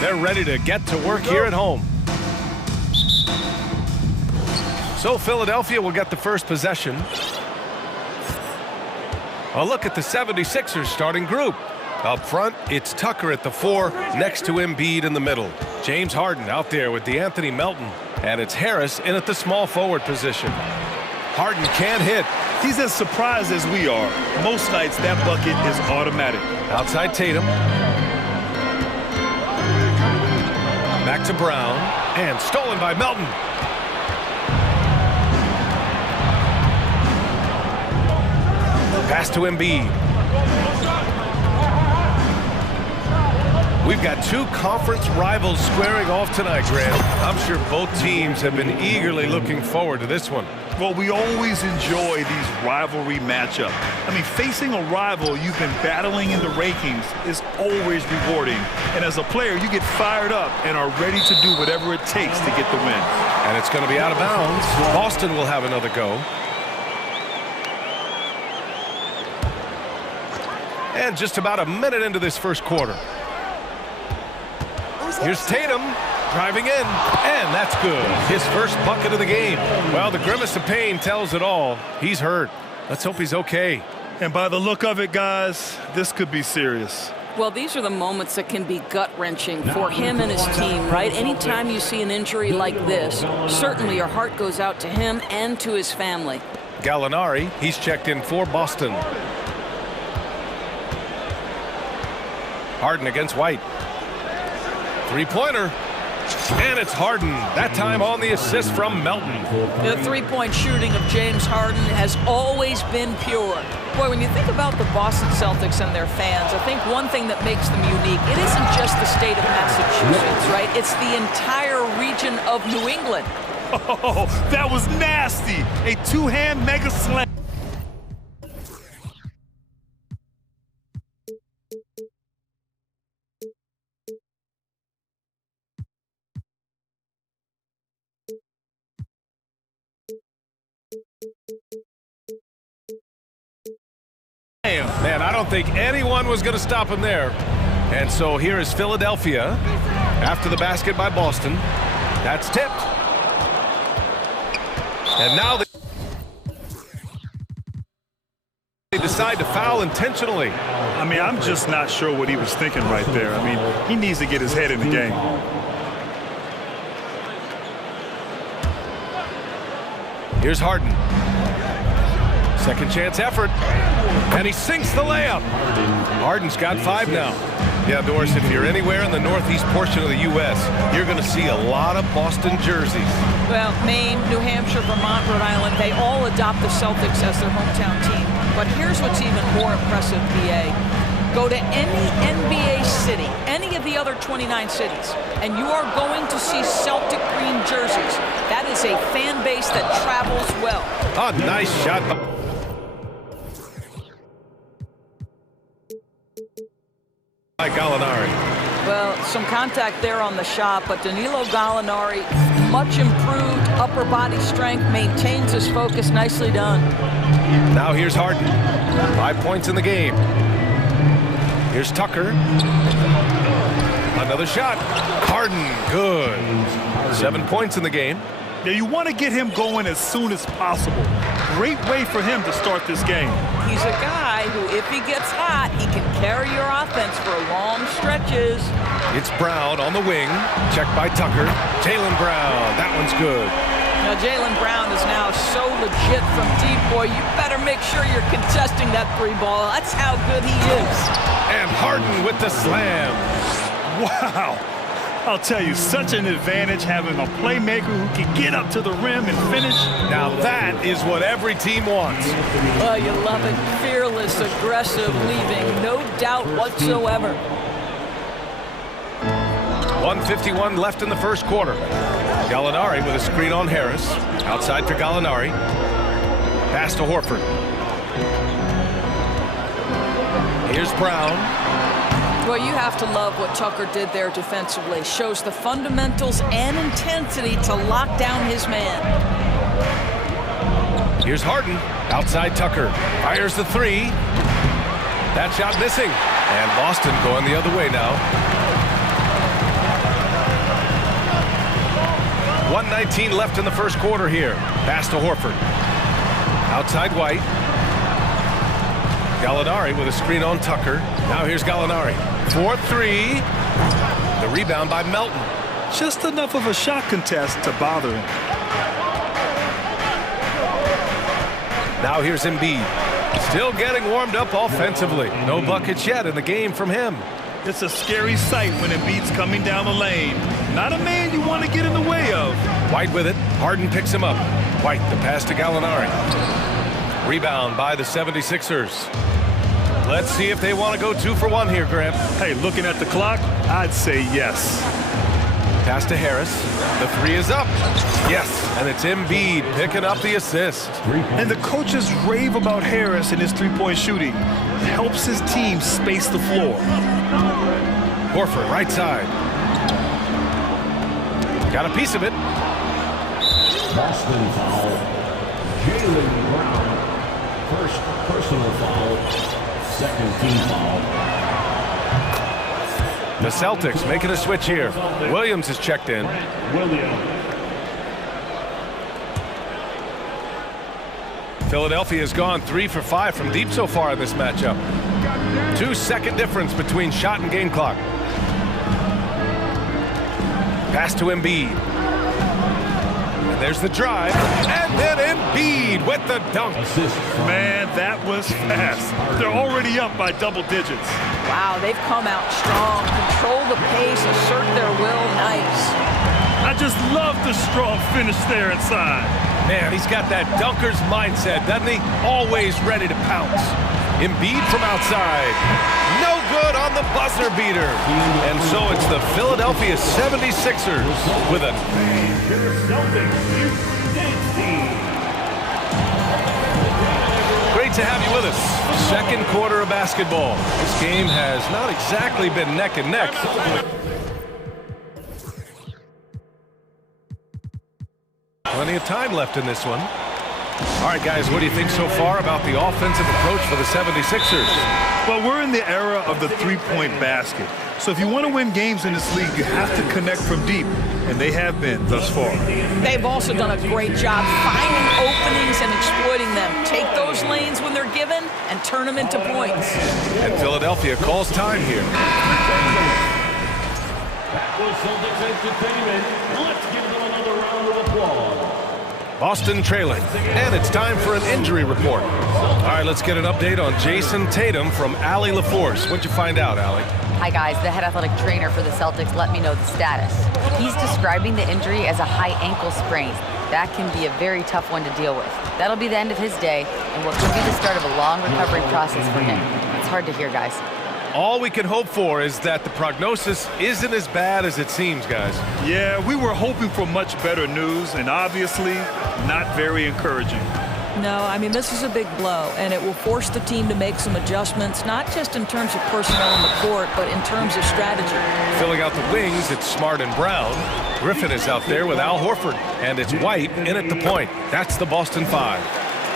They're ready to get to work here at home. So Philadelphia will get the first possession. A look at the 76ers starting group. Up front, it's Tucker at the 4, next to Embiid in the middle. James Harden out there with DeAnthony Melton. And it's Harris in at the small forward position. Harden can't hit. He's as surprised as we are. Most nights, that bucket is automatic. Outside Tatum. Back to Brown. And stolen by Melton. Pass to Embiid. We've got two conference rivals squaring off tonight, Grant. I'm sure both teams have been eagerly looking forward to this one. Well, we always enjoy these rivalry matchups. I mean, facing a rival you've been battling in the rankings is always rewarding. And as a player, you get fired up and are ready to do whatever it takes to get the win. And it's going to be out of bounds. Boston will have another go. And just about a minute into this first quarter. Here's Tatum driving in, and that's good. His first bucket of the game. Well, the grimace of pain tells it all. He's hurt. Let's hope he's okay. And by the look of it, guys, this could be serious. Well, these are the moments that can be gut-wrenching for him and his team, right? Anytime you see an injury like this, certainly your heart goes out to him and to his family. Gallinari, he's checked in for Boston. Harden against White. Three-pointer. And it's Harden. That time on the assist from Melton. The three-point shooting of James Harden has always been pure. Boy, when you think about the Boston Celtics and their fans, I think one thing that makes them unique, it isn't just the state of Massachusetts, right? It's the entire region of New England. Oh, that was nasty. A two-hand mega slam. Man, I don't think anyone was going to stop him there. And so here is Philadelphia after the basket by Boston. That's tipped. And now they decide to foul intentionally. I mean, I'm just not sure what he was thinking right there. I mean, he needs to get his head in the game. Here's Harden. Second chance effort. And he sinks the layup. Harden's got 5 now. Yeah, Doris, if you're anywhere in the northeast portion of the U.S., you're going to see a lot of Boston jerseys. Well, Maine, New Hampshire, Vermont, Rhode Island, they all adopt the Celtics as their hometown team. But here's what's even more impressive, BA. Go to any NBA city, any of the other 29 cities, and you are going to see Celtic green jerseys. That is a fan base that travels well. A nice shot. By Gallinari. Well, some contact there on the shot, but Danilo Gallinari, much improved upper body strength, maintains his focus. Nicely done. Now here's Harden. 5 points in the game. Here's Tucker. Another shot. Harden, good. 7 points in the game. Yeah, you want to get him going as soon as possible. Great way for him to start this game. He's a guy who, if he gets hot, he can carry your offense for long stretches. It's Brown on the wing. Checked by Tucker. Jaylen Brown. That one's good. Now, Jaylen Brown is now so legit from deep, boy. You better make sure you're contesting that 3-ball. That's how good he is. And Harden with the slam. Wow. I'll tell you, such an advantage having a playmaker who can get up to the rim and finish. Now that is what every team wants. Oh, you love it. Fearless, aggressive, leaving no doubt whatsoever. 1:51 left in the first quarter. Gallinari with a screen on Harris. Outside for Gallinari. Pass to Horford. Here's Brown. Well, you have to love what Tucker did there defensively. Shows the fundamentals and intensity to lock down his man. Here's Harden. Outside Tucker. Fires the 3. That shot missing. And Boston going the other way now. 1:19 left in the first quarter here. Pass to Horford. Outside White. Gallinari with a screen on Tucker. Now here's Gallinari. 4-3. The rebound by Melton. Just enough of a shot contest to bother him. Now here's Embiid. Still getting warmed up offensively. No buckets yet in the game from him. It's a scary sight when Embiid's coming down the lane. Not a man you want to get in the way of. White with it. Harden picks him up. White, the pass to Gallinari. Rebound by the 76ers. Let's see if they want to go 2 for 1 here, Grant. Hey, looking at the clock, I'd say yes. Pass to Harris. The 3 is up. Yes, and it's Embiid picking up the assist. And the coaches rave about Harris and his three-point shooting. It helps his team space the floor. Horford, right side. Got a piece of it. Boston foul. Jaylen Brown. First personal foul. Second team foul. The Celtics making a switch here. Williams is checked in. Philadelphia has gone 3 for 5 from deep so far in this matchup. 2-second difference between shot and game clock. Pass to Embiid. And there's the drive. And then Embiid with the dunk. Man, that was fast. They're already up by double digits. Wow, they've come out strong. Control the pace, assert their will. Nice. I just love the strong finish there inside. Man, he's got that dunker's mindset, doesn't he? Always ready to pounce. Embiid from outside. No good on the buzzer beater. And so it's the Philadelphia 76ers with a... Great to have you with us. Second quarter of basketball. This game has not exactly been neck and neck. Plenty of time left in this one. All right, guys, what do you think so far about the offensive approach for the 76ers? Well, we're in the era of the three-point basket. So if you want to win games in this league, you have to connect from deep, and they have been thus far. They've also done a great job finding openings and exploiting them. Take those lanes when they're given and turn them into points. And Philadelphia calls time here. That was Celtics entertainment. Let's give them another round of applause. Boston trailing, and it's time for an injury report. All right, let's get an update on Jason Tatum from Allie LaForce. What'd you find out, Allie? Hi guys, the head athletic trainer for the Celtics let me know the status. He's describing the injury as a high ankle sprain. That can be a very tough one to deal with. That'll be the end of his day, and what could be the start of a long recovery process for him. It's hard to hear, guys. All we can hope for is that the prognosis isn't as bad as it seems, guys. Yeah, we were hoping for much better news, and obviously not very encouraging. No, I mean, this is a big blow, and it will force the team to make some adjustments, not just in terms of personnel on the court, but in terms of strategy. Filling out the wings, it's Smart and Brown. Griffin is out there with Al Horford, and it's White in at the point. That's the Boston Five.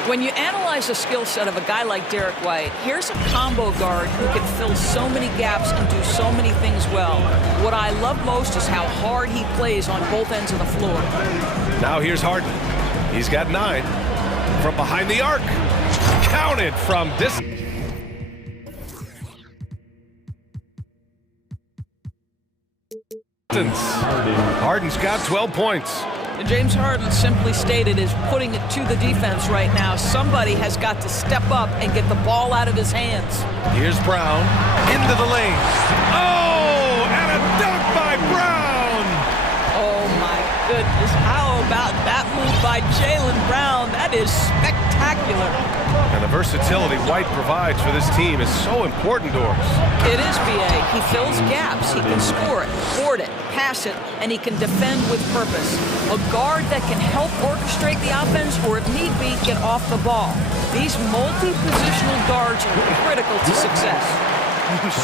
When you analyze the skill set of a guy like Derek White, here's a combo guard who can fill so many gaps and do so many things well. What I love most is how hard he plays on both ends of the floor. Now here's Harden. He's got 9. From behind the arc. Counted from distance. Harden's got 12 points. And James Harden simply stated is putting it to the defense right now. Somebody has got to step up and get the ball out of his hands. Here's Brown into the lane. Oh, and a dunk by Brown. Oh my goodness, how about that move by Jaylen Brown? That is spectacular. And the versatility White provides for this team is so important to us. It is, B.A. He fills gaps. He can score it, board it, pass it, and he can defend with purpose. A guard that can help orchestrate the offense or, if need be, get off the ball. These multi-positional guards are critical to success.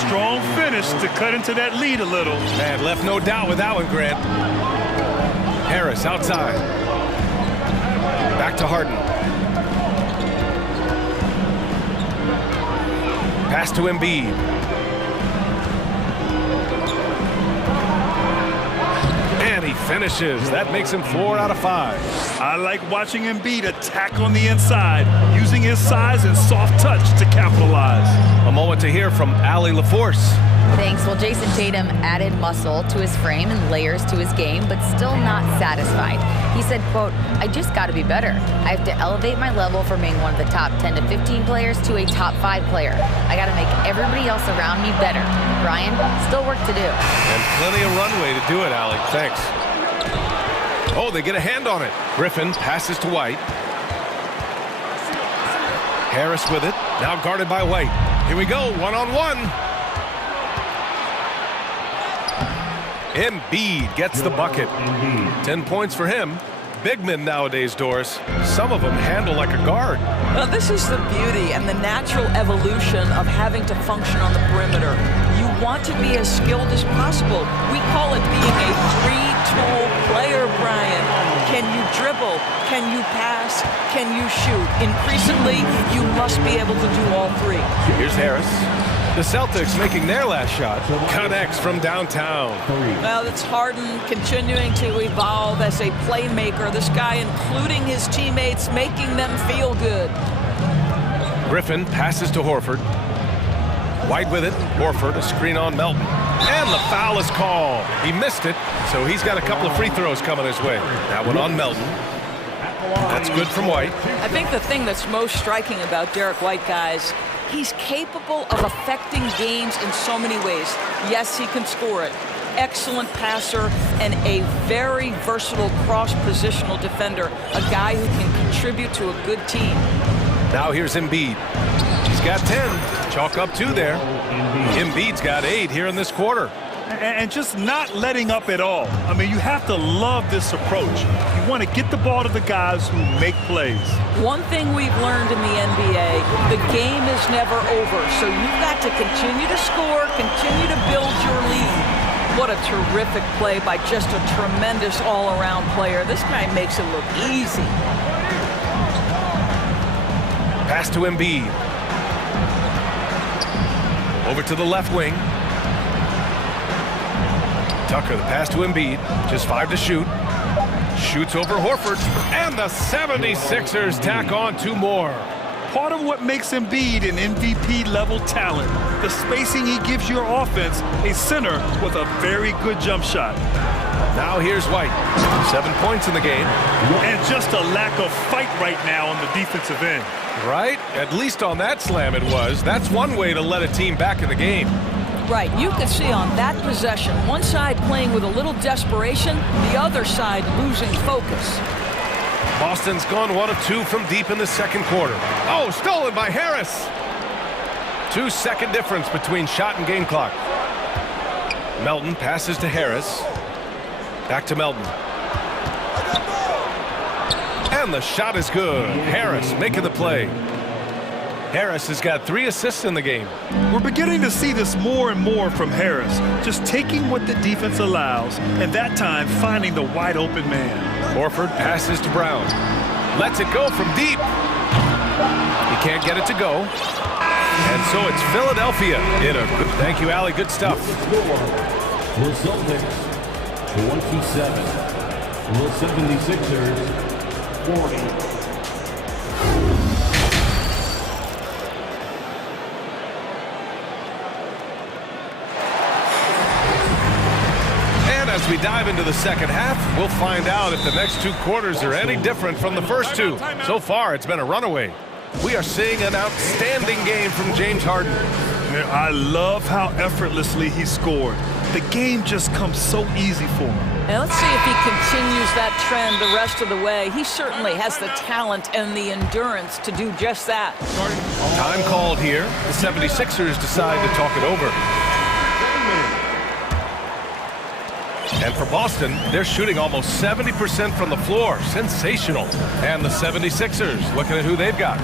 Strong finish to cut into that lead a little. And left no doubt with that one, Grant. Harris outside. Back to Harden. Pass to Embiid. And he finishes. That makes him 4 out of 5. I like watching Embiid attack on the inside, using his size and soft touch to capitalize. A moment to hear from Allie LaForce. Thanks. Well, Jason Tatum added muscle to his frame and layers to his game, but still not satisfied. He said, quote, I just got to be better. I have to elevate my level from being one of the top 10 to 15 players to a top 5 player. I got to make everybody else around me better. Brian, still work to do. And plenty of runway to do it, Allie. Thanks. Oh, they get a hand on it. Griffin passes to White. Harris with it. Now guarded by White. Here we go. One-on-one. Embiid gets the bucket. 10 points for him. Big men nowadays, Doris. Some of them handle like a guard. Well, this is the beauty and the natural evolution of having to function on the perimeter. You want to be as skilled as possible. We call it being a three-tool player, Brian. Can you dribble? Can you pass? Can you shoot? Increasingly, you must be able to do all three. Here's Harris. The Celtics making their last shot. Connects from downtown. Well, it's Harden continuing to evolve as a playmaker. This guy including his teammates, making them feel good. Griffin passes to Horford. White with it. Horford, a screen on Melton. And the foul is called. He missed it, so he's got a couple of free throws coming his way. That one on Melton. That's good from White. I think the thing that's most striking about Derek White, guys, he's capable of affecting games in so many ways. Yes, he can score it. Excellent passer and a very versatile cross-positional defender. A guy who can contribute to a good team. Now here's Embiid. He's got 10. Chalk up 2 there. Embiid's got 8 here in this quarter. And just not letting up at all. I mean, you have to love this approach. You want to get the ball to the guys who make plays. One thing we've learned in the NBA, the game is never over. So you've got to continue to score, continue to build your lead. What a terrific play by just a tremendous all-around player. This guy makes it look easy. Pass to Embiid. Over to the left wing. Tucker, the pass to Embiid. Just 5 to shoot. Shoots over Horford. And the 76ers tack on 2 more. Part of what makes Embiid an MVP-level talent, the spacing he gives your offense, a center with a very good jump shot. Now here's White. 7 points in the game. And just a lack of fight right now on the defensive end. Right? At least on that slam it was. That's one way to let a team back in the game. Right, you can see on that possession, one side playing with a little desperation, the other side losing focus. Boston's gone 1 of 2 from deep in the second quarter. Oh, stolen by Harris. 2-second difference between shot and game clock. Melton passes to Harris. Back to Melton. And the shot is good. Harris making the play. Harris has got 3 assists in the game. We're beginning to see this more and more from Harris, just taking what the defense allows, and that time finding the wide open man. Horford passes to Brown. Lets it go from deep. He can't get it to go. And so it's Philadelphia in a good. Thank you, Allie. Good stuff. The Celtics 27. The 76ers 40. As we dive into the second half, we'll find out if the next 2 quarters are any different from the first 2. So far, it's been a runaway. We are seeing an outstanding game from James Harden. I love how effortlessly he scored. The game just comes so easy for him. Now let's see if he continues that trend the rest of the way. He certainly has the talent and the endurance to do just that. Time called here. The 76ers decide to talk it over. And for Boston, they're shooting almost 70% from the floor. Sensational. And the 76ers, looking at who they've got.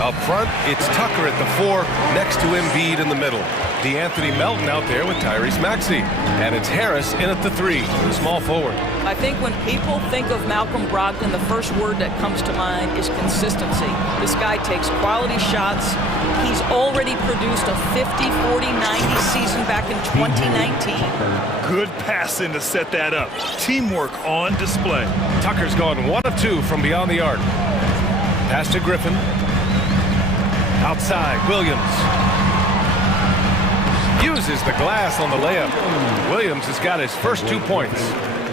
Up front, it's Tucker at the 4, next to Embiid in the middle. D'Anthony Melton out there with Tyrese Maxey. And it's Harris in at the 3, the small forward. I think when people think of Malcolm Brogdon, the first word that comes to mind is consistency. This guy takes quality shots. He's already produced a 50, 40, 90 season back in 2019. Good passing to set that up. Teamwork on display. Tucker's gone 1 of 2 from beyond the arc. Pass to Griffin. Outside, Williams. Uses the glass on the layup. Williams has got his first 2 points.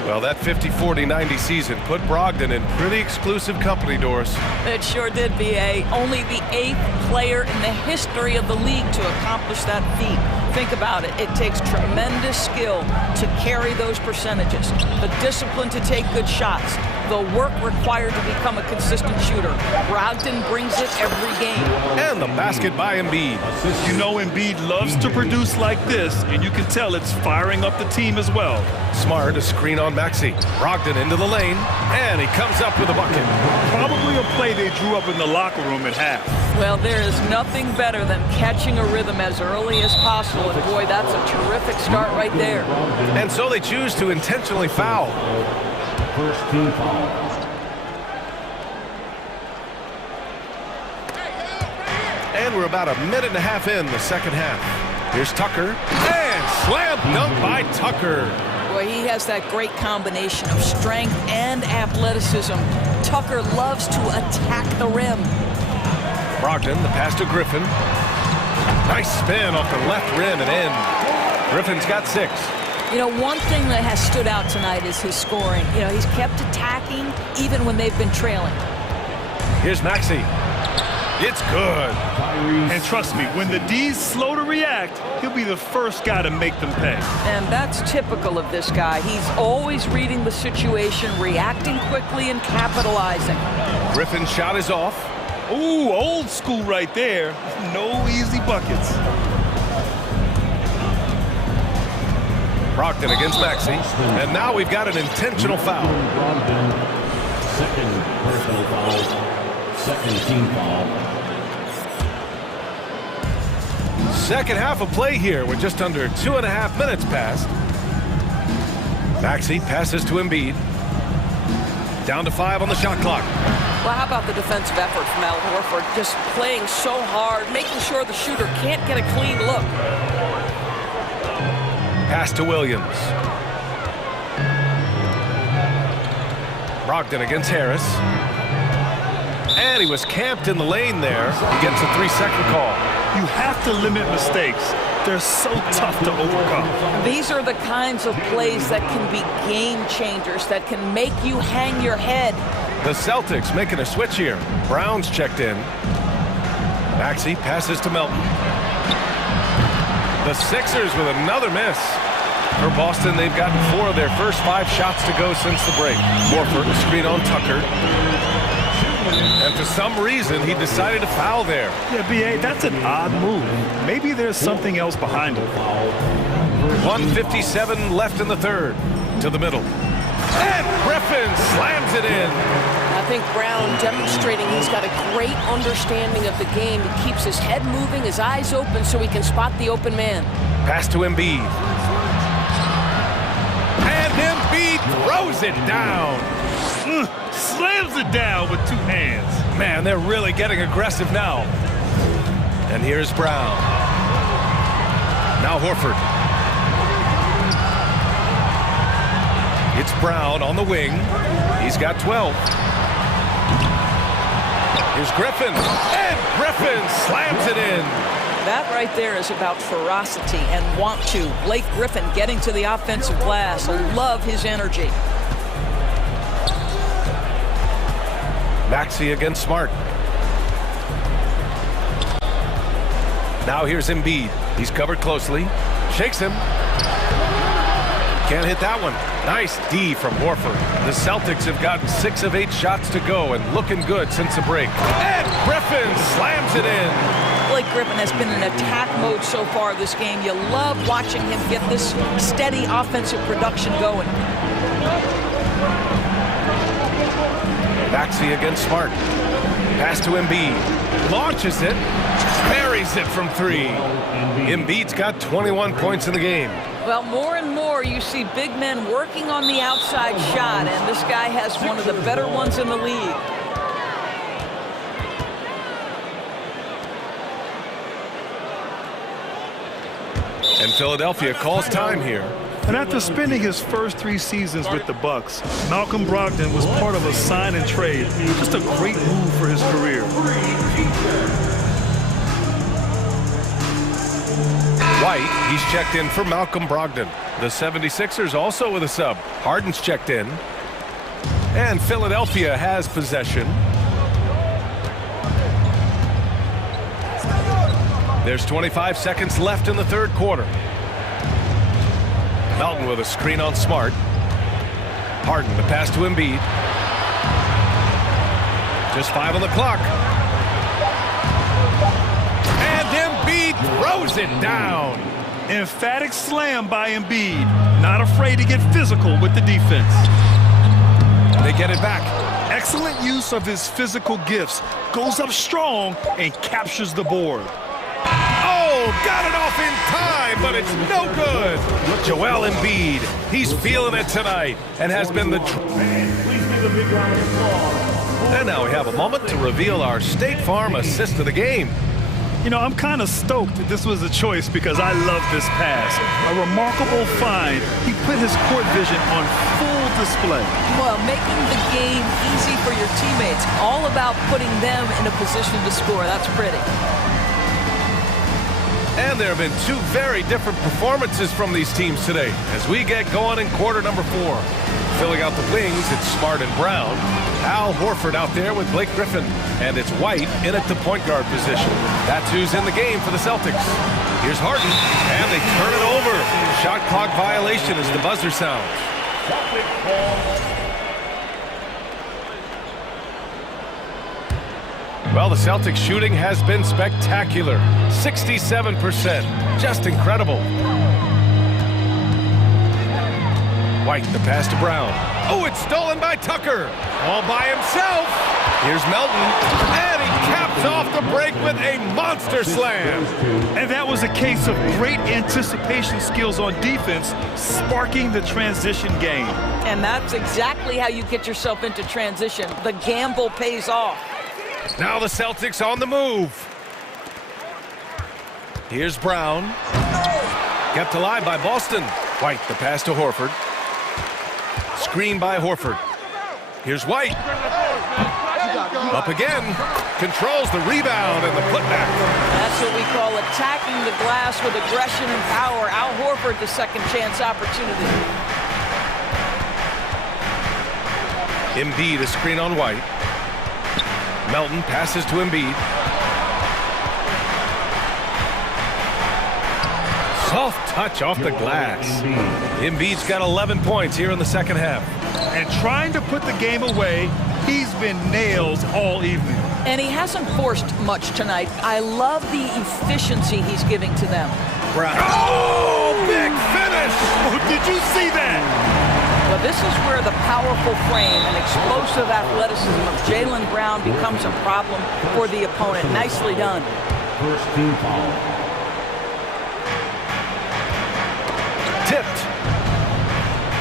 Well, that 50, 40, 90 season put Brogdon in pretty exclusive company, Doris. It sure did, BA. Only the 8th player in the history of the league to accomplish that feat. Think about it. It takes tremendous skill to carry those percentages, the discipline to take good shots, the work required to become a consistent shooter. Brogdon brings it every game. And the basket by Embiid. You know Embiid loves to produce like this, and you can tell it's firing up the team as well. Smart, a screen on Maxey. Brogdon into the lane, and he comes up with a bucket. Probably a play they drew up in the locker room at half. Well, there is nothing better than catching a rhythm as early as possible, and boy, that's a terrific start right there. And so they choose to intentionally foul. First team foul. And we're about a minute and a half in the second half. Here's Tucker, and slam dunk by Tucker. Boy, he has that great combination of strength and athleticism. Tucker loves to attack the rim. Brogdon, the pass to Griffin. Nice spin off the left rim and in. Griffin's got 6. You know, one thing that has stood out tonight is his scoring. You know, he's kept attacking even when they've been trailing. Here's Maxey. It's good. And trust me, when the D's slow to react, he'll be the first guy to make them pay. And that's typical of this guy. He's always reading the situation, reacting quickly and capitalizing. Griffin's shot is off. Ooh, old school right there. No easy buckets. Brogdon against Maxey. And now we've got an intentional foul. Second personal foul. Second team foul. Second half of play here with just under 2.5 minutes passed. Maxey passes to Embiid. Down to 5 on the shot clock. Well, how about the defensive effort from Al Horford? Just playing so hard, making sure the shooter can't get a clean look. Pass to Williams. Brogdon against Harris. And he was camped in the lane there. He gets a 3-second call. You have to limit mistakes. They're so tough to overcome. These are the kinds of plays that can be game changers, that can make you hang your head. The Celtics making a switch here. Brown's checked in. Maxey passes to Melton. The Sixers with another miss. For Boston, they've gotten 4 of their first 5 shots to go since the break. Horford, a screen on Tucker. And for some reason, he decided to foul there. Yeah, B.A., that's an odd move. Maybe there's something else behind it. 1:57 left in the third. To the middle. And Griffin slams it in. I think Brown demonstrating he's got a great understanding of the game. He keeps his head moving, his eyes open so he can spot the open man. Pass to Embiid. And Embiid throws it down. Slams it down with 2 hands. Man, they're really getting aggressive now. And here's Brown. Now Horford. It's Brown on the wing. He's got 12. Here's Griffin. And Griffin slams it in. That right there is about ferocity and want to. Blake Griffin getting to the offensive glass. I love his energy. Maxey against Smart. Now here's Embiid. He's covered closely. Shakes him. Can't hit that one. Nice D from Horford. The Celtics have gotten 6 of 8 shots to go and looking good since the break. And Griffin slams it in. Blake Griffin has been in attack mode so far this game. You love watching him get this steady offensive production going. Baxi against Smart. Pass to Embiid. Launches it. Buries it from three. Embiid's got 21 points in the game. Well, more and more you see big men working on the outside shot, and this guy has one of the better ones in the league. And Philadelphia calls time here. And after spending his first 3 seasons with the Bucks, Malcolm Brogdon was part of a sign and trade. Just a great move for his career. White, he's checked in for Malcolm Brogdon. The 76ers also with a sub. Harden's checked in. And Philadelphia has possession. There's 25 seconds left in the third quarter. Melton with a screen on Smart. Harden, the pass to Embiid. Just 5 on the clock. And Embiid throws it down. Emphatic slam by Embiid. Not afraid to get physical with the defense. They get it back. Excellent use of his physical gifts. Goes up strong and captures the board. Oh, got it off in time, but it's no good. Joel Embiid, he's feeling it tonight and has been the... And now we have a moment to reveal our State Farm assist of the game. You know, I'm kind of stoked that this was a choice because I love this pass. A remarkable find. He put his court vision on full display. Well, making the game easy for your teammates. All about putting them in a position to score. That's pretty. And there have been 2 very different performances from these teams today as we get going in quarter number 4. Filling out the wings, it's Smart and Brown. Al Horford out there with Blake Griffin. And it's White in at the point guard position. That's who's in the game for the Celtics. Here's Harden, and they turn it over. Shot clock violation as the buzzer sounds. Well, the Celtics shooting has been spectacular. 67%. Just incredible. White, the pass to Brown. Oh, it's stolen by Tucker. All by himself. Here's Melton. And he caps off the break with a monster slam. And that was a case of great anticipation skills on defense, sparking the transition game. And that's exactly how you get yourself into transition. The gamble pays off. Now the Celtics on the move. Here's Brown. Kept alive by Boston. White, the pass to Horford. Screen by Horford. Here's White. Up again. Controls the rebound and the putback. That's what we call attacking the glass with aggression and power. Al Horford, the second chance opportunity. Embiid, a screen on White. Melton passes to Embiid. Soft touch off the glass. Embiid's got 11 points here in the second half. And trying to put the game away, he's been nails all evening. And he hasn't forced much tonight. I love the efficiency he's giving to them. Brown. Oh, big finish! Oh, did you see that? Well, this is where the powerful frame and explosive athleticism of Jaylen Brown becomes a problem for the opponent. Nicely done. First team foul. Tipped.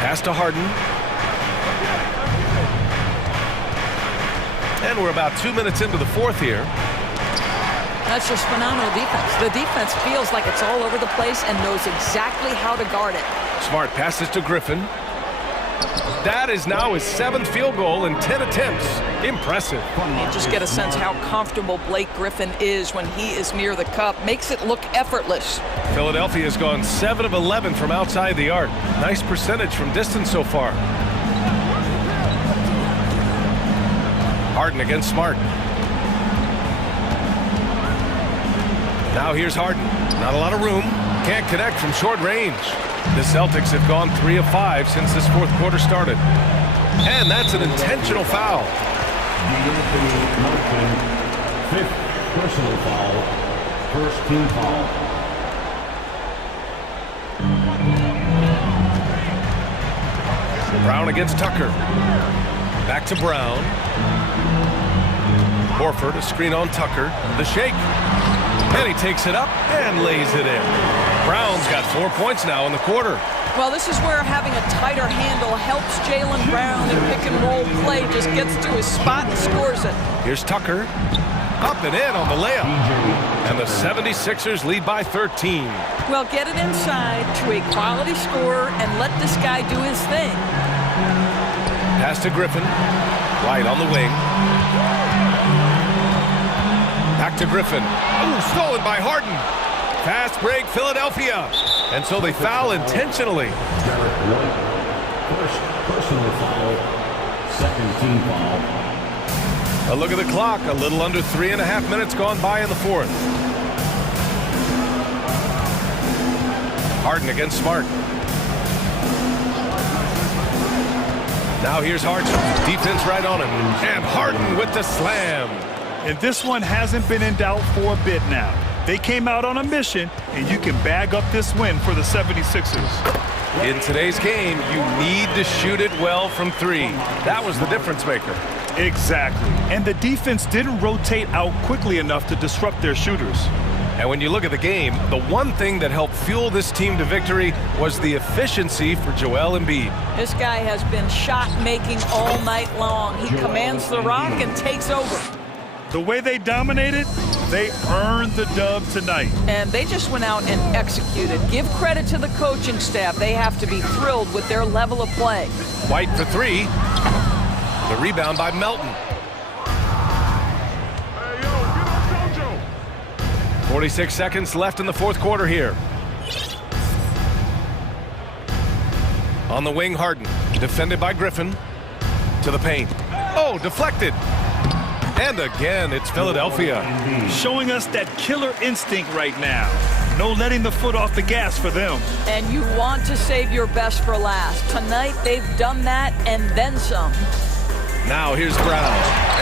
Pass to Harden. And we're about 2 minutes into the fourth here. That's just phenomenal defense. The defense feels like it's all over the place and knows exactly how to guard it. Smart passes to Griffin. That is now his 7th field goal in 10 attempts. Impressive. You just get a sense how comfortable Blake Griffin is when he is near the cup. Makes it look effortless. Philadelphia has gone 7 of 11 from outside the arc. Nice percentage from distance so far. Harden against Smart. Now here's Harden. Not a lot of room. Can't connect from short range. The Celtics have gone 3 of 5 since this fourth quarter started. And that's an intentional foul. Fifth personal foul. First team foul. Brown against Tucker. Back to Brown. Horford, a screen on Tucker. The shake. And he takes it up and lays it in. Brown's got 4 points now in the quarter. Well, this is where having a tighter handle helps Jaylen Brown in pick-and-roll play. Just gets to his spot and scores it. Here's Tucker. Up and in on the layup. And the 76ers lead by 13. Well, get it inside to a quality scorer and let this guy do his thing. Pass to Griffin. White on the wing. Back to Griffin. Ooh, stolen by Harden. Fast break, Philadelphia. And so they foul intentionally. Derek White. First personal foul. Second team foul. A look at the clock. A little under 3.5 minutes gone by in the fourth. Harden against Smart. Now here's Harden. Defense right on him. And Harden with the slam. And this one hasn't been in doubt for a bit now. They came out on a mission, and you can bag up this win for the 76ers. In today's game, you need to shoot it well from three. That was the difference maker. Exactly. And the defense didn't rotate out quickly enough to disrupt their shooters. And when you look at the game, the one thing that helped fuel this team to victory was the efficiency for Joel Embiid. This guy has been shot-making all night long. He commands the rock and takes over. The way they dominated, they earned the dub tonight. And they just went out and executed. Give credit to the coaching staff. They have to be thrilled with their level of play. White for three. The rebound by Melton. 46 seconds left in the fourth quarter here. On the wing, Harden. Defended by Griffin. To the paint. Oh, deflected. And again, it's Philadelphia. Showing us that killer instinct right now. No letting the foot off the gas for them. And you want to save your best for last. Tonight, they've done that and then some. Now here's Brown.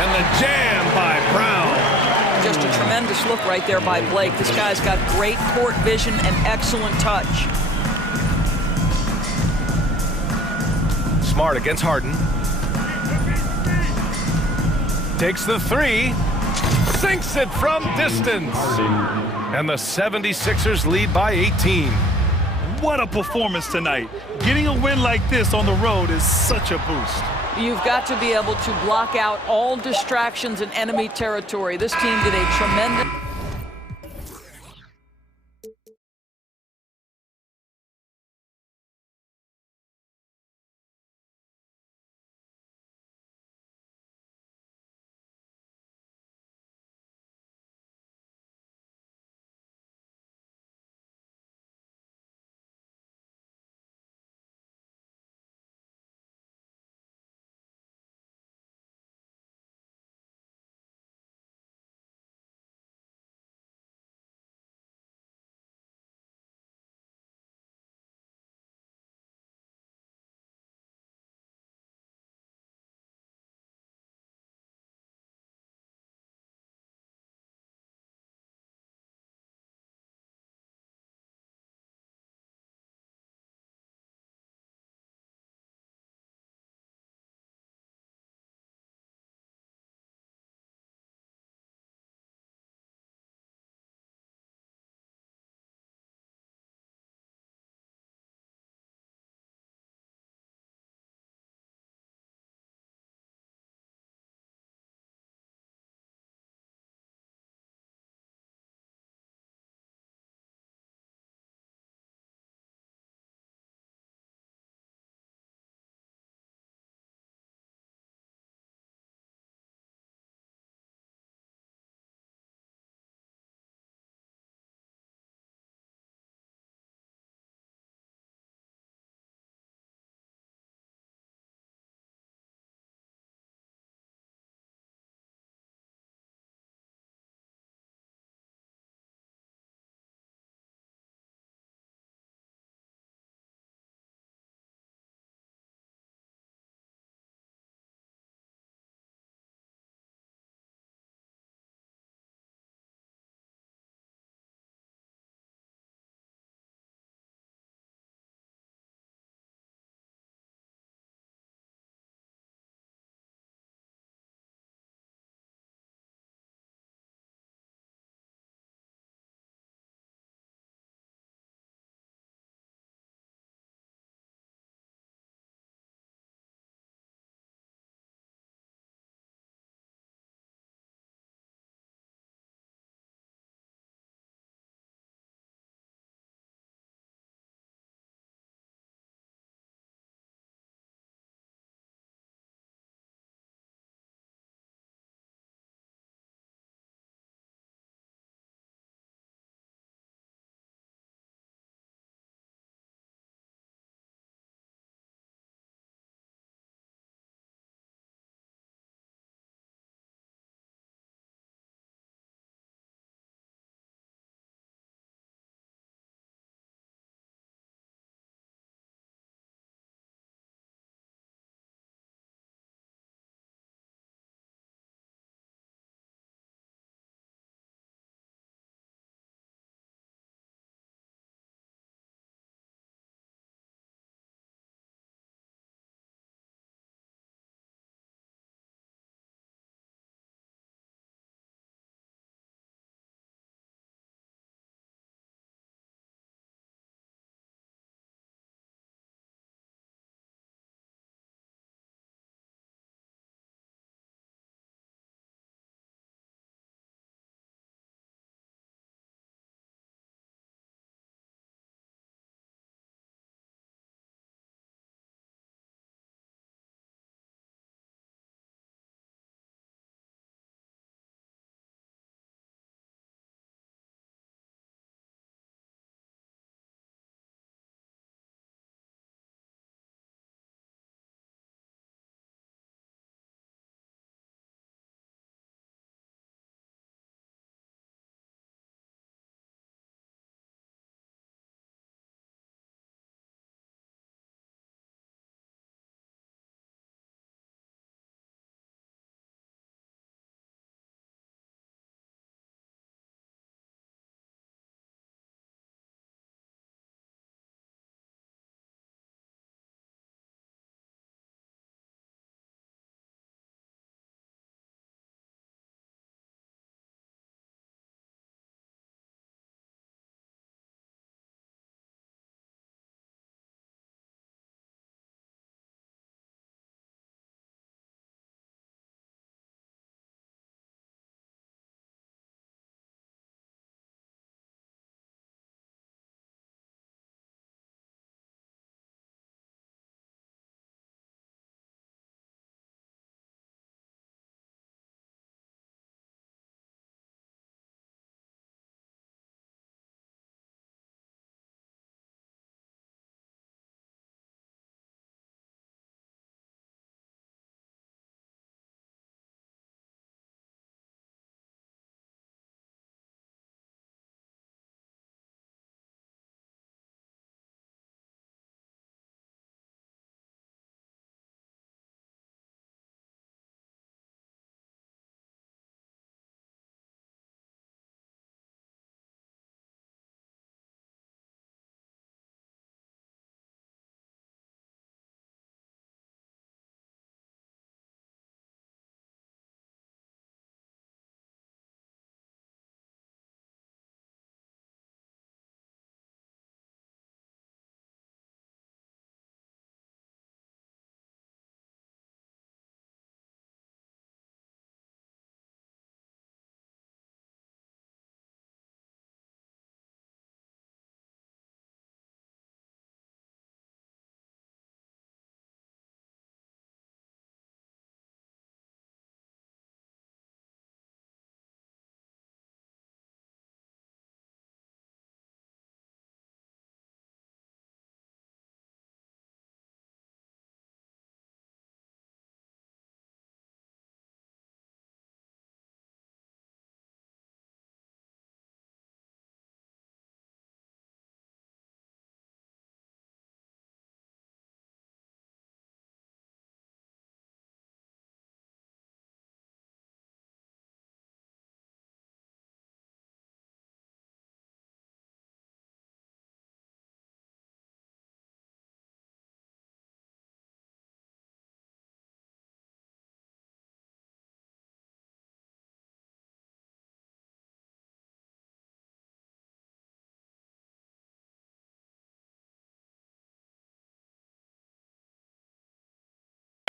And the jam by Brown. Just a tremendous look right there by Blake. This guy's got great court vision and excellent touch. Smart against Harden. Takes the three. Sinks it from distance. And the 76ers lead by 18. What a performance tonight. Getting a win like this on the road is such a boost. You've got to be able to block out all distractions in enemy territory. This team did a tremendous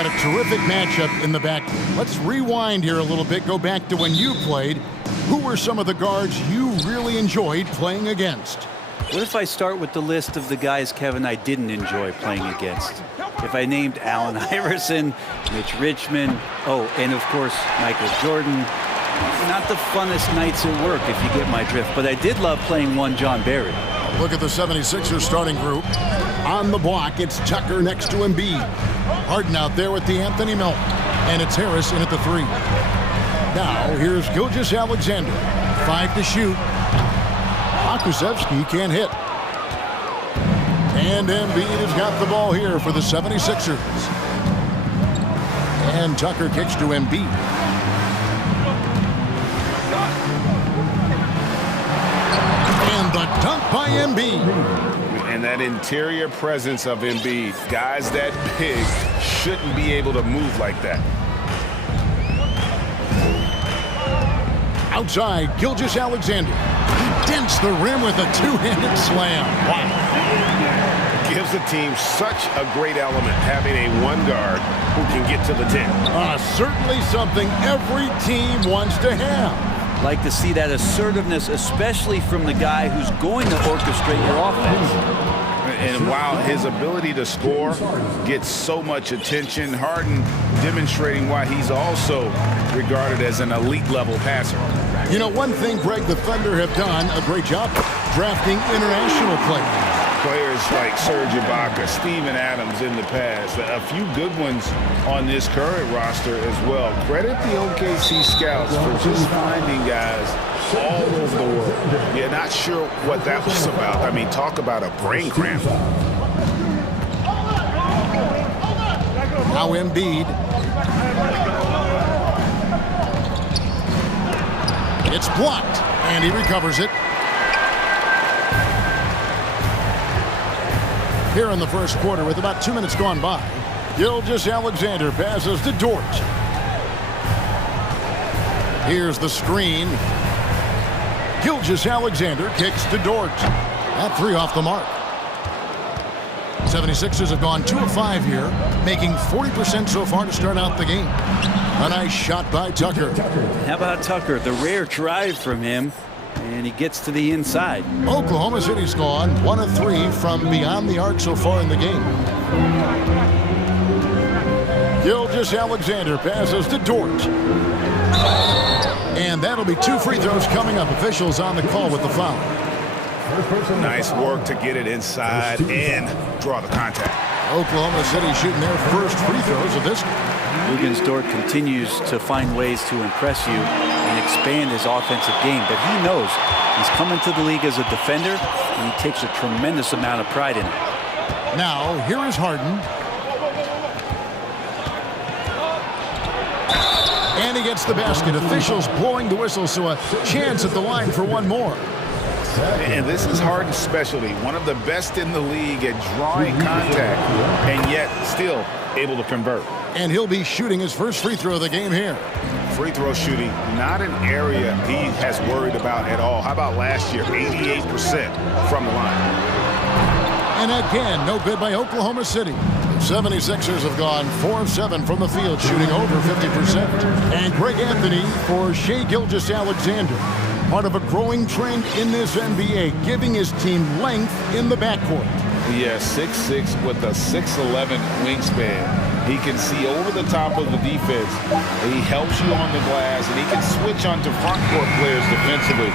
Had a terrific matchup in the back. Let's rewind here a little bit. Go back to when you played. Who were some of the guards you really enjoyed playing against? What if I start with the list of the guys, Kevin, I didn't enjoy playing against? If I named Allen Iverson, Mitch Richmond, and of course, Michael Jordan. Not the funnest nights at work, if you get my drift, but I did love playing one John Barry. Look at the 76ers starting group. On the block, it's Tucker next to Embiid. Harden out there with the Anthony Milton. And it's Harris in at the 3. Now, here's Gilgeous-Alexander. 5 to shoot. Akusevsky can't hit. And Embiid has got the ball here for the 76ers. And Tucker kicks to Embiid. And the dunk by Embiid. And that interior presence of Embiid. Guys that big shouldn't be able to move like that. Outside, Gilgeous-Alexander. He dents the rim with a two-handed slam. Wow. Gives the team such a great element having a one guard who can get to the 10. Certainly something every team wants to have. Like to see that assertiveness, especially from the guy who's going to orchestrate your offense. And while his ability to score gets so much attention, Harden demonstrating why he's also regarded as an elite level passer. You know, one thing, Greg, the Thunder have done a great job drafting international players. Players like Serge Ibaka, Steven Adams in the past, a few good ones on this current roster as well. Credit the OKC scouts for just finding guys all over the world. Yeah, not sure what that was about. I mean, talk about a brain cramp. Now Embiid. It's blocked, and he recovers it. Here in the first quarter with about 2 minutes gone by. Gilgeous-Alexander passes to Dort. Here's the screen. Gilgeous-Alexander kicks to Dort. That 3 off the mark. 76ers have gone 2 of 5 here, making 40% so far to start out the game. A nice shot by Tucker. How about Tucker? The rare drive from him. And he gets to the inside. Oklahoma City's gone 1 of 3 from beyond the arc so far in the game. Gilgeous-Alexander passes to Dort. And that'll be 2 free throws coming up. Officials on the call with the foul. Nice work to get it inside and draw the contact. Oklahoma City shooting their first free throws of this game. Lugens Dort continues to find ways to impress you and expand his offensive game, but he knows he's coming to the league as a defender, and he takes a tremendous amount of pride in it. Now, here is Harden. And he gets the basket. Officials blowing the whistle, so a chance at the line for one more. And this is Harden's specialty, one of the best in the league at drawing contact, and yet still able to convert. And he'll be shooting his first free throw of the game here. Free throw shooting, not an area he has worried about at all. How about last year, 88% from the line. And again, no good by Oklahoma City. The 76ers have gone 4 of 7 from the field, shooting over 50%. And Greg Anthony for Shai Gilgeous-Alexander. Part of a growing trend in this NBA, giving his team length in the backcourt. Yeah, 6'6" with a 6'11" wingspan. He can see over the top of the defense. He helps you on the glass, and he can switch onto front court players defensively.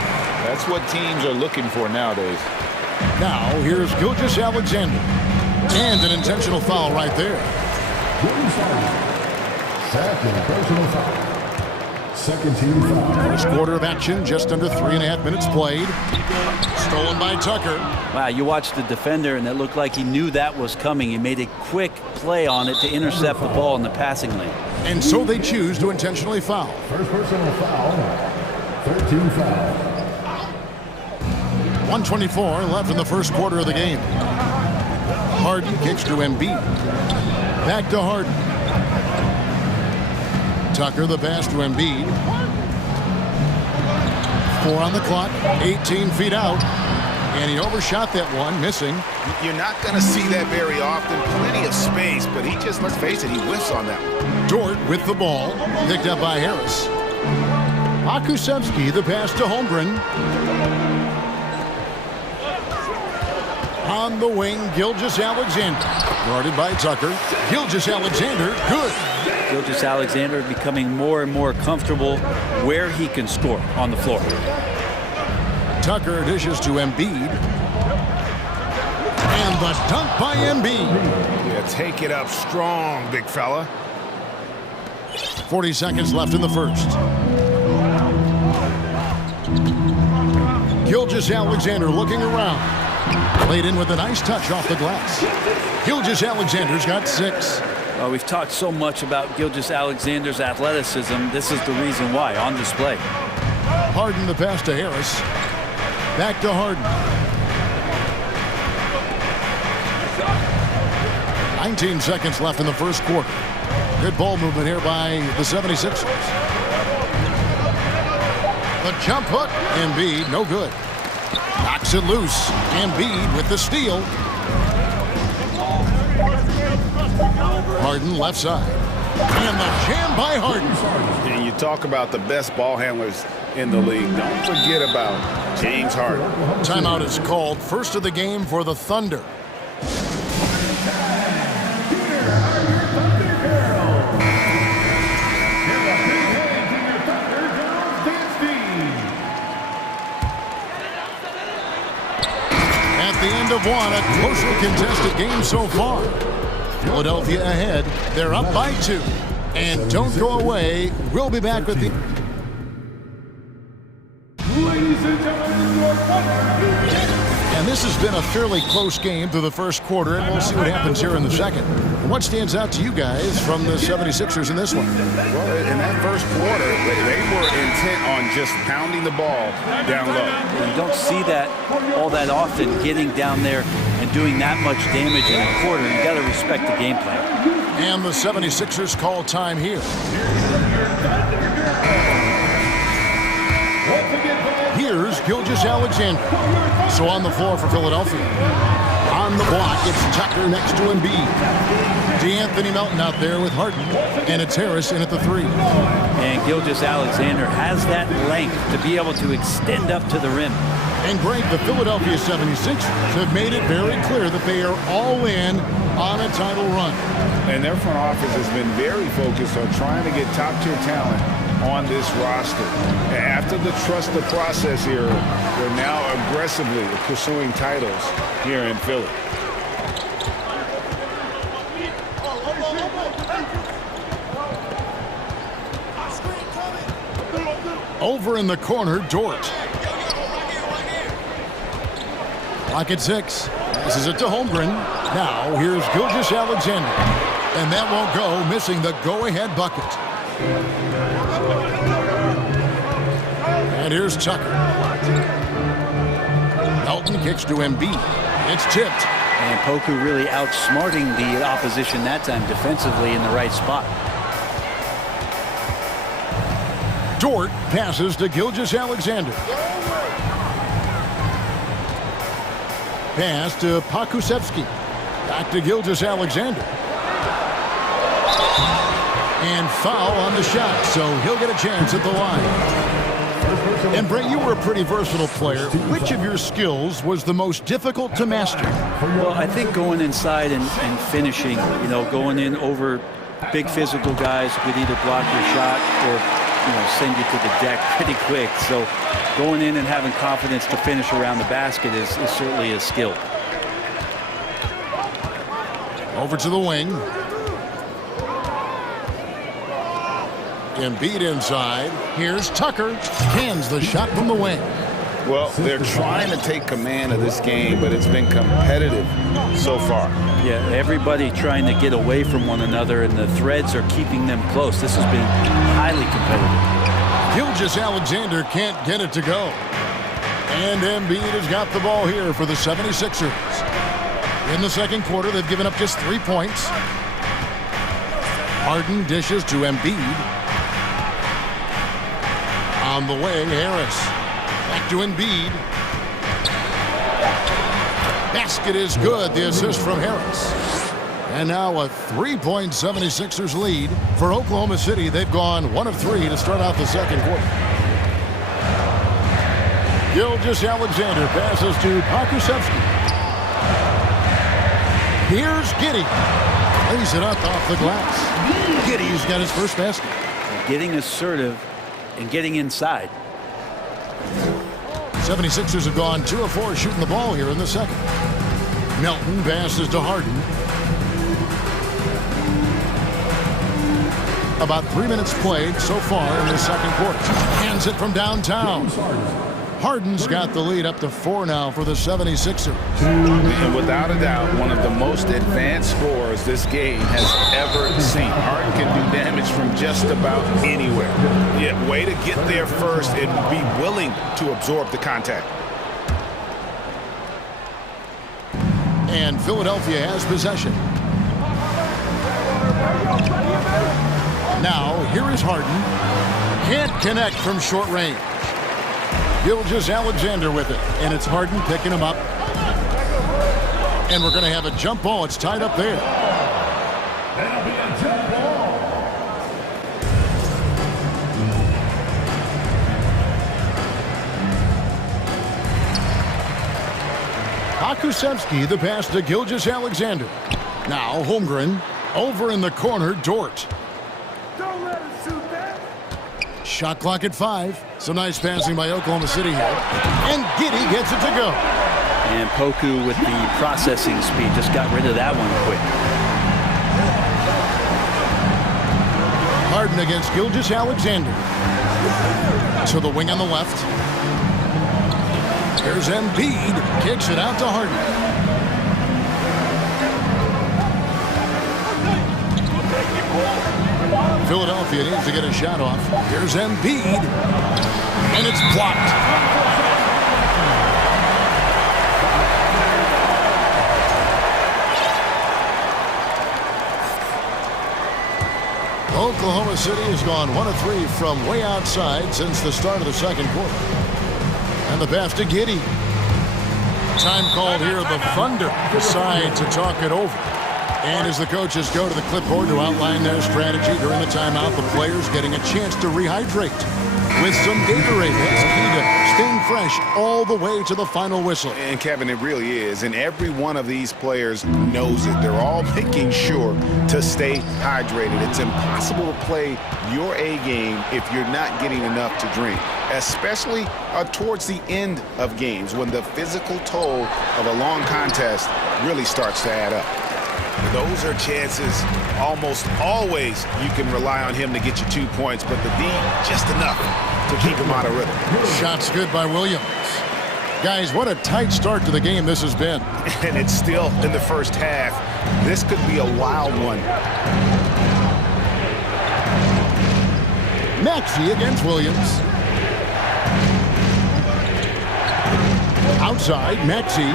That's what teams are looking for nowadays. Now, here's Gilgeous-Alexander. And an intentional foul right there. Second personal foul. Second team foul. First quarter of action, just under 3.5 minutes played. Stolen by Tucker. Wow, you watched the defender, and it looked like he knew that was coming. He made a quick play on it to intercept the ball in the passing lane. And so they choose to intentionally foul. First personal foul. 13 foul. 1:24 left in the first quarter of the game. Harden kicks to Embiid. Back to Harden. Tucker the pass to Embiid. 4 on the clock, 18 feet out. And he overshot that one, missing. You're not going to see that very often. Plenty of space, but he just, let's face it, he whiffs on that one. Dort with the ball, picked up by Harris. Akusevsky, the pass to Holmgren. On the wing, Gilgeous-Alexander. Guarded by Tucker. Gilgeous-Alexander, good. Gilgeous-Alexander becoming more and more comfortable where he can score on the floor. Tucker dishes to Embiid. And the dunk by Embiid. Yeah, take it up strong, big fella. 40 seconds left in the first. Gilgeous-Alexander looking around. Played in with a nice touch off the glass. Gilgeous-Alexander's got 6. We've talked so much about Gilgeous-Alexander's athleticism. This is the reason why, on display. Harden the pass to Harris. Back to Harden. 19 seconds left in the first quarter. Good ball movement here by the 76ers. The jump hook. Embiid, no good. Knocks it loose. Embiid with the steal. Harden left side. And the jam by Harden. And you talk about the best ball handlers in the league. Don't forget about James Harden. Timeout is called. First of the game for the Thunder. At the end of one, a closely contested game so far. Philadelphia ahead. They're up by 2. And don't go away. We'll be back with the... Ladies and gentlemen, And this has been a fairly close game through the first quarter, and we'll see what happens here in the second. What stands out to you guys from the 76ers in this one? Well, in that first quarter, they were intent on just pounding the ball down low. You don't see that all that often, getting down there and doing that much damage in a quarter. You got to respect the game plan. And the 76ers call time here. Here's Gilgeous-Alexander. So on the floor for Philadelphia. On the block, it's Tucker next to Embiid. DeAnthony Melton out there with Harden. And it's Harris in at the 3. And Gilgeous-Alexander has that length to be able to extend up to the rim. And Greg, the Philadelphia 76ers have made it very clear that they are all in on a title run. And their front office has been very focused on trying to get top-tier talent on this roster. After the trust the process era, they're now aggressively pursuing titles here in Philly. Over in the corner, Dort. Clock at 6. This is it to Holmgren. Now, here's Gilgeous-Alexander. And that won't go, missing the go-ahead bucket. And here's Tucker. Melton kicks to Embiid. It's tipped. And Poku really outsmarting the opposition that time defensively in the right spot. Dort passes to Gilgeous-Alexander. Pass to Pakusevsky. Back to Gilgeous-Alexander. And foul on the shot, so he'll get a chance at the line. And Brett, you were a pretty versatile player. Which of your skills was the most difficult to master? Well, I think going inside and finishing, going in over big physical guys who could either block your shot or, send you to the deck pretty quick. So going in and having confidence to finish around the basket is certainly a skill. Over to the wing. Embiid inside. Here's Tucker. Cans the shot from the wing. Well, they're trying to take command of this game, but it's been competitive so far. Yeah, everybody trying to get away from one another, and the threads are keeping them close. This has been highly competitive. Gilgeous-Alexander can't get it to go. And Embiid has got the ball here for the 76ers. In the second quarter, they've given up just 3 points. Harden dishes to Embiid. On the wing, Harris. Back to Embiid. Basket is good. The assist from Harris. And now a 3-point 76ers lead for Oklahoma City. They've gone 1 of 3 to start out the second quarter. Gilgeous-Alexander passes to Pakusevsky. Here's Giddey. Lays it up off the glass. Giddey's got his first basket. Getting assertive and getting inside. 76ers have gone 2 of 4 shooting the ball here in the second. Melton passes to Harden. About 3 minutes played so far in the second quarter. Hands it from downtown. Harden's got the lead up to 4 now for the 76ers. And without a doubt, one of the most advanced scorers this game has ever seen. Harden can do damage from just about anywhere. Yeah, way to get there first and be willing to absorb the contact. And Philadelphia has possession. Now, here is Harden. Can't connect from short range. Gilgeous-Alexander with it. And it's Harden picking him up. And we're going to have a jump ball. It's tied up there. That'll be a jump ball. Pakusevsky, the pass to Gilgeous-Alexander. Now, Holmgren. Over in the corner, Dort. Don't let him shoot that. Shot clock at 5. Some nice passing by Oklahoma City here. And Giddey gets it to go. And Poku with the processing speed just got rid of that one quick. Harden against Gilgeous-Alexander. To the wing on the left. Here's Embiid. Kicks it out to Harden. Philadelphia needs to get a shot off. Here's Embiid. And it's blocked. Oklahoma City has gone 1 of 3 from way outside since the start of the second quarter. And the pass to Giddey. Time called here. The Thunder decide to talk it over. And as the coaches go to the clipboard to outline their strategy during the timeout, the players getting a chance to rehydrate with some Gatorade. That's key to staying fresh all the way to the final whistle. And Kevin, it really is. And every one of these players knows it. They're all making sure to stay hydrated. It's impossible to play your A game if you're not getting enough to drink, especially towards the end of games when the physical toll of a long contest really starts to add up. Those are chances almost always you can rely on him to get you 2 points, but the D just enough to keep him out of rhythm. Shots good by Williams. Guys, what a tight start to the game this has been. And it's still in the first half. This could be a wild one. Maxey against Williams. Outside, Maxey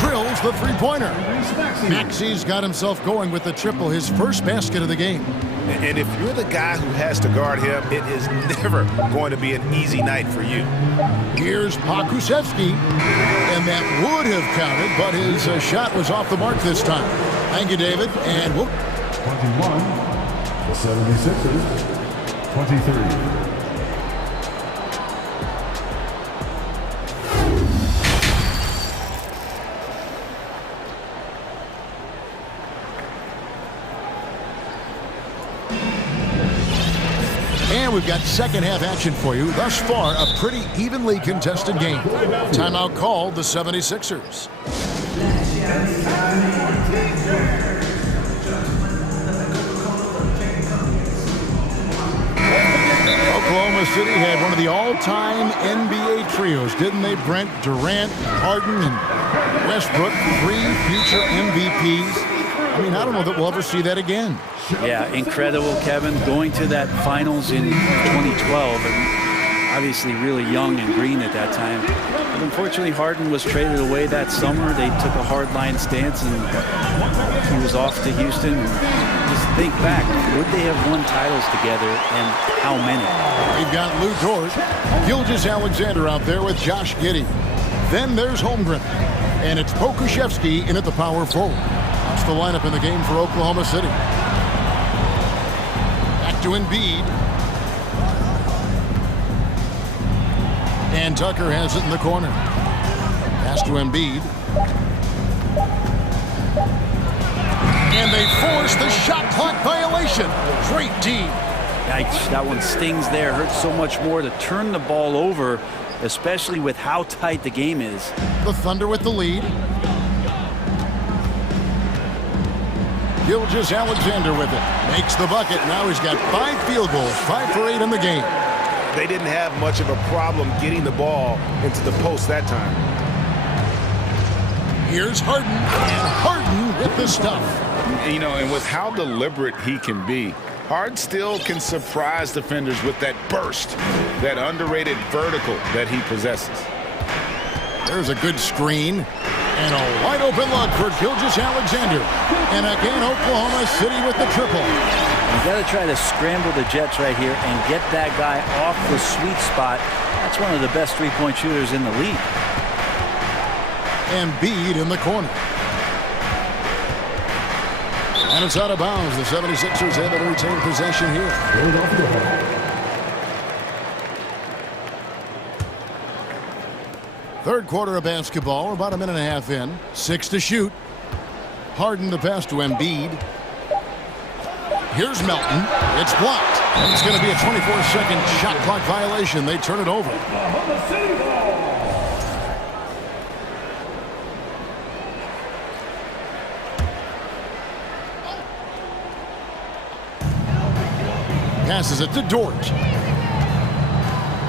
drills the three-pointer. Maxey's got himself going with the triple, his first basket of the game. And if you're the guy who has to guard him, it is never going to be an easy night for you. Here's Pakusevsky, and that would have counted, but his shot was off the mark this time. Thank you, David, and whoop. 21, the 76ers, 23. And we've got second half action for you. Thus far, a pretty evenly contested game. Timeout called the 76ers. Oklahoma City had one of the all-time NBA trios, didn't they? Brent, Durant, Harden, and Westbrook, 3 future MVPs. I mean, I don't know that we'll ever see that again. Yeah, incredible, Kevin. Going to that finals in 2012, and obviously really young and green at that time. But unfortunately, Harden was traded away that summer. They took a hardline stance, and he was off to Houston. Just think back, would they have won titles together, and how many? We've got Lou Dort, Gilgeous-Alexander out there with Josh Giddey. Then there's Holmgren. And it's Pokushevsky in at the power forward. That's the lineup in the game for Oklahoma City. Back to Embiid. And Tucker has it in the corner. Pass to Embiid. And they force the shot clock violation. Great team. Yikes, that one stings there. Hurts so much more to turn the ball over, especially with how tight the game is. The Thunder with the lead. Gilgeous-Alexander with it. Makes the bucket. Now he's got 5 field goals, 5 for 8 in the game. They didn't have much of a problem getting the ball into the post that time. Here's Harden, and Harden with the stuff. You know, and with how deliberate he can be, Harden still can surprise defenders with that burst, that underrated vertical that he possesses. There's a good screen, and a wide open look for Gilgeous-Alexander. And again, Oklahoma City with the triple. You got to try to scramble the Jets right here and get that guy off the sweet spot. That's one of the best three-point shooters in the league. Embiid in the corner. And it's out of bounds. The 76ers able to retain possession here. Third quarter of basketball. We're about a minute and a half in. 6 to shoot. Harden the pass to Embiid. Here's Melton. It's blocked. And it's going to be a 24-second shot clock violation. They turn it over. Passes it to Dort.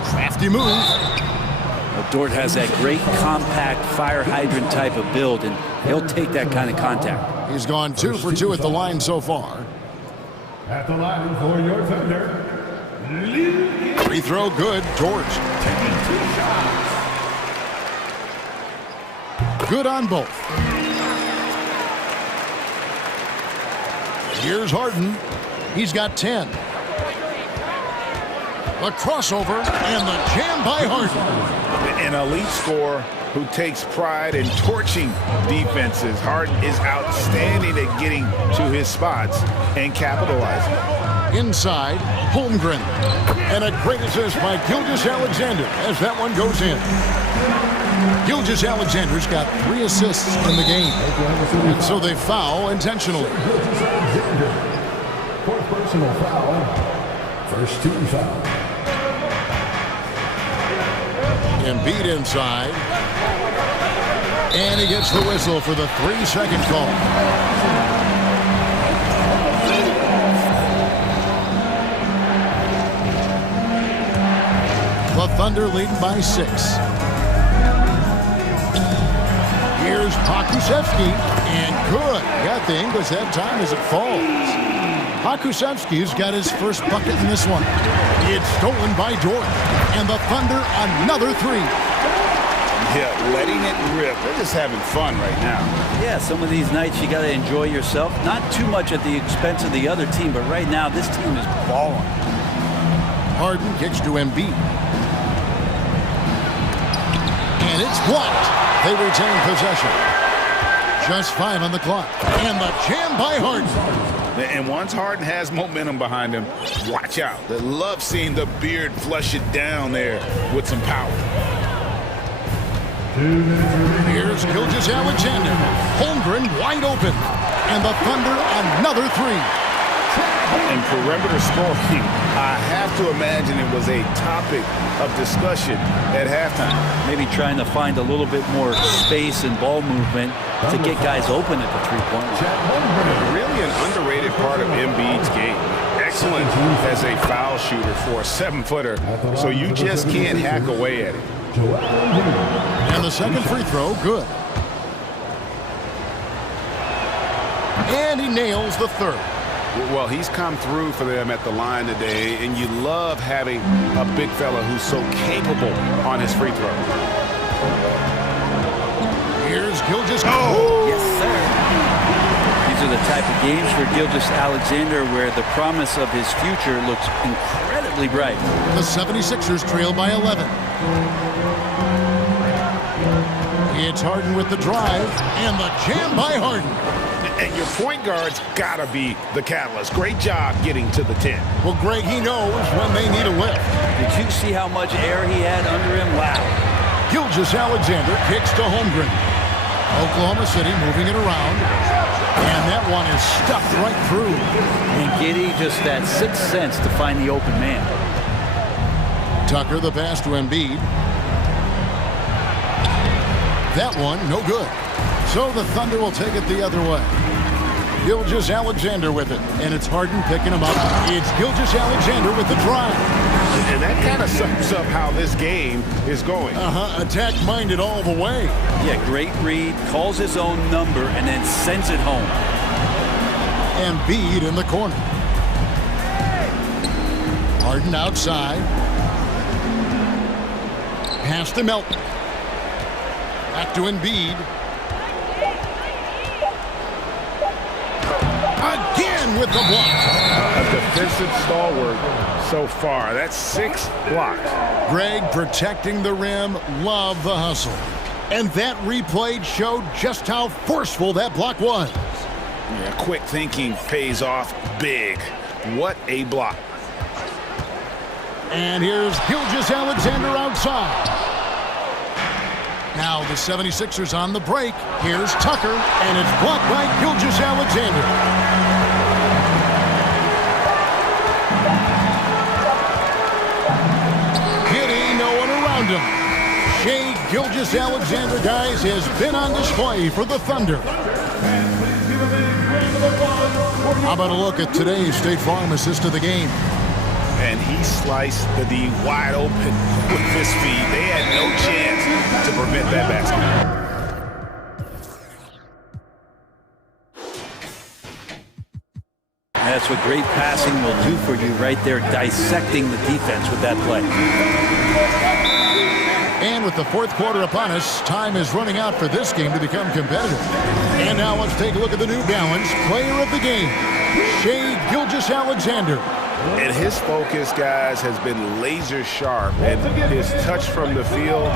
Crafty move. Well, Dort has that great compact fire hydrant type of build, and he'll take that kind of contact. He's gone 2 for 2 at the line so far. At the line for your Thunder, Free throw good. Dort. taking 2 shots. Good on both. Here's Harden. He's got 10. The crossover and the jam by Harden. An elite scorer who takes pride in torching defenses. Harden is outstanding at getting to his spots and capitalizing. Inside, Holmgren. And a great assist by Gilgeous-Alexander as that one goes in. Gilgeous-Alexander's got 3 assists in the game. And so they foul intentionally. For personal foul. First team foul. Embiid inside. And he gets the whistle for the 3-second call. The Thunder leading by 6. Here's Pokusevsky, and good. Got the English that time as it falls. Pokusevsky's got his first bucket in this one. It's stolen by Dort, and the Thunder another 3. Yeah, letting it rip. They're just having fun right now. Yeah, some of these nights you got to enjoy yourself. Not too much at the expense of the other team, but right now this team is balling. Harden kicks to Embiid. And it's blocked. They retain possession. Just 5 on the clock. And the jam by Harden. And once Harden has momentum behind him, watch out. They love seeing the beard flush it down there with some power. Here's Gilgeous-Alexander. Holmgren wide open. And the Thunder another 3. And perimeter scoring, I have to imagine it was a topic of discussion at halftime. Maybe trying to find a little bit more space and ball movement to get guys open at the three-point line. Really an underrated part of Embiid's game. Excellent as a foul shooter for a 7-footer, so you just can't hack away at it. And the second free throw, good. And he nails the third. Well, he's come through for them at the line today, and you love having a big fella who's so capable on his free throw. Here's Gilgeous. Oh! Yes, sir. These are the type of games for Gilgeous-Alexander where the promise of his future looks incredibly bright. The 76ers trail by 11. It's Harden with the drive, and the jam by Harden. And your point guard's got to be the catalyst. Great job getting to the 10. Well, Greg, he knows when they need a lift. Did you see how much air he had under him? Wow. Gilgeous-Alexander kicks to Holmgren. Oklahoma City moving it around. And that one is stuffed right through. And Giddy just that sixth sense to find the open man. Tucker the pass to Embiid. That one, no good. So the Thunder will take it the other way. Gilgeous-Alexander with it, and it's Harden picking him up. It's Gilgeous-Alexander with the drive. And that kind of sums up how this game is going. Attack-minded all the way. Yeah, great read, calls his own number, and then sends it home. Embiid in the corner. Harden outside. Pass to Melton. Back to Embiid. Again with the block. A defensive stalwart so far. That's 6 blocks. Greg protecting the rim. Love the hustle. And that replay showed just how forceful that block was. Yeah, quick thinking pays off big. What a block. And here's Gilgeous-Alexander outside. Now the 76ers on the break. Here's Tucker, and it's blocked by Gilgeous-Alexander. Hitting, no one around him. Shai Gilgeous-Alexander, guys, has been on display for the Thunder. How about a look at today's State Farm assist of the game? And he sliced the D wide open with his feet. They had no chance to prevent that basket. That's what great passing will do for you right there, dissecting the defense with that play. And with the fourth quarter upon us, time is running out for this game to become competitive. And now let's take a look at the New Balance player of the game, Shai Gilgeous-Alexander. And his focus, guys, has been laser sharp, and his touch from the field,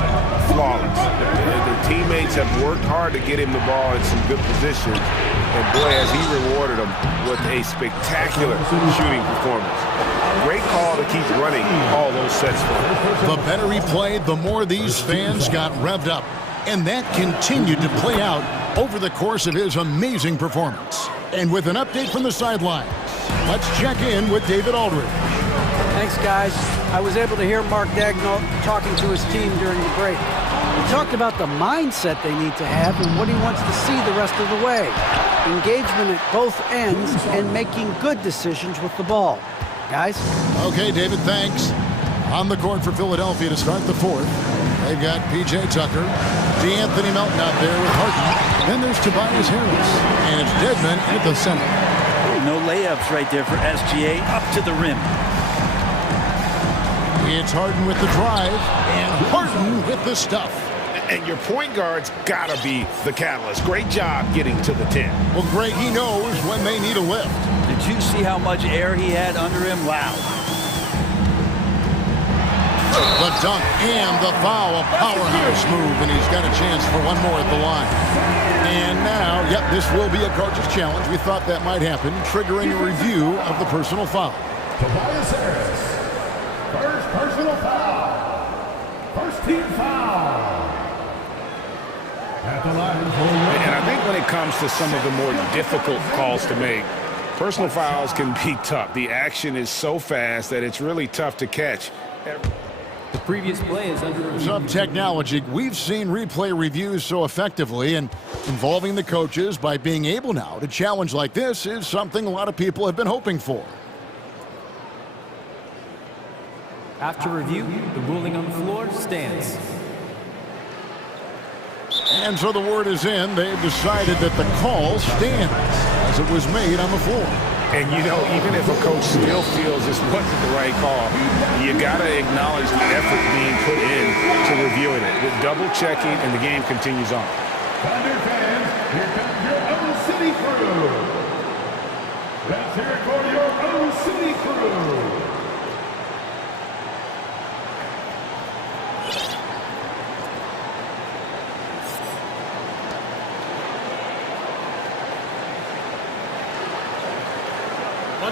flawless. The teammates have worked hard to get him the ball in some good positions, and boy, has he rewarded them with a spectacular shooting performance. Great call to keep running all those sets for him. The better he played, the more these fans got revved up, and that continued to play out over the course of his amazing performance. And with an update from the sideline, let's check in with David Aldridge. Thanks, guys. I was able to hear Mark Dagnall talking to his team during the break. He talked about the mindset they need to have and what he wants to see the rest of the way. Engagement at both ends and making good decisions with the ball. Guys? Okay, David, thanks. On the court for Philadelphia to start the fourth. They've got P.J. Tucker, D'Anthony Melton out there with Harden. Then there's Tobias Harris, and it's Dedmon at the center. No layups right there for SGA, up to the rim. It's Harden with the drive, and Harden with the stuff. And your point guard's got to be the catalyst. Great job getting to the 10. Well, Greg, he knows when they need a lift. Did you see how much air he had under him? Wow. The dunk and the foul, a powerhouse move, and he's got a chance for one more at the line. And now, yep, this will be a coach's challenge. We thought that might happen, triggering a review of the personal foul. Tobias Harris, first personal foul. First team foul. At the line for And I think when it comes to some of the more difficult calls to make, personal fouls can be tough. The action is so fast that it's really tough to catch. The previous play is under Some technology. We've seen replay reviews so effectively, and involving the coaches by being able now to challenge like this is something a lot of people have been hoping for. After review, the ruling on the floor stands. And so the word is in. They've decided that the call stands as it was made on the floor. And, you know, even if a coach still feels this wasn't the right call, you got to acknowledge the effort being put in to reviewing it, with double-checking, and the game continues on. Thunder fans, here comes your own city crew. Let's hear it for your own city crew.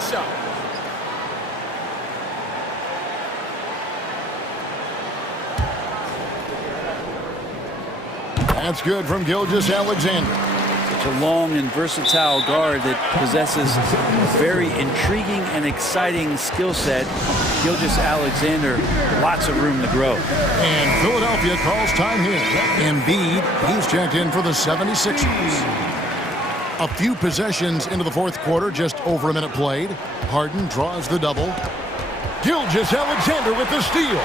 What's up? That's good from Gilgeous Alexander. Such a long and versatile guard that possesses a very intriguing and exciting skill set. Gilgeous Alexander, lots of room to grow. And Philadelphia calls time here. Embiid, he's checked in for the 76ers. A few possessions into the fourth quarter, just over a minute played. Harden draws the double. Gilgeous Alexander with the steal.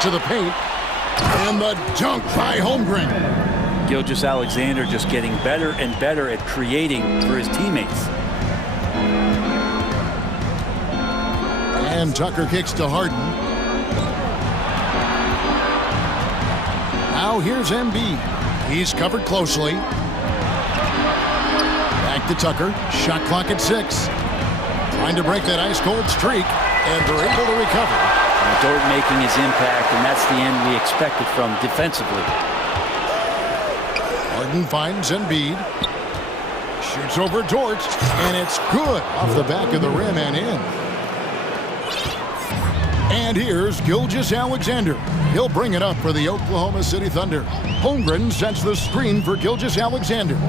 To the paint. And the dunk by Holmgren. Gilgeous Alexander just getting better and better at creating for his teammates. And Tucker kicks to Harden. Now here's Embiid. He's covered closely. Back to Tucker. Shot clock at 6. Trying to break that ice-cold streak, and they're able to recover. Dort making his impact, and that's the end we expected from defensively. Harden finds Embiid. Shoots over Dort, and it's good off the back of the rim and in. And here's Gilgeous Alexander. He'll bring it up for the Oklahoma City Thunder. Holmgren sets the screen for Gilgeous Alexander. And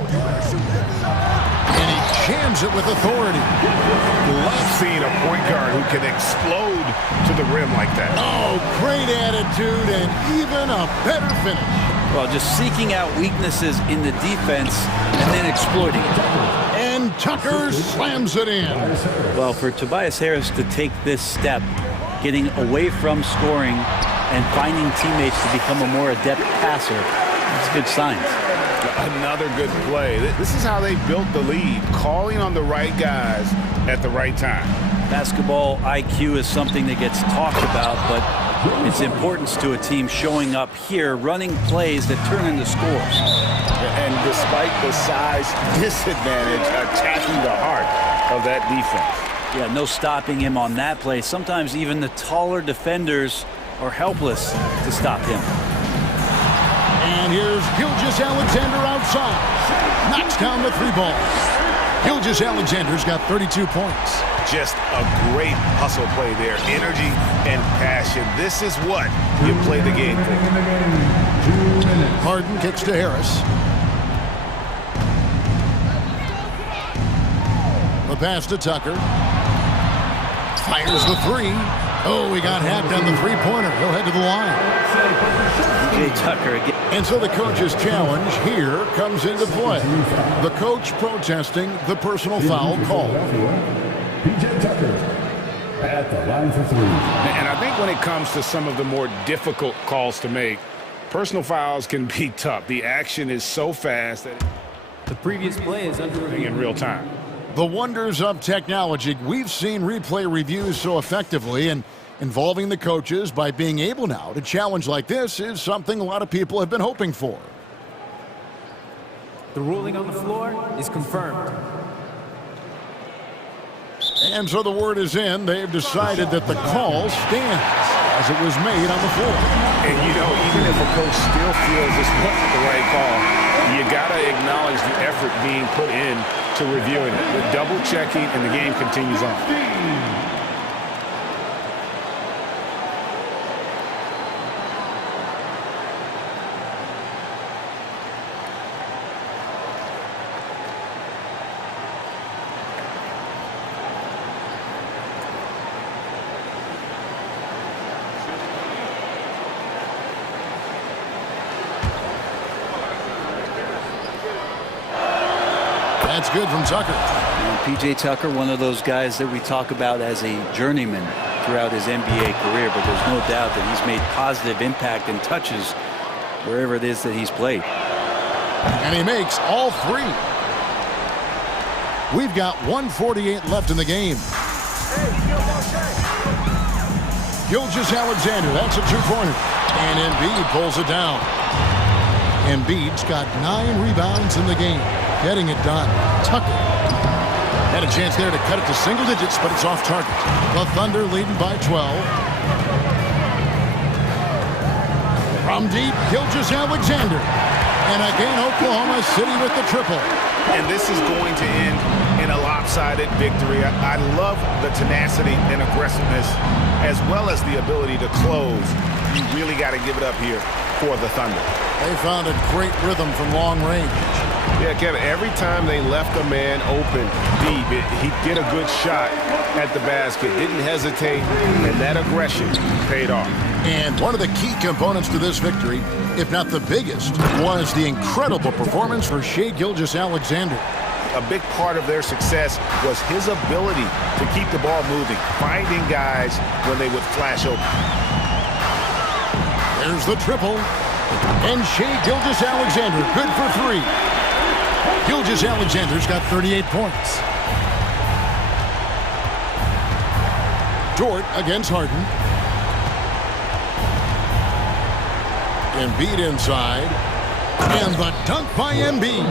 he jams it with authority. Love seeing a point guard who can explode to the rim like that. Oh, great attitude and even a better finish. Well, just seeking out weaknesses in the defense and then exploiting it. And Tucker slams it in. Well, for Tobias Harris to take this step, getting away from scoring and finding teammates to become a more adept passer, that's good signs. Another good play. This is how they built the lead, calling on the right guys at the right time. Basketball IQ is something that gets talked about, but its importance to a team showing up here, running plays that turn into scores. And despite the size disadvantage, attacking the heart of that defense. Yeah, no stopping him on that play. Sometimes even the taller defenders are helpless to stop him. And here's Gilgeous Alexander outside. Knocks down the 3 ball. Gilgeous Alexander's got 32 points. Just a great hustle play there. Energy and passion. This is what you play the game for. Harden kicks to Harris. The pass to Tucker. Fires the 3. Oh, he got hacked on the 3-pointer. He'll head to the line. Jay Tucker again. And so the coach's challenge here comes into play. The coach protesting the personal foul call. PJ Tucker at the line for 3. And I think when it comes to some of the more difficult calls to make, personal fouls can be tough. The action is so fast that The previous play is under review. in real time. The wonders of technology. We've seen replay reviews so effectively, and involving the coaches by being able now to challenge like this is something a lot of people have been hoping for. The ruling on the floor is confirmed. And so the word is in. They've decided that the call stands as it was made on the floor. And, you know, even if a coach still feels this wasn't the right call, you got to acknowledge the effort being put in to reviewing it. The double checking, and the game continues on. That's good from Tucker. And P.J. Tucker, one of those guys that we talk about as a journeyman throughout his NBA career, but there's no doubt that he's made positive impact and touches wherever it is that he's played. And he makes all 3. We've got 1:48 left in the game. Gilgeous Alexander, that's a 2-pointer. And Embiid pulls it down. Embiid's got 9 rebounds in the game. Getting it done. Tucker had a chance there to cut it to single digits, but it's off target. The Thunder leading by 12. From deep, Gilgeous Alexander. And again, Oklahoma City with the triple. And this is going to end in a lopsided victory. I love the tenacity and aggressiveness as well as the ability to close. You really got to give it up here for the Thunder. They found a great rhythm from long range. Yeah, Kevin, every time they left a man open deep, he'd get a good shot at the basket, didn't hesitate, and that aggression paid off. And one of the key components to this victory, if not the biggest, was the incredible performance for Shai Gilgeous-Alexander. A big part of their success was his ability to keep the ball moving, finding guys when they would flash open. There's the triple. And Shai Gilgeous-Alexander, good for three. Gilgeous-Alexander's got 38 points. Dort against Harden. Embiid inside. And the dunk by Embiid.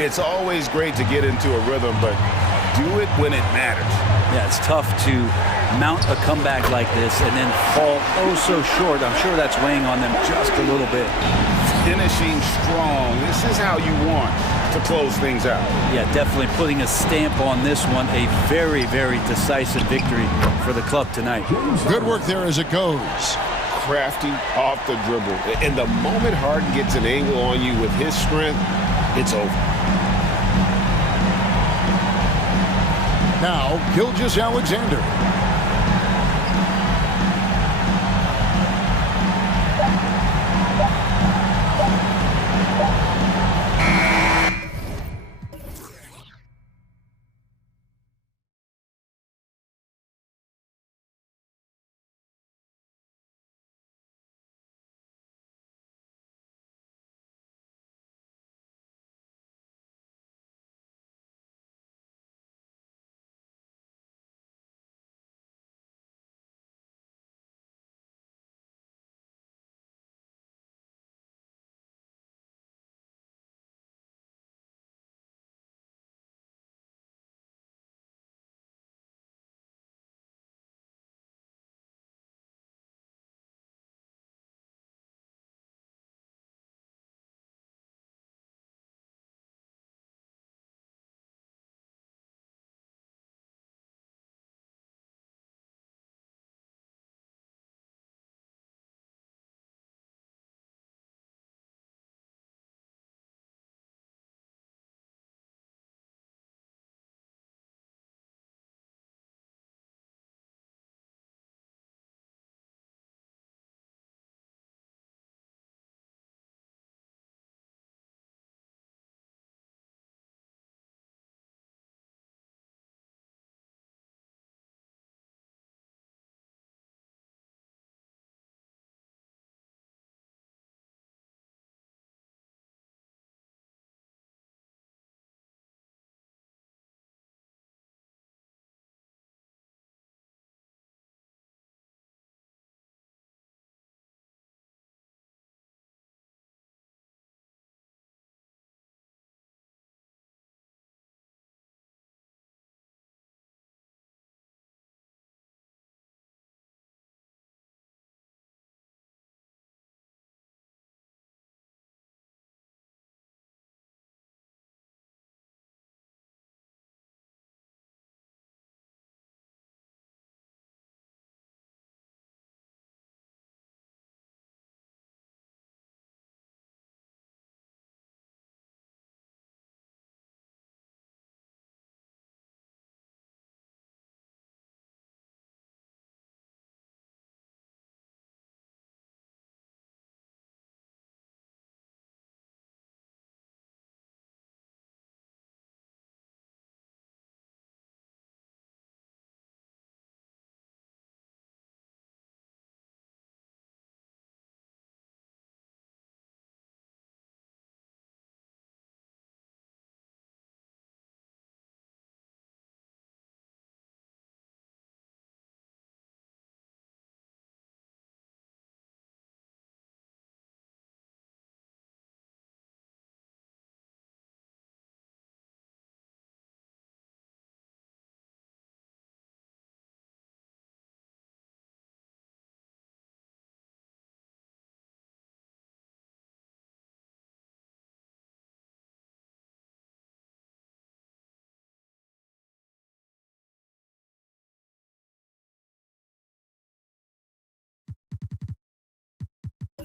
It's always great to get into a rhythm, but do it when it matters. Yeah, it's tough to mount a comeback like this and then fall oh so short. I'm sure that's weighing on them just a little bit. Finishing strong. This is how you want to close things out. Yeah, definitely putting a stamp on this one. A very, very decisive victory for the club tonight. Good work there as it goes. Crafty off the dribble. And the moment Harden gets an angle on you with his strength, it's over. Now, Gilgeous-Alexander.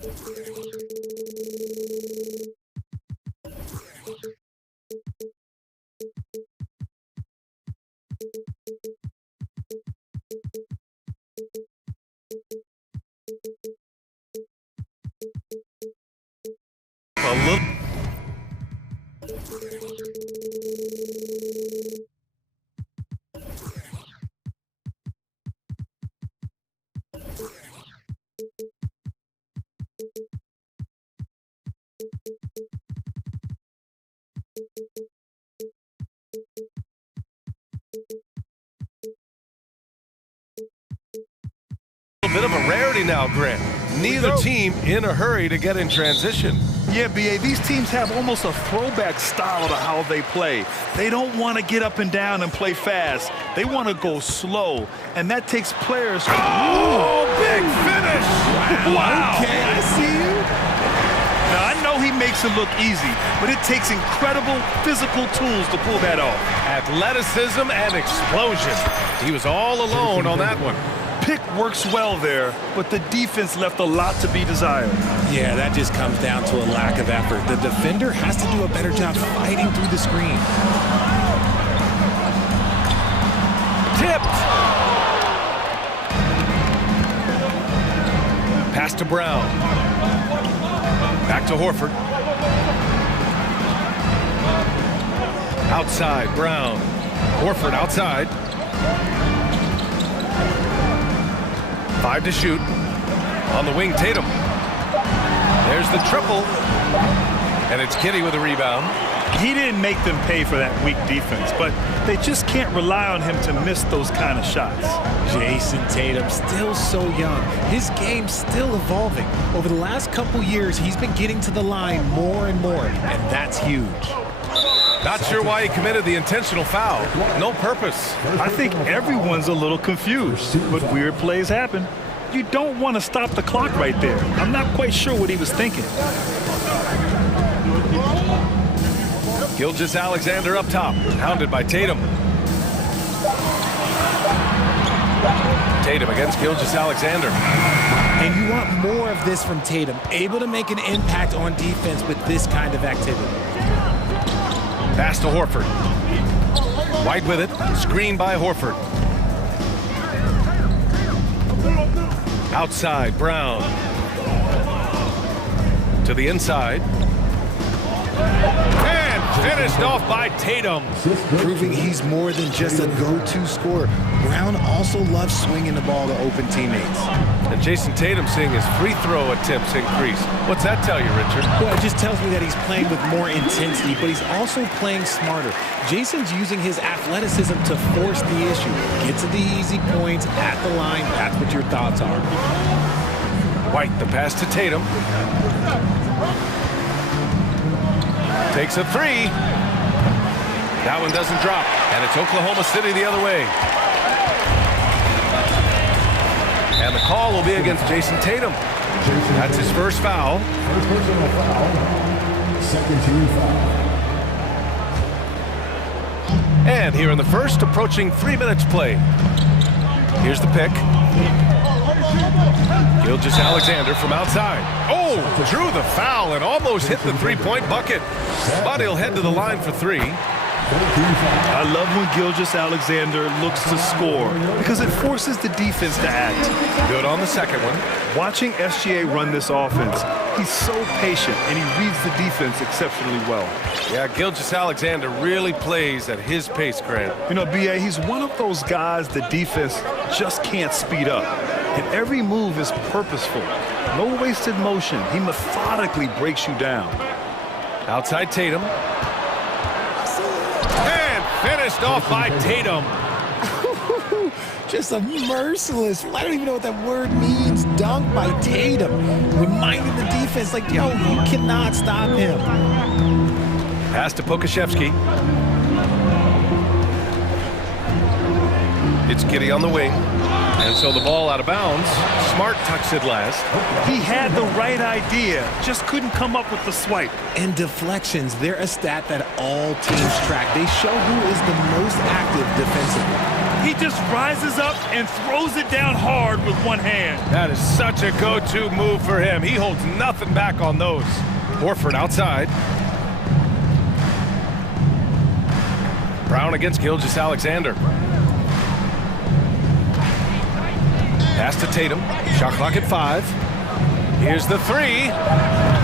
A bit of a rarity now, Grant. Neither team in a hurry to get in transition. Yeah, B.A., these teams have almost a throwback style to how they play. They don't want to get up and down and play fast. They want to go slow, and that takes players. Oh, big finish! Wow. Okay, I see you. Now, I know he makes it look easy, but it takes incredible physical tools to pull that off. Athleticism and explosion. He was all alone on that one. Pick works well there, but the defense left a lot to be desired. Yeah, that just comes down to a lack of effort. The defender has to do a better job fighting through the screen. Tipped. Pass to Brown. Back to Horford. Outside, Brown. Horford outside. 5 to shoot. On the wing, Tatum. There's the triple. And it's Kitty with a rebound. He didn't make them pay for that weak defense, but they just can't rely on him to miss those kind of shots. Jason Tatum, still so young. His game's still evolving. Over the last couple years, he's been getting to the line more and more, and that's huge. Not sure why he committed the intentional foul. No purpose. I think everyone's a little confused, but weird plays happen. You don't want to stop the clock right there. I'm not quite sure what he was thinking. Gilgeous-Alexander up top, hounded by Tatum. Tatum against Gilgeous-Alexander. And you want more of this from Tatum, able to make an impact on defense with this kind of activity. Pass to Horford. White with it, screened by Horford. Outside, Brown. To the inside. And finished off by Tatum. Proving he's more than just a go-to scorer. Brown also loves swinging the ball to open teammates. And Jason Tatum seeing his free throw attempts increase. What's that tell you, Richard? Well, it just tells me that he's playing with more intensity, but he's also playing smarter. Jason's using his athleticism to force the issue. Get to the easy points at the line. That's what your thoughts are. White, the pass to Tatum. Takes a three. That one doesn't drop. And it's Oklahoma City the other way. And the call will be against Jason Tatum. That's his first foul. First personal foul. Second team foul. And here in the first, approaching 3 minutes play. Here's the pick. Gilgeous-Alexander from outside. Oh, drew the foul and almost hit the three-point bucket. But he'll head to the line for three. I love when Gilgeous-Alexander looks to score because it forces the defense to act. Good on the second one. Watching SGA run this offense, he's so patient and he reads the defense exceptionally well. Yeah, Gilgeous-Alexander really plays at his pace, Grant. You know, B.A., he's one of those guys the defense just can't speed up. And every move is purposeful. No wasted motion. He methodically breaks you down. Outside Tatum. And finished off by Tatum. Just a merciless, I don't even know what that word means, dunk by Tatum. Reminding the defense, like, yo, you cannot stop him. Pass to Pokashevsky. It's Kitty on the wing. And so the ball out of bounds. Smart tucks it last. He had the right idea, just couldn't come up with the swipe. And deflections, they're a stat that all teams track. They show who is the most active defensively. He just rises up and throws it down hard with one hand. That is such a go-to move for him. He holds nothing back on those. Horford outside. Brown against Gilgeous-Alexander. Pass to Tatum. Shot clock at 5. Here's the 3.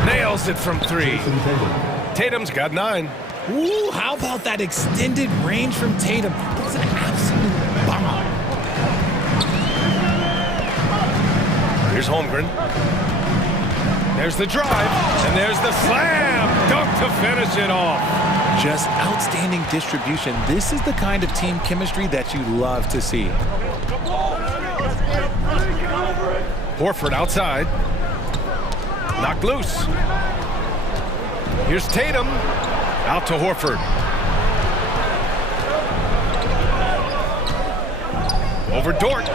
Nails it from 3. Tatum's got 9. Ooh, how about that extended range from Tatum? That's an absolute bomb. Here's Holmgren. There's the drive, and there's the slam dunk to finish it off. Just outstanding distribution. This is the kind of team chemistry that you love to see. Horford outside. Knocked loose. Here's Tatum. Out to Horford. Over Dort.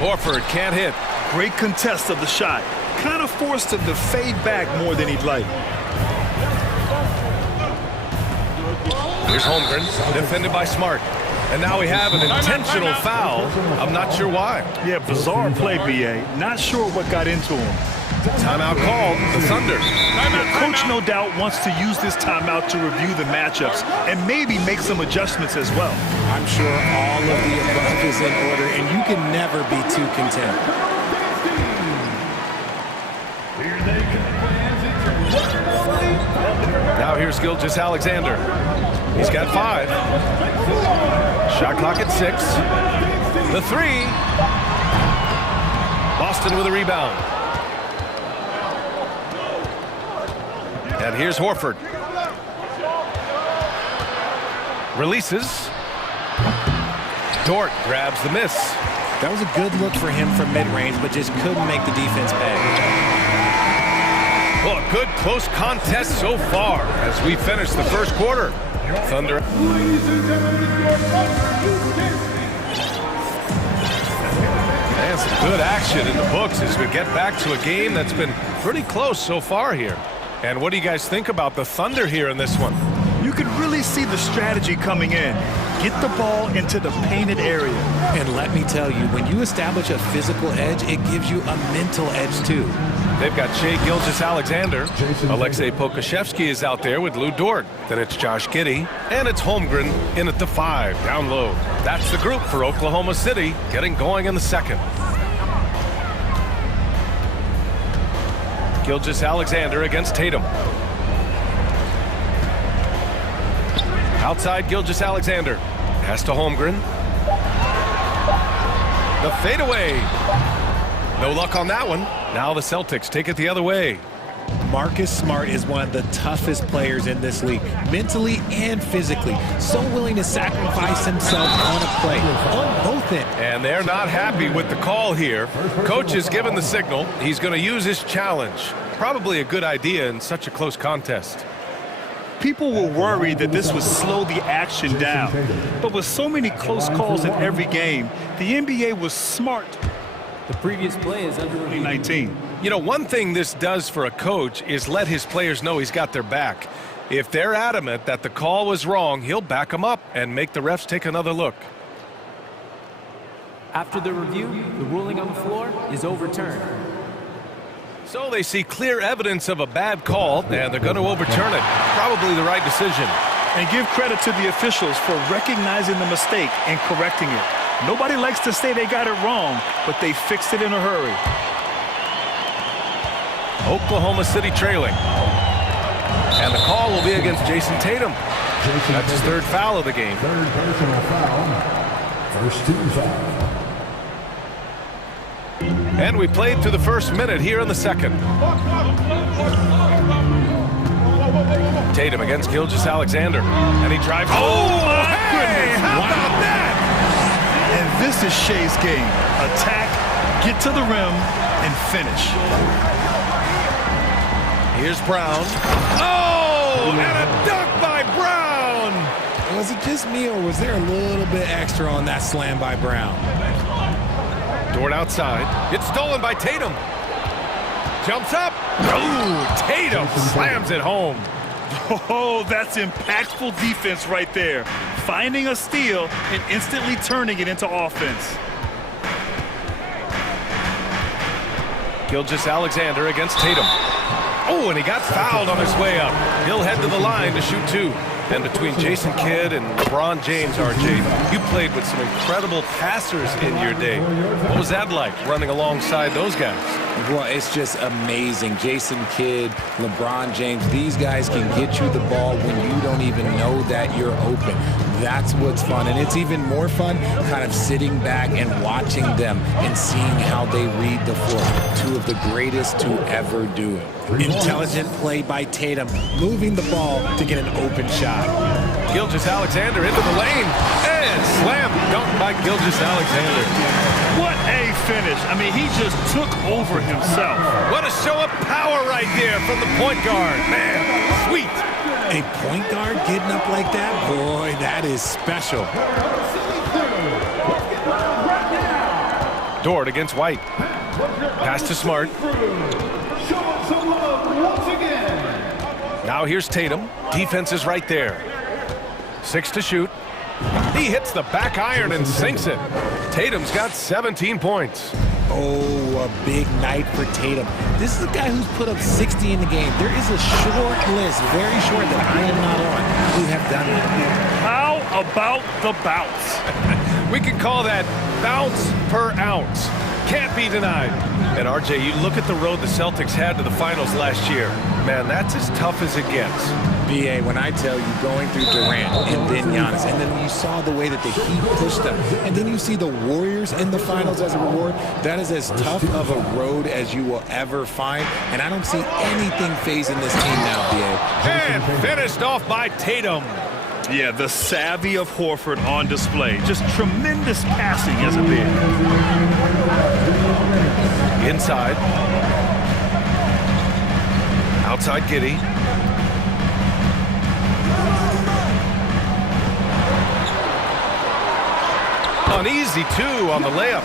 Horford can't hit. Great contest of the shot. Kind of forced him to fade back more than he'd like. Here's Holmgren, defended by Smart. And now we have an intentional foul. I'm not sure why. Yeah, bizarre play, B.A. Not sure what got into him. Timeout called, the Thunder. The coach, no doubt, wants to use this timeout to review the matchups and maybe make some adjustments as well. I'm sure all of the above is in order, and you can never be too content. Now here's Gilgeous-Alexander. He's got 5. Shot clock at 6. The 3. Boston with a rebound. And here's Horford. Releases. Dort grabs the miss. That was a good look for him from mid-range, but just couldn't make the defense pay. Well, a good close contest so far as we finish the first quarter. Thunder. And some good action in the books as we get back to a game that's been pretty close so far here. And what do you guys think about the Thunder here in this one? You can really see the strategy coming in. Get the ball into the painted area. And let me tell you, when you establish a physical edge, it gives you a mental edge too. They've got Shai Gilgeous-Alexander. Alexei Pokusevski is out there with Lou Dort. Then it's Josh Giddey. And it's Holmgren in at the 5, down low. That's the group for Oklahoma City, getting going in the second. Gilgeous-Alexander against Tatum. Outside Gilgeous-Alexander. Pass to Holmgren. The fadeaway. No luck on that one. Now the Celtics take it the other way. Marcus Smart is one of the toughest players in this league, mentally and physically. So willing to sacrifice himself on a play, on both ends. And they're not happy with the call here. Coach has given the signal. He's going to use his challenge. Probably a good idea in such a close contest. People were worried that this would slow the action down. But with so many close calls in every game, the NBA was smart. The previous play is under review. 19. You know, one thing this does for a coach is let his players know he's got their back. If they're adamant that the call was wrong, he'll back them up and make the refs take another look. After the review, the ruling on the floor is overturned. So they see clear evidence of a bad call, and they're going to overturn it. Probably the right decision. And give credit to the officials for recognizing the mistake and correcting it. Nobody likes to say they got it wrong, but they fixed it in a hurry. Oklahoma City trailing. And the call will be against Jason Tatum. That's his 3rd foul of the game. 3rd personal foul. First team foul. And we played through the first minute here in the second. Tatum against Gilgeous-Alexander. And he drives. Oh, my goodness. How about that? And this is Shai's game. Attack, get to the rim, and finish. Here's Brown. Oh, and a dunk by Brown. Was it just me, or was there a little bit extra on that slam by Brown? Dort outside. It's stolen by Tatum. Jumps up. Oh, Tatum slams it home. Oh, that's impactful defense right there. Finding a steal and instantly turning it into offense. Gilgeous-Alexander against Tatum. Oh, and he got fouled on his way up. He'll head to the line to shoot two. And between Jason Kidd and LeBron James, RJ, you played with some incredible passers in your day. What was that like, running alongside those guys? Well, it's just amazing. Jason Kidd, LeBron James, these guys can get you the ball when you don't even know that you're open. That's what's fun. And it's even more fun kind of sitting back and watching them and seeing how they read the floor. Two of the greatest to ever do it. Intelligent play by Tatum, moving the ball to get an open shot. Gilgeous-Alexander into the lane, and slam dunk by Gilgeous-Alexander. What a finish. I mean, he just took over himself. What a show of power right there from the point guard. Man, sweet. A point guard getting up like that? Boy, that is special. Dort against White. Pass to Smart. Now here's Tatum. Defense is right there. 6 to shoot. He hits the back iron and sinks it. Tatum's got 17 points. Oh, a big night for Tatum. This is a guy who's put up 60 in the game. There is a short list, very short, that I am not on, who have done that. How about the bounce? We can call that bounce per ounce. Can't be denied. And RJ, you look at the road the Celtics had to the finals last year. Man, that's as tough as it gets. BA, when I tell you going through Durant and then Giannis, and then you saw the way that the Heat pushed them, and then you see the Warriors in the finals as a reward, that is as tough of a road as you will ever find, and I don't see anything phasing this team now, BA. And finished off by Tatum. Yeah, the savvy of Horford on display. Just tremendous passing as a big. Inside. Outside Giddey. An easy two on the layup.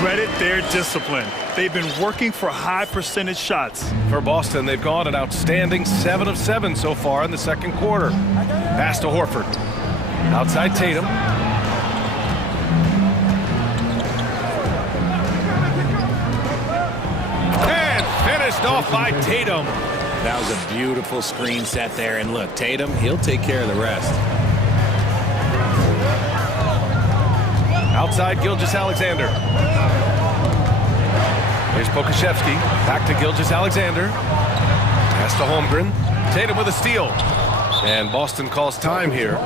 Credit their discipline. They've been working for high percentage shots. For Boston, they've gone an outstanding 7 of 7 so far in the second quarter. Pass to Horford. Outside Tatum. And finished off by Tatum. That was a beautiful screen set there, and look, Tatum, he'll take care of the rest. Outside Gilgeous-Alexander. Here's Pokashevsky. Back to Gilgeous-Alexander. Pass to Holmgren. Tatum with a steal. And Boston calls time here.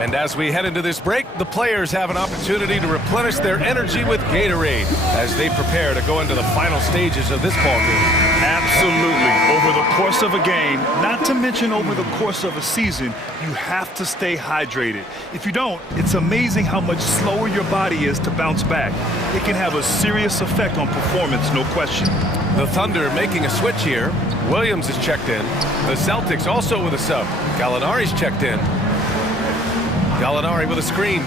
And as we head into this break, the players have an opportunity to replenish their energy with Gatorade as they prepare to go into the final stages of this ballgame. Absolutely. Over the course of a game, not to mention over the course of a season, you have to stay hydrated. If you don't, it's amazing how much slower your body is to bounce back. It can have a serious effect on performance, no question. The Thunder making a switch here. Williams is checked in. The Celtics also with a sub. Gallinari's checked in. Gallinari with a screen.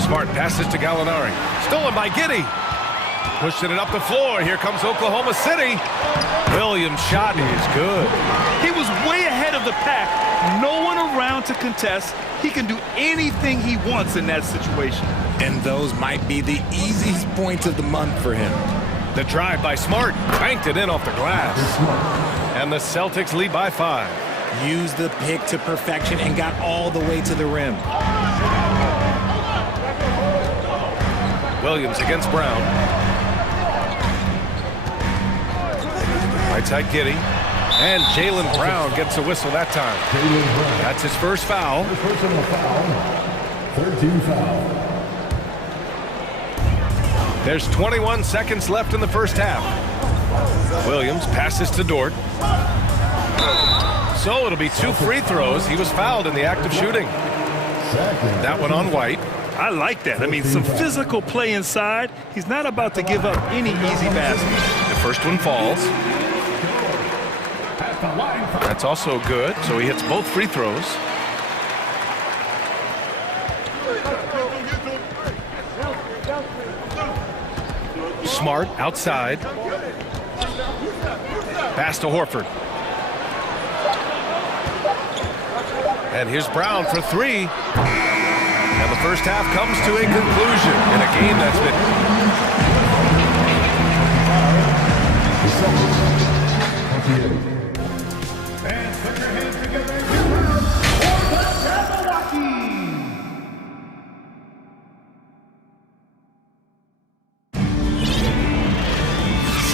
Smart passes to Gallinari. Stolen by Giddey. Pushing it up the floor. Here comes Oklahoma City. Williams' shot is good. He was way ahead of the pack. No one around to contest. He can do anything he wants in that situation. And those might be the easiest points of the month for him. The drive by Smart. Banked it in off the glass. And the Celtics lead by 5. Used the pick to perfection and got all the way to the rim. Williams against Brown. Right side Giddey. And Jaylen Brown gets a whistle that time. That's his first foul. Personal foul. 13 foul. There's 21 seconds left in the first half. Williams passes to Dort. So it'll be 2 free throws. He was fouled in the act of shooting. That one on White. I like that. I mean, some physical play inside. He's not about to give up any easy baskets. The first one falls. That's also good. So he hits both free throws. Smart outside. Pass to Horford. And here's Brown for three. And the first half comes to a conclusion in a game that's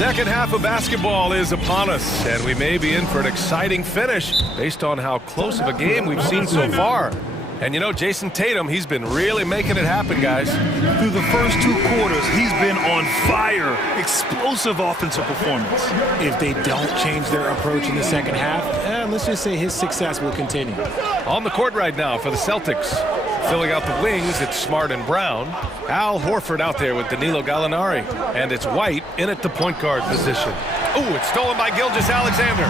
Second half of basketball is upon us, and we may be in for an exciting finish based on how close of a game we've seen so far. And you know, Jason Tatum, he's been really making it happen, guys. Through the first 2 quarters, he's been on fire. Explosive offensive performance. If they don't change their approach in the second half, let's just say his success will continue. On the court right now for the Celtics. Filling out the wings, it's Smart and Brown. Al Horford out there with Danilo Gallinari. And it's White in at the point guard position. Ooh, it's stolen by Gilgeous-Alexander.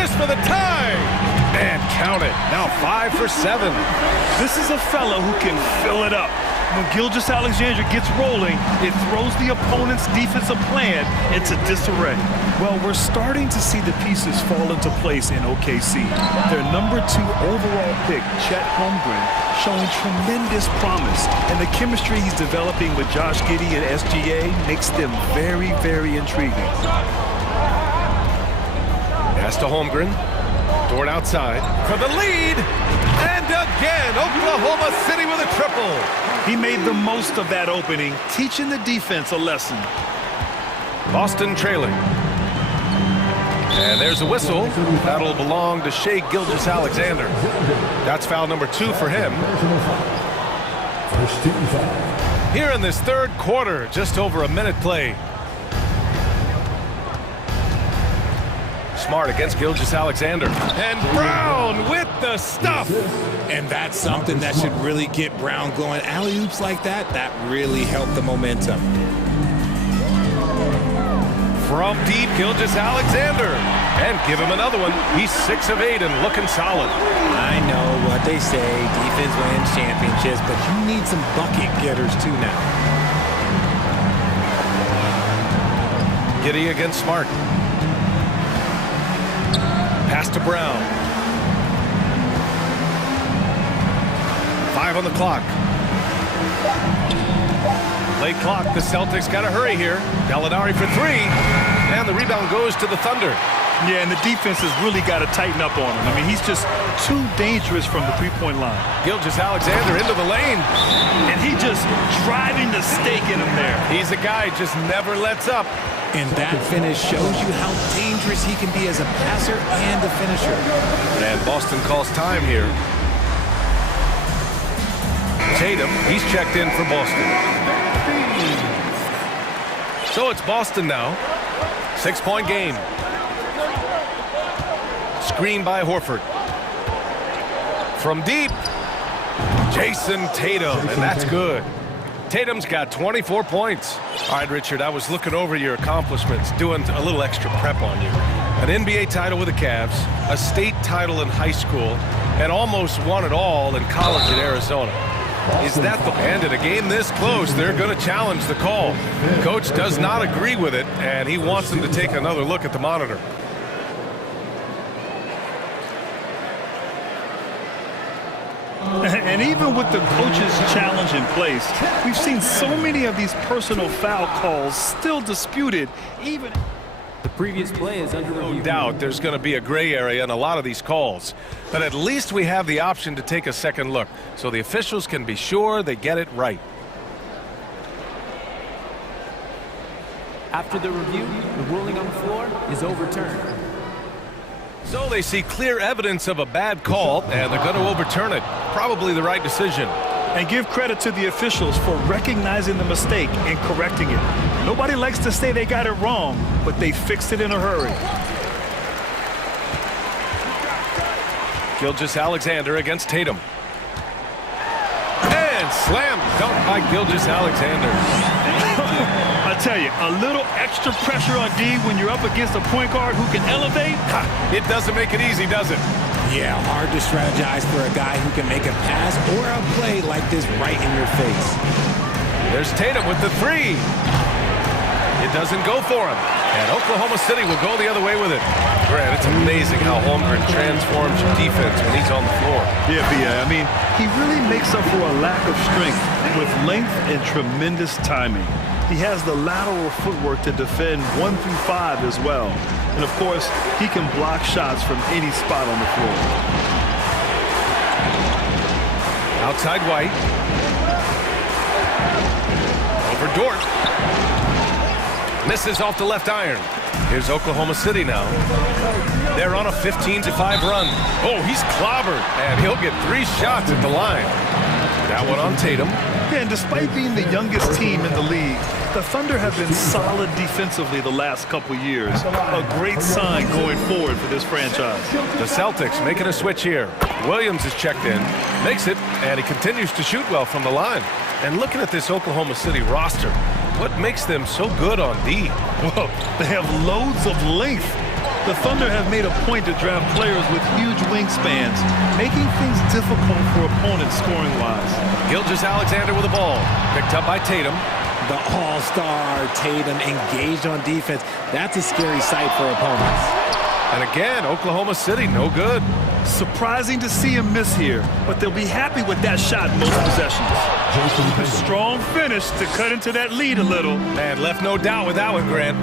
This for the tie! And count it. Now 5 for 7. This is a fellow who can fill it up. When Gilgeous-Alexander gets rolling, it throws the opponent's defensive plan into disarray. Well, we're starting to see the pieces fall into place in OKC. Their number 2 overall pick, Chet Holmgren, showing tremendous promise. And the chemistry he's developing with Josh Giddey and SGA makes them very, very intriguing. Pass to Holmgren. Dort outside for the lead. And again, Oklahoma City with a triple. He made the most of that opening, teaching the defense a lesson. Boston trailing. And there's a whistle. That'll belong to Shai Gilgeous-Alexander. That's foul number 2 for him. Here in this third quarter, just over a minute played. Smart against Gilgeous-Alexander. And Brown with the stuff. And that's something that should really get Brown going. Alley-oops like that, that really helped the momentum. From deep, Gilgeous-Alexander. And give him another one. He's 6 of 8 and looking solid. I know what they say, defense wins championships, but you need some bucket getters too now. Giddey against Smart. Pass to Brown. 5 on the clock. Late clock. The Celtics got to hurry here. Gallinari for 3. And the rebound goes to the Thunder. Yeah, and the defense has really got to tighten up on him. I mean, he's just too dangerous from the three-point line. Gilgeous-Alexander into the lane. And he just driving the stake in him there. He's a guy just never lets up. And that finish shows you how dangerous he can be as a passer and a finisher. And Boston calls time here. Tatum, he's checked in for Boston. So it's Boston now. 6-point game. Screen by Horford. From deep, Jason Tatum, and that's good. Tatum's got 24 points. All right, Richard, I was looking over your accomplishments, doing a little extra prep on you. An NBA title with the Cavs, a state title in high school, and almost won it all in college in Arizona. Is that the end? In a game this close, they're going to challenge the call. Coach does not agree with it, and he wants them to take another look at the monitor. And even with the coach's challenge in place, we've seen so many of these personal foul calls still disputed, even... The previous play is under review. No doubt there's going to be a gray area in a lot of these calls. But at least we have the option to take a second look, so the officials can be sure they get it right. After the review, the ruling on the floor is overturned. So they see clear evidence of a bad call, and they're going to overturn it. Probably the right decision. And give credit to the officials for recognizing the mistake and correcting it. Nobody likes to say they got it wrong, but they fixed it in a hurry. Gilgeous-Alexander against Tatum. And slam dunk by Gilgeous-Alexander. I tell you, a little extra pressure on D when you're up against a point guard who can elevate. It doesn't make it easy, does it? Yeah, hard to strategize for a guy who can make a pass or a play like this right in your face. There's Tatum with the three. It doesn't go for him. And Oklahoma City will go the other way with it. Grant, it's amazing how Holmgren transforms your defense when he's on the floor. Yeah, I mean, he really makes up for a lack of strength with length and tremendous timing. He has the lateral footwork to defend 1 through 5 as well. And of course, he can block shots from any spot on the floor. Outside White. Over Dort. Misses off the left iron. Here's Oklahoma City now. They're on a 15-5 run. Oh, he's clobbered, and he'll get 3 shots at the line. That one on Tatum. Yeah, and despite being the youngest team in the league, the Thunder have been solid defensively the last couple years. A great sign going forward for this franchise. The Celtics making a switch here. Williams is checked in, makes it, and he continues to shoot well from the line. And looking at this Oklahoma City roster, what makes them so good on D? Well, they have loads of length. The Thunder have made a point to draft players with huge wingspans, making things difficult for opponents scoring-wise. Gilgeous-Alexander with the ball, picked up by Tatum. The all-star Tatum engaged on defense. That's a scary sight for opponents. And again, Oklahoma City, no good. Surprising to see him miss here, but they'll be happy with that shot most possessions. A strong finish to cut into that lead a little. Man, left no doubt with that one, Grant.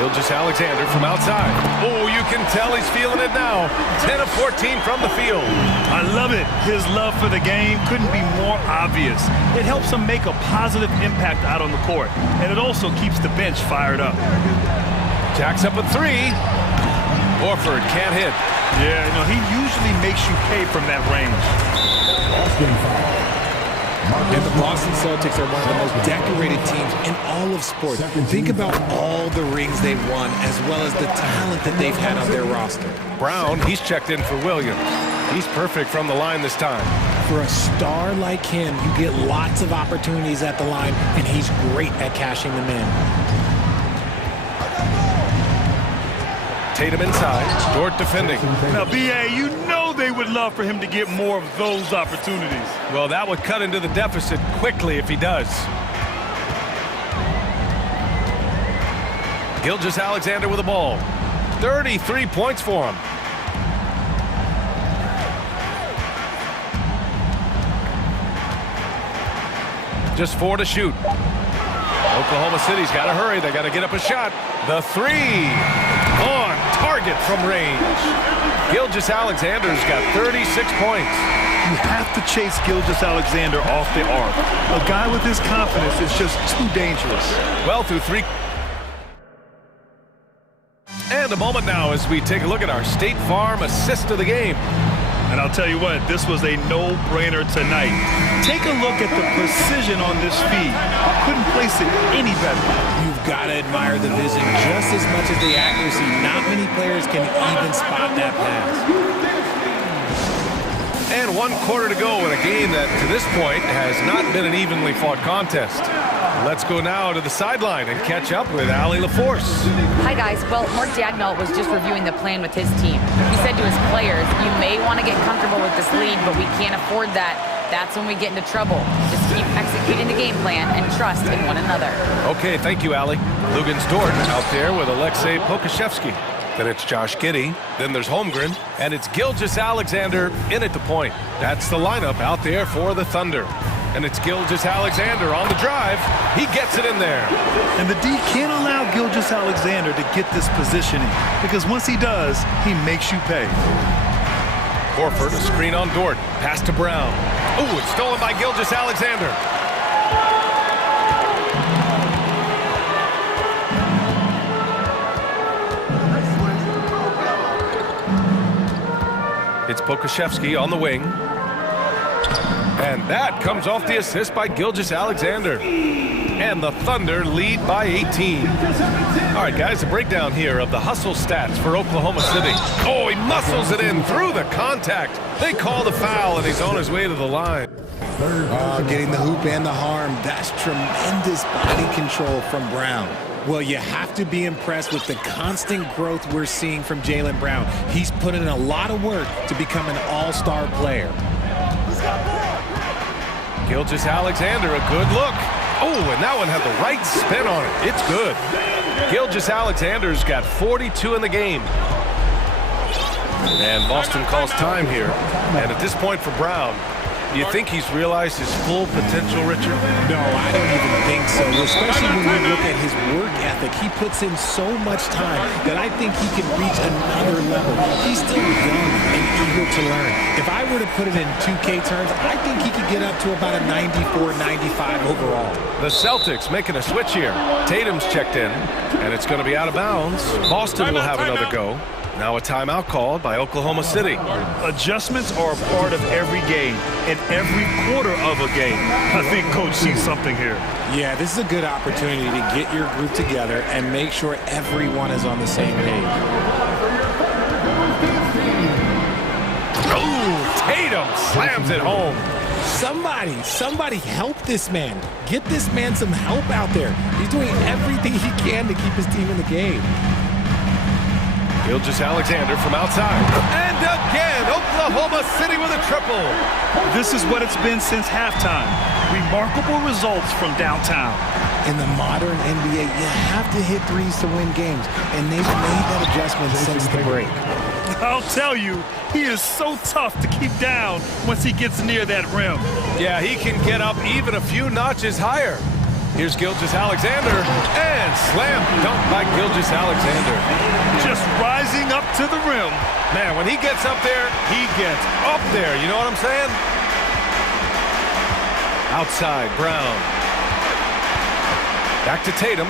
Gilgeous-Alexander from outside. Oh, you can tell he's feeling it now. 10 of 14 from the field. I love it. His love for the game couldn't be more obvious. It helps him make a positive impact out on the court, and it also keeps the bench fired up. Jacks up a three. Horford can't hit. Yeah, you know, he usually makes you pay from that range. And the Boston Celtics are one of the most decorated teams in all of sports. Think about all the rings they've won, as well as the talent that they've had on their roster. Brown, he's checked in for Williams. He's perfect from the line this time. For a star like him, you get lots of opportunities at the line, and he's great at cashing them in. Tatum inside, Dort defending. Now, B.A., you know they would love for him to get more of those opportunities. Well, that would cut into the deficit quickly if he does. Gilgeous-Alexander with the ball. 33 points for him. Just 4 to shoot. Oklahoma City's got to hurry. They got to get up a shot. The three on target from range. Gilgeous-Alexander's got 36 points. You have to chase Gilgeous-Alexander off the arc. A guy with his confidence is just too dangerous. Well, through 3. And a moment now as we take a look at our State Farm assist of the game. And I'll tell you what, this was a no-brainer tonight. Take a look at the precision on this feed. Couldn't place it any better. You've got to admire the vision just as much as the accuracy. Not many players can even spot that pass. And 1 quarter to go in a game that, to this point, has not been an evenly fought contest. Let's go now to the sideline and catch up with Allie LaForce. Hi, guys. Well, Mark Daigneault was just reviewing the plan with his team. He said to his players, you may want to get comfortable with this lead, but we can't afford that. That's when we get into trouble. Just keep executing the game plan and trust in one another. Okay, thank you, Allie. Lugans Dort out there with Alexei Pokashevsky. Then it's Josh Giddey. Then there's Holmgren. And it's Gilgeous-Alexander in at the point. That's the lineup out there for the Thunder. And it's Gilgeous-Alexander on the drive. He gets it in there. And the D can't allow Gilgeous-Alexander to get this positioning, because once he does, he makes you pay. Horford, a screen on Dort. Pass to Brown. Oh, it's stolen by Gilgeous-Alexander. It's Pokashevsky on the wing. And that comes off the assist by Gilgeous-Alexander. And the Thunder lead by 18. All right, guys, a breakdown here of the hustle stats for Oklahoma City. Oh, he muscles it in through the contact. They call the foul, and he's on his way to the line. Getting the hoop and the harm. That's tremendous body control from Brown. Well, you have to be impressed with the constant growth we're seeing from Jaylen Brown. He's put in a lot of work to become an all-star player. Gilgeous-Alexander, a good look. Oh, and that one had the right spin on it. It's good. Gilgeous-Alexander's got 42 in the game. And Boston calls time here. And at this point for Brown, do you think he's realized his full potential, Richard? No, I don't even think so, especially when you look at his work ethic. He puts in so much time that I think he can reach another level. He's still young and eager to learn. If I were to put it in 2K terms, I think he could get up to about a 94, 95 overall. The Celtics making a switch here. Tatum's checked in, and it's going to be out of bounds. Boston will have another go. Now a timeout called by Oklahoma City. Adjustments are a part of every game and every quarter of a game. I think Coach sees something here. Yeah, this is a good opportunity to get your group together and make sure everyone is on the same page. Oh, Tatum slams it home. Somebody help this man. Get this man some help out there. He's doing everything he can to keep his team in the game. Gilgeous-Alexander from outside. And again, Oklahoma City with a triple. This is what it's been since halftime. Remarkable results from downtown. In the modern NBA, you have to hit threes to win games, and they've made that adjustment since the break. I'll tell you, he is so tough to keep down once he gets near that rim. Yeah, he can get up even a few notches higher. Here's Gilgeous-Alexander, and slam dunk by Gilgeous-Alexander. Just rising up to the rim. Man, when he gets up there, he gets up there. You know what I'm saying? Outside, Brown. Back to Tatum.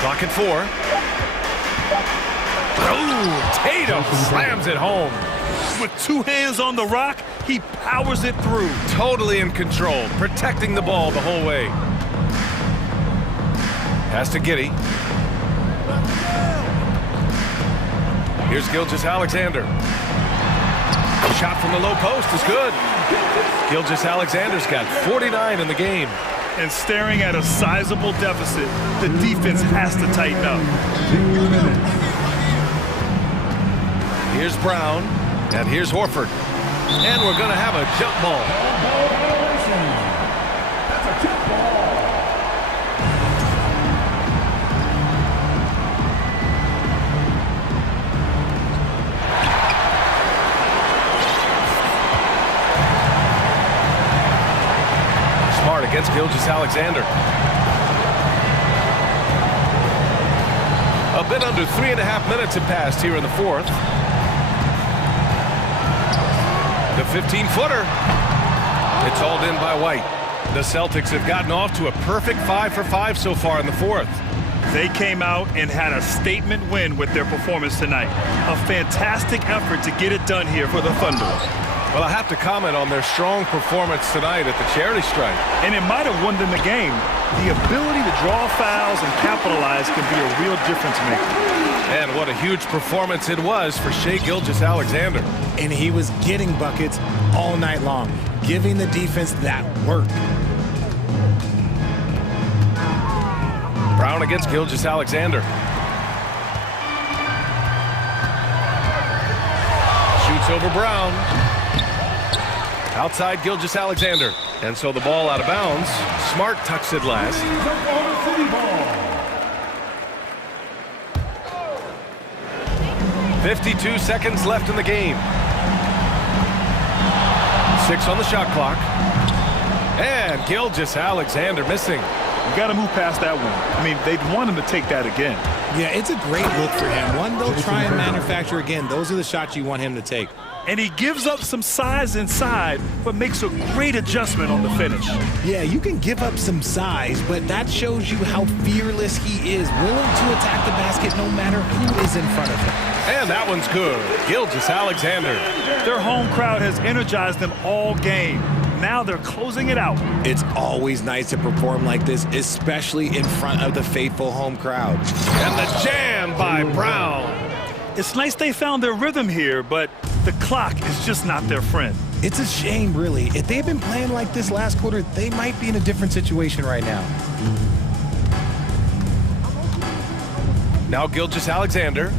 Clock at 4. Oh, Tatum slams it home. With 2 hands on the rock, he powers it through. Totally in control, protecting the ball the whole way. Pass to Giddey. Here's Gilgeous-Alexander. Shot from the low post is good. Gilgeous-Alexander's got 49 in the game. And staring at a sizable deficit, the defense has to tighten up. Here's Brown, and here's Horford. And we're going to have a jump ball. That's a jump ball. Smart against Gilgeous-Alexander. A bit under 3.5 minutes have passed here in the fourth. The 15-footer. It's hauled in by White. The Celtics have gotten off to a perfect 5 for 5 so far in the fourth. They came out and had a statement win with their performance tonight. A fantastic effort to get it done here for the Thunder. Well, I have to comment on their strong performance tonight at the charity strike. And it might have won them the game. The ability to draw fouls and capitalize can be a real difference maker. And what a huge performance it was for Shai Gilgeous-Alexander. And he was getting buckets all night long, giving the defense that work. Brown against Gilgeous-Alexander. Shoots over Brown. Outside Gilgeous-Alexander. And so the ball out of bounds. Smart tucks it last. 52 seconds left in the game. 6 on the shot clock. And Gilgeous-Alexander missing. You got to move past that one. I mean, they'd want him to take that again. Yeah, it's a great look for him. One they'll try and manufacture again. Those are the shots you want him to take. And he gives up some size inside, but makes a great adjustment on the finish. Yeah, you can give up some size, but that shows you how fearless he is, willing to attack the basket no matter who is in front of him. And that one's good. Gilgeous-Alexander. Their home crowd has energized them all game. Now they're closing it out. It's always nice to perform like this, especially in front of the faithful home crowd. And the jam by Brown. It's nice they found their rhythm here, but the clock is just not their friend. It's a shame, really. If they've been playing like this last quarter, they might be in a different situation right now. Now Gilgeous-Alexander.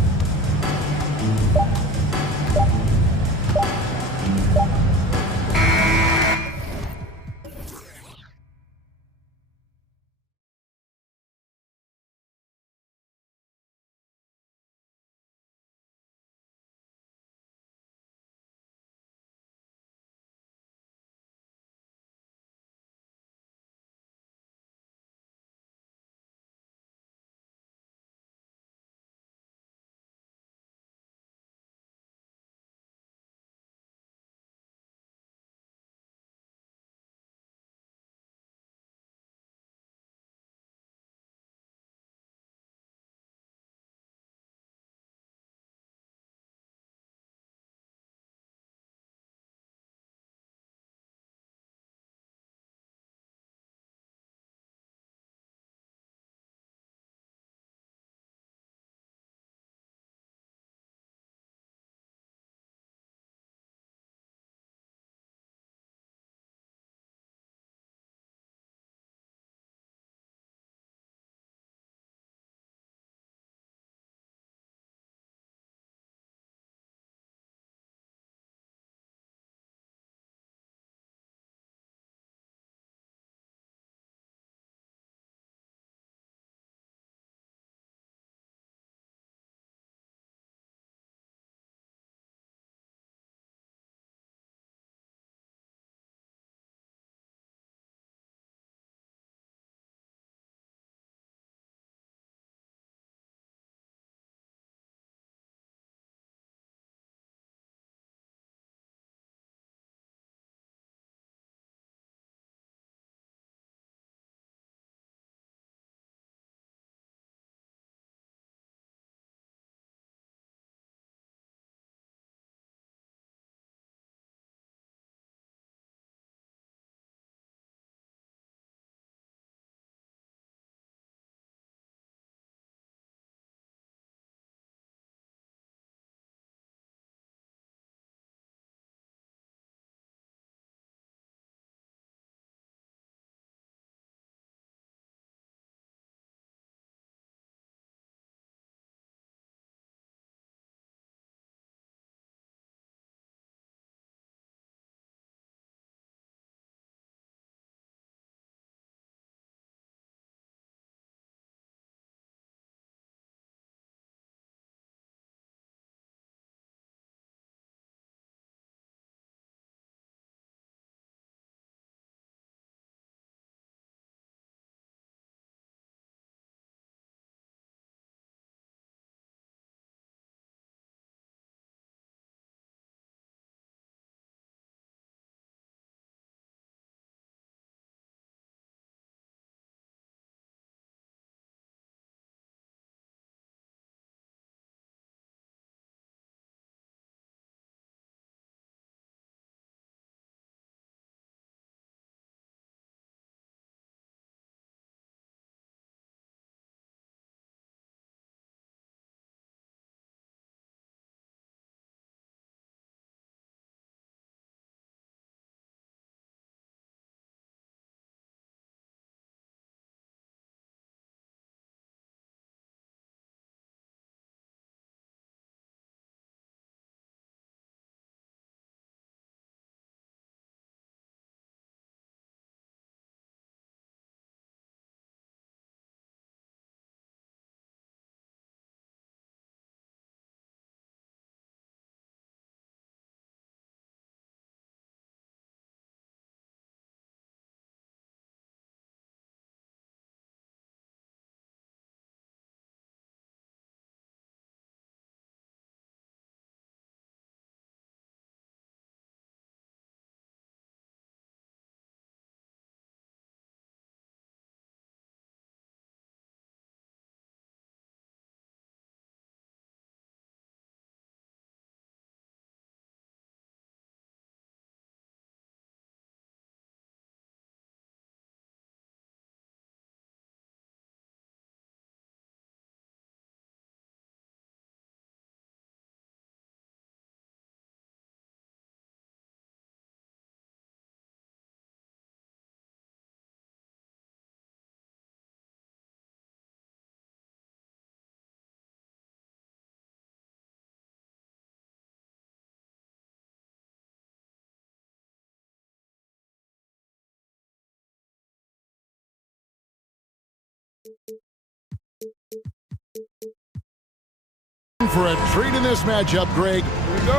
For a treat in this matchup, Greg,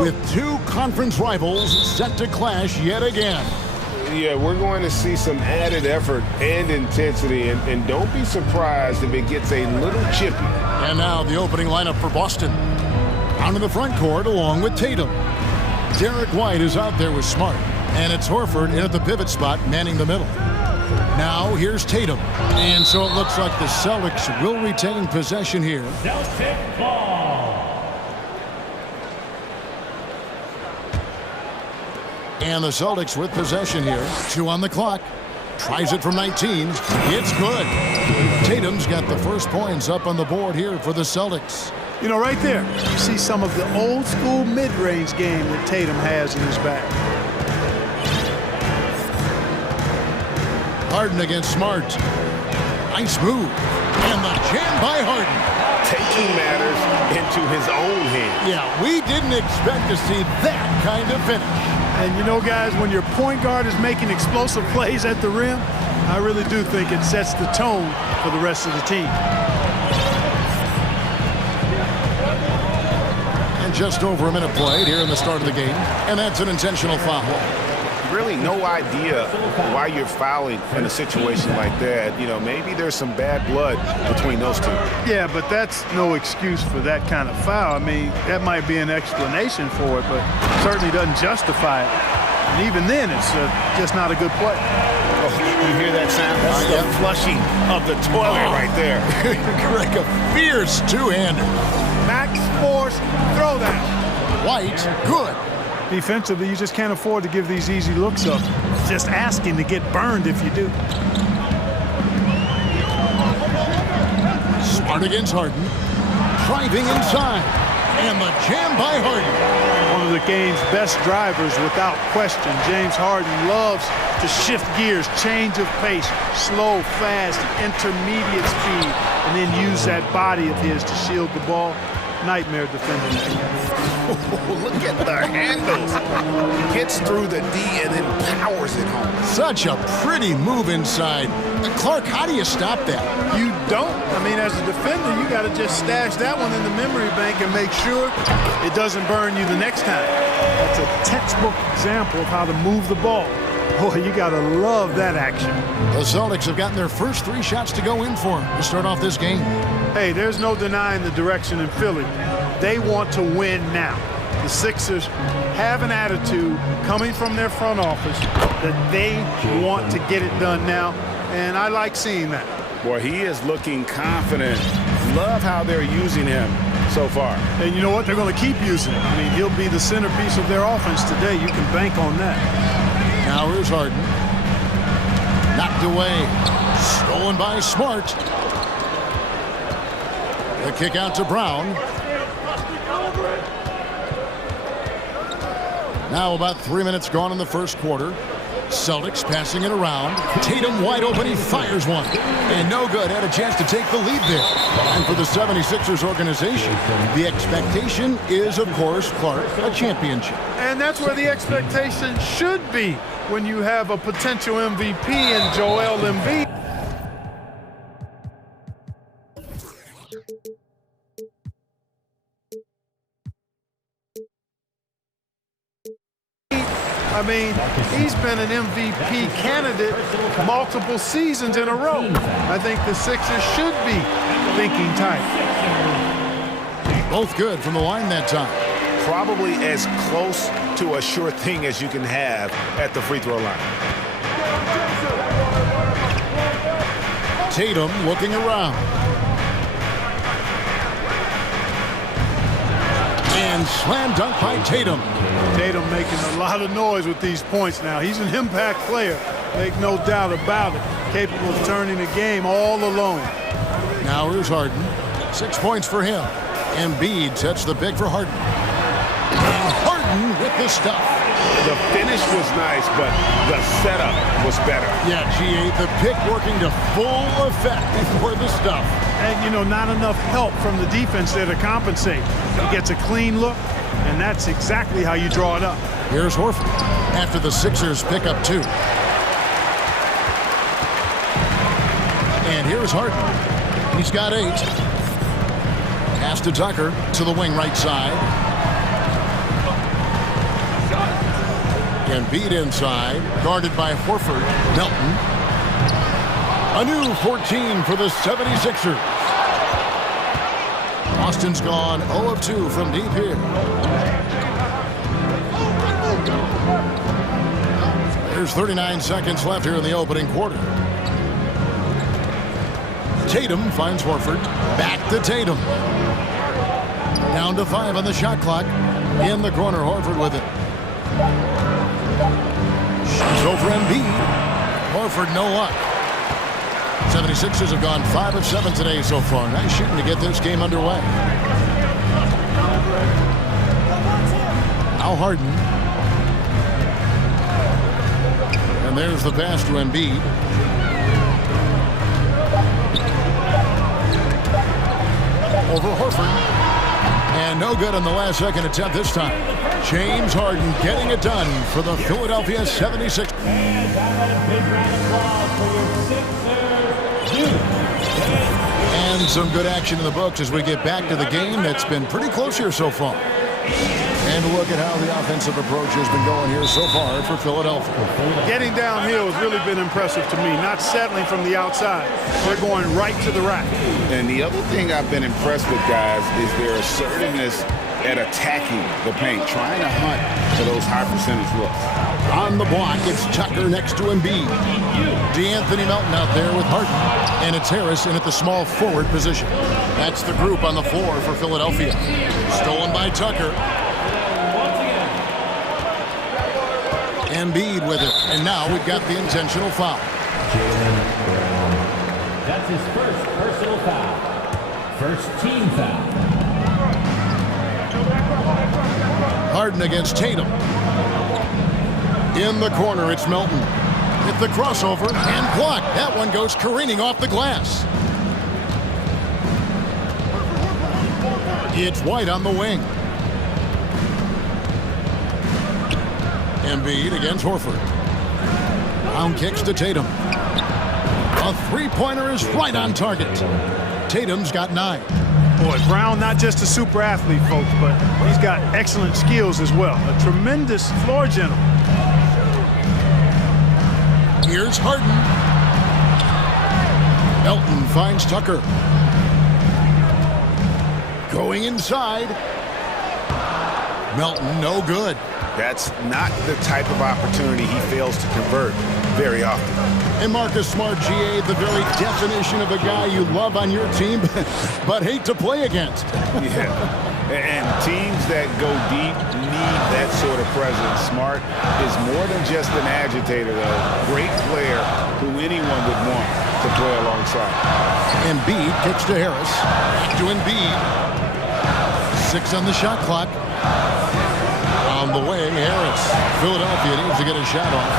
with two conference rivals set to clash yet again. Yeah, we're going to see some added effort and intensity, and don't be surprised if it gets a little chippy. And now the opening lineup for Boston. Out in the front court along with Tatum. Derek White is out there with Smart, and it's Horford in at the pivot spot manning the middle. Now here's Tatum, and so it looks like the Celtics will retain possession here. Celtic ball. And the Celtics with possession here. 2 on the clock. Tries it from 19. It's good. Tatum's got the first points up on the board here for the Celtics. You know, right there, you see some of the old school mid-range game that Tatum has in his bag. Harden against Smart. Nice move. And the jam by Harden. Taking matters into his own hands. Yeah, we didn't expect to see that kind of finish. And you know, guys, when your point guard is making explosive plays at the rim, I really do think it sets the tone for the rest of the team. And just over a minute played here in the start of the game, and that's an intentional foul. Really no idea why you're fouling in a situation like that. You know, maybe there's some bad blood between those two. Yeah, but that's no excuse for that kind of foul. I mean, that might be an explanation for it, but certainly doesn't justify it. And even then, it's just not a good play. Oh, you hear that sound? That's the flushing of the toilet right there. Greg, a fierce two-hander. Max Force throwdown. White, good. Defensively, you just can't afford to give these easy looks up. Just asking to get burned if you do. Smart against Harden. Driving inside. And the jam by Harden. One of the game's best drivers without question. James Harden loves to shift gears, change of pace, slow, fast, intermediate speed, and then use that body of his to shield the ball. Nightmare defending. Oh, look at the handles. Gets through the D and then powers it home. Such a pretty move inside. Clark, how do you stop that? You don't. I mean, as a defender, you got to just stash that one in the memory bank and make sure it doesn't burn you the next time. That's a textbook example of how to move the ball. Boy, you got to love that action. The Celtics have gotten their first 3 shots to go in for them to start off this game. Hey, there's no denying the direction in Philly. They want to win now. The Sixers have an attitude coming from their front office that they want to get it done now, and I like seeing that. Boy, he is looking confident. Love how they're using him so far. And you know what? They're going to keep using him. I mean, he'll be the centerpiece of their offense today. You can bank on that. Now here's Harden. Knocked away. Stolen by Smart. The kick out to Brown. Now about 3 minutes gone in the first quarter. Celtics passing it around. Tatum wide open. He fires one. And no good. Had a chance to take the lead there. And for the 76ers organization, the expectation is, of course, Clark, a championship. And that's where the expectation should be when you have a potential MVP in Joel Embiid. I mean, he's been an MVP candidate multiple seasons in a row. I think the Sixers should be thinking tight. Both good from the line that time. Probably as close to a sure thing as you can have at the free throw line. Tatum looking around. And slam dunk by Tatum. Tatum making a lot of noise with these points now. He's an impact player, make no doubt about it. Capable of turning the game all alone. Now here's Harden. 6 points for him. Embiid sets the pick for Harden. And Harden with the stuff. The finish was nice, but the setup was better. Yeah, GA, the pick working to full effect before the stuff. And, you know, not enough help from the defense there to compensate. He gets a clean look, and that's exactly how you draw it up. Here's Horford after the Sixers pick up 2. And here's Harden. He's got 8. Pass to Tucker to the wing right side. Embiid inside, guarded by Horford. Melton. A new 14 for the 76ers. Boston's gone 0 of 2 from deep here. There's 39 seconds left here in the opening quarter. Tatum finds Horford. Back to Tatum. Down to 5 on the shot clock. In the corner, Horford with it. Shoots over Embiid. Horford, no luck. 76ers have gone 5 of 7 today so far. Nice shooting to get this game underway. Now Harden. And there's the pass to Embiid. Over Horford. And no good on the last second attempt this time. James Harden getting it done for the Philadelphia 76ers. And some good action in the books as we get back to the game that's been pretty close here so far. And look at how the offensive approach has been going here so far for Philadelphia. Getting downhill has really been impressive to me. Not settling from the outside. They're going right to the rack. And the other thing I've been impressed with, guys, is their assertiveness at attacking the paint, trying to hunt for those high percentage looks. On the block, it's Tucker next to Embiid. DeAnthony Melton out there with Harden. And it's Harris in at the small forward position. That's the group on the floor for Philadelphia. Stolen by Tucker. Embiid with it. And now we've got the intentional foul. That's his first personal foul. First team foul. Harden against Tatum. In the corner, it's Melton. With the crossover and blocked. That one goes careening off the glass. It's White on the wing. Embiid against Horford. Brown kicks to Tatum. A three-pointer is right on target. Tatum's got 9. Boy, Brown not just a super athlete, folks, but he's got excellent skills as well. A tremendous floor general. Here's Harden. Melton finds Tucker. Going inside. Melton, no good. That's not the type of opportunity he fails to convert very often. And Marcus Smart, GA, the very definition of a guy you love on your team, but hate to play against. Yeah, and teams that go deep need that sort of presence. Smart is more than just an agitator, though. Great player who anyone would want to play alongside. Embiid kicks to Harris. Back to Embiid. 6 on the shot clock. On the way, Harris. Philadelphia needs to get a shot off.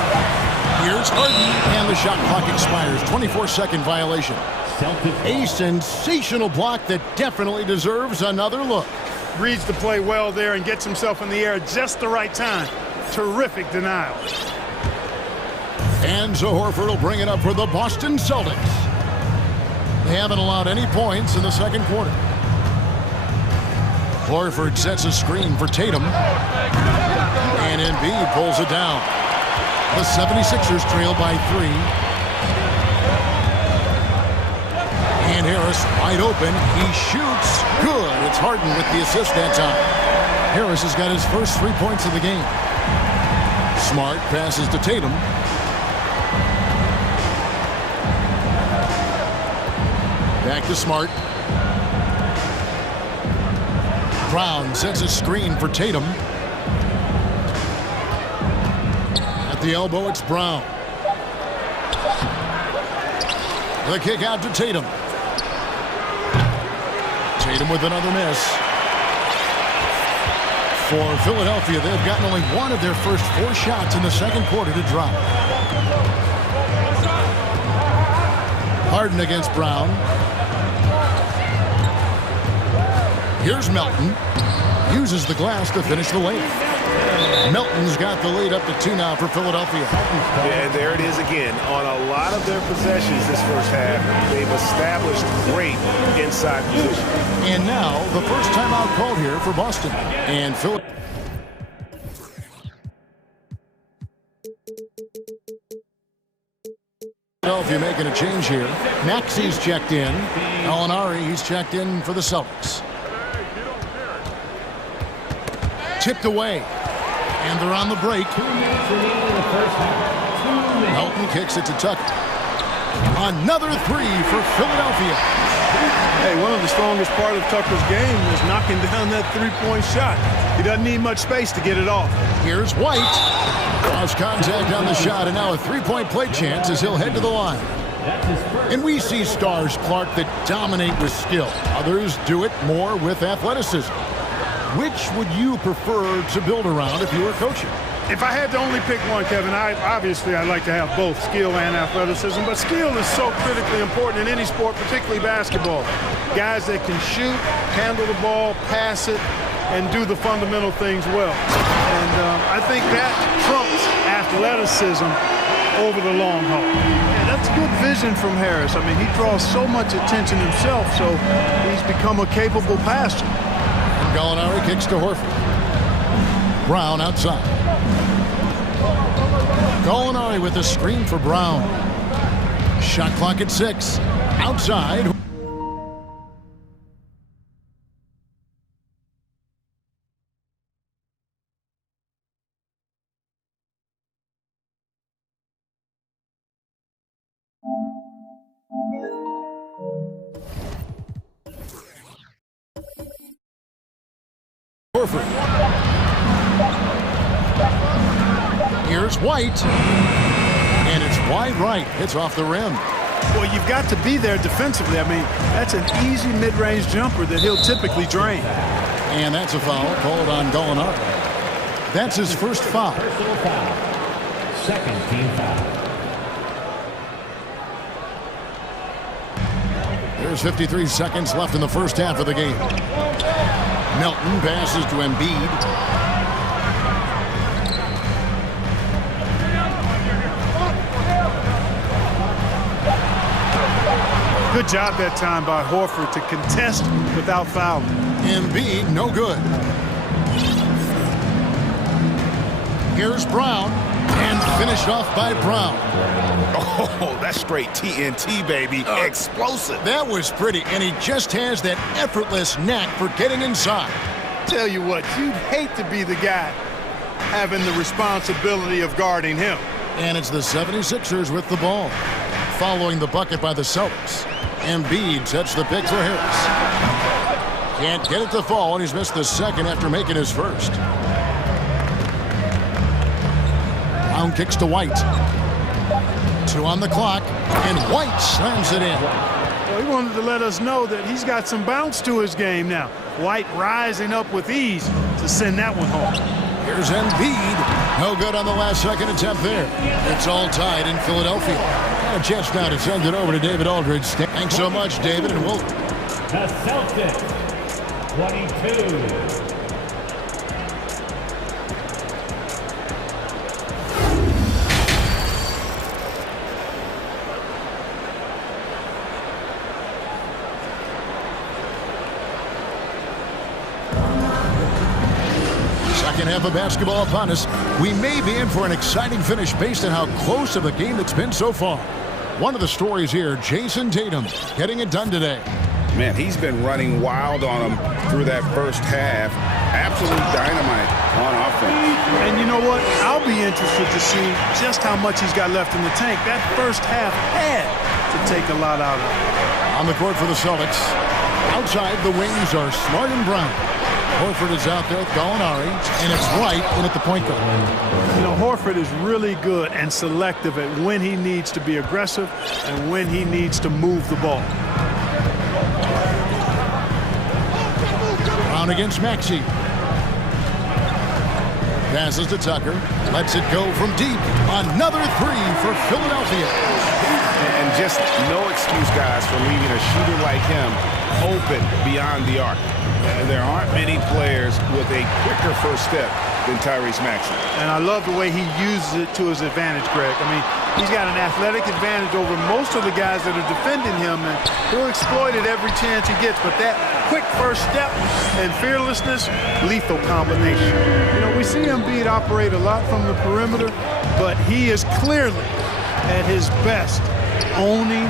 Here's Harden, and the shot clock expires. 24-second violation. A sensational block that definitely deserves another look. Reads the play well there and gets himself in the air at just the right time. Terrific denial. And so Horford will bring it up for the Boston Celtics. They haven't allowed any points in the second quarter. Horford sets a screen for Tatum. And Embiid pulls it down. The 76ers trail by 3. And Harris wide open. He shoots. Good. It's Harden with the assist that time. Harris has got his first 3 points of the game. Smart passes to Tatum. Back to Smart. Brown sets a screen for Tatum. At the elbow, it's Brown. The kick out to Tatum. Tatum with another miss. For Philadelphia, they've gotten only 1 of their first 4 shots in the second quarter to drop. Harden against Brown. Here's Melton. Uses the glass to finish the layup. Milton's got the lead up to 2 now for Philadelphia. Yeah, and there it is again. On a lot of their possessions this first half, they've established great inside position. And now the first timeout called here for Boston. And Philadelphia making a change here. Maxi's checked in. Alinari, he's checked in for the Celtics. Tipped away. And they're on the break. Melton kicks it to Tucker. Another 3 for Philadelphia. Hey, one of the strongest part of Tucker's game is knocking down that three-point shot. He doesn't need much space to get it off. Here's White. Cross contact on the shot, and now a three-point play chance as he'll head to the line. And we see stars, Clark, that dominate with skill. Others do it more with athleticism. Which would you prefer to build around if you were coaching? If I had to only pick one, Kevin, obviously I'd like to have both skill and athleticism, but skill is so critically important in any sport, particularly basketball. Guys that can shoot, handle the ball, pass it, and do the fundamental things well. And I think that trumps athleticism over the long haul. Yeah, that's good vision from Harris. I mean, he draws so much attention himself, so he's become a capable passer. Gallinari kicks to Horford. Brown outside. Gallinari with a screen for Brown. Shot clock at 6. Outside. Horford. Here's White. And it's wide right. Hits off the rim. Well, you've got to be there defensively. I mean, that's an easy mid-range jumper that he'll typically drain. And that's a foul called on Gallinari. That's his first foul. Personal foul. Second team foul. There's 53 seconds left in the first half of the game. Melton passes to Embiid. Good job that time by Horford to contest without fouling. Embiid, no good. Here's Brown, and finished off by Brown. Oh, that's straight TNT, baby. Explosive. That was pretty, and he just has that effortless knack for getting inside. Tell you what, you'd hate to be the guy having the responsibility of guarding him. And it's the 76ers with the ball. Following the bucket by the Celtics. Embiid sets the pick for Harris. Can't get it to fall, and he's missed the second after making his first. Brown kicks to White. 2 on the clock, and White slams it in. Well, he wanted to let us know that he's got some bounce to his game now. White rising up with ease to send that one home. Here's Embiid. No good on the last second attempt there. It's all tied in Philadelphia. And a chance now to send it over to David Aldridge. Thanks so much, David, and we'll... The Celtics, 22. Second half of basketball upon us. We may be in for an exciting finish based on how close of a game it's been so far. One of the stories here, Jason Tatum getting it done today. Man, he's been running wild on him through that first half. Absolute dynamite on offense. And you know what? I'll be interested to see just how much he's got left in the tank. That first half had to take a lot out of it. On the court for the Celtics. Outside, the wings are Smart and Brown. Horford is out there with Gallinari, and it's White in at the point guard. You know, Horford is really good and selective at when he needs to be aggressive and when he needs to move the ball. Brown against Maxey. Passes to Tucker. Lets it go from deep. Another 3 for Philadelphia. And just no excuse, guys, for leaving a shooter like him open beyond the arc. There aren't many players with a quicker first step than Tyrese Maxey. And I love the way he uses it to his advantage, Greg. I mean, he's got an athletic advantage over most of the guys that are defending him, and he'll exploit it every chance he gets. But that quick first step and fearlessness, lethal combination. You know, we see Embiid operate a lot from the perimeter, but he is clearly at his best owning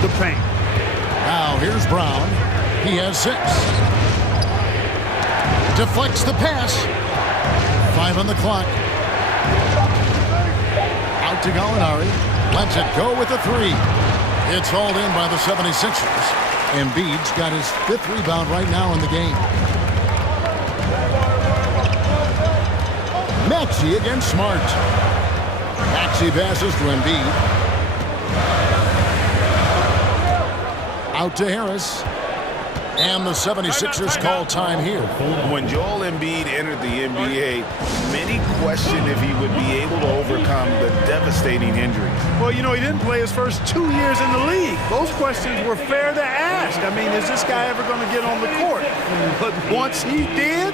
the paint. Now here's Brown. He has 6. Deflects the pass. 5 on the clock. Out to Gallinari. Lets it go with a 3. It's hauled in by the 76ers. Embiid's got his 5th rebound right now in the game. Maxey against Smart. Maxey passes to Embiid. Out to Harris. And the 76ers call time here. When Joel Embiid entered the NBA, many questioned if he would be able to overcome the devastating injuries. Well, you know, he didn't play his first 2 years in the league. Those questions were fair to ask. I mean, is this guy ever going to get on the court? But once he did,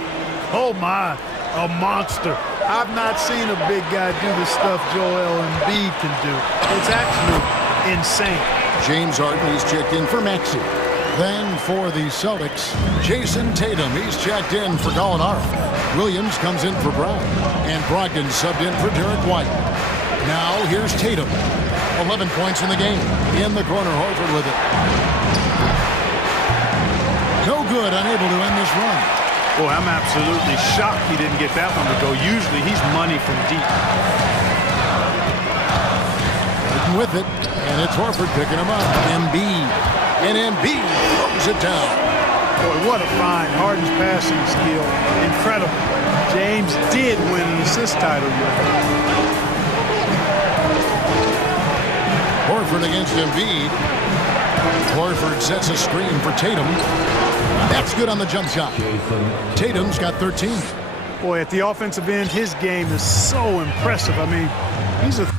oh my, a monster. I've not seen a big guy do the stuff Joel Embiid can do. It's actually insane. James Harden, he's checked in for Maxey. Then for the Celtics, Jason Tatum, he's checked in for Gallinari. Williams comes in for Brown. And Brogdon subbed in for Derek White. Now here's Tatum. 11 points in the game. In the corner, Horford with it. No good, unable to end this run. Boy, I'm absolutely shocked he didn't get that one to go. Usually he's money from deep. With it, and it's Horford picking him up. Embiid. And Embiid throws it down. Boy, what a find. Harden's passing skill. Incredible. James did win an assist title. Horford against Embiid. Horford sets a screen for Tatum. That's good on the jump shot. Tatum's got 13. Boy, at the offensive end, his game is so impressive. I mean, he's a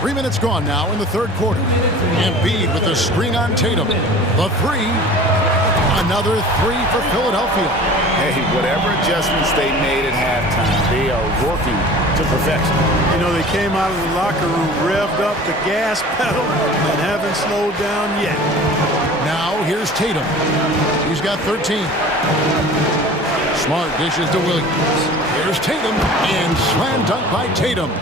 3 minutes gone now in the third quarter. Embiid with the screen on Tatum. The three. Another three for Philadelphia. Hey, whatever adjustments they made at halftime, they are working to perfection. You know, they came out of the locker room, revved up the gas pedal, and haven't slowed down yet. Now here's Tatum. He's got 13. Smart dishes to Williams. Here's Tatum, and slam dunk by Tatum.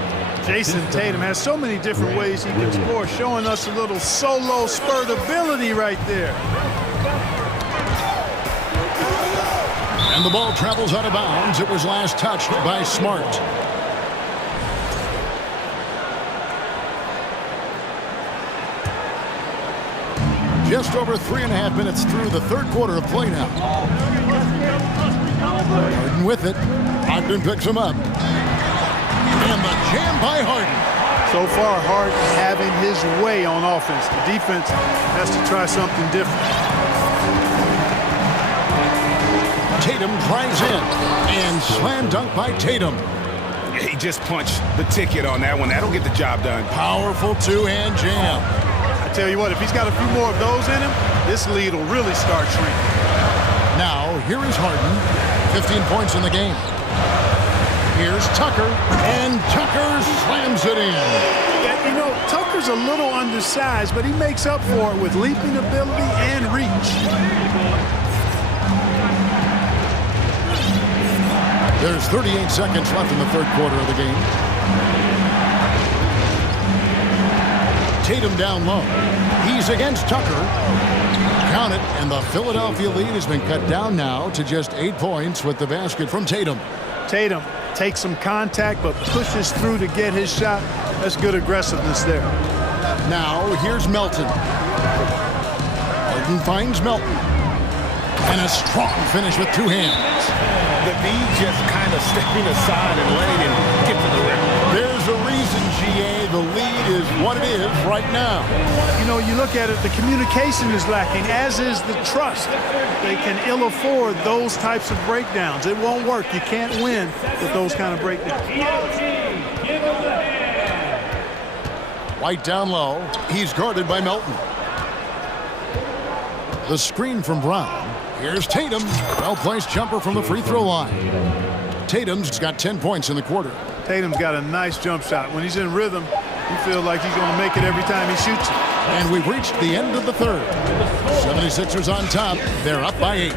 Jason Tatum has so many different ways he can score, showing us a little solo spurt ability right there. And the ball travels out of bounds. It was last touched by Smart. Just over 3.5 minutes through the third quarter of play now. Harden with it. Ogden picks him up. And the jam by Harden. So far, Harden having his way on offense. The defense has to try something different. Tatum drives in. And slam dunk by Tatum. He just punched the ticket on that one. That'll get the job done. Powerful two-hand jam. I tell you what, if he's got a few more of those in him, this lead will really start shrinking. Now, here is Harden. 15 points in the game. Here's Tucker, and Tucker slams it in. Yeah, you know, Tucker's a little undersized, but he makes up for it with leaping ability and reach. There's 38 seconds left in the third quarter of the game. Tatum down low. He's against Tucker. Count it, and the Philadelphia lead has been cut down now to just 8 points with the basket from Tatum. Tatum takes some contact but pushes through to get his shot. That's good aggressiveness there. Now here's Melton. Harden finds Melton. And a strong finish with two hands. The V just kind of stepping aside and letting him get to the rim. There's a reason, GA. The lead is what it is right now. You know, you look at it, the communication is lacking, as is the trust. They can ill afford those types of breakdowns. It won't work. You can't win with those kind of breakdowns. White down low. He's guarded by Melton. The screen from Brown. Here's Tatum. Well-placed jumper from the free throw line. Tatum's got 10 points in the quarter. Tatum's got a nice jump shot. When he's in rhythm, you feel like he's going to make it every time he shoots it. And we've reached the end of the third. 76ers on top. They're up by 8.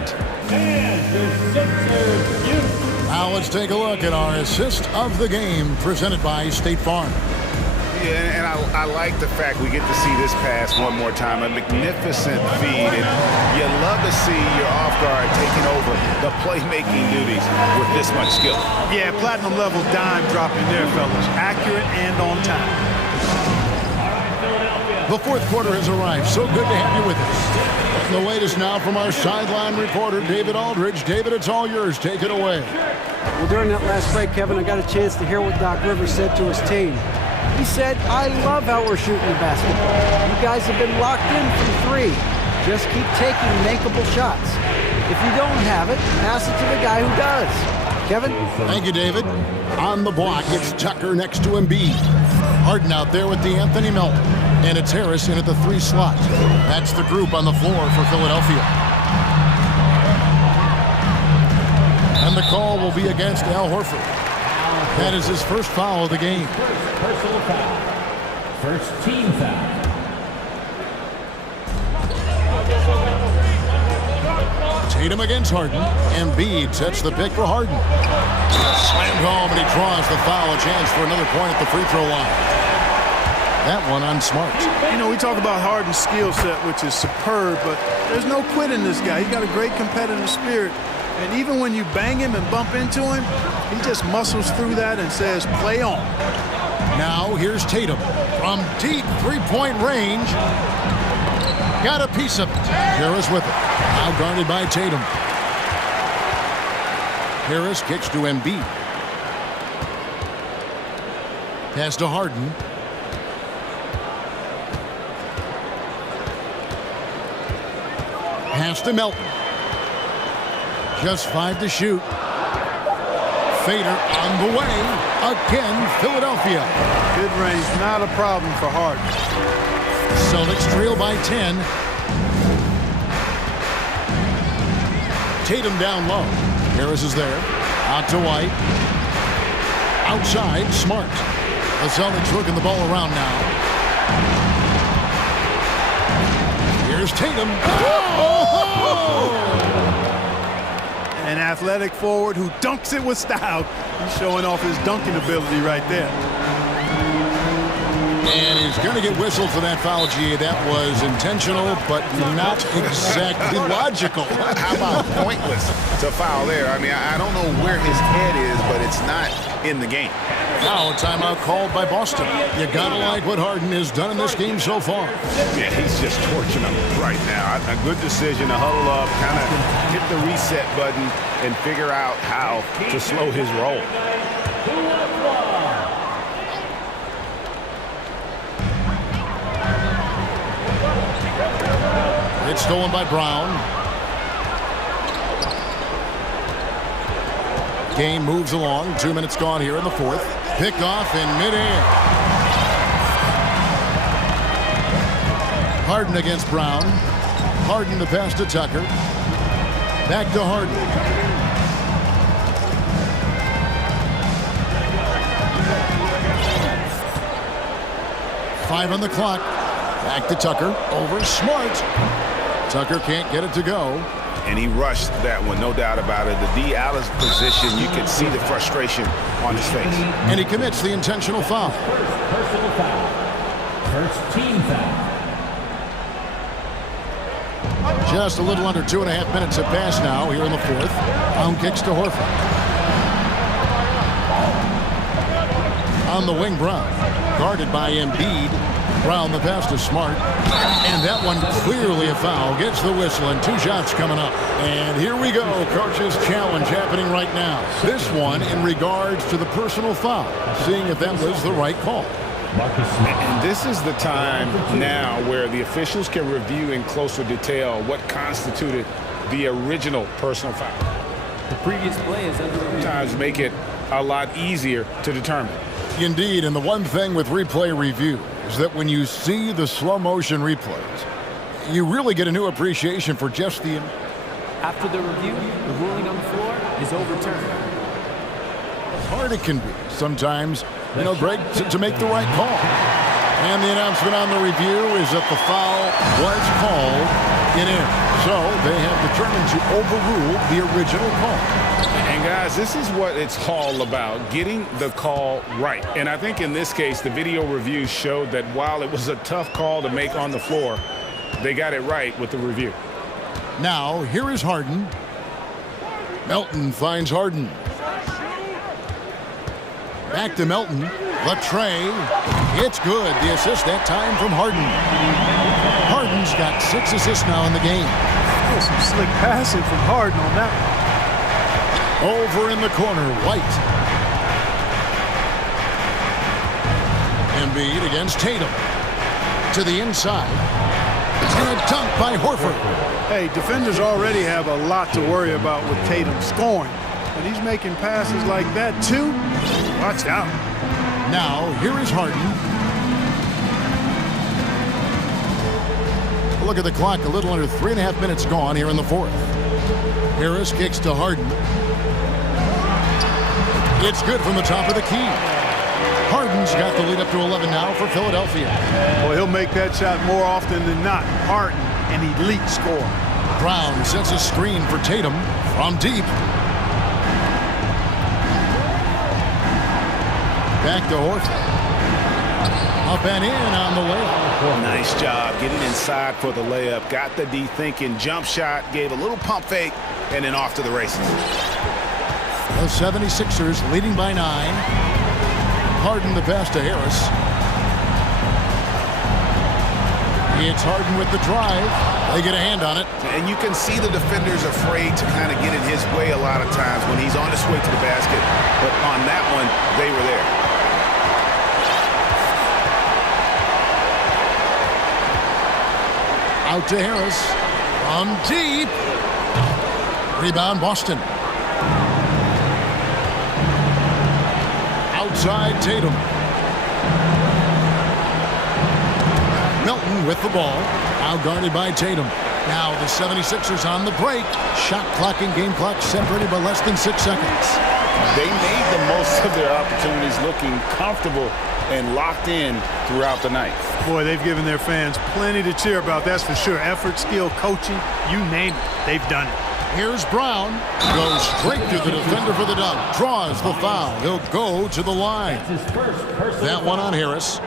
Now let's take a look at our assist of the game presented by State Farm. Yeah, and I like the fact we get to see this pass one more time. A magnificent feed. And you love to see your off guard taking over the playmaking duties with this much skill. Yeah, platinum level dime dropping there, fellas. Accurate and on time. The fourth quarter has arrived. So good to have you with us. And the latest now from our sideline reporter, David Aldridge. David, it's all yours. Take it away. Well, during that last break, Kevin, I got a chance to hear what Doc Rivers said to his team. He said, I love how we're shooting the basketball. You guys have been locked in from three. Just keep taking makeable shots. If you don't have it, pass it to the guy who does. Kevin? Thank you, David. On the block, it's Tucker next to Embiid. Harden out there with D'Anthony Melton. And it's Harris in at the 3 slot. That's the group on the floor for Philadelphia. And the call will be against Al Horford. That is his first foul of the game. Personal foul. First team foul. Tatum against Harden. Embiid sets the pick for Harden. Slammed home, and he draws the foul. A chance for another point at the free throw line. That one on Smart. You know, we talk about Harden's skill set, which is superb, but there's no quit in this guy. He's got a great competitive spirit. And even when you bang him and bump into him, he just muscles through that and says, play on. Now here's Tatum from deep three-point range. Got a piece of it. Harris with it. Now guarded by Tatum. Harris kicks to Embiid. Pass to Harden. Pass to Melton. Just 5 to shoot. fader on the way. Again, Philadelphia. Mid-range, not a problem for Harden. Celtics trail by 10. Tatum down low. Harris is there. Out to White. Outside, Smart. The Celtics working the ball around now. Here's Tatum. An athletic forward who dunks it with style. He's showing off his dunking ability right there. And he's going to get whistled for that foul, G. That was intentional, but not exactly logical. How about pointless to foul there? I mean, I don't know where his head is, but it's not in the game. Now a timeout called by Boston. You got to like what Harden has done in this game so far. Yeah, he's just torching them right now. A good decision to huddle up, kind of hit the reset button, and figure out how to slow his roll. It's stolen by Brown. Game moves along. 2 minutes gone here in the fourth. Picked off in midair. Harden against Brown. Harden the pass to Tucker. Back to Harden. Five on the clock. Back to Tucker. Over Smart. Tucker can't get it to go. And he rushed that one, no doubt about it. The D out of position, you can see the frustration on his face. And he commits the intentional foul. Personal foul. First team foul. Just a little under 2.5 minutes have passed now here in the fourth. Brown kicks to Horford. On the wing, Brown. Guarded by Embiid. Brown the pass to Smart. And that one clearly a foul. Gets the whistle and 2 shots coming up. And here we go. Coach's challenge happening right now. This one in regards to the personal foul. Seeing if that was the right call. And this is the time now where the officials can review in closer detail what constituted the original personal foul. The previous play is under review. Sometimes make it a lot easier to determine. Indeed, and the one thing with replay review is that when you see the slow motion replays, you really get a new appreciation for just the... After the review, the ruling on the floor is overturned. Hard it can be sometimes, Greg, to make the right call. And the announcement on the review is that the foul was called in error. So they have determined to overrule the original call. And guys, this is what it's all about, getting the call right. And I think in this case, the video review showed that while it was a tough call to make on the floor, they got it right with the review. Now, here is Harden. Melton finds Harden. Back to Melton. The tray. It's good. The assist that time from Harden. Harden's got 6 assists now in the game. Oh, some slick passing from Harden on that one. Over in the corner, White. Embiid against Tatum. To the inside. And a dunk by Horford. Hey, defenders already have a lot to worry about with Tatum scoring. But he's making passes like that, too. Watch out. Now, here is Harden. Look at the clock, a little under 3.5 minutes gone here in the fourth. Harris kicks to Harden. It's good from the top of the key. Harden's got the lead up to 11 now for Philadelphia. Well, he'll make that shot more often than not. Harden, an elite scorer. Brown sets a screen for Tatum from deep. Back to Horford. Up and in on the layup. Nice job getting inside for the layup. Got the D thinking, jump shot, gave a little pump fake, and then off to the races. The 76ers leading by 9. Harden the pass to Harris. It's Harden with the drive. They get a hand on it. And you can see the defenders afraid to kind of get in his way a lot of times when he's on his way to the basket. But on that one, they were there. Out to Harris. From deep. Rebound Boston. outside Tatum. Milton with the ball. Outguarded by Tatum. Now the 76ers on the break. Shot clock and game clock separated by less than 6 seconds. They made the most of their opportunities, looking comfortable and locked in throughout the night. Boy, they've given their fans plenty to cheer about, that's for sure. Effort, skill, coaching, you name it, they've done it. Here's Brown. Goes straight to the defender for the dunk. Draws the foul. He'll go to the line. That one on Harris.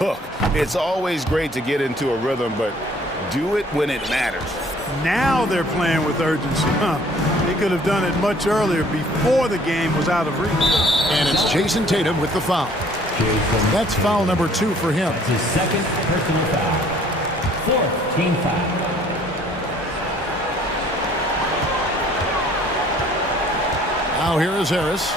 Look, it's always great to get into a rhythm, but do it when it matters. Now they're playing with urgency. They could have done it much earlier, before the game was out of reach. And it's Jason Tatum with the foul. That's foul number 2 for him. That's his second personal foul. 4th team foul. Now here is Harris.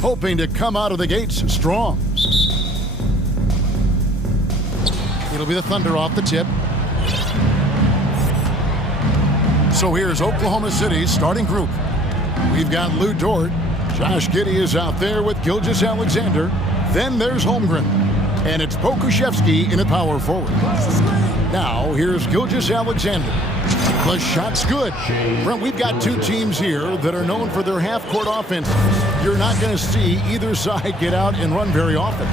Hoping to come out of the gates strong. It'll be the Thunder off the tip. So here's Oklahoma City's starting group. We've got Lou Dort. Josh Giddey is out there with Gilgeous-Alexander. Then there's Holmgren. And it's Pokusevski in at power forward. Now here's Gilgeous-Alexander. The shot's good. Brent, we've got two teams here that are known for their half-court offense. You're not going to see either side get out and run very often.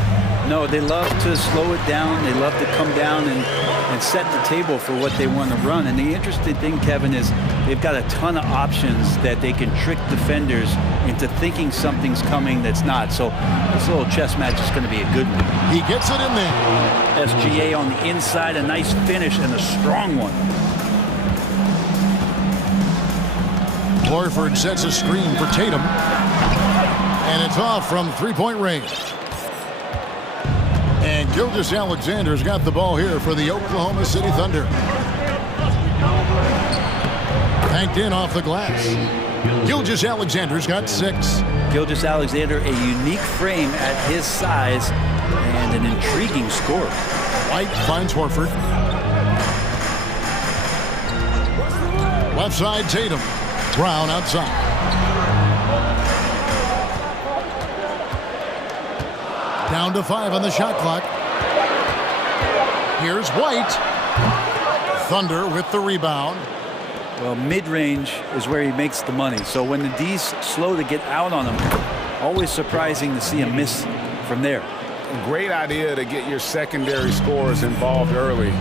No, they love to slow it down. They love to come down and set the table for what they want to run. And the interesting thing, Kevin, is they've got a ton of options that they can trick defenders into thinking something's coming that's not. So this little chess match is going to be a good one. He gets it in there. SGA on the inside, a nice finish and a strong one. Horford sets a screen for Tatum. And it's off from three-point range. And Gilgeous-Alexander's got the ball here for the Oklahoma City Thunder. Banked in off the glass. Gilgeous-Alexander's got 6. Gilgeous-Alexander, a unique frame at his size and an intriguing score. White finds Horford. Left side, Tatum. Brown outside. Down to 5 on the shot clock. Here's White. Thunder with the rebound. Well, mid-range is where he makes the money. So when the D's slow to get out on him, always surprising to see him miss from there. Great idea to get your secondary scorers involved early.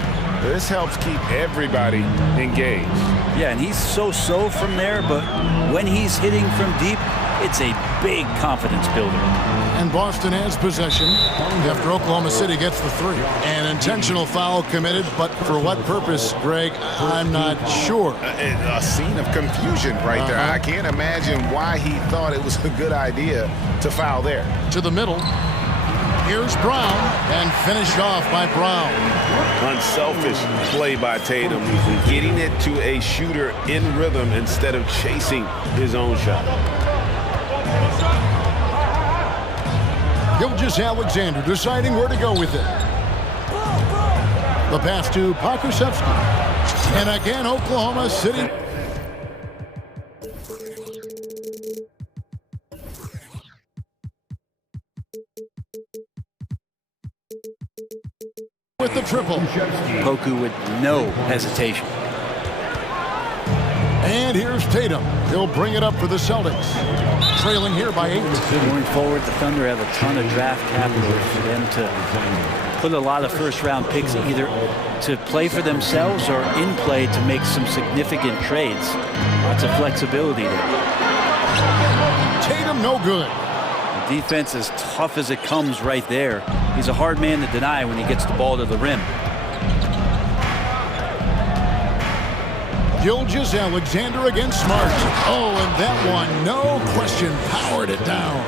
This helps keep everybody engaged. Yeah, and he's so-so from there, but when he's hitting from deep, it's a big confidence builder. And Boston has possession after Oklahoma City gets the 3. An intentional foul committed, but for what purpose, Greg, I'm not sure. A scene of confusion right there. I can't imagine why he thought it was a good idea to foul there. To the middle. Here's Brown, and finished off by Brown. Unselfish play by Tatum, getting it to a shooter in rhythm instead of chasing his own shot. Gilgeous-Alexander deciding where to go with it. The pass to Pakusevsky. And again, Oklahoma City. With the triple. Poku with no hesitation. And here's Tatum. He'll bring it up for the Celtics. Trailing here by 8. Going forward, the Thunder have a ton of draft capital for them to put a lot of first-round picks either to play for themselves or in play to make some significant trades. Lots of flexibility there. Tatum no good. The defense as tough as it comes right there. He's a hard man to deny when he gets the ball to the rim. Gilgeous-Alexander against Smart. Oh, and that one, no question, powered it down.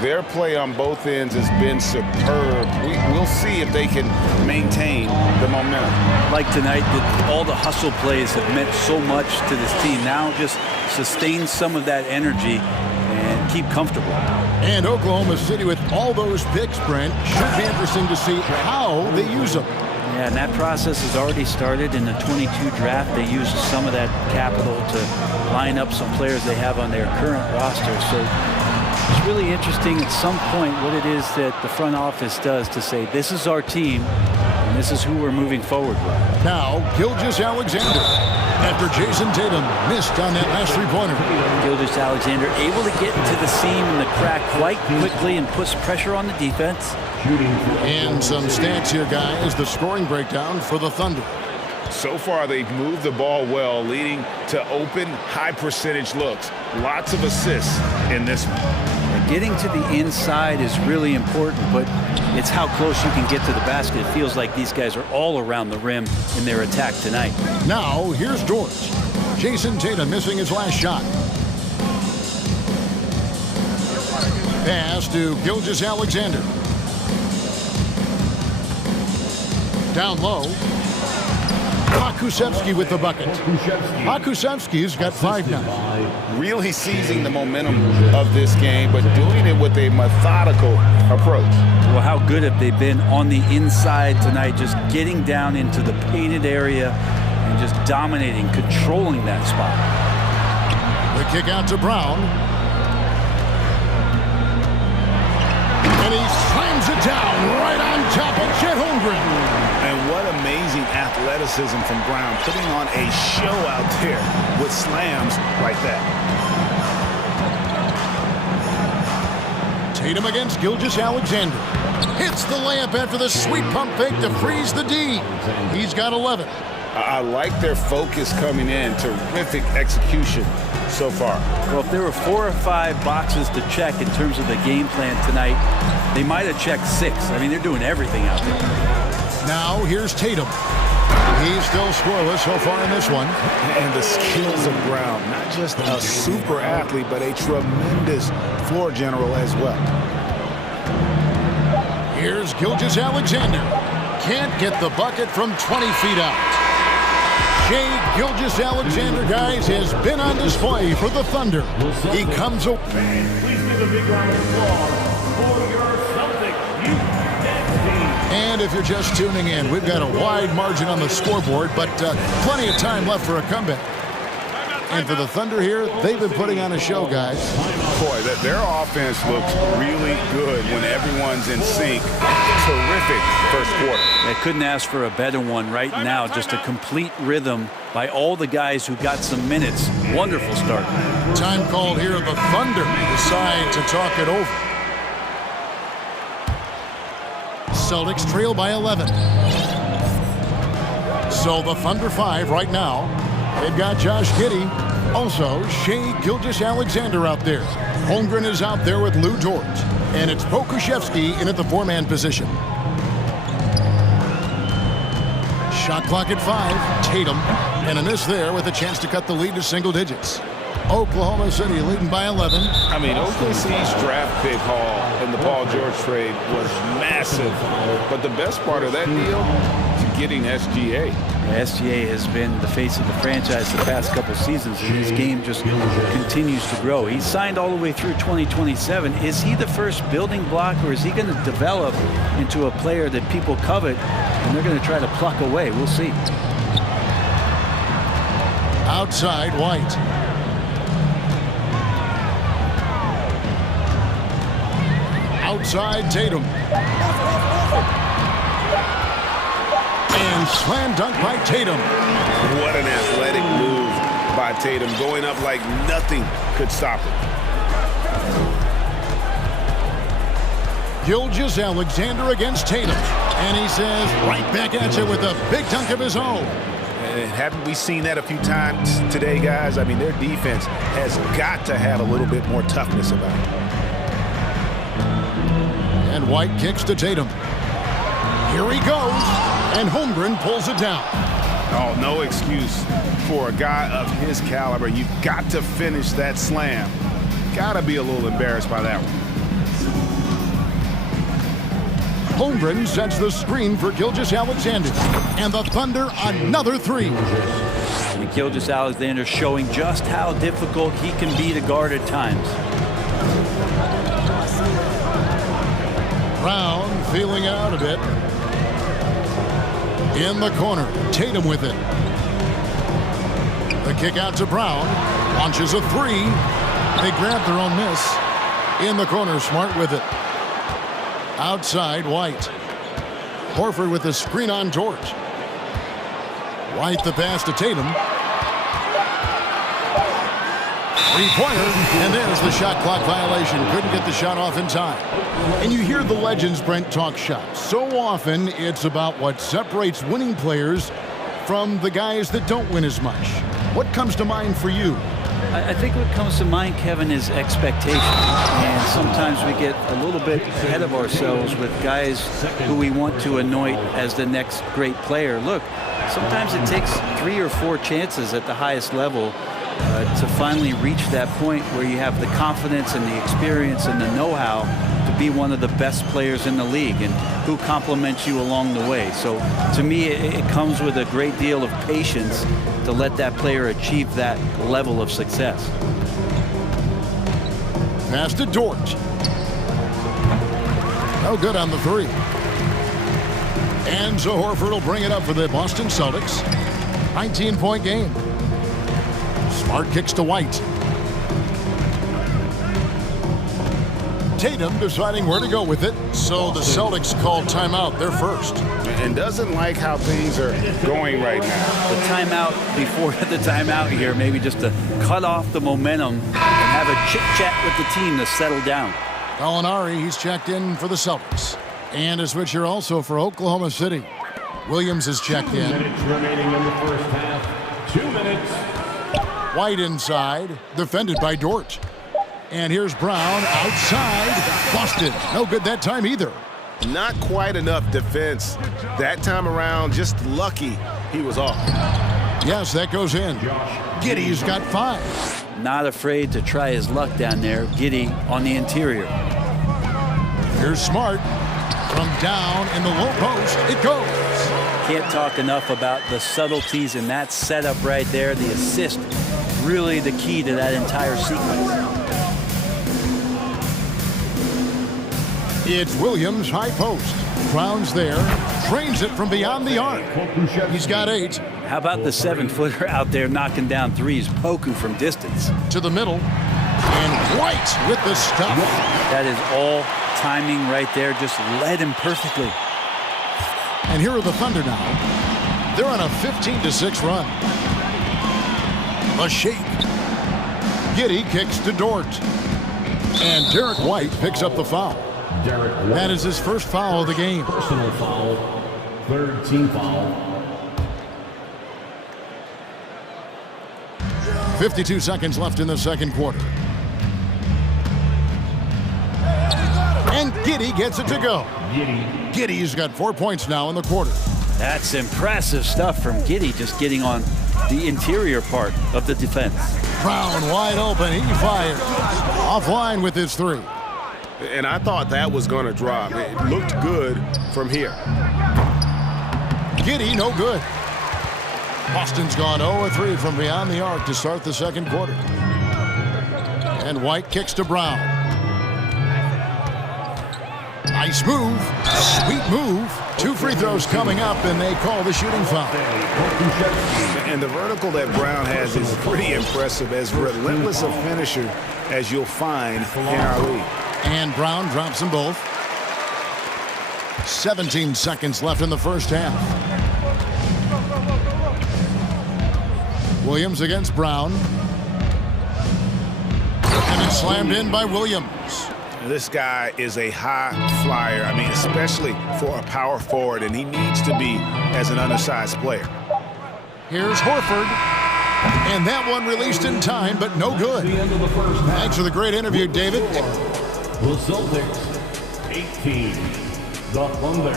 Their play on both ends has been superb. We'll see if they can maintain the momentum. Like tonight, all the hustle plays have meant so much to this team. Now just sustain some of that energy and keep comfortable. And Oklahoma City with all those picks, Brent, should be interesting to see how they use them. Yeah, and that process has already started in the 22 draft. They used some of that capital to line up some players they have on their current roster. So it's really interesting at some point what it is that the front office does to say, this is our team, and this is who we're moving forward with. Now, Gilgeous-Alexander, after Jason Tatum missed on that last three-pointer. Gilgeous-Alexander able to get into the seam and the crack quite quickly and puts pressure on the defense. And some stats here, guys, the scoring breakdown for the Thunder. So far, they've moved the ball well, leading to open, high-percentage looks. Lots of assists in this one. Getting to the inside is really important, but it's how close you can get to the basket. It feels like these guys are all around the rim in their attack tonight. Now, here's Dort. Jason Tatum missing his last shot. Pass to Gilgeous-Alexander. Down low. Pakusevsky with the bucket. Pakusevsky's got 5 now. Really seizing the momentum of this game, but doing it with a methodical approach. Well, how good have they been on the inside tonight, just getting down into the painted area and just dominating, controlling that spot. The kick out to Brown. And he slams it down right on top of Chet Holmgren. And what amazing athleticism from Brown, putting on a show out there with slams like that. Tatum against Gilgeous-Alexander. Hits the layup after the sweet pump fake to freeze the D. He's got 11. I like their focus coming in. Terrific execution so far. Well, if there were 4 or 5 boxes to check in terms of the game plan tonight, they might have checked 6. I mean, they're doing everything out there. Now, here's Tatum. He's still scoreless so far in this one. And the skills of Brown, not just a super athlete, but a tremendous floor general as well. Here's Gilgeous-Alexander. Can't get the bucket from 20 feet out. Shai Gilgeous-Alexander, guys, has been on display for the Thunder. He comes up. Please give a big round of applause for your Celtic And if you're just tuning in, we've got a wide margin on the scoreboard, but plenty of time left for a comeback. And for the Thunder here, they've been putting on a show, guys. Boy, their offense looks really good when everyone's in sync. Terrific first quarter. They couldn't ask for a better one right now. Just a complete rhythm by all the guys who got some minutes. Wonderful start. Time called here. The Thunder decide to talk it over. Celtics trail by 11. So the Thunder 5 right now. They've got Josh Giddey. Also, Shai Gilgeous-Alexander out there. Holmgren is out there with Lou Dort. And it's Pokusevski in at the four-man position. Shot clock at 5. Tatum. And a miss there with a chance to cut the lead to single digits. Oklahoma City leading by 11. I mean, OKC's draft pick haul in the Paul George trade was massive. But the best part of that deal is getting SGA. SGA has been the face of the franchise the past couple seasons, and his game just continues to grow. He's signed all the way through 2027. Is he the first building block, or is he going to develop into a player that people covet and they're going to try to pluck away? We'll see. Outside, White. Outside, Tatum. And slam dunk by Tatum. What an athletic move by Tatum, going up like nothing could stop him. Gilgeous-Alexander against Tatum. And he says, right back at you with a big dunk of his own. And haven't we seen that a few times today, guys? I mean, their defense has got to have a little bit more toughness about it. And White kicks to Tatum. Here he goes. And Holmgren pulls it down. Oh, no excuse for a guy of his caliber. You've got to finish that slam. Got to be a little embarrassed by that one. Holmgren sets the screen for Gilgeous-Alexander. And the Thunder another three. And Gilgeous-Alexander showing just how difficult he can be to guard at times. Brown feeling out a bit. In the corner, Tatum with it. The kick out to Brown. Launches a three. They grab their own miss. In the corner, Smart with it. Outside, White. Horford with the screen on George. White the pass to Tatum. Three-pointer, and there's the shot clock violation. Couldn't get the shot off in time. And you hear the legends, Brent, talk shots. So often, it's about what separates winning players from the guys that don't win as much. What comes to mind for you? I think what comes to mind, Kevin, is expectation. And sometimes we get a little bit ahead of ourselves with guys who we want to anoint as the next great player. Look, sometimes it takes 3 or 4 chances at the highest level to finally reach that point where you have the confidence and the experience and the know-how to be one of the best players in the league, and who compliments you along the way. So to me, it comes with a great deal of patience to let that player achieve that level of success. Pass to Dort. No good on the three. And so Horford will bring it up for the Boston Celtics. 19-point game. Smart kicks to White. Tatum deciding where to go with it, so the Celtics call timeout. They're first. And doesn't like how things are going right now. The timeout before the timeout here, maybe just to cut off the momentum and have a chit-chat with the team to settle down. Gallinari, he's checked in for the Celtics. And a switcher also for Oklahoma City. Williams is checked in. 2 minutes remaining in the first half. 2 minutes. White inside, defended by Dort. And here's Brown outside, busted. No good that time either. Not quite enough defense that time around. Just lucky he was off. Yes, that goes in. Giddey's got 5. Not afraid to try his luck down there. Giddey on the interior. Here's Smart. From down in the low post, it goes. Can't talk enough about the subtleties in that setup right there. The assist, really the key to that entire sequence. It's Williams high post. Brown's there. Trains it from beyond the arc. He's got 8. How about the 7-footer out there knocking down threes? Poku from distance. To the middle. And White with the stuff. That is all timing right there. Just led him perfectly. And here are the Thunder now. They're on a 15-6 run. A shake. Giddey kicks to Dort. And Derek White picks up the foul. That is his first foul of the game. Personal foul. 3rd team foul. 52 seconds left in the second quarter. And Giddey gets it to go. Giddey's got 4 points now in the quarter. That's impressive stuff from Giddey, just getting on the interior part of the defense. Brown wide open. He fires. Offline with his 3. And I thought that was going to drop. It looked good from here. Giddey, no good. Boston's gone 0-3 from beyond the arc to start the second quarter. And White kicks to Brown. Nice move. Sweet move. 2 free throws coming up, and they call the shooting foul. And the vertical that Brown has is pretty impressive, as relentless a finisher as you'll find in our league. And Brown drops them both. 17 seconds left in the first half. Williams against Brown. And it's slammed in by Williams. This guy is a high flyer. I mean, especially for a power forward, and he needs to be as an undersized player. Here's Horford. And that one released in time, but no good. Thanks for the great interview, David. The Celtics, 18. The Thunder,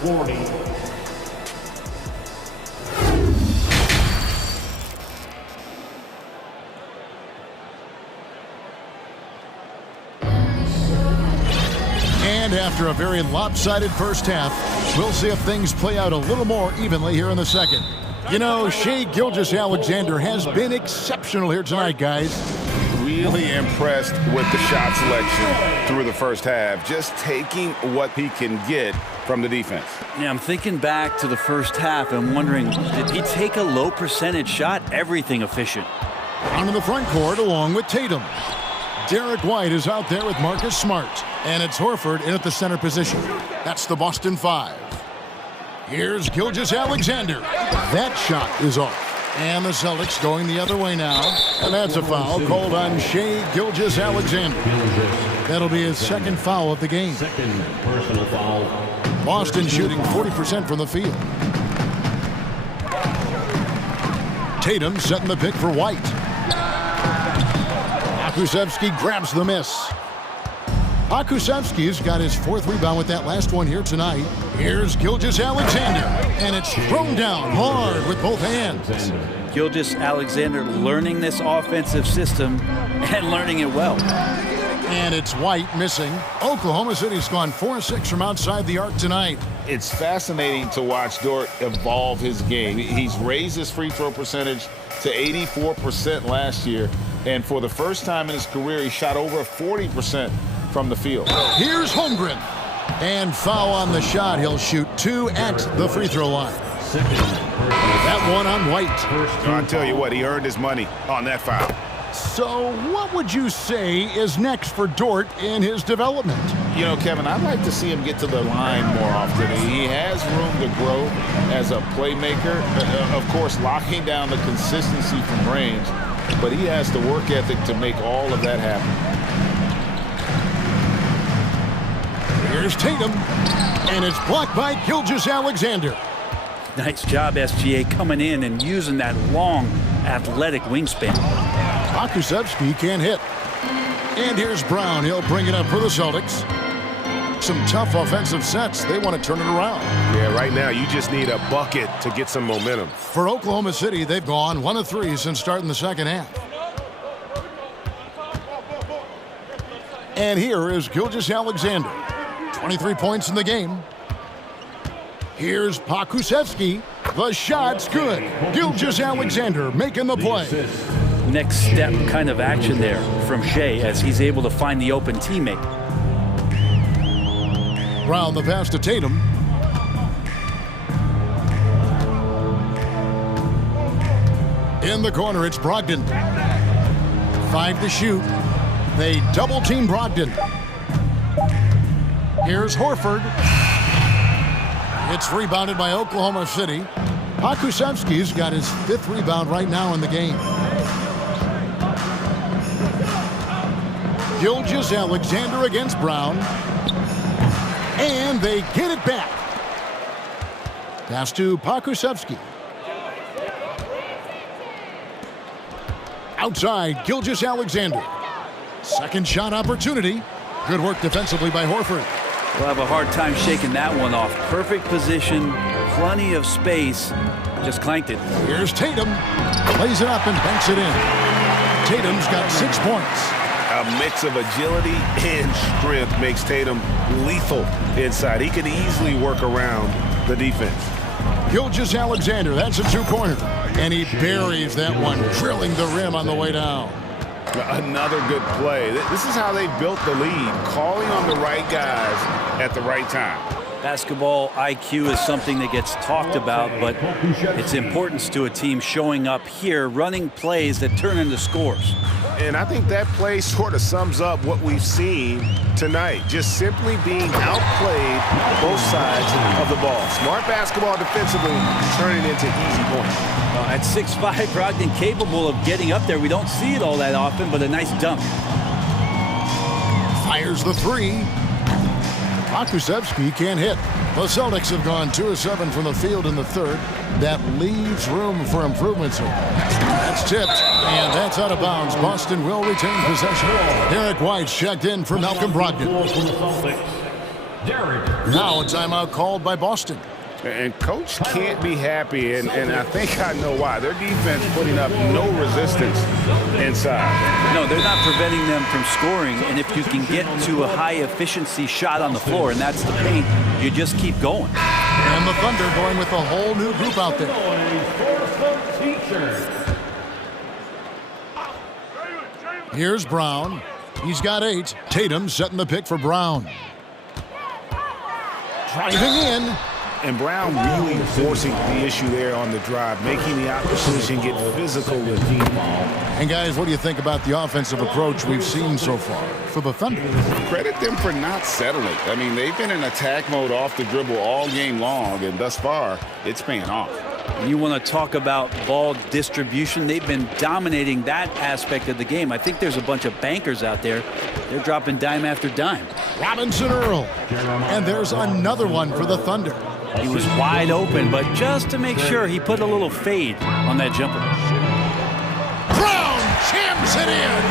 40. And after a very lopsided first half, we'll see if things play out a little more evenly here in the second. You know, Shai Gilgeous-Alexander has been exceptional here tonight, guys. Really impressed with the shot selection through the first half, just taking what he can get from the defense. Yeah, I'm thinking back to the first half and wondering, did he take a low percentage shot? Everything efficient. On to the front court along with Tatum. Derek White is out there with Marcus Smart. And it's Horford in at the center position. That's the Boston 5. Here's Gilgeous-Alexander. That shot is off. And the Celtics going the other way now. And that's a foul called on Shai Gilgeous-Alexander. That'll be his second foul of the game. Second personal foul. Boston shooting 40% from the field. Tatum setting the pick for White. Pokusevski grabs the miss. Pokusevski's got his 4th rebound with that last one here tonight. Here's Gilgeous-Alexander, and it's thrown down hard with both hands. Gilgeous-Alexander learning this offensive system and learning it well. And it's White missing. Oklahoma City's gone 4-6 from outside the arc tonight. It's fascinating to watch Dort evolve his game. He's raised his free throw percentage to 84% last year, and for the first time in his career, he shot over 40% from the field. Here's Holmgren. And foul on the shot. He'll shoot 2 at the free throw line. That one on White. I'll tell you what, he earned his money on that foul. So what would you say is next for Dort in his development? You know, Kevin, I'd like to see him get to the line more often. He has room to grow as a playmaker. Of course, locking down the consistency from range, but he has the work ethic to make all of that happen. Here's Tatum, and it's blocked by Gilgeous-Alexander. Nice job, SGA, coming in and using that long, athletic wingspan. Pokusevski can't hit. And here's Brown. He'll bring it up for the Celtics. Some tough offensive sets. They want to turn it around. Yeah, right now you just need a bucket to get some momentum. For Oklahoma City, they've gone 1 of 3 since starting the second half. And here is Gilgeous-Alexander. 23 points in the game. Here's Pokusevski. The shot's good. Gilgeous-Alexander making the play. Next step kind of action there from Shai as he's able to find the open teammate. Brown the pass to Tatum. In the corner, it's Brogdon. 5 to shoot. They double-team Brogdon. Here's Horford. It's rebounded by Oklahoma City. Pakusevski's got his 5th rebound right now in the game. Gilgeous-Alexander against Brown. And they get it back. Pass to Pakusevski. Outside, Gilgeous-Alexander. Second shot opportunity. Good work defensively by Horford. We'll have a hard time shaking that one off. Perfect position, plenty of space. Just clanked it. Here's Tatum. Plays it up and banks it in. Tatum's got 6 points. A mix of agility and strength makes Tatum lethal inside. He can easily work around the defense. Gilgeous-Alexander, that's a 2-pointer. And he buries that one, drilling the rim on the way down. Another good play. This is how they built the lead, calling on the right guys at the right time. Basketball IQ is something that gets talked about, but its importance to a team showing up here, running plays that turn into scores. And I think that play sort of sums up what we've seen tonight. Just simply being outplayed both sides of the ball. Smart basketball defensively, turning into easy points. At 6'5", Brogdon capable of getting up there. We don't see it all that often, but a nice dunk. Fires the 3. Pakusevski can't hit. The Celtics have gone 2 of 7 from the field in the 3rd. That leaves room for improvements here. That's tipped, and that's out of bounds. Boston will retain possession. Derek White's checked in for Malcolm Brogdon. Now a timeout called by Boston. And coach can't be happy, and I think I know why. Their defense putting up no resistance inside. No, they're not preventing them from scoring, and if you can get to a high-efficiency shot on the floor, and that's the paint, you just keep going. And the Thunder going with a whole new group out there. Here's Brown. He's got 8. Tatum setting the pick for Brown. Driving in. And Brown really forcing the issue there on the drive, making the opposition get physical with him. And guys, what do you think about the offensive approach we've seen so far for the Thunder? Credit them for not settling. I mean, they've been in attack mode off the dribble all game long, and thus far, it's paying off. You want to talk about ball distribution. They've been dominating that aspect of the game. I think there's a bunch of bankers out there. They're dropping dime after dime. Robinson Earl. And there's another one for the Thunder. He was wide open, but just to make sure, he put a little fade on that jumper. Brown jams it in.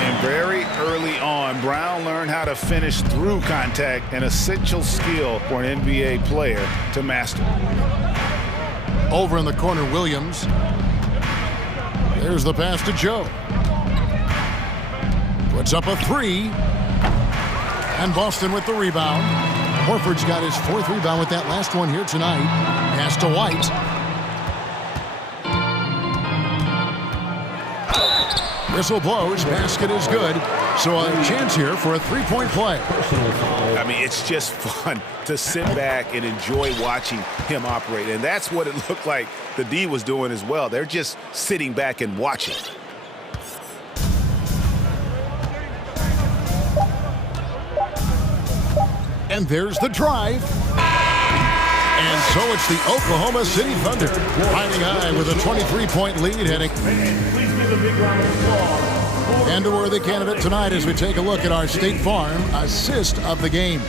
And very early on, Brown learned how to finish through contact, an essential skill for an NBA player to master. Over in the corner, Williams. There's the pass to Joe. Puts up a 3. And Boston with the rebound. Horford's got his 4th rebound with that last one here tonight. Pass to White. Whistle blows. Basket is good. So a chance here for a 3-point play. I mean, it's just fun to sit back and enjoy watching him operate. And that's what it looked like the D was doing as well. They're just sitting back and watching. And there's the drive. And so it's the Oklahoma City Thunder riding high with a 23-point lead heading. And a worthy candidate tonight as we take a look at our State Farm assist of the game.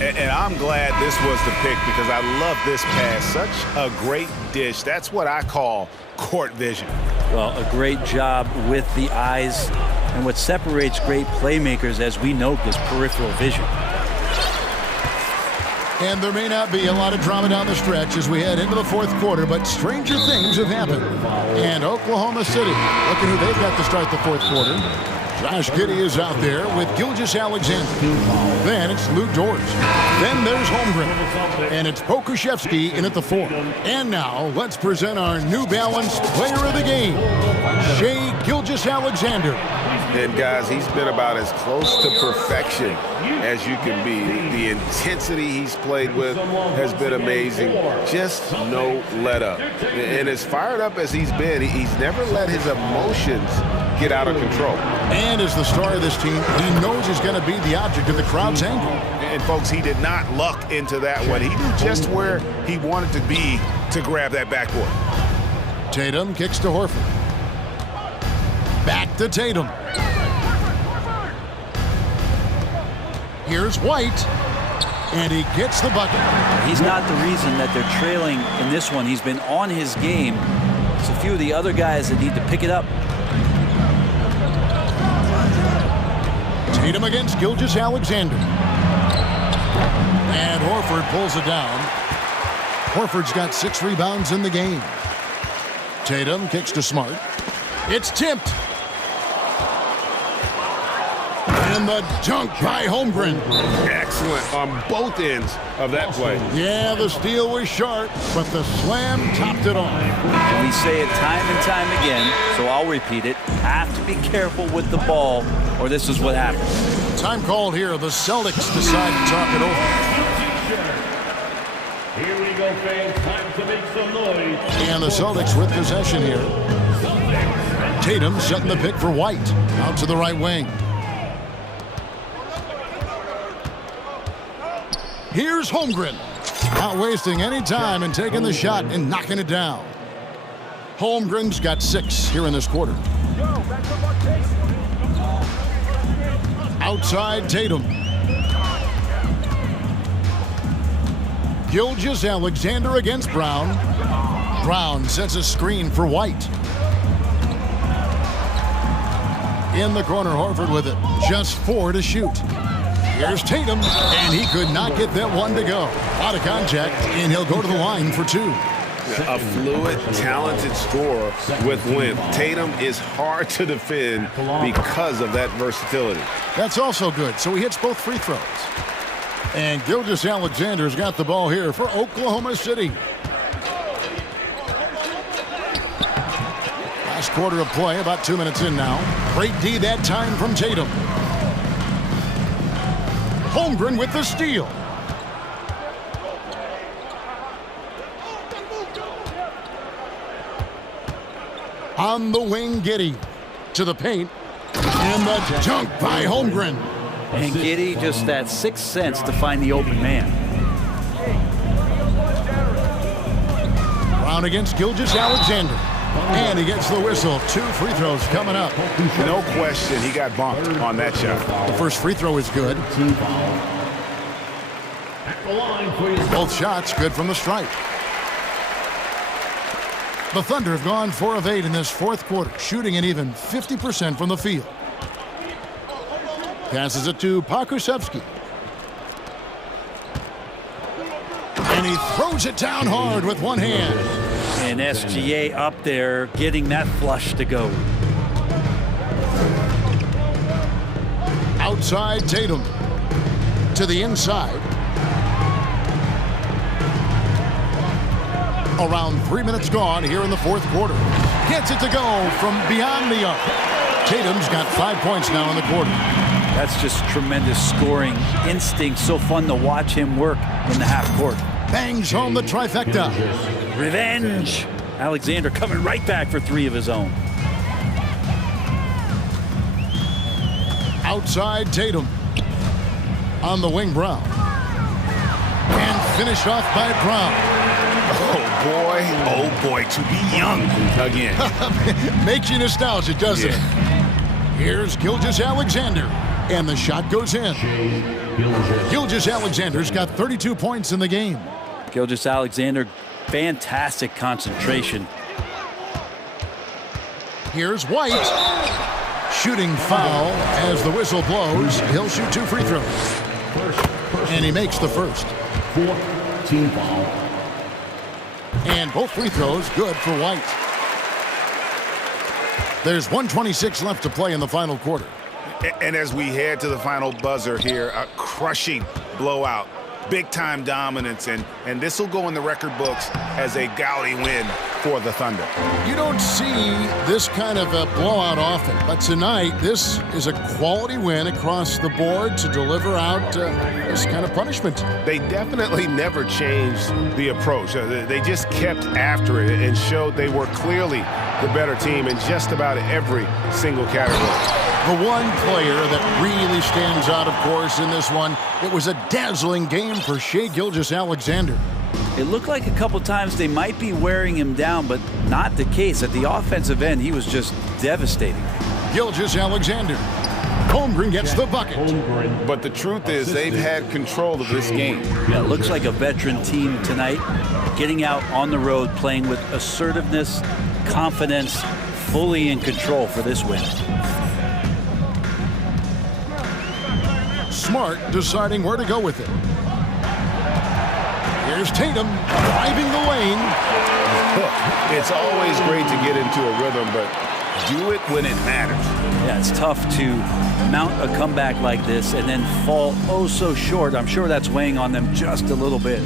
And I'm glad this was the pick because I love this pass. Such a great dish. That's what I call court vision. Well, a great job with the eyes. And what separates great playmakers, as we know, is peripheral vision. And there may not be a lot of drama down the stretch as we head into the 4th quarter, but stranger things have happened. And Oklahoma City, look at who they've got to start the 4th quarter. Josh Giddey is out there with Gilgeous-Alexander. Then it's Lou Dort. Then there's Holmgren. And it's Pokushevsky in at the 4. And now let's present our New Balance player of the game, Shai Gilgeous-Alexander. And guys, he's been about as close to perfection as you can be. The intensity he's played with has been amazing. Just no let up. And as fired up as he's been, he's never let his emotions get out of control. And as the star of this team, he knows he's going to be the object of the crowd's anger. And folks, he did not luck into that one. He knew just where he wanted to be to grab that backboard. Tatum kicks to Horford. Back to Tatum. Here's White. And he gets the bucket. He's not the reason that they're trailing in this one. He's been on his game. It's a few of the other guys that need to pick it up. Tatum against Gilgeous-Alexander. And Horford pulls it down. Horford's got 6 rebounds in the game. Tatum kicks to Smart. It's tipped. And the dunk by Holmgren. Excellent on both ends of that play. Yeah, the steal was sharp, but the slam topped it off. We say it time and time again, so I'll repeat it. Have to be careful with the ball, or this is what happens. Time called here. The Celtics decide to talk it over. Here we go, fans. Time to make some noise. And the Celtics with possession here. Tatum setting the pick for White. Out to the right wing. Here's Holmgren. Not wasting any time and taking the shot and knocking it down. Holmgren's got 6 here in this quarter. Outside Tatum. Gilgeous-Alexander against Brown. Brown sets a screen for White. In the corner, Horford with it. Just 4 to shoot. Here's Tatum, and he could not get that one to go. Out of contact, and he'll go to the line for 2. A fluid, talented scorer with length. Tatum is hard to defend because of that versatility. That's also good, so he hits both free throws. And Gilgeous-Alexander's got the ball here for Oklahoma City. Last quarter of play, about 2 minutes in now. Great D that time from Tatum. Holmgren with the steal. On the wing, Giddey to the paint. And the dunk by Holmgren. And Giddey just that 6th sense to find the open man. Brown against Gilgeous-Alexander. And he gets the whistle. 2 free throws coming up. No question, he got bumped on that shot. The first free throw is good. Both shots good from the stripe. The Thunder have gone 4 of 8 in this 4th quarter, shooting an even 50% from the field. Passes it to Pokusevski. And he throws it down hard with one hand. And SGA up there getting that flush to go. Outside Tatum. To the inside. Around 3 minutes gone here in the 4th quarter. Gets it to go from beyond the arc. Tatum's got 5 points now in the quarter. That's just tremendous scoring instinct. So fun to watch him work in the half court. Bangs home the trifecta. Revenge. Alexander coming right back for 3 of his own. Outside Tatum. On the wing, Brown. And finished off by Brown. Oh boy, to be young again. Makes you nostalgic, doesn't it? Here's Gilgeous-Alexander. And the shot goes in. Gilgeous-Alexander's got 32 points in the game. Gilgeous-Alexander, fantastic concentration. Here's White. Shooting foul as the whistle blows. He'll shoot 2 free throws. And he makes the first. team foul. And both free throws good for White. There's 1:26 left to play in the final quarter. And as we head to the final buzzer here, a crushing blowout, big-time dominance, and this will go in the record books as a gaudy win for the Thunder. You don't see this kind of a blowout often, but tonight this is a quality win across the board to deliver out this kind of punishment. They definitely never changed the approach. They just kept after it and showed they were clearly the better team in just about every single category. The one player that really stands out, of course, in this one, it was a dazzling game for Shai Gilgeous-Alexander. It looked like a couple times they might be wearing him down, but not the case. At the offensive end, he was just devastating. Gilgeous-Alexander. Holmgren gets the bucket. But the truth is they've had control of this game. Yeah, it looks like a veteran team tonight, getting out on the road, playing with assertiveness, confidence, fully in control for this win. Smart deciding where to go with it. Here's Tatum driving the lane. Look, it's always great to get into a rhythm, but do it when it matters. Yeah, it's tough to mount a comeback like this and then fall oh so short. I'm sure that's weighing on them just a little bit.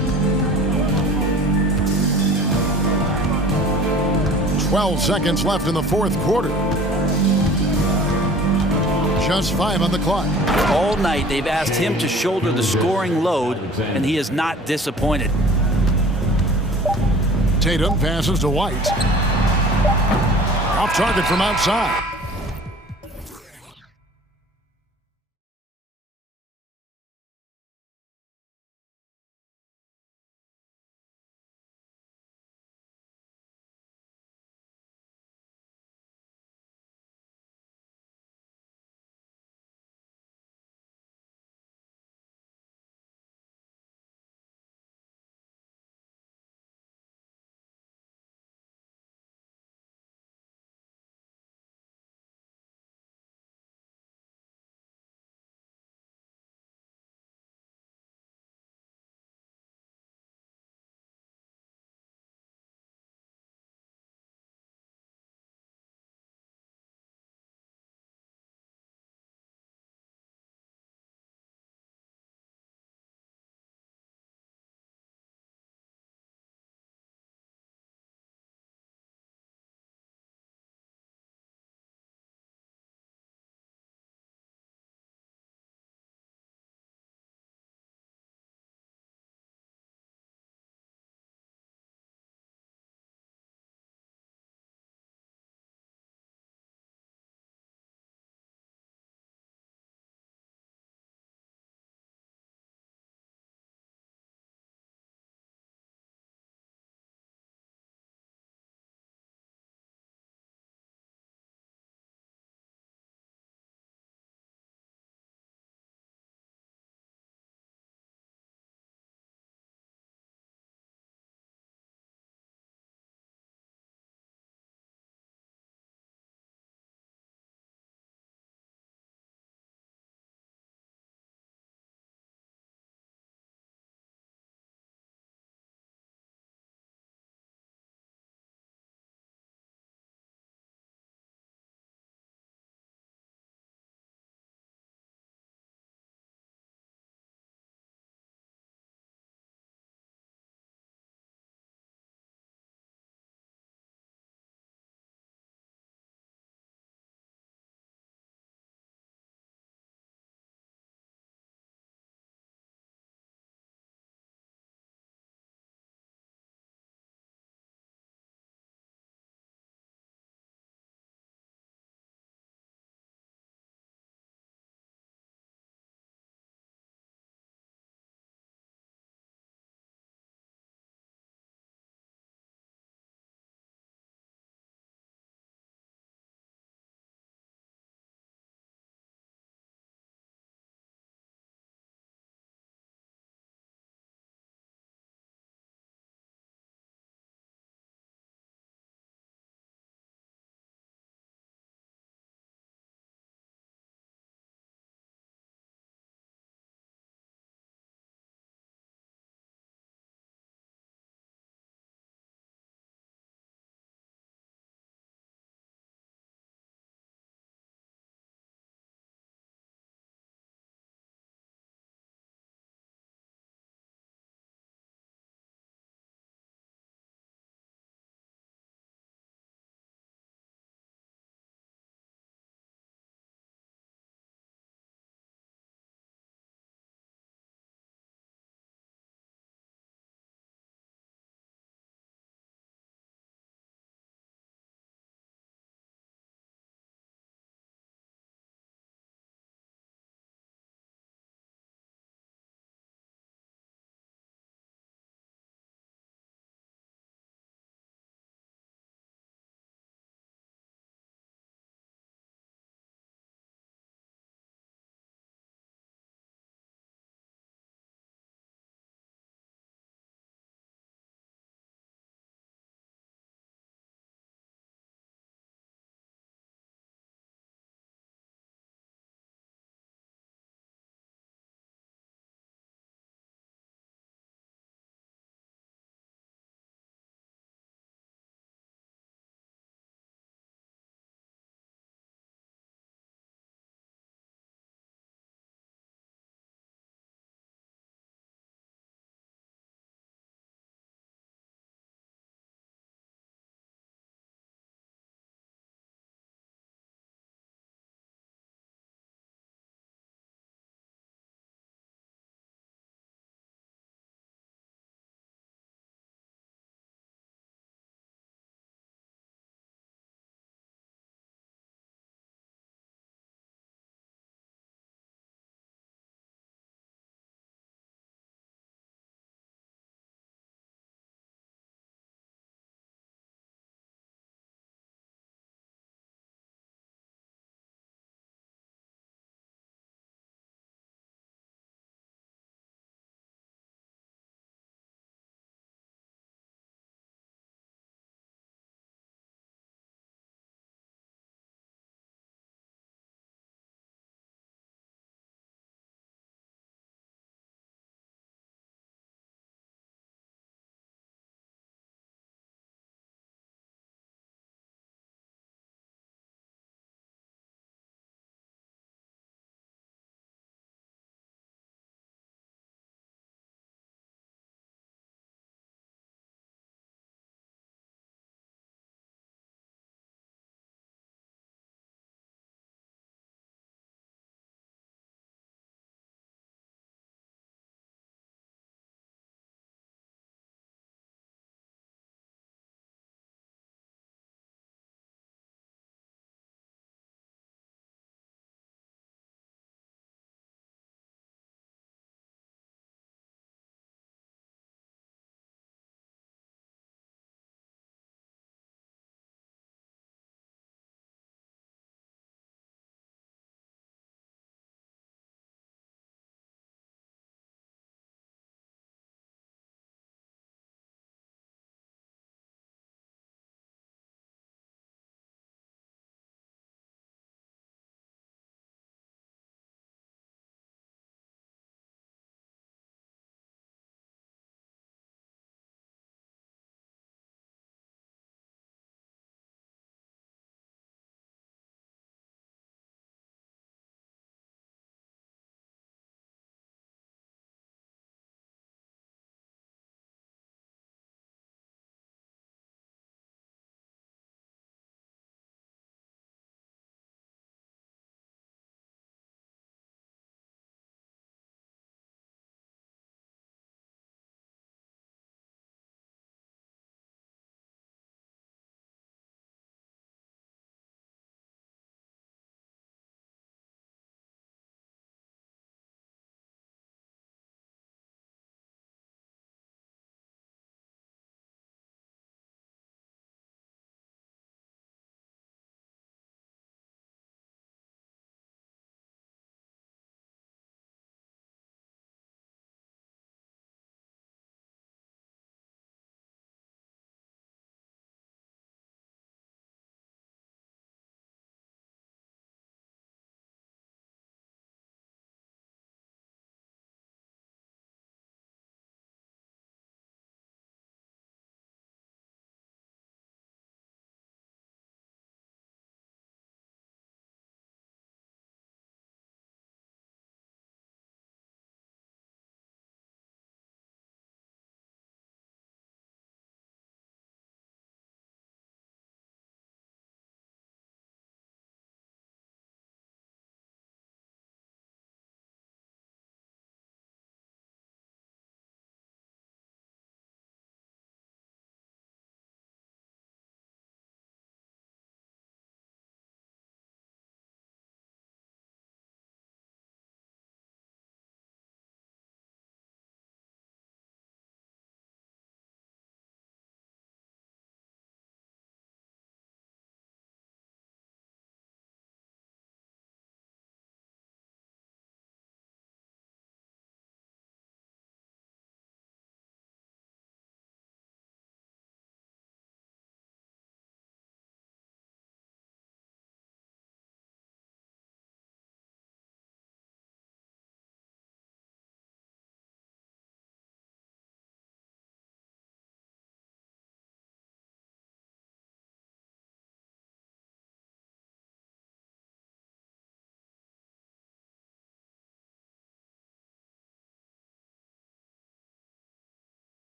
12 seconds left in the fourth quarter. Just 5 on the clock. All night they've asked him to shoulder the scoring load, and he is not disappointed. Tatum passes to White. Off target from outside.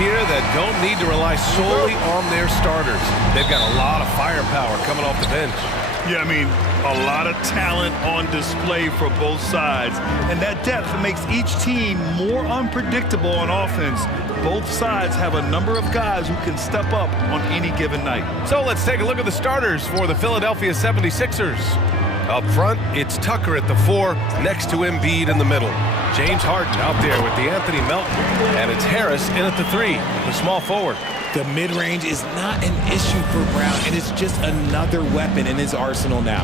here that don't need to rely solely on their starters. They've got a lot of firepower coming off the bench. Yeah, I mean, a lot of talent on display for both sides. And that depth makes each team more unpredictable on offense. Both sides have a number of guys who can step up on any given night. So let's take a look at the starters for the Philadelphia 76ers. Up front, it's Tucker at the 4, next to Embiid in the middle. James Harden out there with the Anthony Melton. And it's Harris in at the 3, the small forward. The mid-range is not an issue for Brown, and it's just another weapon in his arsenal now.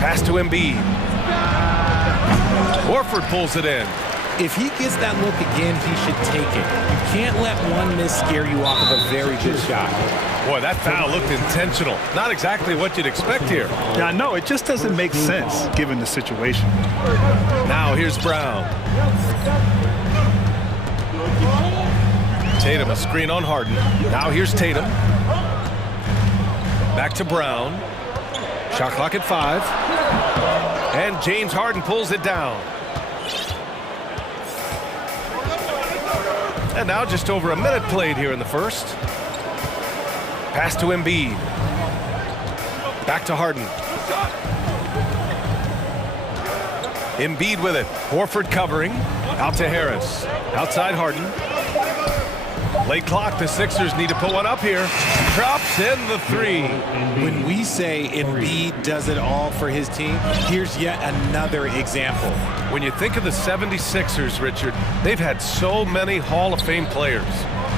Pass to Embiid. Horford pulls it in. If he gets that look again, he should take it. You can't let one miss scare you off of a very good shot. Boy, that foul looked intentional. Not exactly what you'd expect here. Yeah, I know. It just doesn't make sense given the situation. Now here's Brown. Tatum, a screen on Harden. Now here's Tatum. Back to Brown. Shot clock at 5. And James Harden pulls it down. And now just over a minute played here in the first. Pass to Embiid. Back to Harden. Embiid with it. Horford covering. Out to Harris. Outside Harden. Late clock, the Sixers need to put one up here. Drops in the 3. When we say Embiid does it all for his team, here's yet another example. When you think of the 76ers, Richard, they've had so many Hall of Fame players.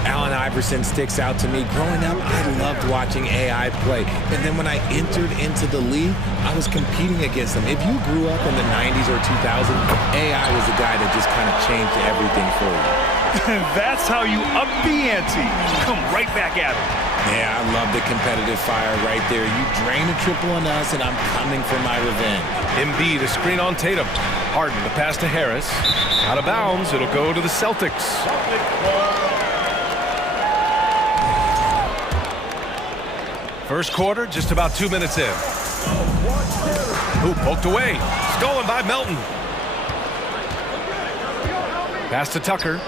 Allen Iverson sticks out to me. Growing up, I loved watching AI play. And then when I entered into the league, I was competing against him. If you grew up in the 90s or 2000s, AI was the guy that just kind of changed everything for you. That's how you up the ante. Come right back at him. Yeah, I love the competitive fire right there. You drain a triple on us, and I'm coming for my revenge. Embiid, a screen on Tatum. Harden, the pass to Harris. Out of bounds, it'll go to the Celtics. First quarter, just about 2 minutes in. Ooh, poked away. Stolen by Melton. Pass to Tucker.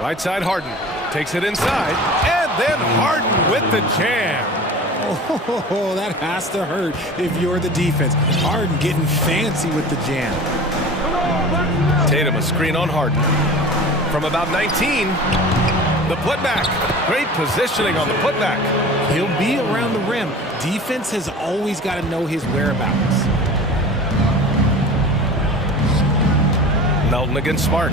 Right side, Harden. Takes it inside. And then Harden with the jam. Oh, that has to hurt if you're the defense. Harden getting fancy with the jam. Tatum, a screen on Harden. From about 19, the putback. Great positioning on the putback. He'll be around the rim. Defense has always got to know his whereabouts. Melton against Smart.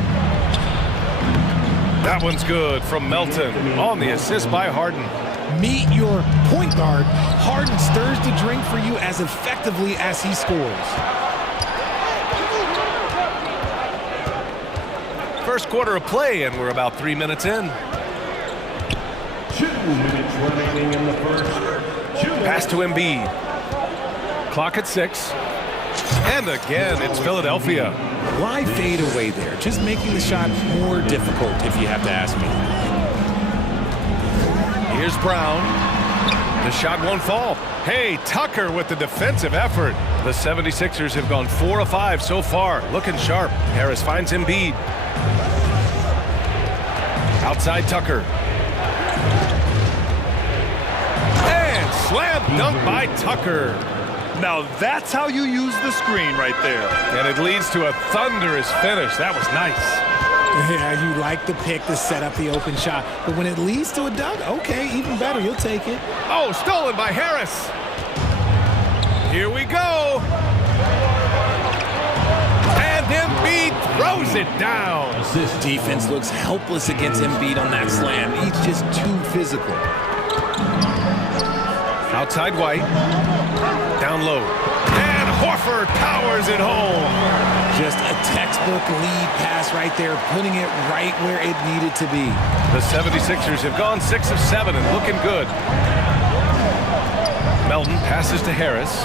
That one's good from Melton on the assist by Harden. Meet your point guard. Harden stirs the drink for you as effectively as he scores. First quarter of play, and we're about 3 minutes in. 2 minutes remaining in the first. Pass to Embiid. Clock at 6. And again, it's Philadelphia. Why fade away there? Just making the shot more difficult, if you have to ask me. Here's Brown. The shot won't fall. Hey, Tucker with the defensive effort. The 76ers have gone 4 of 5 so far. Looking sharp. Harris finds Embiid. Outside Tucker. And slam dunk by Tucker. Now that's how you use the screen right there. And it leads to a thunderous finish. That was nice. Yeah, you like the pick to set up the open shot. But when it leads to a dunk, okay, even better. You'll take it. Oh, stolen by Harris. Here we go. And Embiid throws it down. Defense looks helpless against Embiid on that slam. He's just too physical. Outside White. Down low. And Horford powers it home. Just a textbook lead pass right there, putting it right where it needed to be. The 76ers have gone 6 of 7 and looking good. Melton passes to Harris.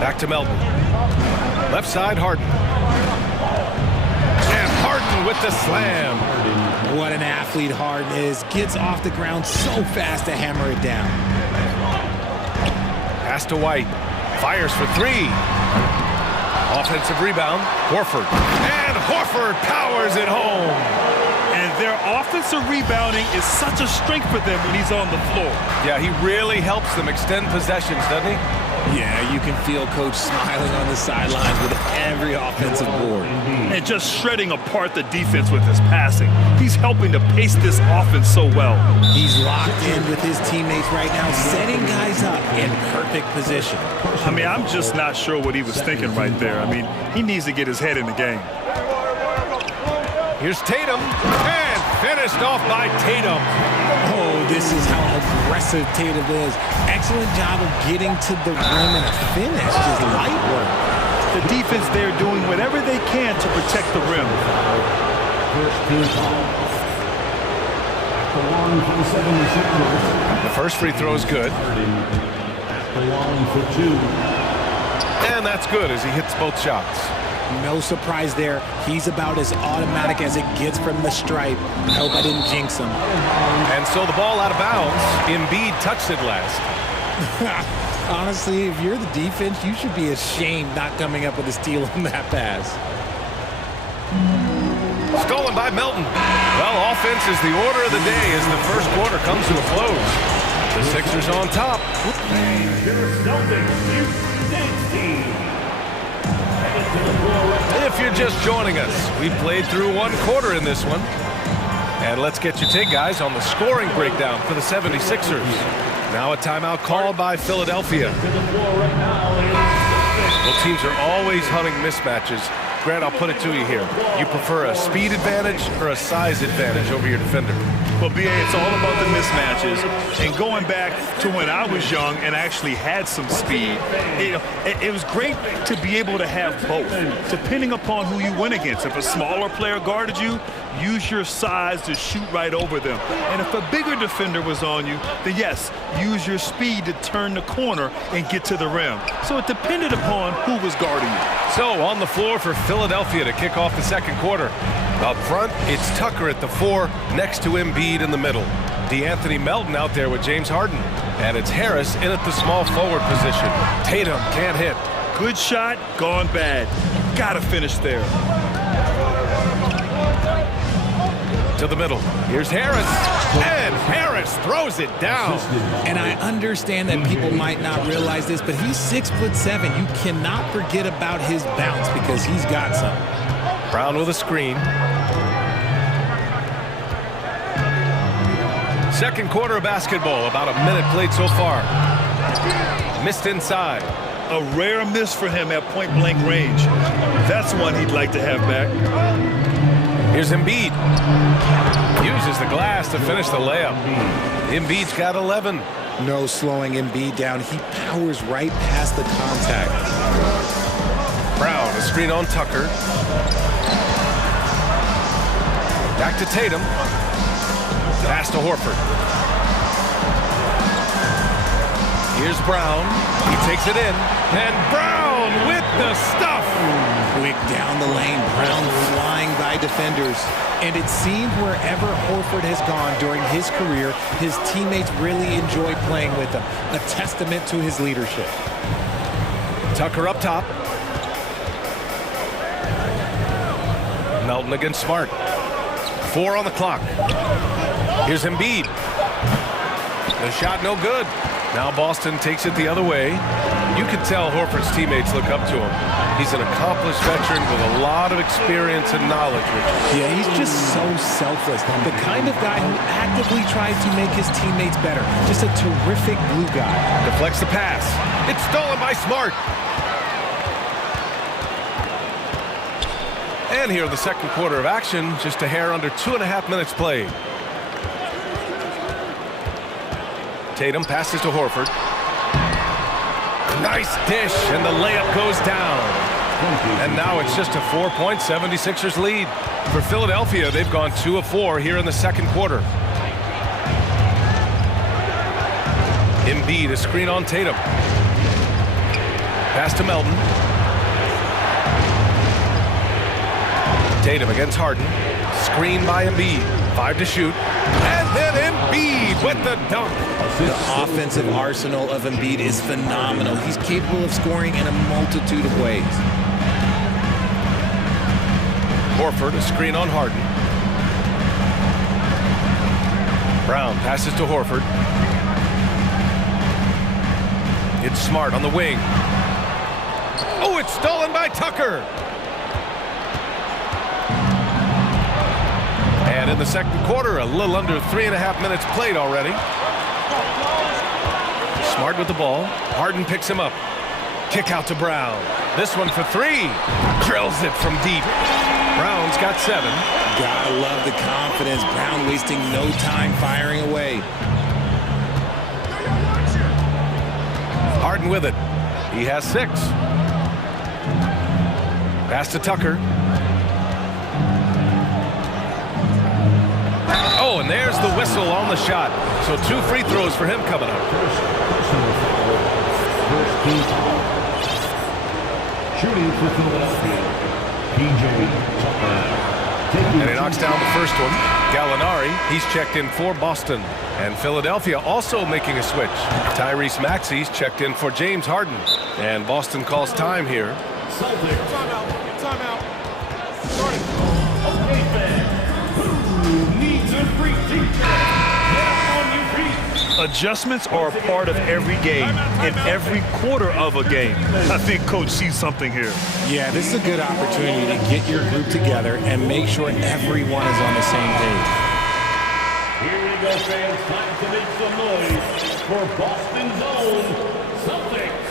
Back to Melton. Left side, Harden. And Harden with the slam. What an athlete Harden is. Gets off the ground so fast to hammer it down. Pass to White. Fires for 3. Offensive rebound, Horford. And Horford powers it home. And their offensive rebounding is such a strength for them when he's on the floor. Yeah, he really helps them extend possessions, doesn't he? Yeah, you can feel Coach smiling on the sidelines with every offensive board. And just shredding apart the defense with his passing. He's helping to pace this offense so well. He's locked in with his teammates right now, setting guys up in perfect position. I mean, I'm just not sure what he was thinking right there. I mean, he needs to get his head in the game. Here's Tatum, and finished off by Tatum. Oh, this is how aggressive Tatum is. Excellent job of getting to the rim and a finish, just light work. The defense there doing whatever they can to protect the rim. The first free throw is good. And that's good as he hits both shots. No surprise there. He's about as automatic as it gets from the stripe. I hope I didn't jinx him. And so the ball out of bounds. Embiid touched it last. Honestly, if you're the defense, you should be ashamed not coming up with a steal on that pass. Stolen by Melton. Well, offense is the order of the day as the first quarter comes to a close. The Sixers on top. If you're just joining us, we played through one quarter in this one. And let's get your take, guys, on the scoring breakdown for the 76ers. Now a timeout called by Philadelphia. Well, teams are always hunting mismatches. Grant, I'll put it to you here. You prefer a speed advantage or a size advantage over your defender? Well, B.A., it's all about the mismatches. And going back to when I was young and actually had some speed, it was great to be able to have both, depending upon who you went against. If a smaller player guarded you, use your size to shoot right over them. And if a bigger defender was on you, then yes, use your speed to turn the corner and get to the rim. So it depended upon who was guarding you. So on the floor for Philadelphia to kick off the second quarter. Up front, it's Tucker at the 4, next to Embiid in the middle. DeAnthony Melton out there with James Harden. And it's Harris in at the small forward position. Tatum can't hit. Good shot, gone bad. Gotta finish there. To the middle. Here's Harris. And Harris throws it down. And I understand that people might not realize this, but he's 6'7". You cannot forget about his bounce because he's got some. Brown with a screen. Second quarter of basketball. About a minute played so far. Missed inside. A rare miss for him at point-blank range. That's one he'd like to have back. Here's Embiid. Uses the glass to finish the layup. Embiid's got 11. No slowing Embiid down. He powers right past the contact. Brown, a screen on Tucker. Back to Tatum. Pass to Horford. Here's Brown. He takes it in. And Brown with the stuff. Quick down the lane. Brown flying by defenders. And it seemed wherever Horford has gone during his career, his teammates really enjoy playing with him. A testament to his leadership. Tucker up top. Melton against Smart. 4 on the clock. Here's Embiid. The shot no good. Now Boston takes it the other way. You can tell Horford's teammates look up to him. He's an accomplished veteran with a lot of experience and knowledge, Richard. Yeah, he's just so selfless. The kind of guy who actively tries to make his teammates better. Just a terrific glue guy. Deflects the pass. It's stolen by Smart. And here in the second quarter of action, just a hair under 2.5 minutes played. Tatum passes to Horford. Nice dish, and the layup goes down. And now it's just a 4-point 76ers lead. For Philadelphia, they've gone 2 of 4 here in the second quarter. Embiid, a screen on Tatum. Pass to Melton. Tatum against Harden. Screen by Embiid. 5 to shoot. And then Embiid with the dunk. The offensive arsenal of Embiid is phenomenal. He's capable of scoring in a multitude of ways. Horford, a screen on Harden. Brown passes to Horford. It's Smart on the wing. Oh, it's stolen by Tucker. And in the second quarter, a little under 3.5 minutes played already. Smart with the ball. Harden picks him up. Kick out to Brown. This one for three. Drills it from deep. Brown's got 7. Gotta love the confidence. Brown wasting no time firing away. Harden with it. He has 6. Pass to Tucker. Oh, and there's the whistle on the shot. So 2 free throws for him coming up. Shooting for Philadelphia, P.J. Tucker. And he knocks down the first one. Gallinari, he's checked in for Boston. And Philadelphia also making a switch. Tyrese Maxey's checked in for James Harden. And Boston calls time here. Celtics. Timeout. Starting. Okay, fans. Who needs a free teacher? Get on your feet. Adjustments are a part of every game, in every quarter of a game. I think Coach sees something here. Yeah, this is a good opportunity to get your group together and make sure everyone is on the same page. Here we go, fans. Time to make some noise for Boston's own Celtics.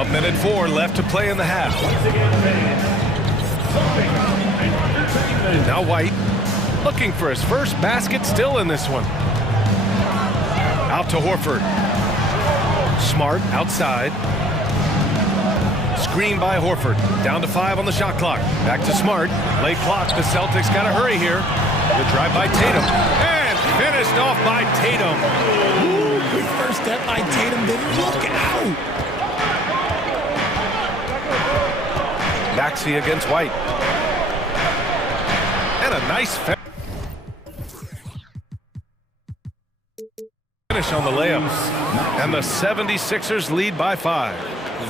A minute 4 left to play in the half. Once again, fans. Now White looking for his first basket, still in this one. Out to Horford. Smart outside. Screen by Horford. Down to 5 on the shot clock. Back to Smart. Late clock. The Celtics got to hurry here. Good drive by Tatum. And finished off by Tatum. Ooh, good first step by Tatum. Then look out. Maxey against White. And a nice finish on the layups. And the 76ers lead by 5.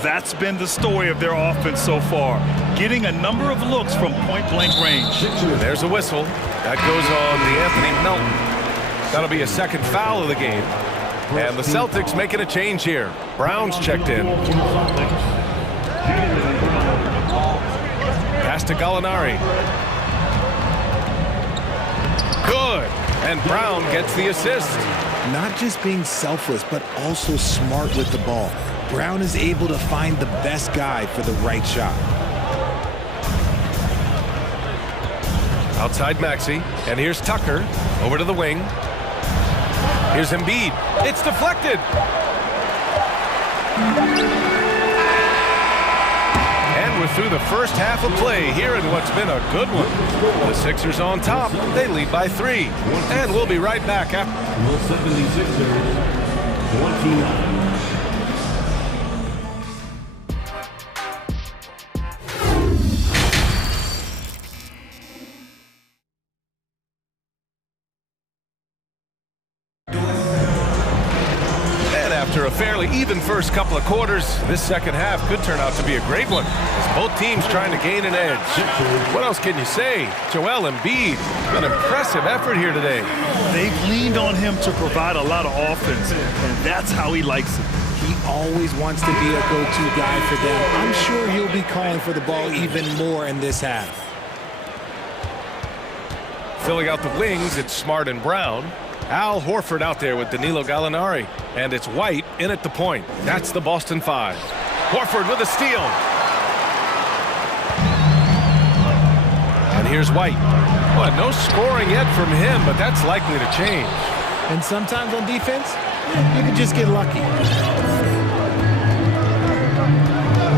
That's been the story of their offense so far, getting a number of looks from point-blank range. There's a whistle. That goes on the Anthony Melton. That'll be a second foul of the game. And the Celtics making a change here. Brown's checked in. Pass to Gallinari. Good. And Brown gets the assist. Not just being selfless, but also smart with the ball. Brown is able to find the best guy for the right shot. Outside Maxey. And here's Tucker. Over to the wing. Here's Embiid. It's deflected. And we're through the first half of play here in what's been a good one. The Sixers on top. They lead by 3. And we'll be right back after. The 76ers, 29. After a fairly even first couple of quarters, this second half could turn out to be a great one, as both teams trying to gain an edge. What else can you say? Joel Embiid, an impressive effort here today. They've leaned on him to provide a lot of offense, and that's how he likes it. He always wants to be a go-to guy for them. I'm sure he'll be calling for the ball even more in this half. Filling out the wings, it's Smart and Brown. Al Horford out there with Danilo Gallinari. And it's White in at the point. That's the Boston 5. Horford with a steal. And here's White. Well, no scoring yet from him, but that's likely to change. And sometimes on defense, you can just get lucky.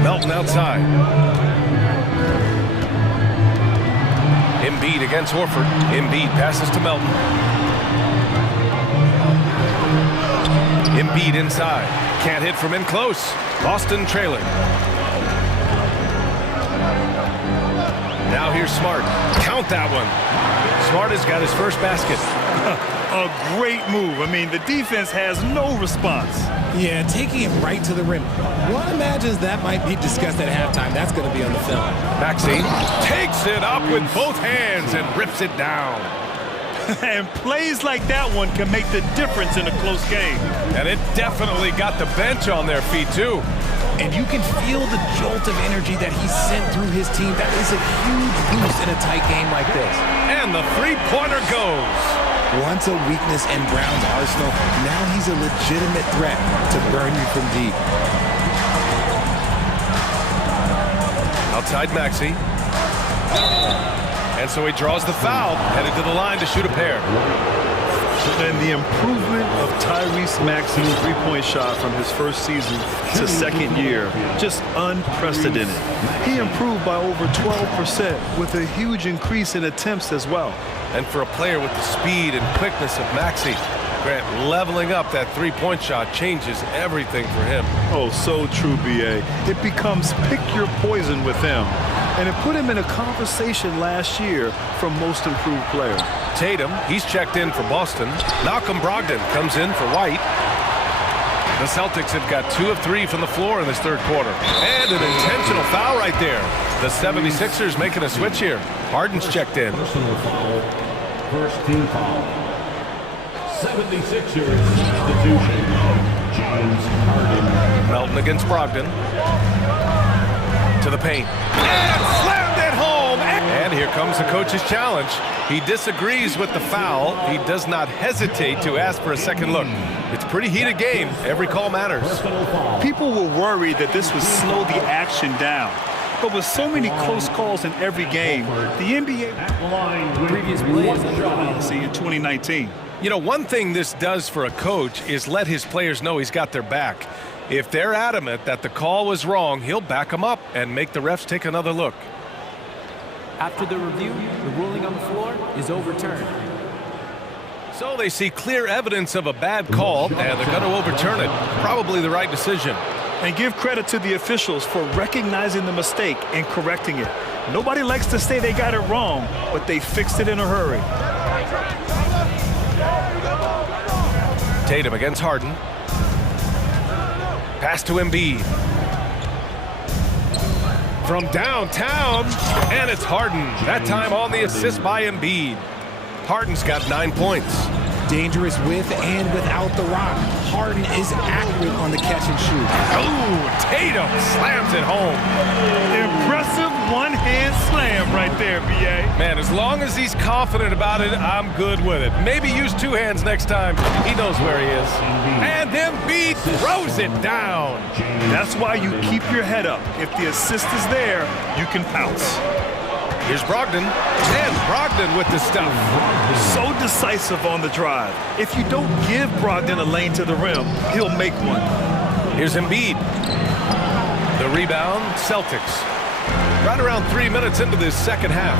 Melton outside. Embiid against Horford. Embiid passes to Melton. Embiid inside. Can't hit from in close. Boston trailing. Now here's Smart. Count that one. Smart has got his first basket. A great move. I mean, the defense has no response. Yeah, taking it right to the rim. One imagines that might be discussed at halftime. That's going to be on the film. Maxey takes it up with both hands and rips it down. And plays like that one can make the difference in a close game. And it definitely got the bench on their feet, too. And you can feel the jolt of energy that he sent through his team. That is a huge boost in a tight game like this. And the three-pointer goes. Once a weakness in Brown's arsenal, now he's a legitimate threat to burn you from deep. Outside Maxey. And so he draws the foul, headed to the line to shoot a pair. And the improvement of Tyrese Maxey's three-point shot from his first season to second year, just unprecedented. He improved by over 12% with a huge increase in attempts as well. And for a player with the speed and quickness of Maxey, Grant, leveling up that three-point shot changes everything for him. Oh, so true, B.A. It becomes pick your poison with him. And it put him in a conversation last year for most improved player. Tatum, he's checked in for Boston. Malcolm Brogdon comes in for White. The Celtics have got 2 of 3 from the floor in this third quarter. And an intentional foul right there. The 76ers making a switch here. Harden's checked in. Personal foul. First team foul. 76ers substitution. James Harden. Melton against Brogdon. To the paint. And slammed it home. And here comes the coach's challenge. He disagrees with the foul. He does not hesitate to ask for a second look. It's a pretty heated game. Every call matters. People were worried that this would slow the action down. But with so many close calls in every game, the NBA Previous play is under policy in 2019. You know, one thing this does for a coach is let his players know he's got their back. If they're adamant that the call was wrong, he'll back them up and make the refs take another look. After the review, the ruling on the floor is overturned. So they see clear evidence of a bad call, and they're going to overturn it. Probably the right decision. And give credit to the officials for recognizing the mistake and correcting it. Nobody likes to say they got it wrong, but they fixed it in a hurry. Tatum against Harden. Pass to Embiid. From downtown, and it's Harden. That time on the assist by Embiid. Harden's got 9 points. Dangerous with and without the rock. Harden is accurate on the catch and shoot. Oh, Tatum slams it home. Impressive one-hand slam right there, B.A. Man, as long as he's confident about it, I'm good with it. Maybe use 2 hands next time. He knows where he is. And Embiid throws it down. That's why you keep your head up. If the assist is there, you can pounce. Here's Brogdon, and Brogdon with the stuff. So decisive on the drive. If you don't give Brogdon a lane to the rim, he'll make one. Here's Embiid. The rebound, Celtics. Right around 3 minutes into this second half.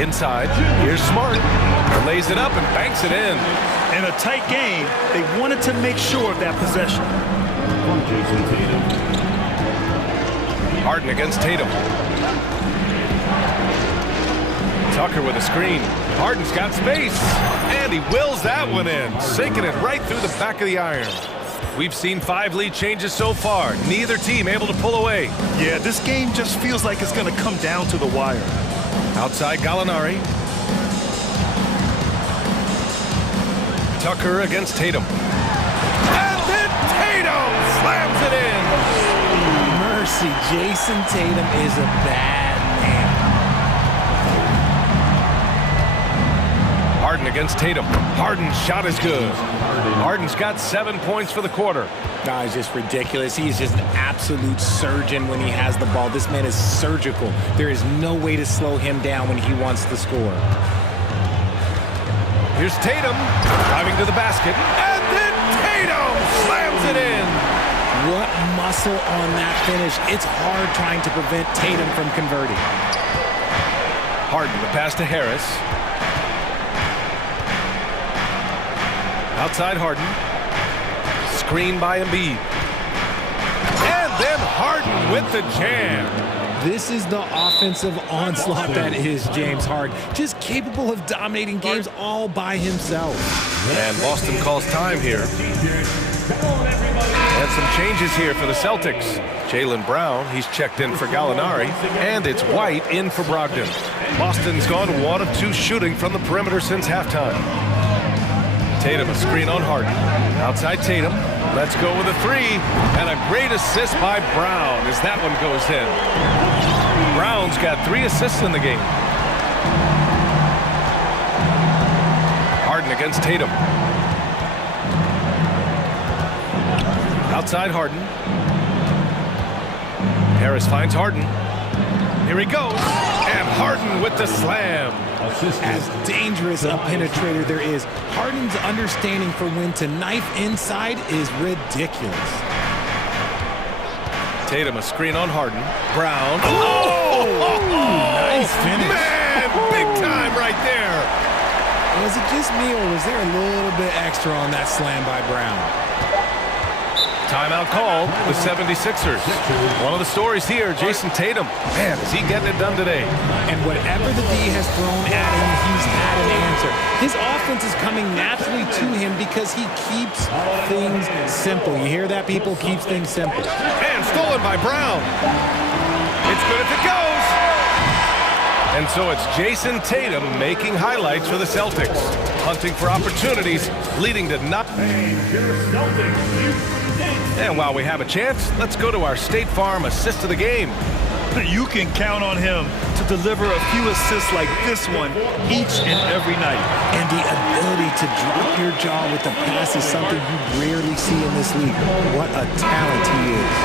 Inside, here's Smart. Lays it up and banks it in. In a tight game, they wanted to make sure of that possession. Harden against Tatum. Tucker with a screen. Harden's got space, and he wills that one in, sinking it right through the back of the iron. We've seen 5 lead changes so far. Neither team able to pull away. Yeah, this game just feels like it's going to come down to the wire. Outside Gallinari. Tucker against Tatum. And then Tatum slams it in. Mercy, Jason Tatum is a bad man. Harden against Tatum. Harden's shot is good. Harden's got 7 points for the quarter. No, it's just ridiculous. He's just an absolute surgeon when he has the ball. This man is surgical. There is no way to slow him down when he wants to score. Here's Tatum driving to the basket. And then Tatum slams it in. What muscle on that finish. It's hard trying to prevent Tatum from converting. Harden, the pass to Harris. Outside Harden. Screen by Embiid. And then Harden with the jam. This is the offensive onslaught that is James Harden. Just capable of dominating games all by himself. And Boston calls time here. And some changes here for the Celtics. Jaylen Brown, he's checked in for Gallinari, and it's White in for Brogdon. Boston's gone 1 of 2 shooting from the perimeter since halftime. Tatum, a screen on Harden. Outside Tatum, let's go with a 3, and a great assist by Brown as that one goes in. Brown's got 3 assists in the game. Harden against Tatum. Outside Harden. Harris finds Harden. Here he goes. And Harden with the slam. As dangerous a penetrator there is, Harden's understanding for when to knife inside is ridiculous. Tatum, a screen on Harden. Brown. Oh! Nice finish. Man, big time right there. Was it just me, or was there a little bit extra on that slam by Brown? Timeout called, the 76ers. One of the stories here, Jason Tatum. Man, is he getting it done today? And whatever the D has thrown at him, he's had an answer. His offense is coming naturally to him because he keeps things simple. You hear that, people? Keeps things simple. And stolen by Brown. It's good if it goes. And so it's Jason Tatum making highlights for the Celtics. Hunting for opportunities, leading to nothing. And while we have a chance, let's go to our State Farm assist of the game. You can count on him to deliver a few assists like this one each and every night. And the ability to drop your jaw with the pass is something you rarely see in this league. What a talent he is.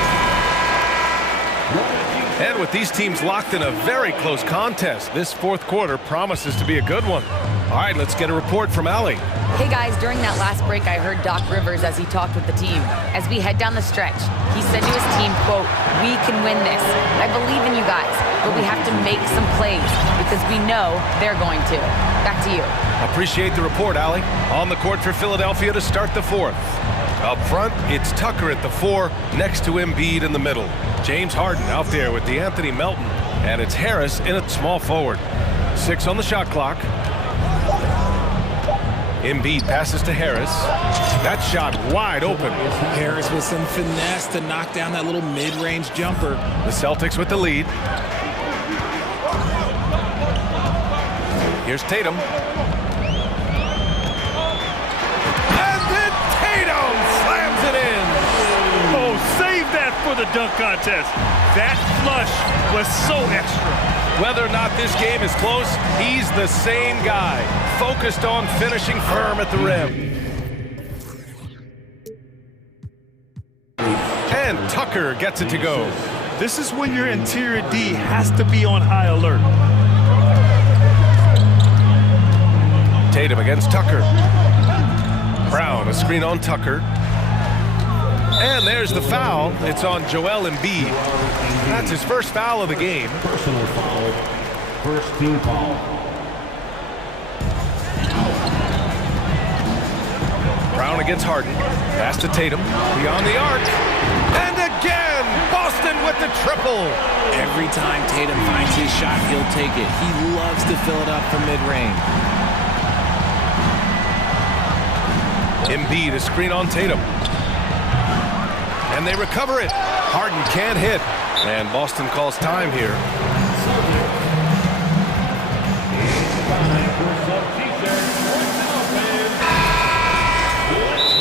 And with these teams locked in a very close contest, this fourth quarter promises to be a good one. All right, let's get a report from Allie. Hey guys, during that last break, I heard Doc Rivers as he talked with the team. As we head down the stretch, he said to his team, quote, "We can win this. I believe in you guys, but we have to make some plays because we know they're going to." Back to you. Appreciate the report, Allie. On the court for Philadelphia to start the fourth. Up front, it's Tucker at the 4, next to Embiid in the middle. James Harden out there with DeAnthony Melton, and it's Harris in at small forward. 6 on the shot clock. Embiid passes to Harris. That shot wide open. Harris with some finesse to knock down that little mid-range jumper. The Celtics with the lead. Here's Tatum. And then Tatum slams it in. Oh, save that for the dunk contest. That flush was so extra. Whether or not this game is close, he's the same guy, focused on finishing firm at the rim. And Tucker gets it to go. This is when your interior D has to be on high alert. Tatum against Tucker. Brown, a screen on Tucker. And there's the foul. It's on Joel Embiid. That's his first foul of the game. Personal foul. First team foul. Brown against Harden. Pass to Tatum. Beyond the arc. And again, Boston with the triple. Every time Tatum finds his shot, he'll take it. He loves to fill it up from mid-range. Embiid, a screen on Tatum. And they recover it. Harden can't hit. And Boston calls time here.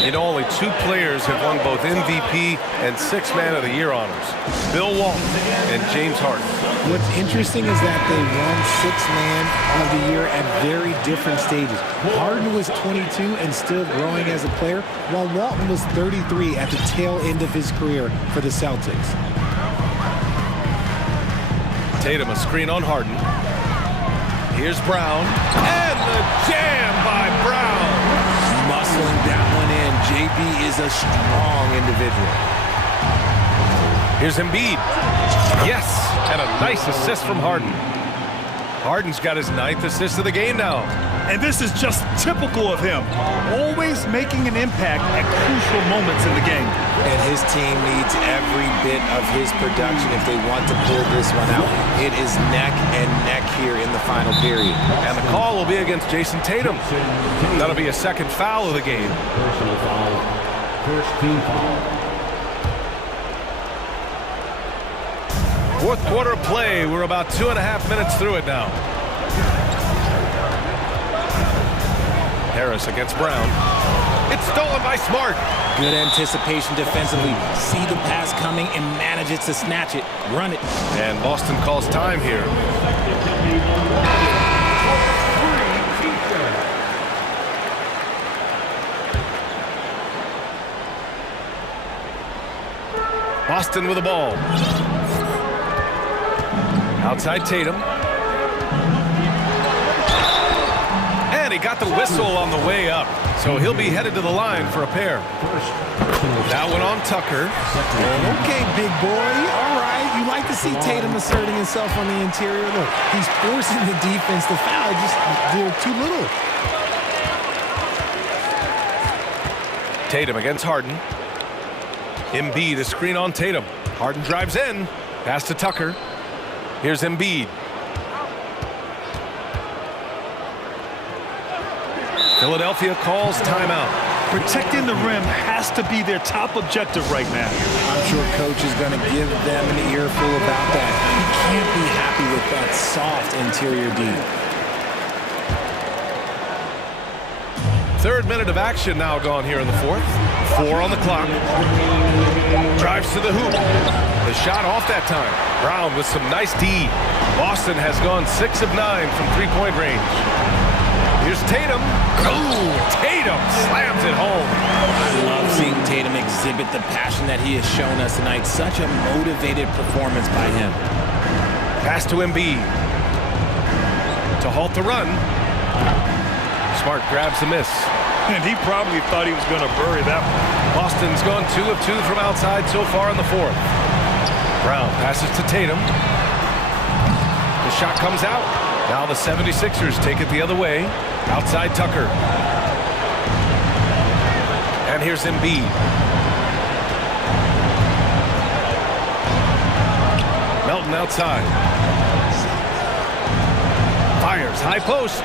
You know, only 2 players have won both MVP and 6th Man of the Year honors. Bill Walton and James Harden. What's interesting is that they won 6th Man of the Year at very different stages. Harden was 22 and still growing as a player, while Walton was 33 at the tail end of his career for the Celtics. Tatum, a screen on Harden. Here's Brown. And the jam by Brown. Muscling that one in. JB is a strong individual. Here's Embiid. Yes, and a nice assist from Harden. Harden's got his 9th assist of the game now. And this is just typical of him, always making an impact at crucial moments in the game. And his team needs every bit of his production if they want to pull this one out. It is neck and neck here in the final period. And the call will be against Jason Tatum. That'll be a second foul of the game. Personal foul. First team foul. Fourth quarter of play. We're about 2.5 minutes through it now. Harris against Brown. It's stolen by Smart. Good anticipation defensively. See the pass coming and manages to snatch it. Run it. And Boston calls time here. Boston with the ball. Outside Tatum. And he got the whistle on the way up. So he'll be headed to the line for a pair. That one on Tucker. Okay, big boy. All right. You like to see Tatum asserting himself on the interior. Look, he's forcing the defense to foul. Just they're too little. Tatum against Harden. Embiid, a screen on Tatum. Harden drives in. Pass to Tucker. Here's Embiid. Philadelphia calls timeout. Protecting the rim has to be their top objective right now. I'm sure coach is going to give them an earful about that. He can't be happy with that soft interior D. Third minute of action now gone here in the fourth. 4 on the clock. Drives to the hoop. The shot off that time. Brown with some nice D. Boston has gone 6 of 9 from three-point range. Here's Tatum. Ooh, Tatum slams it home. I love seeing Tatum exhibit the passion that he has shown us tonight. Such a motivated performance by him. Pass to Embiid. To halt the run. Smart grabs the miss. And he probably thought he was going to bury that one. Boston's gone 2 of 2 from outside so far in the fourth. Brown passes to Tatum. The shot comes out. Now the 76ers take it the other way. Outside Tucker. And here's Embiid. Melton outside. Fires, high post.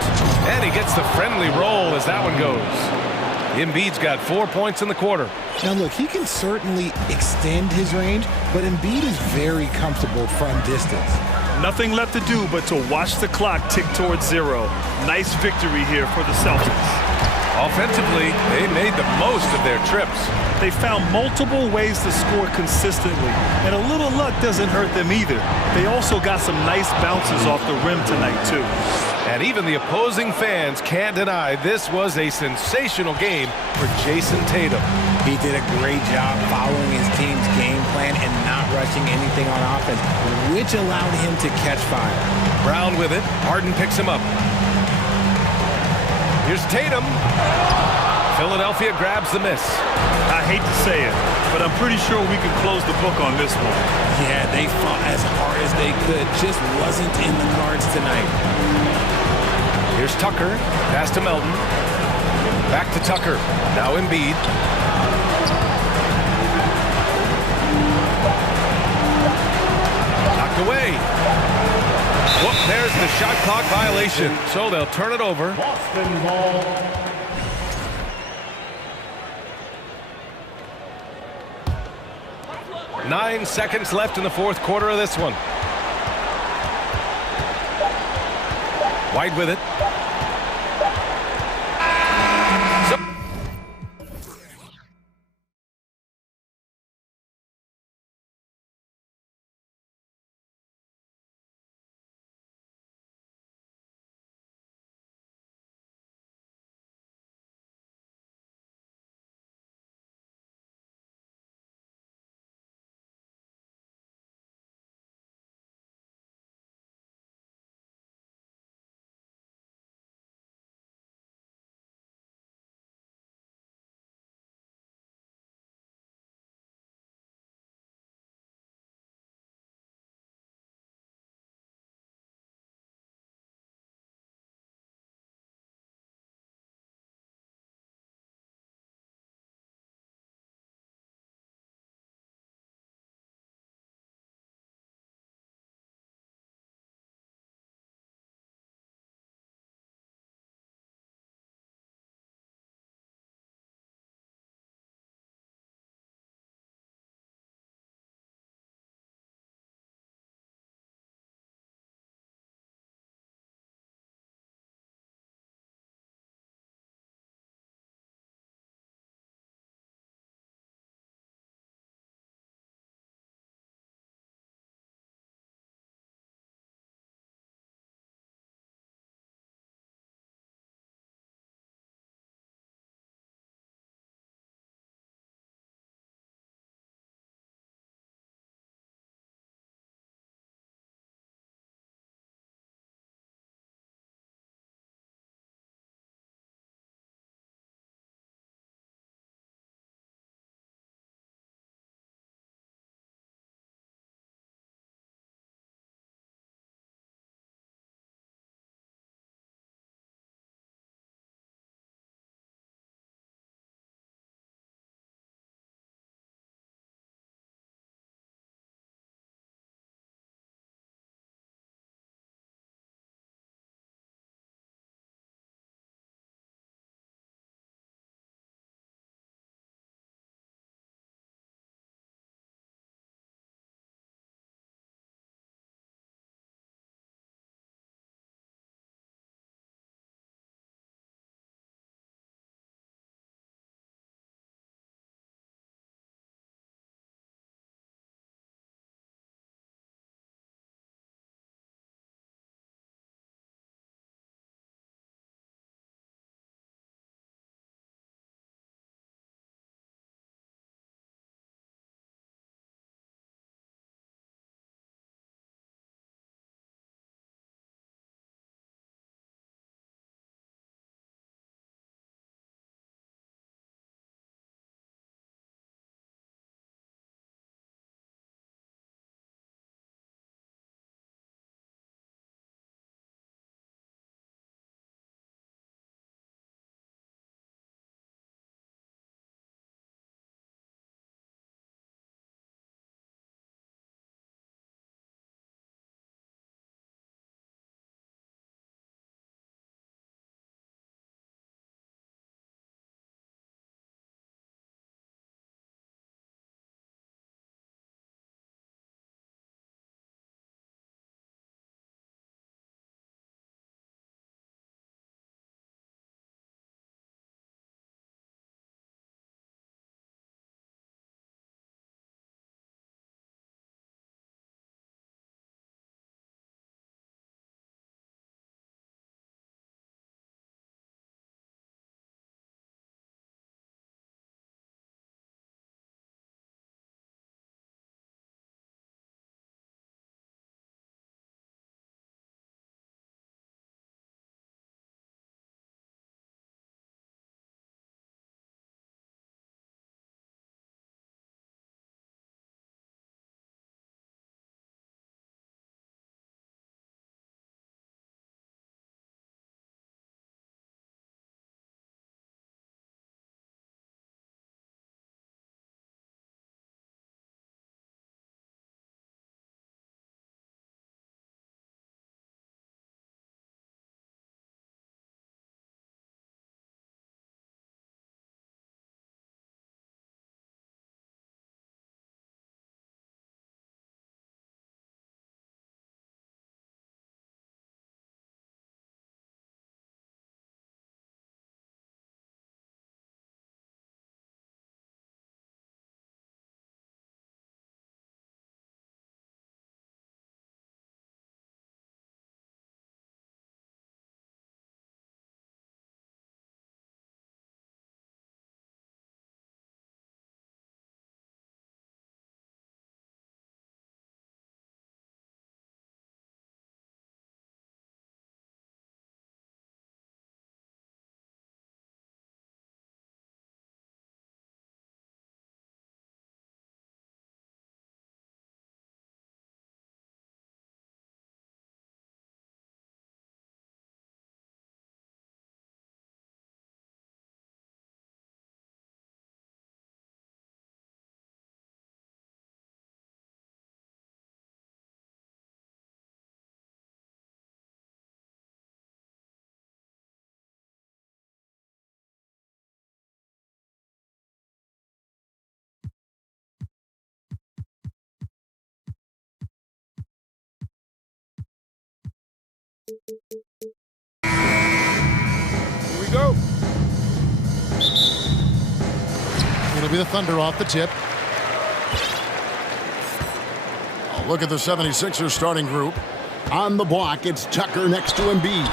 And he gets the friendly roll as that one goes. Embiid's got 4 points in the quarter. Now look, he can certainly extend his range, but Embiid is very comfortable from distance. Nothing left to do but to watch the clock tick towards 0. Nice victory here for the Celtics. Offensively, they made the most of their trips. They found multiple ways to score consistently, and a little luck doesn't hurt them either. They also got some nice bounces off the rim tonight, too. And even the opposing fans can't deny this was a sensational game for Jason Tatum. He did a great job following his team's game plan and not rushing anything on offense, which allowed him to catch fire. Brown with it. Harden picks him up. Here's Tatum. Philadelphia grabs the miss. I hate to say it, but I'm pretty sure we can close the book on this one. Yeah, they fought as hard as they could. Just wasn't in the cards tonight. Here's Tucker. Pass to Melton. Back to Tucker. Now Embiid. Knocked away. Whoop, there's the shot clock violation. So they'll turn it over. Boston ball. Nine seconds left in the fourth quarter of this one. White with it. go. It'll be the Thunder off the tip. Oh, look at the 76ers starting group. On the block, it's Tucker next to Embiid.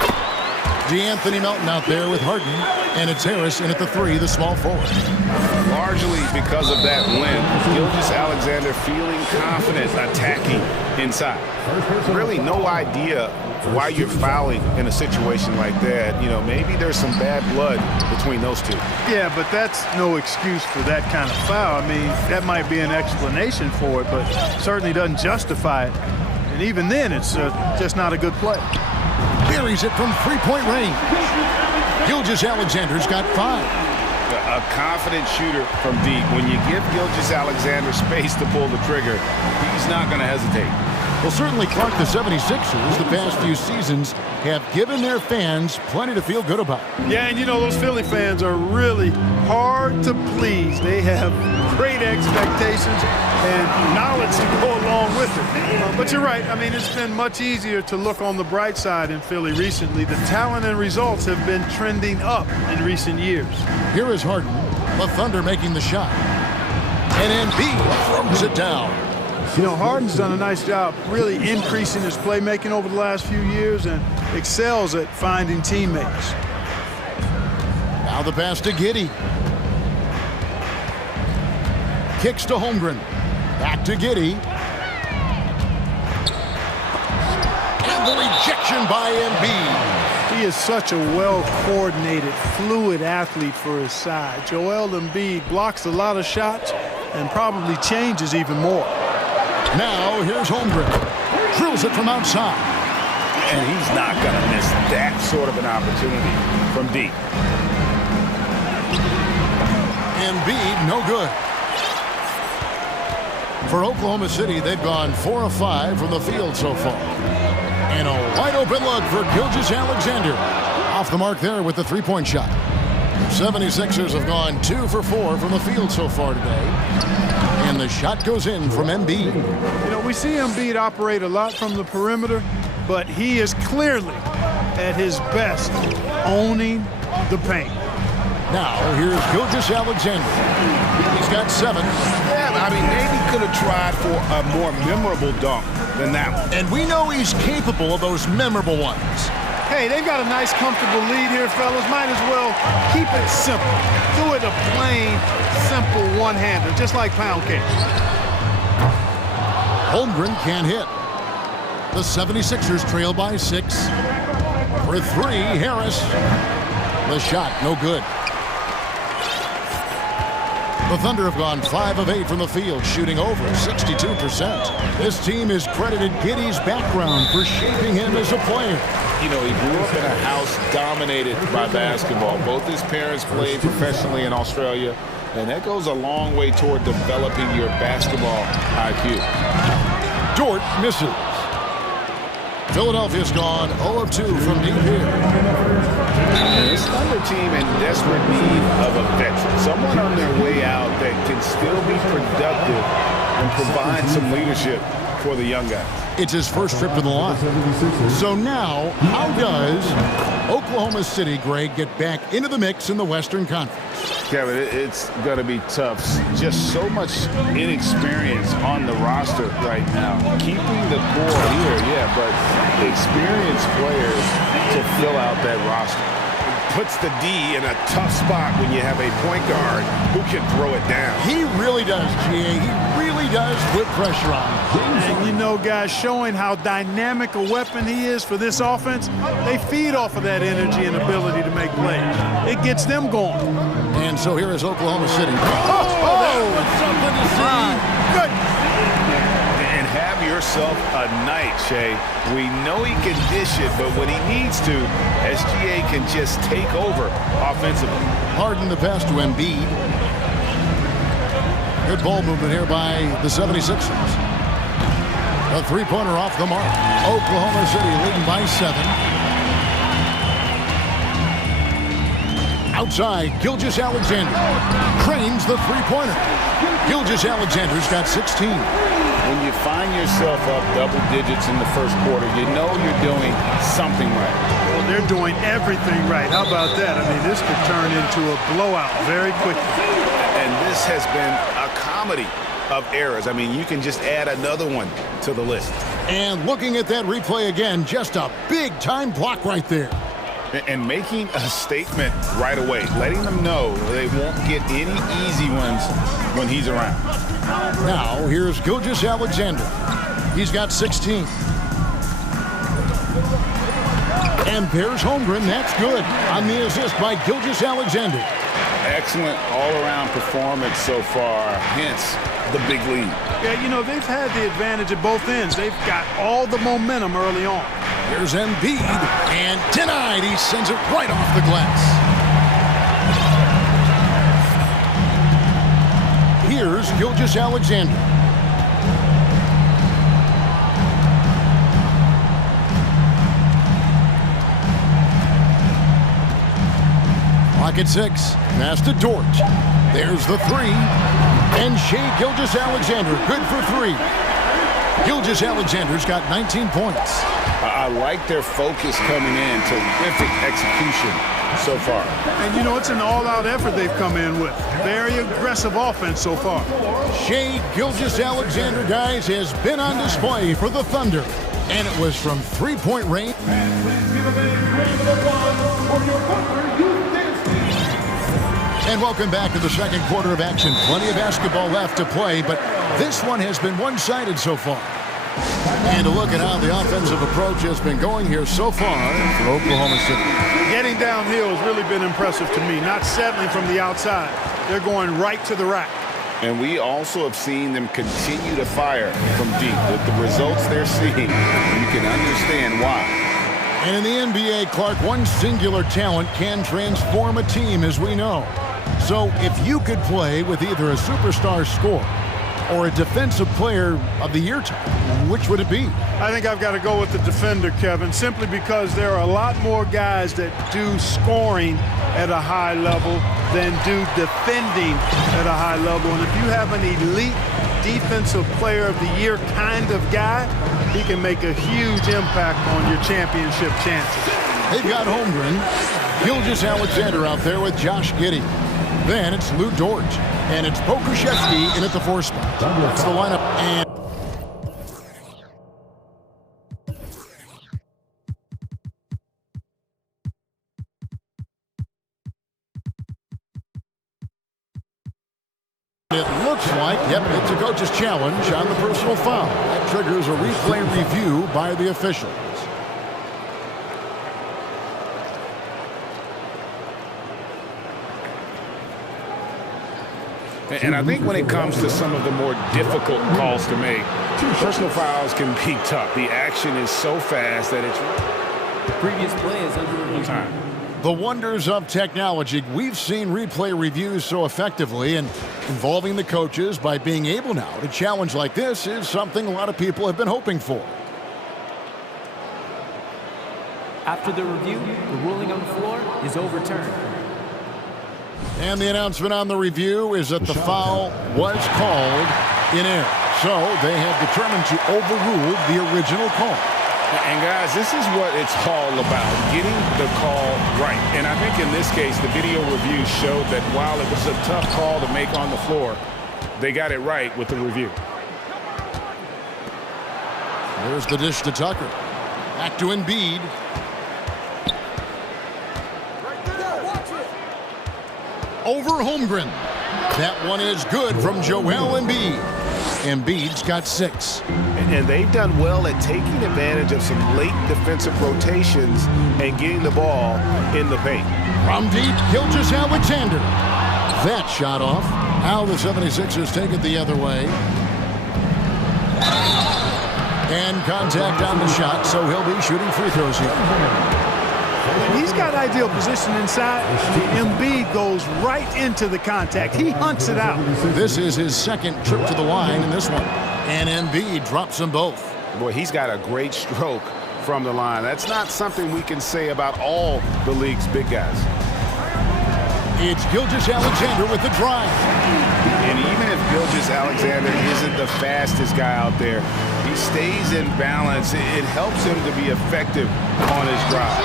DeAnthony Melton out there with Harden. And it's Harris in at the 3, the small forward. Largely because of that limp, Gilgeous-Alexander feeling confident attacking inside. Really no idea why you're fouling in a situation like that. You know, maybe there's some bad blood between those two. Yeah, but that's no excuse for that kind of foul. I mean, that might be an explanation for it, but certainly doesn't justify it. And even then, it's just not a good play. Buries it from three-point range. Gilgeous-Alexander's got 5. A confident shooter from deep. When you give Gilgeous-Alexander space to pull the trigger, he's not going to hesitate. Well, certainly, Clark, the 76ers the past few seasons have given their fans plenty to feel good about. Yeah, and you know, those Philly fans are really hard to please. They have great expectations and knowledge to go along with it. But you're right. I mean, it's been much easier to look on the bright side in Philly recently. The talent and results have been trending up in recent years. Here is Harden, the Thunder making the shot. And Embiid throws it down. You know, Harden's done a nice job really increasing his playmaking over the last few years and excels at finding teammates. Now the pass to Giddey. Kicks to Holmgren. Back to Giddey. And the rejection by Embiid. He is such a well-coordinated, fluid athlete for his size. Joel Embiid blocks a lot of shots and probably changes even more. Now here's Holmgren. Drills it from outside. And he's not going to miss that sort of an opportunity from deep. Embiid, no good. For Oklahoma City, they've gone 4 of 5 from the field so far. And a wide open look for Gilgeous-Alexander. Off the mark there with the three-point shot. The 76ers have gone 2 for 4 from the field so far today. And the shot goes in from Embiid. You know, we see Embiid operate a lot from the perimeter, but he is clearly at his best owning the paint. Now, here's Gilgeous-Alexander. He's got 7. Yeah, I mean, maybe could have tried for a more memorable dunk than that one. And we know he's capable of those memorable ones. Hey, they've got a nice, comfortable lead here, fellas. Might as well keep it simple. Do it a plain, simple one-hander, just like pound cake. Holmgren can't hit. The 76ers trail by 6. For 3, Harris. The shot, no good. The Thunder have gone 5 of 8 from the field, shooting over 62%. This team is credited Giddey's background for shaping him as a player. You know, he grew up in a house dominated by basketball. Both his parents played professionally in Australia, and that goes a long way toward developing your basketball IQ. Dort misses. Philadelphia's gone 0 of 2 from deep here. This Thunder team in desperate need of a veteran, someone on their way out that can still be productive and provide some leadership for the young guys. It's his first trip to the line. So now, how does Oklahoma City, Greg, get back into the mix in the Western Conference? Kevin, it's going to be tough. Just so much inexperience on the roster right now. Keeping the core here, yeah, but experienced players to fill out that roster. Puts the D in a tough spot when you have a point guard who can throw it down. He really does, G.A. He really does put pressure on him. And you know, guys, showing how dynamic a weapon he is for this offense, they feed off of that energy and ability to make plays. It gets them going. And so here is Oklahoma City. That was something to see. Good. And have yourself a night, Shea. We know he can dish it, but when he needs to, SGA can just take over offensively. Harden the pass to Embiid. Good ball movement here by the 76ers. A three-pointer off the mark. Oklahoma City leading by 7. Outside, Gilgeous-Alexander trains the three-pointer. Gilgeous-Alexander's got 16. When you find yourself up double digits in the first quarter, you know you're doing something right. Well, they're doing everything right. How about that? I mean, this could turn into a blowout very quickly. And this has been a comedy of errors. I mean, you can just add another one to the list. And looking at that replay again, just a big-time block right there. And making a statement right away, letting them know they won't get any easy ones when he's around. Now, here's Gilgeous-Alexander. He's got 16. And there's Holmgren. That's good on the assist by Gilgeous-Alexander. Excellent all-around performance so far, hence the big lead. Yeah, you know, they've had the advantage at both ends. They've got all the momentum early on. Here's Embiid, and denied. He sends it right off the glass. Here's Gilgeous-Alexander. Clock at 6. Pass to Dort. There's the three. And Shai Gilgeous-Alexander, good for 3. Gilgeous-Alexander's got 19 points. I like their focus coming in. Terrific execution so far. And, you know, it's an all-out effort they've come in with. Very aggressive offense so far. Shai Gilgeous-Alexander, guys, has been on display for the Thunder. And it was from three-point range. And welcome back to the second quarter of action. Plenty of basketball left to play, but this one has been one-sided so far. And to look at how the offensive approach has been going here so far for Oklahoma City. Getting downhill has really been impressive to me. Not settling from the outside. They're going right to the rack. And we also have seen them continue to fire from deep. With the results they're seeing, you can understand why. And in the NBA, Clark, one singular talent can transform a team, as we know. So if you could play with either a superstar scorer or a defensive player of the year type, which would it be? I think I've got to go with the defender, Kevin, simply because there are a lot more guys that do scoring at a high level than do defending at a high level. And if you have an elite defensive player of the year kind of guy, he can make a huge impact on your championship chances. They've got Holmgren, Gilgeous-Alexander out there with Josh Giddey. Then it's Lou Dort, and it's Pokusevski in at the 4 spot. That's the lineup. And it looks like, yep, it's a coach's challenge on the personal foul. That triggers a replay review by the officials. And I think when it comes to some of the more difficult calls to make, personal fouls can be tough. The action is so fast that it's... The previous play is under review. Time. The wonders of technology. We've seen replay reviews so effectively, and involving the coaches by being able now to challenge like this is something a lot of people have been hoping for. After the review, the ruling on the floor is overturned. And the announcement on the review is that the foul was called in error. So they have determined to overrule the original call. And guys, this is what it's all about, getting the call right. And I think in this case, the video review showed that while it was a tough call to make on the floor, they got it right with the review. There's the dish to Tucker. Back to Embiid. Over Holmgren. That one is good from Joel Embiid. Embiid's got 6. And they've done well at taking advantage of some late defensive rotations and getting the ball in the paint. From deep, Gilgeous-Alexander. That shot off. Now the 76ers take it the other way. And contact on the shot, so he'll be shooting free throws here. He's got ideal position inside. Embiid goes right into the contact. He hunts it out. This is his second trip to the line in this one. And Embiid drops them both. Boy, he's got a great stroke from the line. That's not something we can say about all the league's big guys. It's Gilgeous-Alexander with the drive. And even if Gilgeous-Alexander isn't the fastest guy out there, he stays in balance. It helps him to be effective on his drive.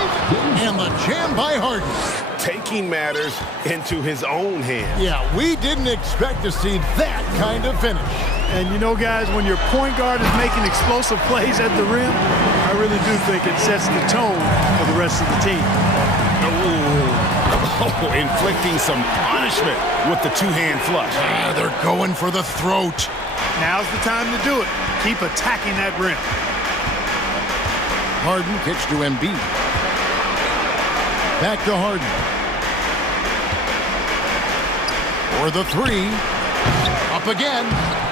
And the jam by Harden. Taking matters into his own hands. Yeah, we didn't expect to see that kind of finish. And you know, guys, when your point guard is making explosive plays at the rim, I really do think it sets the tone for the rest of the team. Oh, inflicting some punishment with the two-hand flush. They're going for the throat. Now's the time to do it. Keep attacking that rim. Harden kicks to Embiid. Back to Harden. For the three. Up again.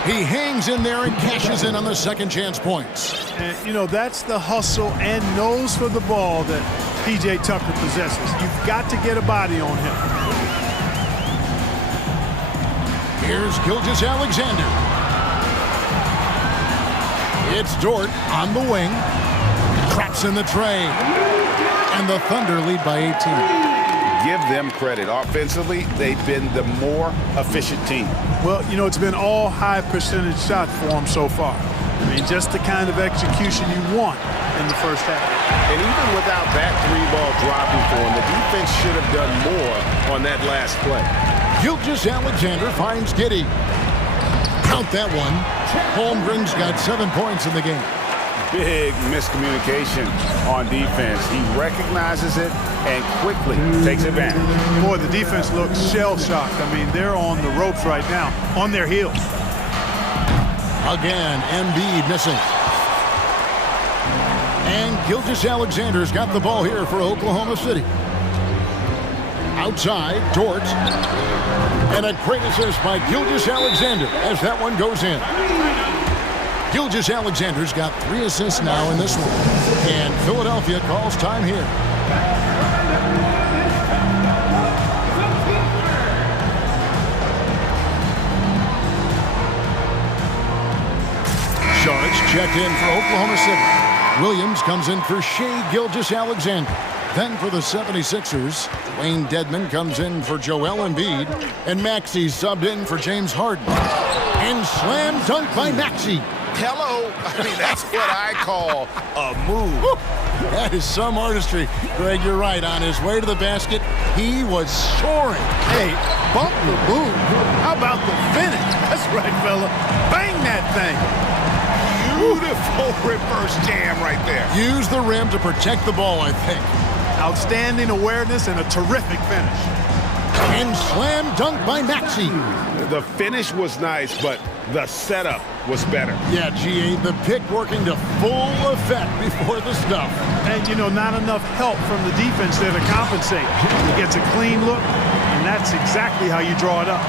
He hangs in there and cashes in on the second chance points. And, you know, that's the hustle and nose for the ball that P.J. Tucker possesses. You've got to get a body on him. Here's Gilgeous-Alexander. It's Dort on the wing. Traps in the tray. And the Thunder lead by 18. Give them credit. Offensively, they've been the more efficient team. Well, you know, it's been all high percentage shots for them so far. I mean, just the kind of execution you want in the first half. And even without that three-ball dropping for him, the defense should have done more on that last play. Gilgeous-Alexander finds Giddey. Count that one. Holmgren's got 7 points in the game. Big miscommunication on defense. He recognizes it and quickly takes advantage. Boy, the defense looks shell-shocked. I mean, they're on the ropes right now, on their heels. Again, Embiid missing. And Gilgeous-Alexander's got the ball here for Oklahoma City. Outside, Dort. And a great assist by Gilgeous-Alexander as that one goes in. Gilgeous-Alexander's got 3 assists now in this one. And Philadelphia calls time here. Sharks checked in for Oklahoma City. Williams comes in for Shai Gilgeous-Alexander. Then for the 76ers, Wayne Dedmon comes in for Joel Embiid. And Maxey subbed in for James Harden. And slam dunk by Maxey. Hello. I mean, that's what I call a move. Woo. That is some artistry. Greg, you're right. On his way to the basket, he was soaring. Hey, bump the boom. How about the finish? That's right, fella. Bang that thing. Beautiful reverse jam right there. Use the rim to protect the ball, I think. Outstanding awareness and a terrific finish. And slam dunk by Maxey. The finish was nice, but the setup was better. Yeah, GA, the pick working to full effect before the stuff. And, you know, not enough help from the defense there to compensate. He gets a clean look, and that's exactly how you draw it up.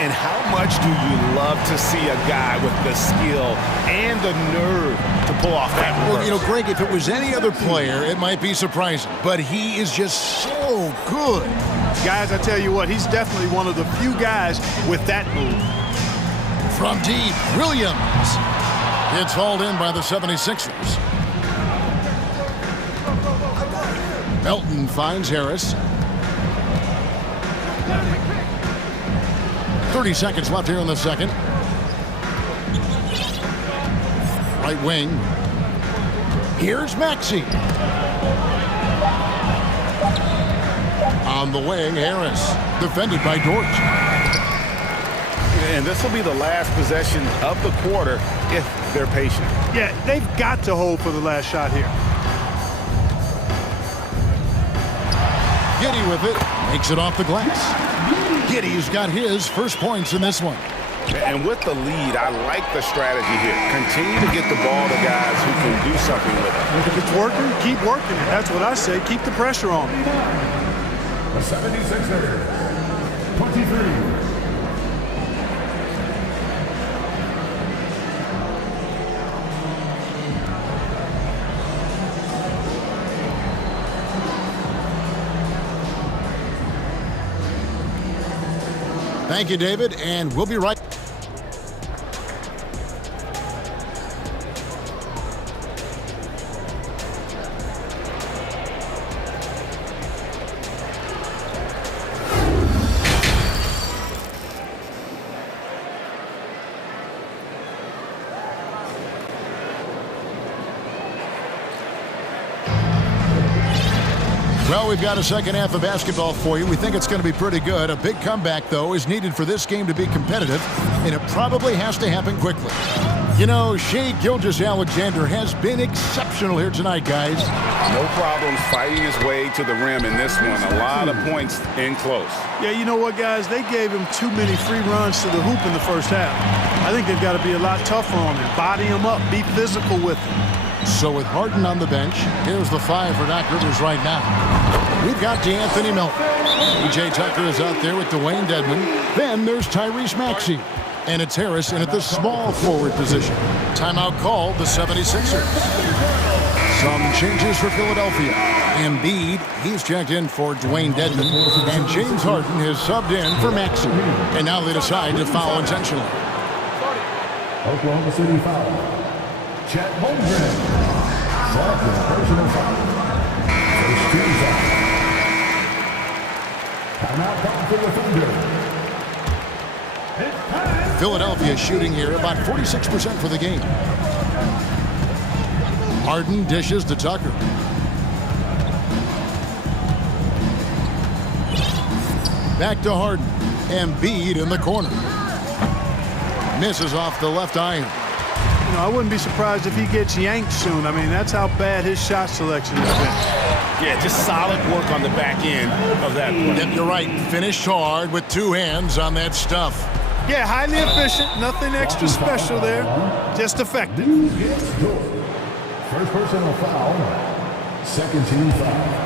And how much do you love to see a guy with the skill and the nerve to pull off that reverse? Well, you know, Greg, if it was any other player, it might be surprising. But he is just so good. Guys, I tell you what, he's definitely one of the few guys with that move. From deep, Williams. It's hauled in by the 76ers. Melton finds Harris. 30 seconds left here in the second. Right wing. Here's Maxey. On the wing, Harris. Defended by Dort. And this will be the last possession of the quarter if they're patient. Yeah, they've got to hold for the last shot here. Giddey with it. Makes it off the glass. Giddey's got his first points in this one. And with the lead, I like the strategy here. Continue to get the ball to guys who can do something with it. If it's working, keep working it. That's what I say. Keep the pressure on. The 76ers, 23. Thank you, David, and we'll be right. Well, we've got a second half of basketball for you. We think it's going to be pretty good. A big comeback, though, is needed for this game to be competitive, and it probably has to happen quickly. You know, Shai Gilgeous-Alexander has been exceptional here tonight, guys. No problems fighting his way to the rim in this one. A lot of points in close. Yeah, you know what, guys? They gave him too many free runs to the hoop in the first half. I think they've got to be a lot tougher on him. Body him up. Be physical with him. So with Harden on the bench, here's the 5 for Doc Rivers right now. We've got D'Anthony Melton. P.J. Tucker is out there with Dwayne Dedmon. Then there's Tyrese Maxey. And it's Harrison at the small forward position. Timeout called the 76ers. Some changes for Philadelphia. Embiid, he's checked in for Dwayne Dedmon. And James Harden has subbed in for Maxey. And now they decide to foul intentionally. Oklahoma City foul. Chet Holmgren. Second personal foul. First team foul. Timeout call for the Thunder. Philadelphia shooting here about 46% for the game. Harden dishes to Tucker. Back to Harden. Embiid in the corner. Misses off the left iron. You know, I wouldn't be surprised if he gets yanked soon. I mean, that's how bad his shot selection has been. Yeah, just solid work on the back end of that play. Yep, you're right. Finished hard with 2 hands on that stuff. Yeah, highly efficient. Nothing extra special there. Just effective. First personal foul. Second team foul.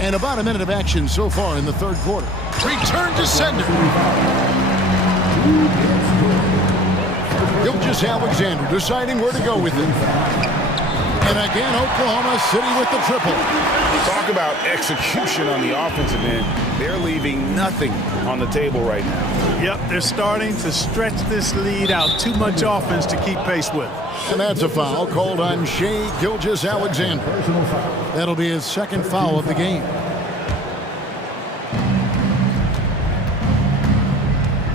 And about a minute of action so far in the third quarter. Return to sender. Gilgeous-Alexander deciding where to go with it. And again, Oklahoma City with the triple. Talk about execution on the offensive end. They're leaving nothing on the table right now. Yep, they're starting to stretch this lead out. Too much offense to keep pace with. And that's a foul called on Shai Gilgeous-Alexander. That'll be his second foul of the game.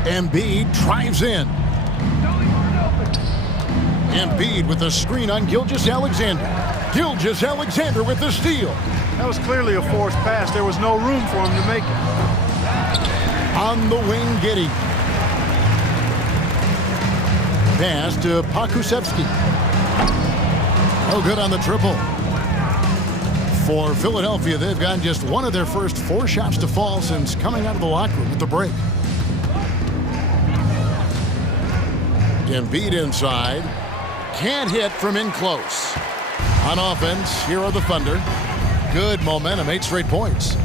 Embiid drives in. Embiid with a screen on Gilgeous-Alexander. Gilgeous-Alexander with the steal. That was clearly a forced pass. There was no room for him to make it. On the wing, Giddey. Pass to Pakusevsky. No good on the triple. For Philadelphia, they've gotten just one of their first 4 shots to fall since coming out of the locker room at the break. Embiid inside. Can't hit from in close. On offense, here are the Thunder. Good momentum, 8 straight points.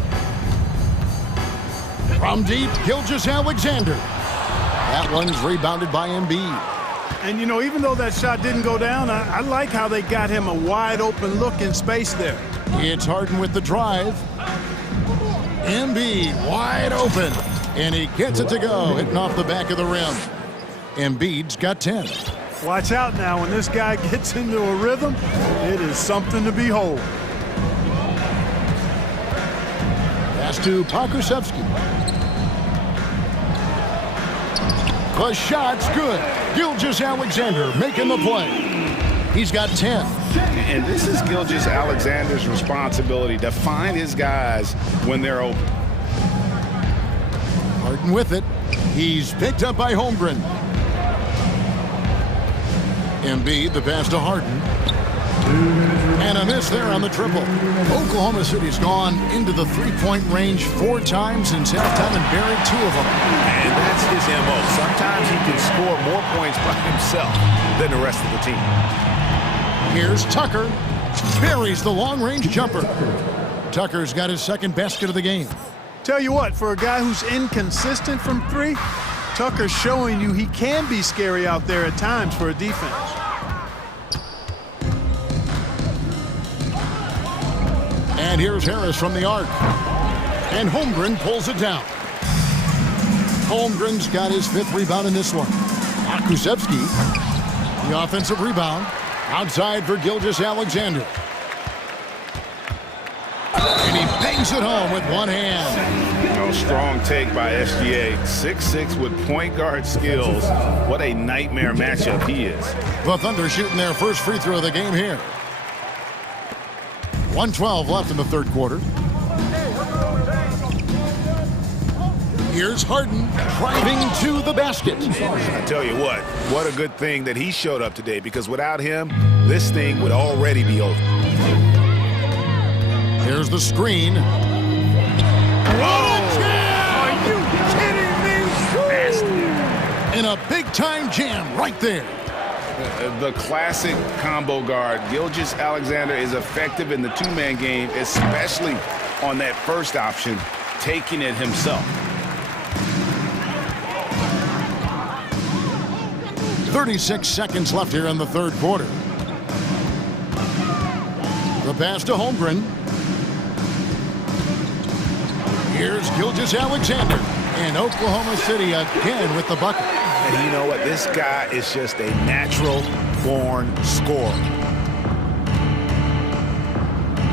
From deep, Gilgeous-Alexander. That one's rebounded by Embiid. And, you know, even though that shot didn't go down, I like how they got him a wide open look in space there. It's Harden with the drive. Embiid wide open. And he gets it to go, hitting off the back of the rim. Embiid's got 10. Watch out now. When this guy gets into a rhythm, it is something to behold. Pass to Pakusevsky. The shot's good. Gilgeous-Alexander making the play. He's got 10. And this is Gilgeous-Alexander's responsibility to find his guys when they're open. Harden with it. He's picked up by Holmgren. Embiid, the pass to Harden. And a miss there on the triple. Oklahoma City's gone into the three-point range 4 times since halftime and buried 2 of them. And that's his MO. Sometimes he can score more points by himself than the rest of the team. Here's Tucker. Buries the long-range jumper. Tucker's got his second basket of the game. Tell you what, for a guy who's inconsistent from 3, Tucker's showing you he can be scary out there at times for a defense. And here's Harris from the arc. And Holmgren pulls it down. Holmgren's got his 5th rebound in this one. Pakusevsky, the offensive rebound. Outside for Gilgeous-Alexander. And he bangs it home with one hand. No strong take by SGA. 6'6" with point guard skills. What a nightmare matchup he is. The Thunder shooting their first free throw of the game here. 1:12 left in the third quarter. Here's Harden driving to the basket. I tell you what a good thing that he showed up today, because without him, this thing would already be over. Here's the screen. Are you kidding me? Nasty. And a big-time jam right there. The classic combo guard, Gilgeous-Alexander, is effective in the two-man game, especially on that first option, taking it himself. 36 seconds left here in the third quarter. The pass to Holmgren. Here's Gilgeous-Alexander. And Oklahoma City again with the bucket. And you know what? This guy is just a natural-born scorer.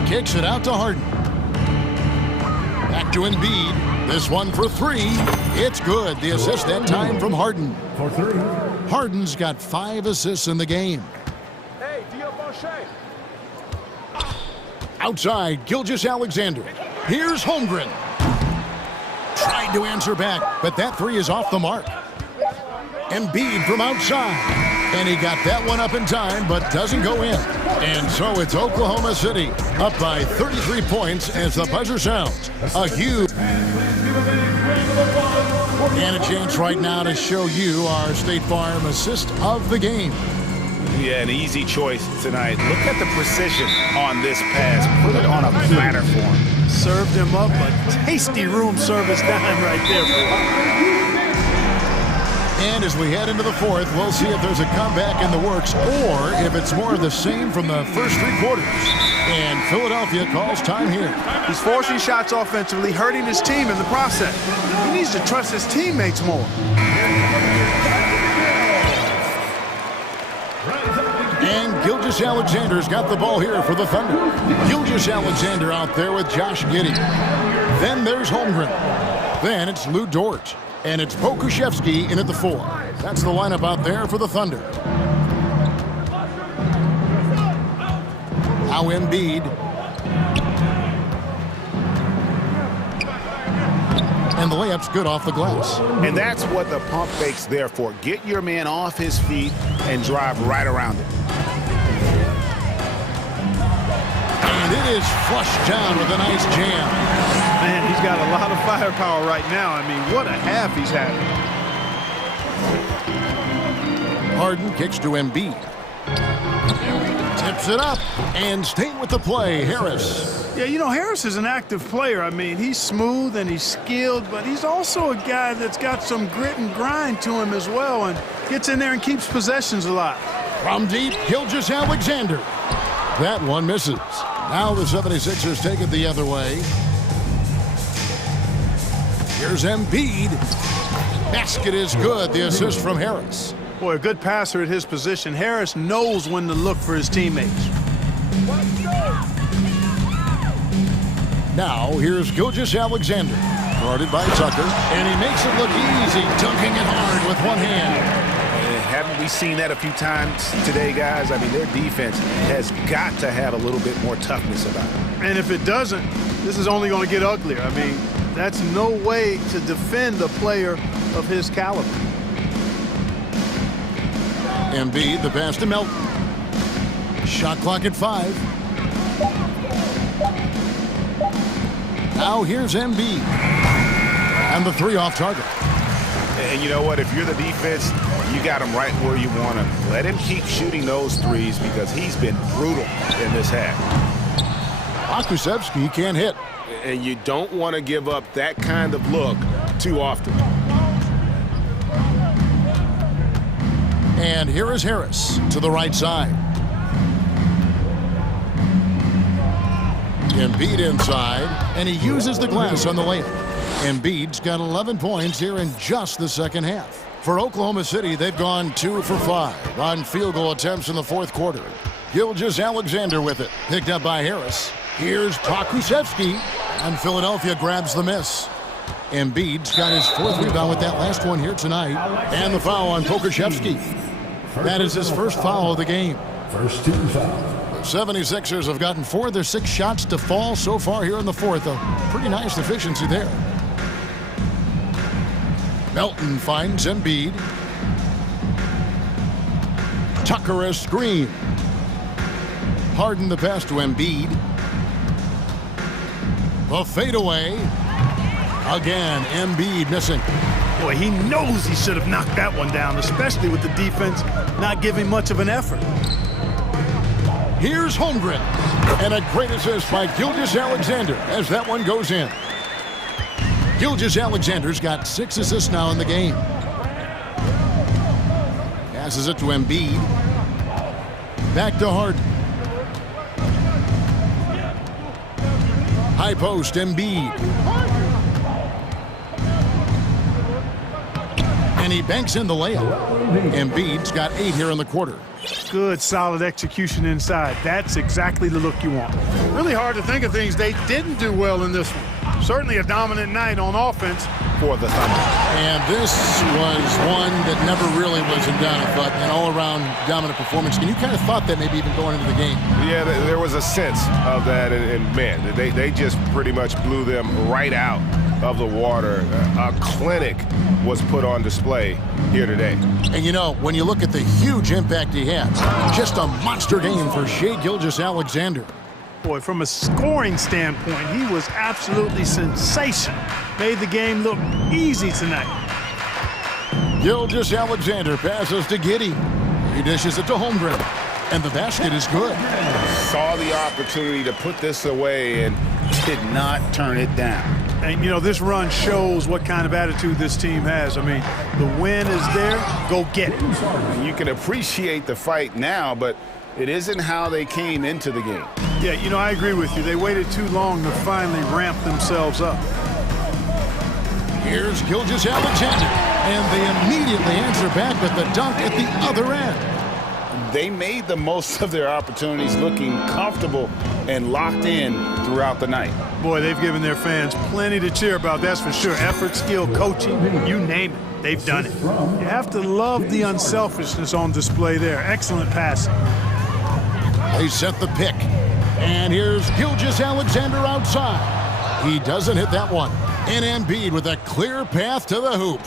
Kicks it out to Harden. Back to Embiid. This one for three. It's good. The assist that time from Harden. For three. Harden's got 5 assists in the game. Hey, Outside, Gilgeous-Alexander. Here's Holmgren. Tried to answer back, but that three is off the mark. Embiid from outside. And he got that one up in time, but doesn't go in. And so it's Oklahoma City up by 33 points as the buzzer sounds. A huge... And a chance right now to show you our State Farm assist of the game. Yeah, an easy choice tonight. Look at the precision on this pass. Put it on a platter for him. Served him up a tasty room service dime right there for him. And as we head into the fourth, we'll see if there's a comeback in the works or if it's more of the same from the first 3 quarters. And Philadelphia calls time here. He's forcing shots offensively, hurting his team in the process. He needs to trust his teammates more. And Gilgeous-Alexander's got the ball here for the Thunder. Gilgeous-Alexander out there with Josh Giddey. Then there's Holmgren. Then it's Lou Dort. And it's Pokusevski in at the 4. That's the lineup out there for the Thunder. Now Embiid. And the layup's good off the glass. And that's what the pump fake's there for. Get your man off his feet and drive right around it. And it is flushed down with a nice jam. Man, he's got a lot of firepower right now. I mean, what a half he's having. Harden kicks to Embiid. Tips it up and staying with the play, Harris. Yeah, you know, Harris is an active player. I mean, he's smooth and he's skilled, but he's also a guy that's got some grit and grind to him as well and gets in there and keeps possessions alive. From deep, Gilgeous-Alexander. That one misses. Now the 76ers take it the other way. Here's Embiid. Basket is good. The assist from Harris. Boy, a good passer at his position. Harris knows when to look for his teammates. Now here's Gilgeous-Alexander. Guarded by Tucker. And he makes it look easy, dunking it hard with one hand. Haven't we seen that a few times today, guys? I mean, their defense has got to have a little bit more toughness about it. And if it doesn't, this is only going to get uglier. I mean, that's no way to defend a player of his caliber. Embiid, the pass to Melton. Shot clock at 5. Now here's Embiid. And the 3 off target. And you know what? If you're the defense, you got him right where you want him. Let him keep shooting those threes because he's been brutal in this half. Pokusevski can't hit. And you don't want to give up that kind of look too often. And here is Harris to the right side. Embiid inside, and he uses the glass on the layup. Embiid's got 11 points here in just the second half. For Oklahoma City, they've gone 2 for 5 on field goal attempts in the fourth quarter. Gilgeous-Alexander with it, picked up by Harris. Here's Pokusevski, and Philadelphia grabs the miss. Embiid's got his 4th rebound with that last one here tonight. And the foul on Pokusevski. That is his first foul of the game. First team foul. 76ers have gotten 4 of their 6 shots to fall so far here in the fourth. A pretty nice efficiency there. Melton finds Embiid. Tucker a screen. Harden the pass to Embiid. The fadeaway. Again, Embiid missing. Boy, he knows he should have knocked that one down, especially with the defense not giving much of an effort. Here's Holmgren. And a great assist by Gilgeous-Alexander as that one goes in. Gilgeous-Alexander's got 6 assists now in the game. Passes it to Embiid. Back to Harden. High post, Embiid. And he banks in the layup. Embiid's got 8 here in the quarter. Good, solid execution inside. That's exactly the look you want. Really hard to think of things they didn't do well in this one. Certainly a dominant night on offense for the Thunder. And this was one that never really was in doubt, but an all-around dominant performance. And you kind of thought that maybe even going into the game. Yeah, there was a sense of that, and man, they just pretty much blew them right out of the water. A clinic was put on display here today. And you know, when you look at the huge impact he had, just a monster game for Shai Gilgeous-Alexander. Boy, from a scoring standpoint, he was absolutely sensational. Made the game look easy tonight. Gilgeous-Alexander passes to Giddey. He dishes it to Holmgren. And the basket is good. Saw the opportunity to put this away and did not turn it down. And, you know, this run shows what kind of attitude this team has. I mean, the win is there. Go get it. You can appreciate the fight now, but it isn't how they came into the game. Yeah, you know, I agree with you. They waited too long to finally ramp themselves up. Here's Gilgeous-Alexander. And they immediately answer back with the dunk at the other end. They made the most of their opportunities, looking comfortable and locked in throughout the night. Boy, they've given their fans plenty to cheer about, that's for sure. Effort, skill, coaching, you name it, they've done it. You have to love the unselfishness on display there. Excellent passing. They set the pick. And here's Gilgeous-Alexander outside. He doesn't hit that one. And Embiid with a clear path to the hoop.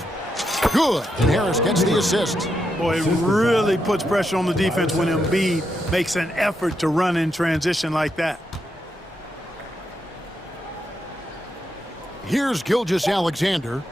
Good. And Harris gets the assist. Boy, it really puts pressure on the defense when Embiid makes an effort to run in transition like that. Here's Gilgeous-Alexander.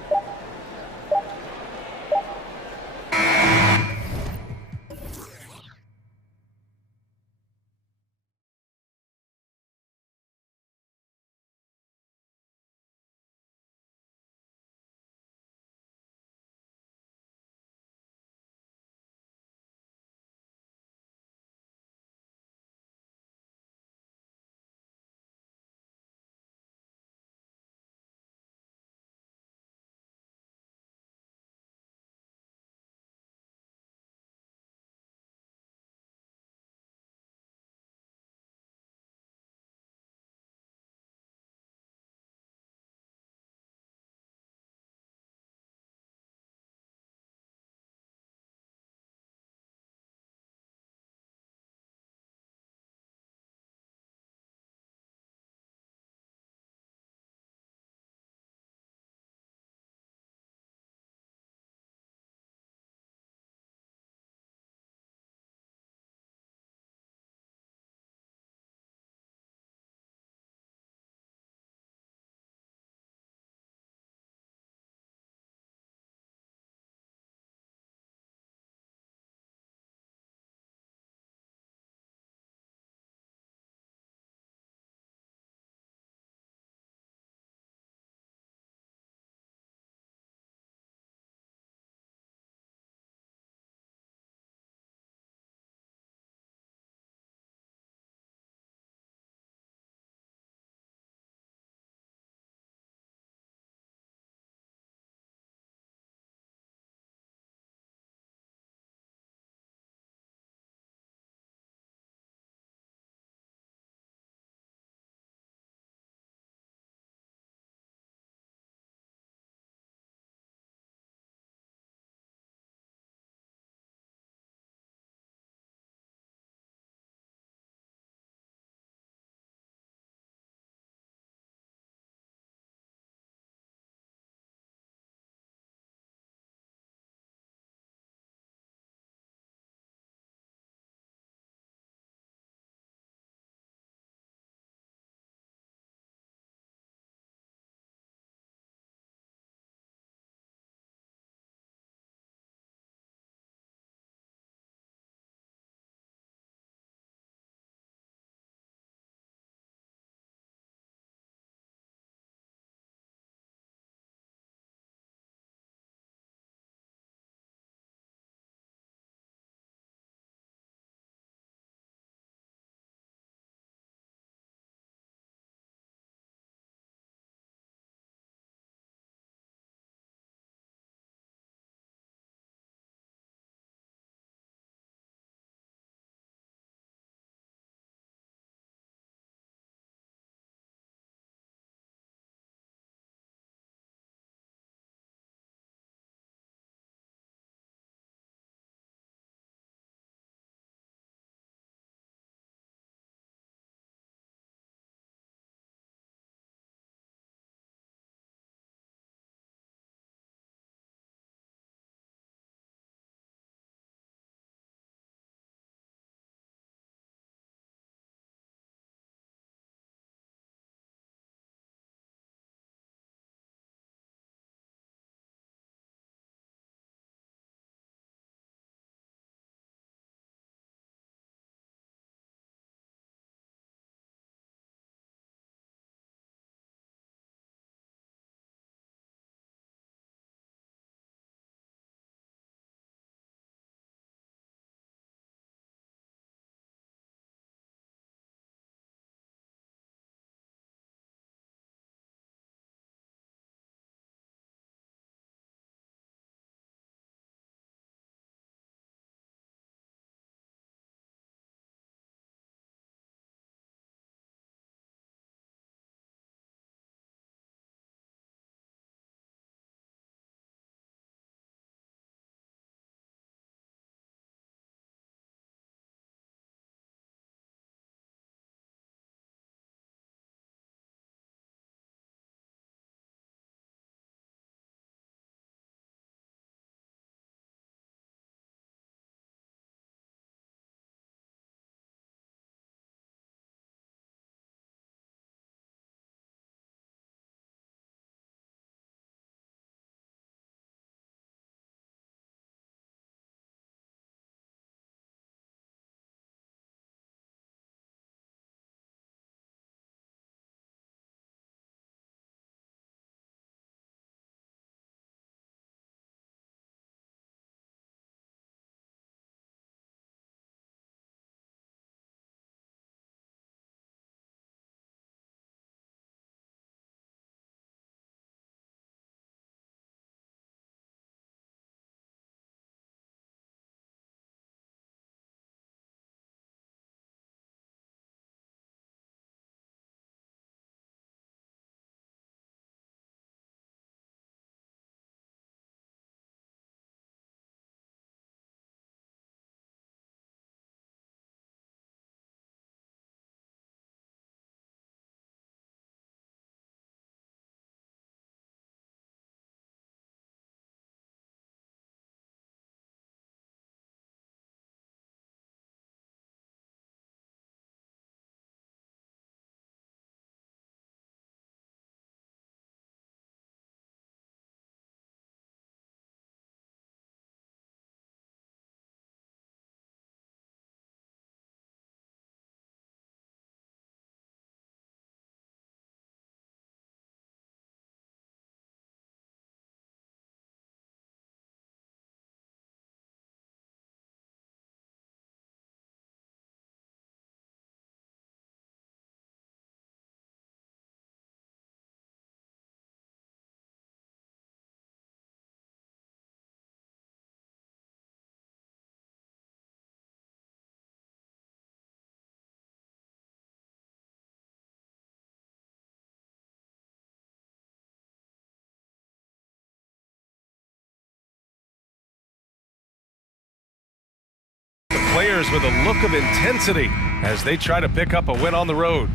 players with a look of intensity as they try to pick up a win on the road.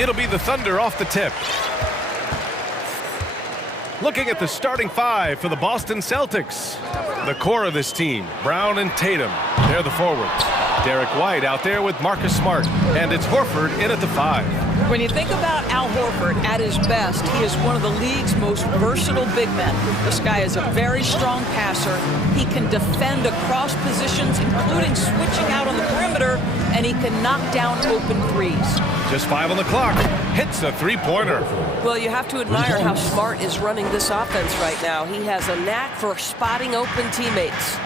It'll be the Thunder off the tip. Looking at the starting five for the Boston Celtics. The core of this team, Brown and Tatum, they're the forwards. Derek White out there with Marcus Smart, and it's Horford in at the 5. When you think about Al Horford at his best, he is one of the league's most versatile big men. This guy is a very strong passer. He can defend across positions, including switching out on the perimeter, and he can knock down open threes. Just 5 on the clock. Hits the three-pointer. Well, you have to admire how Smart is running this offense right now. He has a knack for spotting open teammates.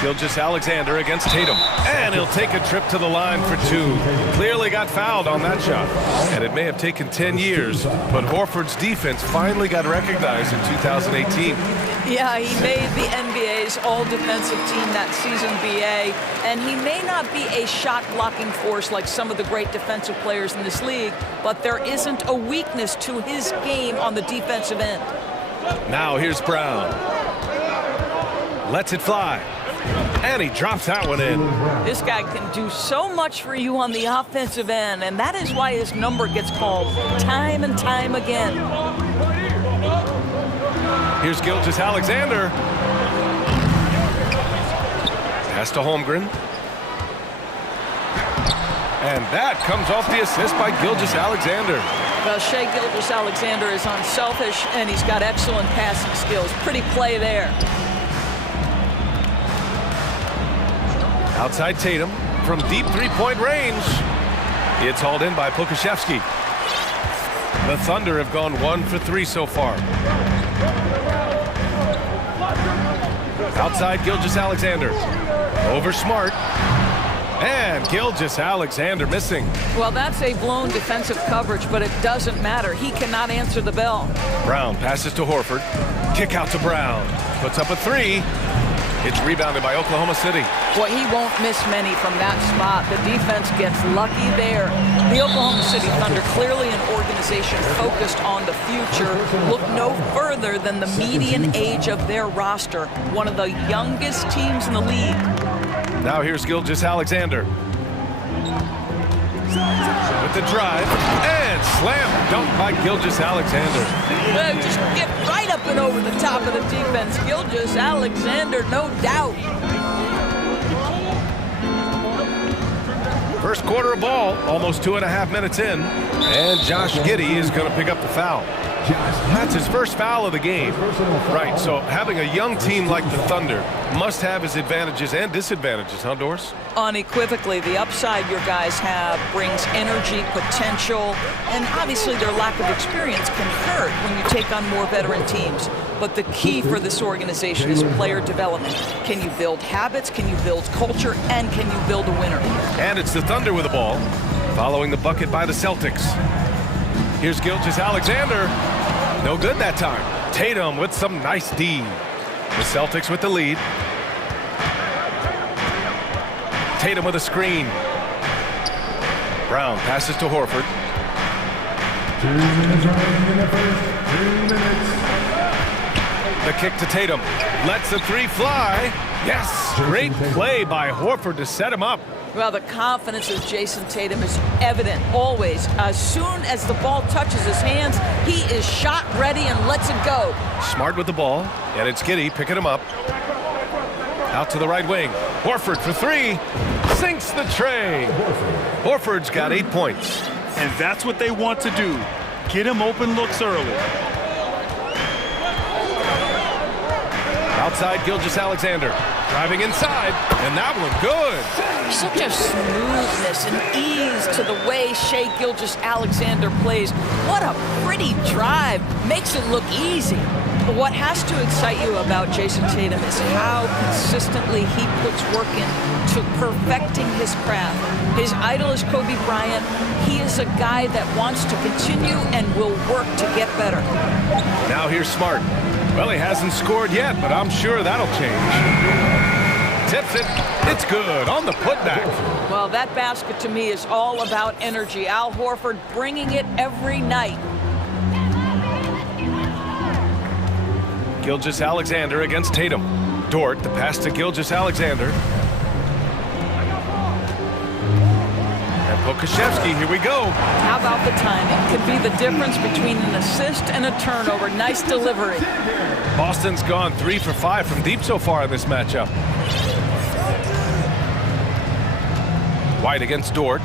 Gilgeous-Alexander against Tatum. And he'll take a trip to the line for 2. Clearly got fouled on that shot. And it may have taken 10 years, but Horford's defense finally got recognized in 2018. Yeah, he made the NBA's all-defensive team that season, BA, and he may not be a shot-blocking force like some of the great defensive players in this league, but there isn't a weakness to his game on the defensive end. Now here's Brown. Lets it fly. And he drops that one in. This guy can do so much for you on the offensive end, and that is why his number gets called time and time again. Here's Gilgeous-Alexander. Pass to Holmgren. And that comes off the assist by Gilgeous-Alexander. Well, Shai Gilgeous-Alexander is unselfish, and he's got excellent passing skills. Pretty play there. Outside Tatum from deep three-point range. It's hauled in by Pokashevsky. The Thunder have gone 1 for 3 so far. Outside Gilgeous-Alexander. Over Smart. And Gilgeous-Alexander missing. Well, that's a blown defensive coverage, but it doesn't matter. He cannot answer the bell. Brown passes to Horford. Kick out to Brown. Puts up a 3. It's rebounded by Oklahoma City. Boy, he won't miss many from that spot. The defense gets lucky there. The Oklahoma City Thunder, clearly an organization focused on the future, look no further than the median age of their roster. One of the youngest teams in the league. Now here's Gilgeous-Alexander. With the drive, and slam dunk by Gilgeous-Alexander. Well, just get right up and over the top of the defense. Gilgeous-Alexander, no doubt. First quarter of ball, almost 2.5 minutes in, and Josh Giddey is going to pick up the foul. That's his first foul of the game. Right, so having a young team like the Thunder must have its advantages and disadvantages, huh, Doris? Unequivocally, the upside your guys have brings energy, potential, and obviously their lack of experience can hurt when you take on more veteran teams. But the key for this organization is player development. Can you build habits, can you build culture, and can you build a winner? And it's the Thunder with the ball, following the bucket by the Celtics. Here's Gilgeous-Alexander. No good that time. Tatum with some nice D. The Celtics with the lead. Tatum with a screen. Brown passes to Horford. 2 minutes remaining in the first. 3 minutes. The kick to Tatum. Lets the 3 fly. Yes, great play by Horford to set him up. Well, the confidence of Jason Tatum is evident always. As soon as the ball touches his hands, he is shot ready and lets it go. Smart with the ball, and it's Giddey picking him up. Out to the right wing. Horford for 3. Sinks the tray. Horford's got 8 points. And that's what they want to do. Get him open looks early. Outside Gilgeous-Alexander. Driving inside, and that one good. Such a smoothness and ease to the way Shai Gilgeous-Alexander plays. What a pretty drive. Makes it look easy. But what has to excite you about Jason Tatum is how consistently he puts work into perfecting his craft. His idol is Kobe Bryant. He is a guy that wants to continue and will work to get better. Now here's Smart. Well, he hasn't scored yet, but I'm sure that'll change. Tips it. It's good on the putback. Well, that basket to me is all about energy. Al Horford bringing it every night. Gilgeous-Alexander against Tatum. Dort, the pass to Gilgeous-Alexander. And Pokashevsky, here we go. How about the timing? Could be the difference between an assist and a turnover. Nice delivery. Boston's gone 3 for 5 from deep so far in this matchup. White against Dort.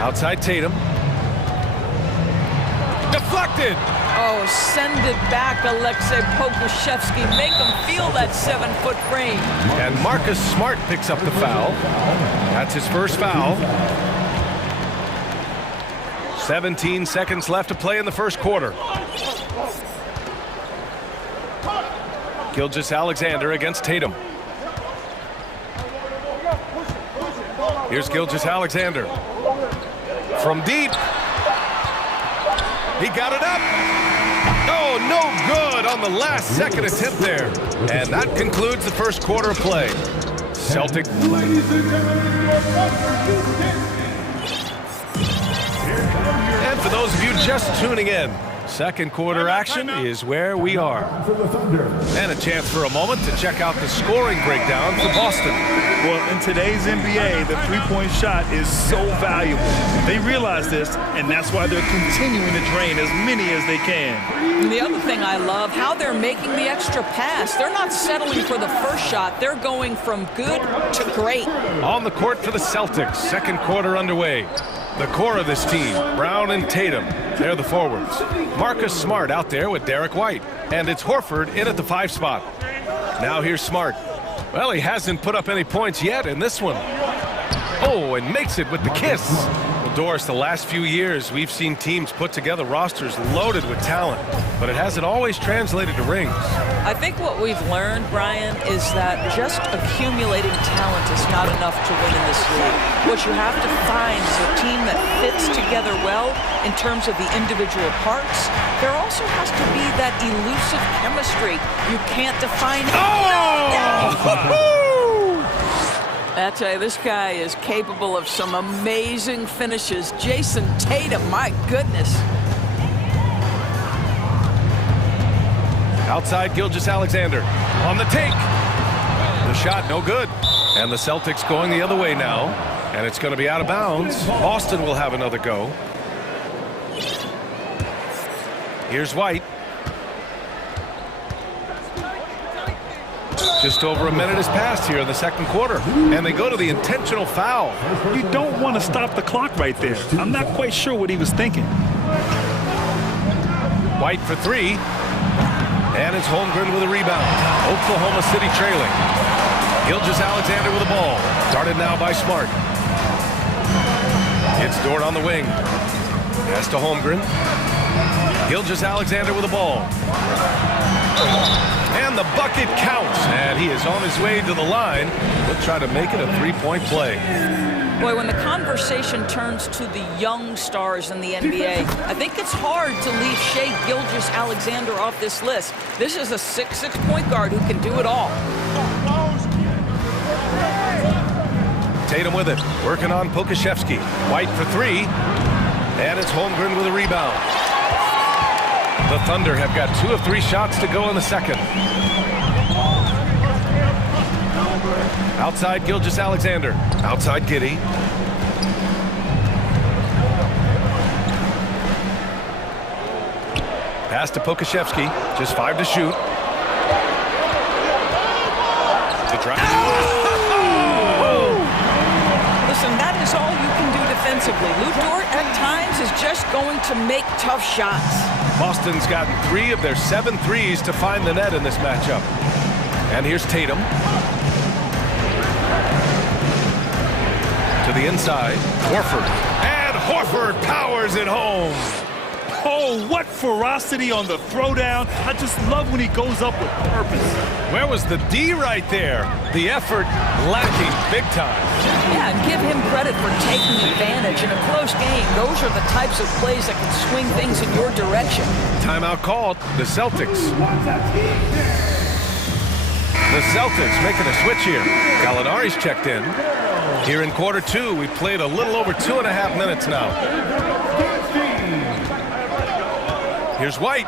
Outside Tatum. Deflected! Oh, send it back, Alexei Pokashevsky. Make him feel that 7-foot frame. And Marcus Smart picks up the foul. That's his first foul. 17 seconds left to play in the first quarter. Gilgeous-Alexander against Tatum. Here's Gilgeous-Alexander. From deep. He got it up. Oh, no good on the last second attempt there. And that concludes the first quarter of play. Celtic. And for those of you just tuning in, second quarter action is where we are. And a chance for a moment to check out the scoring breakdown for Boston. Well, in today's NBA, the three-point shot is so valuable. They realize this, and that's why they're continuing to drain as many as they can. And the other thing I love, how they're making the extra pass. They're not settling for the first shot. They're going from good to great. On the court for the Celtics, second quarter underway. The core of this team, Brown and Tatum, they're the forwards. Marcus Smart out there with Derek White. And it's Horford in at the 5 spot. Now here's Smart. Well, he hasn't put up any points yet in this one. Oh, and makes it with the kiss. Well, Doris, the last few years, we've seen teams put together rosters loaded with talent, but it hasn't always translated to rings. I think what we've learned, Brian, is that just accumulating talent is not enough to win in this league. What you have to find is a team that fits together well in terms of the individual parts. There also has to be that elusive chemistry. You can't define it. I tell you, this guy is capable of some amazing finishes. Jason Tatum, my goodness. Outside Gilgeous-Alexander on the take. The shot no good. And the Celtics going the other way now. And it's going to be out of bounds. Boston will have another go. Here's White. Just over a minute has passed here in the second quarter. And they go to the intentional foul. You don't want to stop the clock right there. I'm not quite sure what he was thinking. White for 3. And it's Holmgren with a rebound. Oklahoma City trailing. Gilgeous-Alexander with the ball. Started now by Smart. It's Dort on the wing. Pass to Holmgren. Gilgeous-Alexander with the ball. And the bucket counts. And he is on his way to the line. He'll try to make it a 3-point play. Boy, when the conversation turns to the young stars in the NBA, I think it's hard to leave Shai Gilgeous-Alexander off this list. This is a 6'6" point guard who can do it all. Tatum with it, working on Pokashevsky. White for 3, and it's Holmgren with a rebound. The Thunder have got 2 of 3 shots to go in the second. Outside Gilgeous-Alexander. Outside Giddey. Pass to Pokashevsky. Just 5 to shoot. To drive. Listen, that is all you can do defensively. Lou Dort at times is just going to make tough shots. Boston's gotten 3 of their 7 threes to find the net in this matchup. And here's Tatum. To the inside, Horford. And Horford powers it home. Oh, what ferocity on the throwdown. I just love when he goes up with purpose. Where was the D right there? The effort lacking big time. Yeah, and give him credit for taking advantage in a close game. Those are the types of plays that can swing things in your direction. Timeout called. The Celtics. The Celtics making a switch here. Gallinari's checked in. Here in quarter 2, we played a little over 2.5 minutes now. Here's White.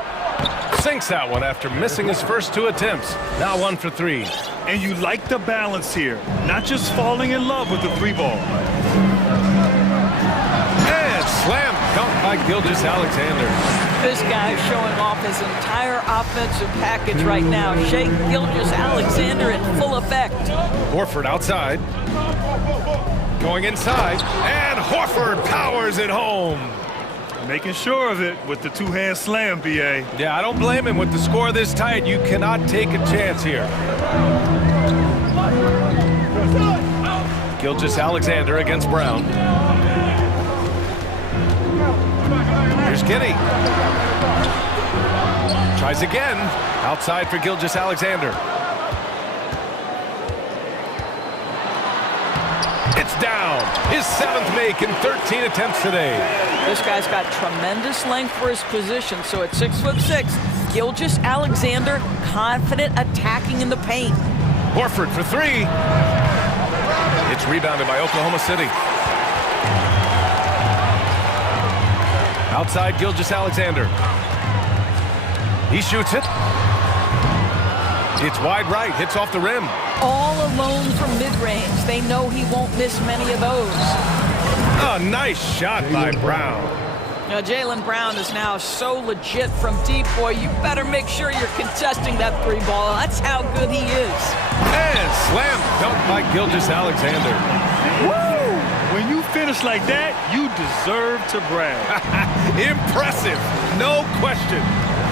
Sinks that one after missing his first 2 attempts. Now 1 for 3. And you like the balance here, not just falling in love with the 3-ball. And slam dunk by Gilgeous-Alexander. This guy's showing off his entire offensive package right now. Shai Gilgeous-Alexander in full effect. Horford outside. Going inside. And Horford powers it home. Making sure of it with the 2-hand slam, B.A. Yeah, I don't blame him. With the score this tight, you cannot take a chance here. Gilgeous-Alexander against Brown. Here's Giddey. Tries again. Outside for Gilgeous-Alexander. It's down. His 7th make in 13 attempts today. This guy's got tremendous length for his position, so at 6'6", Gilgeous-Alexander confident attacking in the paint. Horford for 3. It's rebounded by Oklahoma City. Outside Gilgeous-Alexander. He shoots it. It's wide right, hits off the rim. All alone from mid-range. They know he won't miss many of those. A nice shot by Brown. Now, Jaylen Brown is now so legit from deep, boy. You better make sure you're contesting that 3-ball. That's how good he is. And slam dunk by Gilgeous-Alexander. Woo! When you finish like that, you deserve to brag. Impressive, no question.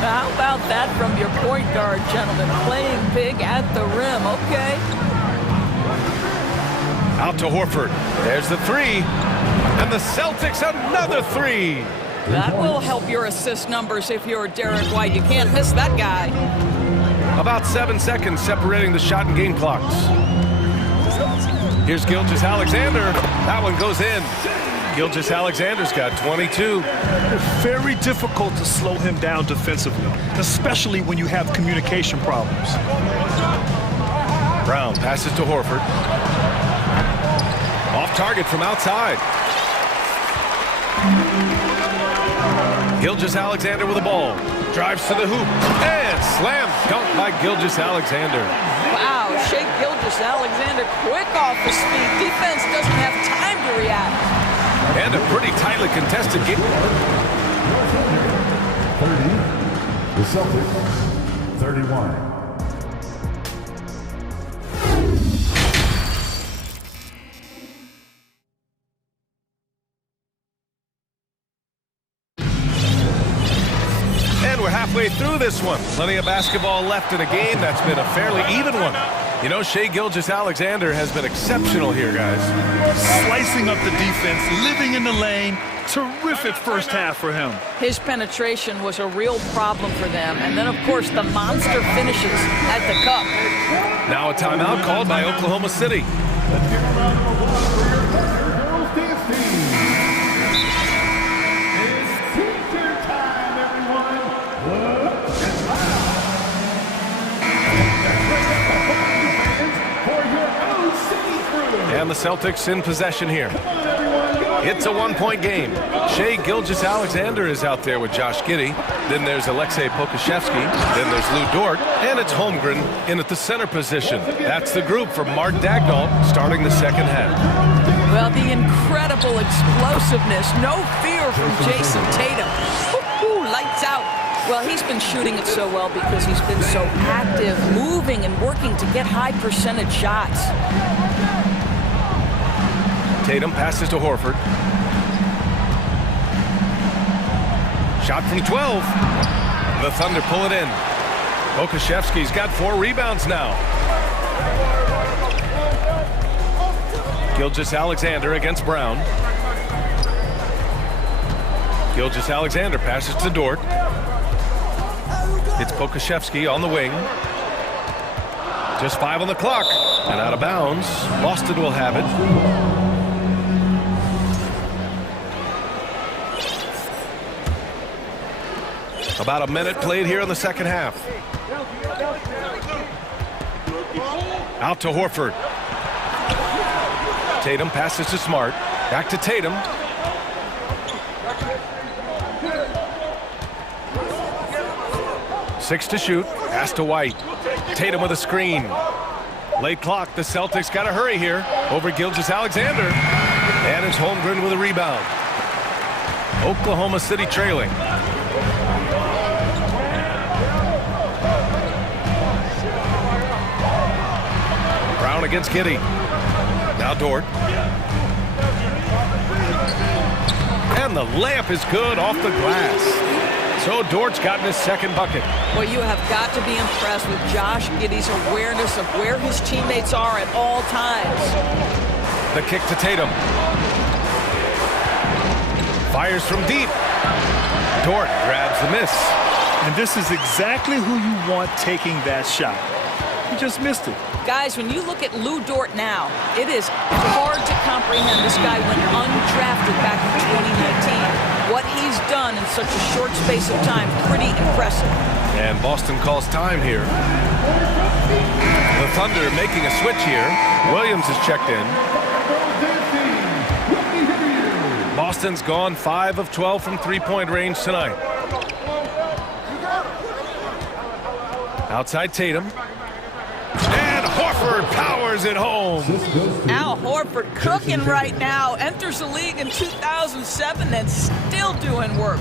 How about that from your point guard, gentlemen? Playing big at the rim, okay. Out to Horford. There's the 3. And the Celtics another 3. That will help your assist numbers if you're Derek White. You can't miss that guy. About 7 seconds separating the shot and game clocks. Here's Gilgeous-Alexander. That one goes in. Gilgeous-Alexander's got 22. Very difficult to slow him down defensively, especially when you have communication problems. Brown passes to Horford. Off target from outside. Gilgeous-Alexander with the ball. Drives to the hoop. And slam dunk by Gilgeous-Alexander. Wow, Shai Gilgeous-Alexander quick off his feet. Defense doesn't have time to react. And a pretty tightly contested game. 30. The Celtics, 31. And we're halfway through this one. Plenty of basketball left in a game that's been a fairly even one. You know, Shai Gilgeous-Alexander has been exceptional here, guys. Slicing up the defense, living in the lane. Terrific first half for him. His penetration was a real problem for them. And then, of course, the monster finishes at the cup. Now a timeout called by Oklahoma City. Let's give a round of applause for your girls dance team. It's teacher time, everyone. Look and laugh. For your OC crew. And the Celtics in possession here. It's a one-point game. Shai Gilgeous-Alexander is out there with Josh Giddey. Then there's Alexei Pokusevski. Then there's Lou Dort. And it's Holmgren in at the center position. That's the group for Mark Daigneault starting the second half. Well, the incredible explosiveness. No fear from Jason Tatum. Woo-hoo, lights out. Well, he's been shooting it so well because he's been so active, moving and working to get high percentage shots. Tatum passes to Horford. Shot from 12. The Thunder pull it in. Pokusevski's got 4 rebounds now. Gilgeous-Alexander against Brown. Gilgeous-Alexander passes to Dort. It's Pokusevski on the wing. Just 5 on the clock. And out of bounds. Boston will have it. About a minute played here in the second half. Out to Horford. Tatum passes to Smart. Back to Tatum. 6 to shoot. Pass to White. Tatum with a screen. Late clock. The Celtics got to hurry here. Over Gilgeous-Alexander. And it's Holmgren with a rebound. Oklahoma City trailing. Brown against Giddey. Now Dort. And the layup is good off the glass. So Dort's gotten his second bucket. Well, you have got to be impressed with Josh Giddey's awareness of where his teammates are at all times. The kick to Tatum. Fires from deep. Dort grabs the miss. And this is exactly who you want taking that shot. He just missed it. Guys, when you look at Lou Dort now, it is hard to comprehend this guy went undrafted back in 2019. What he's done in such a short space of time, pretty impressive. And Boston calls time here. The Thunder making a switch here. Williams is checked in. Boston's gone 5 of 12 from three-point range tonight. Outside Tatum. And Horford powers it home. Al Horford cooking right now. Enters the league in 2007 and still doing work.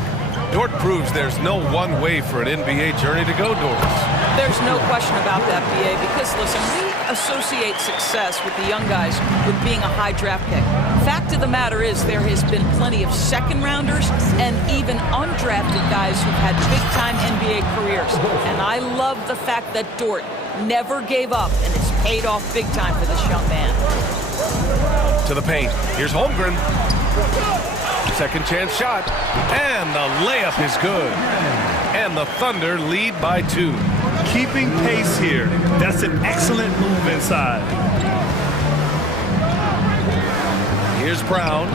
Dort proves there's no one way for an NBA journey to go, Doris. There's no question about that, BA, because, listen, we associate success with the young guys with being a high draft pick. Fact of the matter is there has been plenty of second-rounders and even undrafted guys who've had big-time NBA careers. And I love the fact that Dort never gave up, and it's paid off big time for this young man. To the paint. Here's Holmgren. Second chance shot. And the layup is good. And the Thunder lead by 2. Keeping pace here. That's an excellent move inside. Here's Brown.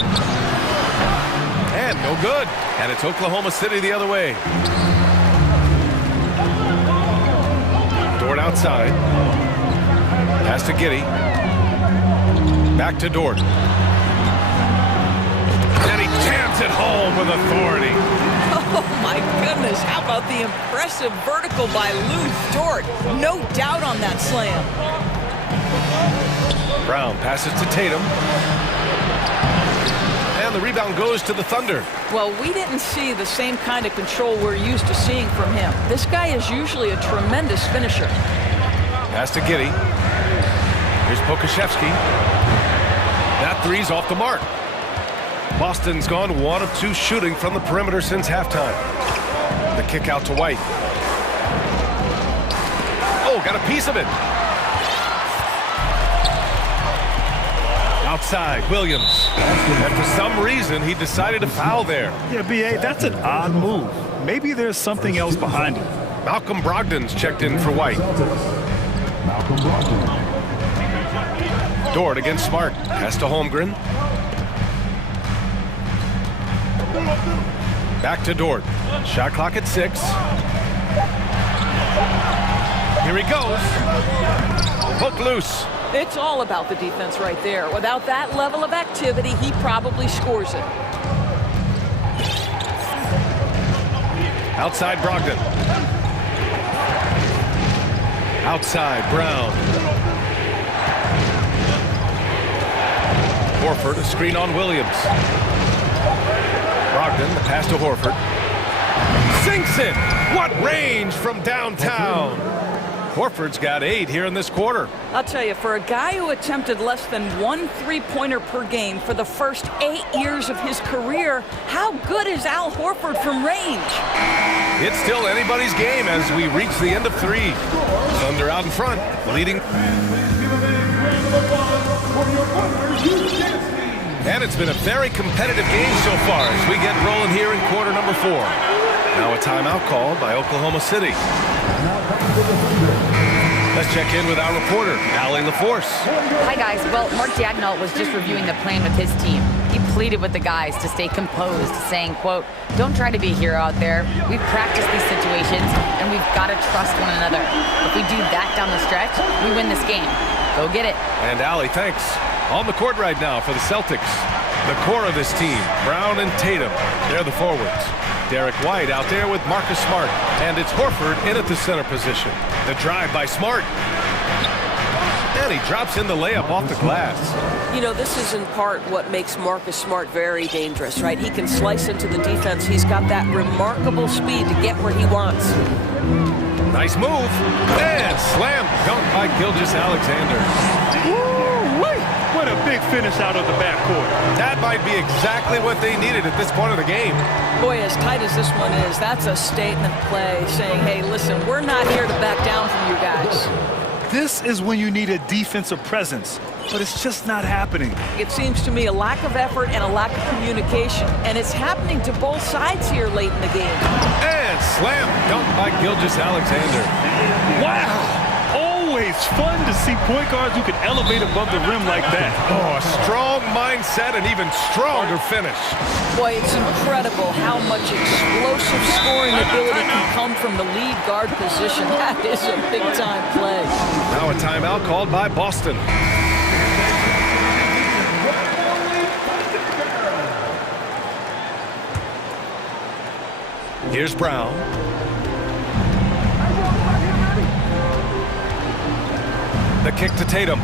And no good. And it's Oklahoma City the other way. Dort outside. Pass to Giddey. Back to Dort. And he jams it home with authority. Oh, my goodness. How about the impressive vertical by Lou Dort? No doubt on that slam. Brown passes to Tatum. And the rebound goes to the Thunder. Well, we didn't see the same kind of control we're used to seeing from him. This guy is usually a tremendous finisher. Pass to Giddey. Here's Pokashevsky. That three's off the mark. Boston's gone 1 of 2 shooting from the perimeter since halftime. The kick out to White. Oh, got a piece of it. Outside, Williams. And for some reason, he decided to foul there. Yeah, B.A., that's an odd move. Maybe there's something else behind it. Malcolm Brogdon's checked in for White. Dort against Smart. Pass to Holmgren. Back to Dort. Shot clock at 6. Here he goes. Hook loose. It's all about the defense right there. Without that level of activity, he probably scores it. Outside Brogdon. Outside Brown. Horford, a screen on Williams. Brogdon, the pass to Horford. Sinks it! What range from downtown! Horford's got 8 here in this quarter. I'll tell you, for a guy who attempted less than 1 3-pointer per game for the first 8 years of his career, how good is Al Horford from range? It's still anybody's game as we reach the end of 3. Thunder out in front, leading. And it's been a very competitive game so far as we get rolling here in quarter number 4. Now a timeout called by Oklahoma City. Let's check in with our reporter, Allie LaForce. Hi, guys. Well, Mark Daigneault was just reviewing the plan with his team. He pleaded with the guys to stay composed, saying, quote, "Don't try to be a hero out there. We've practiced these situations, and we've got to trust one another. If we do that down the stretch, we win this game. Go get it." And Allie, thanks. On the court right now for the Celtics. The core of this team, Brown and Tatum, they're the forwards. Derek White out there with Marcus Smart. And it's Horford in at the center position. The drive by Smart. And he drops in the layup off the glass. You know, this is in part what makes Marcus Smart very dangerous, right? He can slice into the defense. He's got that remarkable speed to get where he wants. Nice move. And slam dunk by Gilgeous-Alexander. Woo-wee! What a big finish out of the backcourt. That might be exactly what they needed at this point of the game. Boy, as tight as this one is, that's a statement play saying, hey, listen, we're not here to back down from you guys. This is when you need a defensive presence, but it's just not happening. It seems to me a lack of effort and a lack of communication, and it's happening to both sides here late in the game. And slam dunk by Gilgeous-Alexander. Wow! Always fun to see point guards who can elevate above the rim like that. Oh, a strong mindset and even stronger finish. Boy, it's incredible how much explosive scoring ability can come from the lead guard position. That is a big-time play. Now a timeout called by Boston. Here's Brown. The kick to Tatum.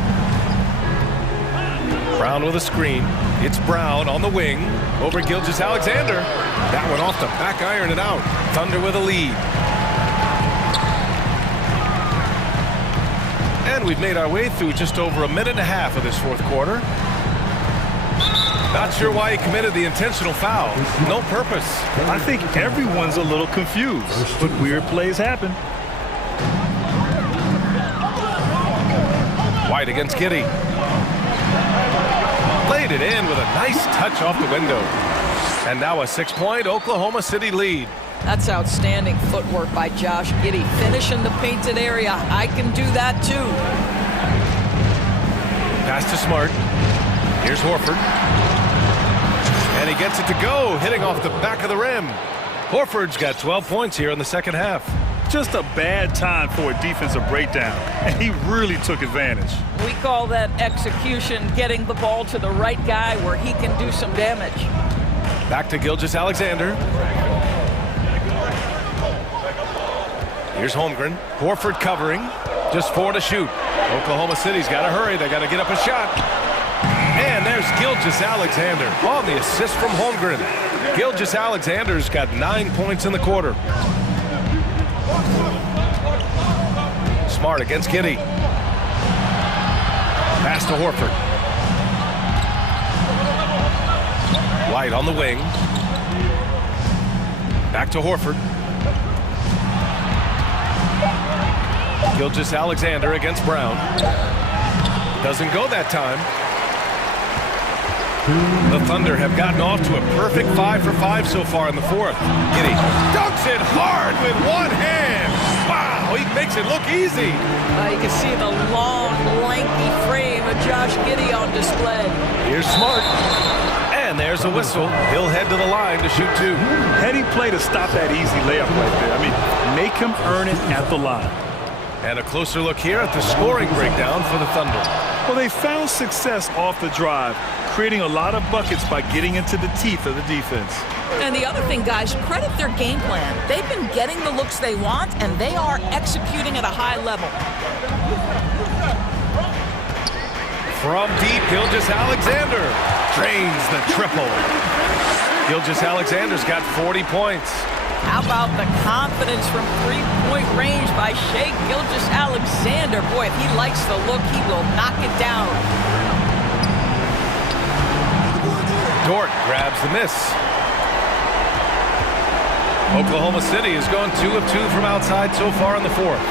Brown with a screen. It's Brown on the wing over Gilgeous-Alexander. That one off the back iron and out. Thunder with a lead. And we've made our way through just over a minute and a half of this fourth quarter. Not sure why he committed the intentional foul. No purpose. I think everyone's a little confused, but weird plays happen. White against Giddey. Laid it in with a nice touch off the window. And now a 6-point Oklahoma City lead. That's outstanding footwork by Josh Giddey. Finishing the painted area. I can do that too. Pass to Smart. Here's Horford. And he gets it to go, hitting off the back of the rim. Horford's got 12 points here in the second half. Just a bad time for a defensive breakdown, and he really took advantage. We call that execution, getting the ball to the right guy where he can do some damage. Back to Gilgeous-Alexander. Here's Holmgren. Horford covering. Just 4 to shoot. Oklahoma City's got to hurry. They got to get up a shot. And there's Gilgeous-Alexander on the assist from Holmgren. Gilgeous-Alexander's got 9 points in the quarter. Smart against Giddey. Pass to Horford. White on the wing. Back to Horford. Gilgeous-Alexander against Brown. Doesn't go that time. The Thunder have gotten off to a perfect 5 for 5 so far in the fourth. Giddey dunks it hard with one hand. Wow, he makes it look easy. You can see the long, lanky frame of Josh Giddey on display. Here's Smart. And there's a whistle. He'll head to the line to shoot 2. Heady play to stop that easy layup right there. I mean, make him earn it at the line. And a closer look here at the scoring breakdown for the Thunder. Well, they found success off the drive, creating a lot of buckets by getting into the teeth of the defense. And the other thing, guys, credit their game plan. They've been getting the looks they want, and they are executing at a high level. From deep, Gilgeous-Alexander drains the triple. Gilgeous-Alexander's got 40 points. How about the confidence from three-point range by Shai Gilgeous-Alexander? Boy, if he likes the look, he will knock it down. Dort grabs the miss. Oklahoma City has gone 2 of 2 from outside so far in the fourth.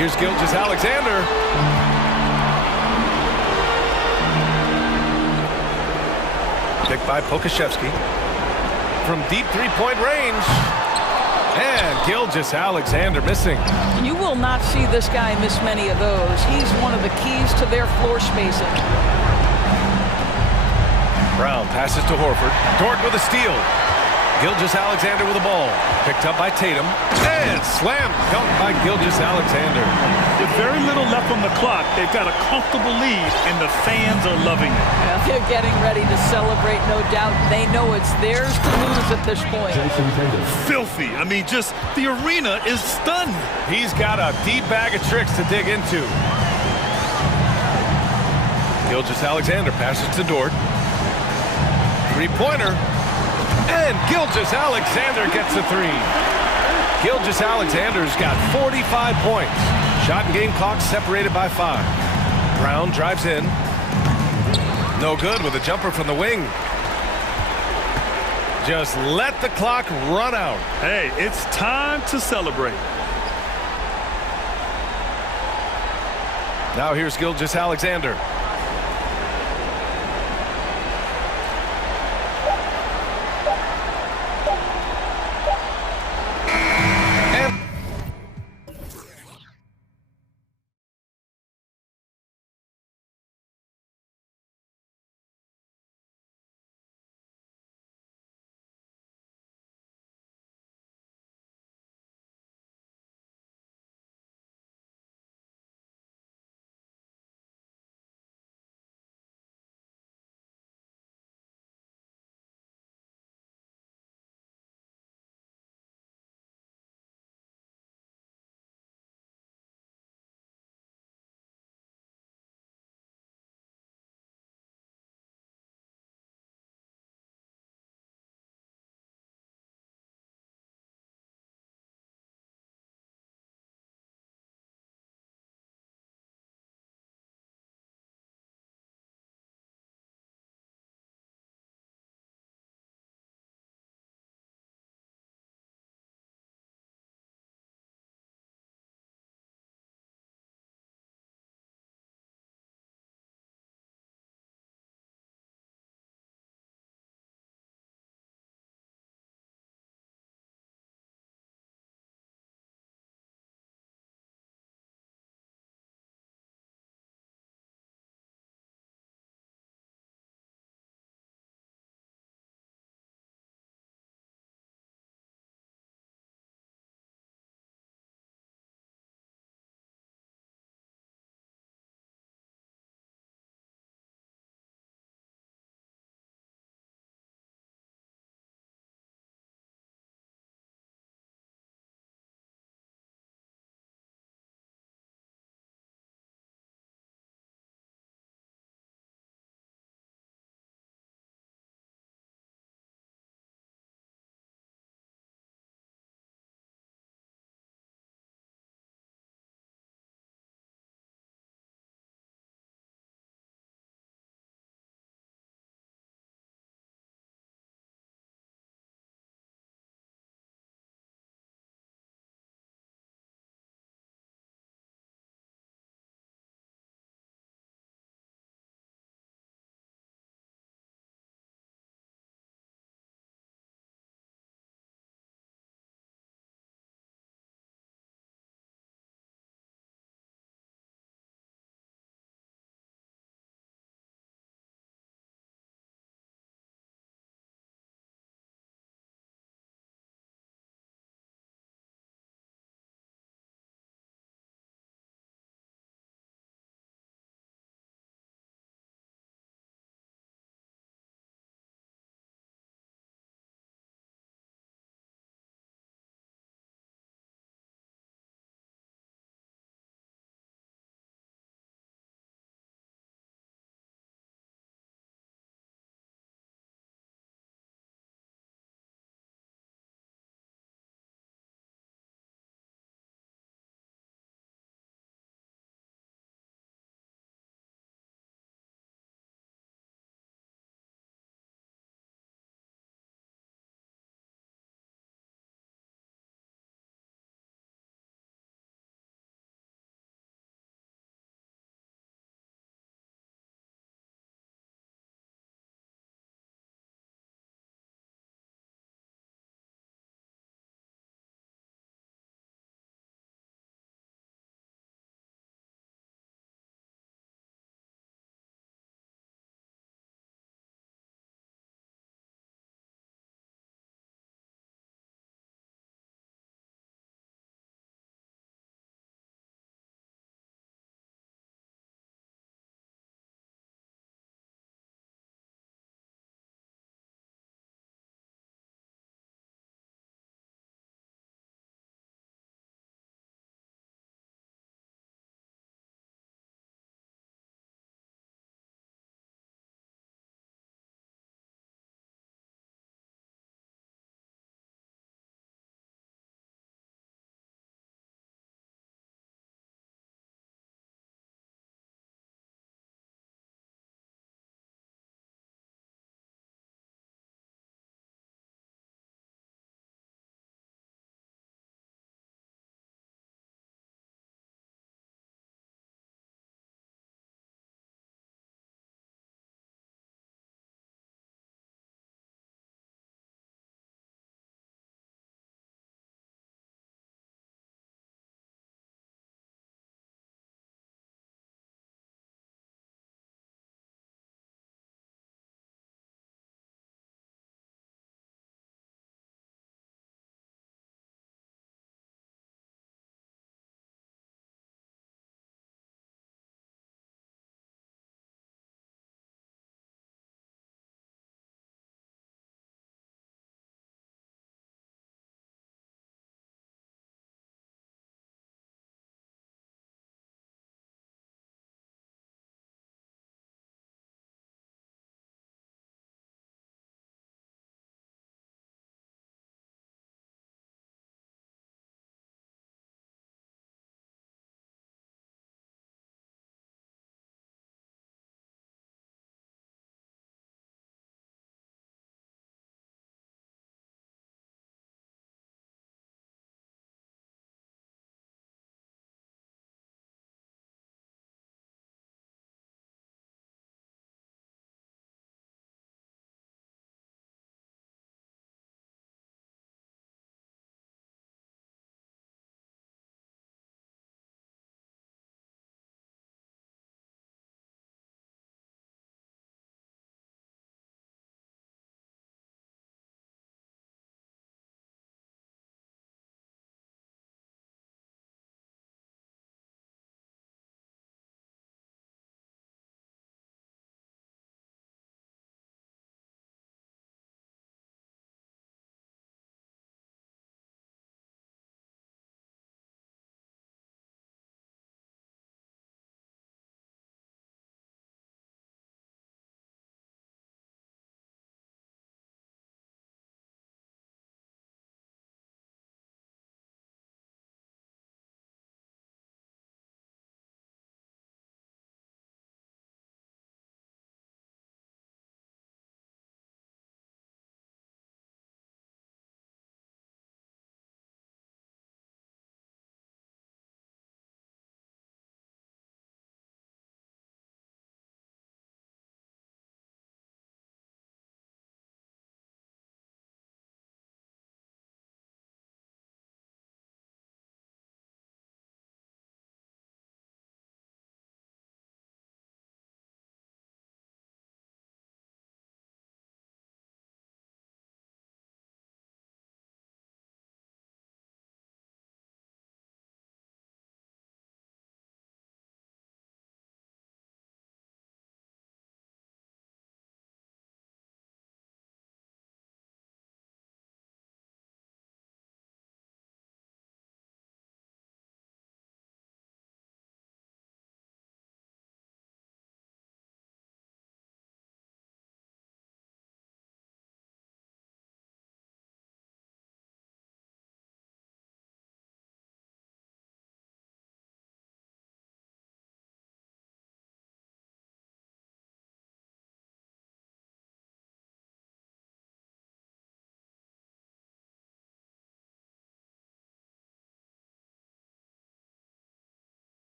Here's Gilgeous-Alexander. Picked by Pokashevsky. From deep three-point range. And Gilgeous-Alexander missing. You will not see this guy miss many of those. He's one of the keys to their floor spacing. Brown passes to Horford. Dort with a steal. Gilgeous-Alexander with the ball. Picked up by Tatum. And slam dunk by Gilgeous-Alexander. With very little left on the clock, they've got a comfortable lead, and the fans are loving it. Yeah, they're getting ready to celebrate, no doubt. They know it's theirs to lose at this point. Filthy. I mean, just the arena is stunned. He's got a deep bag of tricks to dig into. Gilgeous-Alexander passes to Dort. Three-pointer. And Gilgeous-Alexander gets a three. Gilgeous-Alexander's got 45 points. Shot and game clock separated by 5. Brown drives in. No good with a jumper from the wing. Just let the clock run out. Hey, it's time to celebrate. Now here's Gilgeous-Alexander.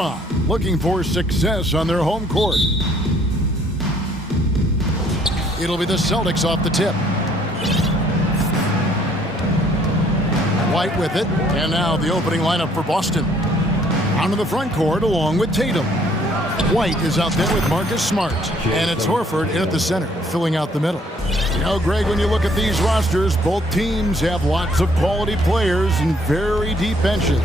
draw, looking for success on their home court. It'll be the Celtics off the tip. White with it, and now the opening lineup for Boston. Onto the front court along with Tatum. White is out there with Marcus Smart, and it's Horford in at the center, filling out the middle. You know, Greg, when you look at these rosters, both teams have lots of quality players and very deep benches.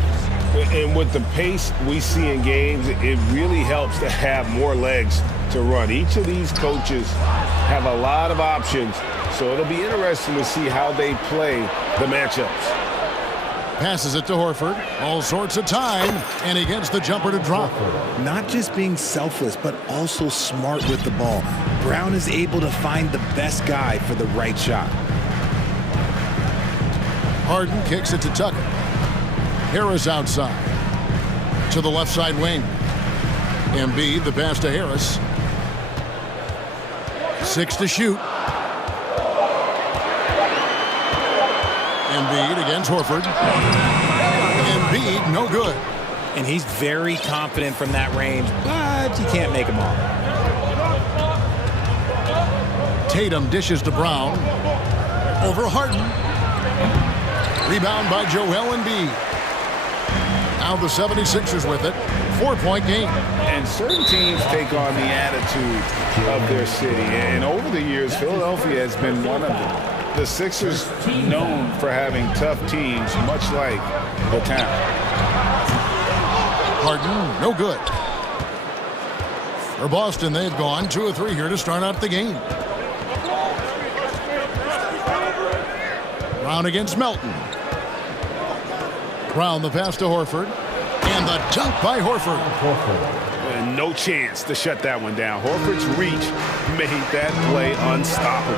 And with the pace we see in games, it really helps to have more legs to run. Each of these coaches have a lot of options, so it'll be interesting to see how they play the matchups. Passes it to Horford. All sorts of time, and he gets the jumper to drop. Not just being selfless, but also smart with the ball. Brown is able to find the best guy for the right shot. Harden kicks it to Tucker. Harris outside. To the left side wing. Embiid, the pass to Harris. 6 to shoot. Embiid against Horford. Embiid, no good. And he's very confident from that range, but you can't make him all. Tatum dishes to Brown. Over Harden. Rebound by Joel Embiid. Now the 76ers with it. 4-point game. And certain teams take on the attitude of their city. And over the years, Philadelphia has been one of them. The Sixers known for having tough teams, much like the town. Harden, no good. For Boston, they've gone 2 of 3 here to start out the game. Brown against Melton. Brown the pass to Horford. And the dunk by Horford. And no chance to shut that one down. Horford's reach made that play unstoppable.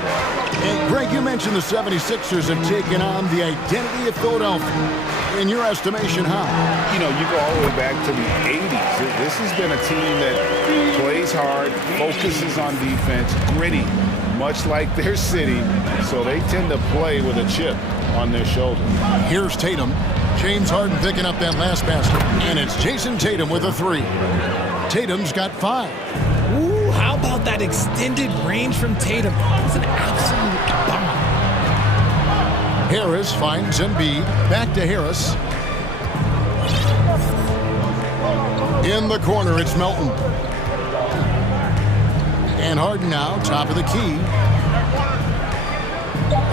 And Greg, you mentioned the 76ers have taken on the identity of Philadelphia. In your estimation, how? You know, you go all the way back to the 80s. This has been a team that plays hard, focuses on defense, gritty, much like their city. So they tend to play with a chip on their shoulder. Here's Tatum. James Harden picking up that last basket. And it's Jason Tatum with a 3. Tatum's got 5. Ooh, how about that extended range from Tatum? It's an absolute bomb. Harris finds Embiid. Back to Harris. In the corner, it's Melton. And Harden now, top of the key.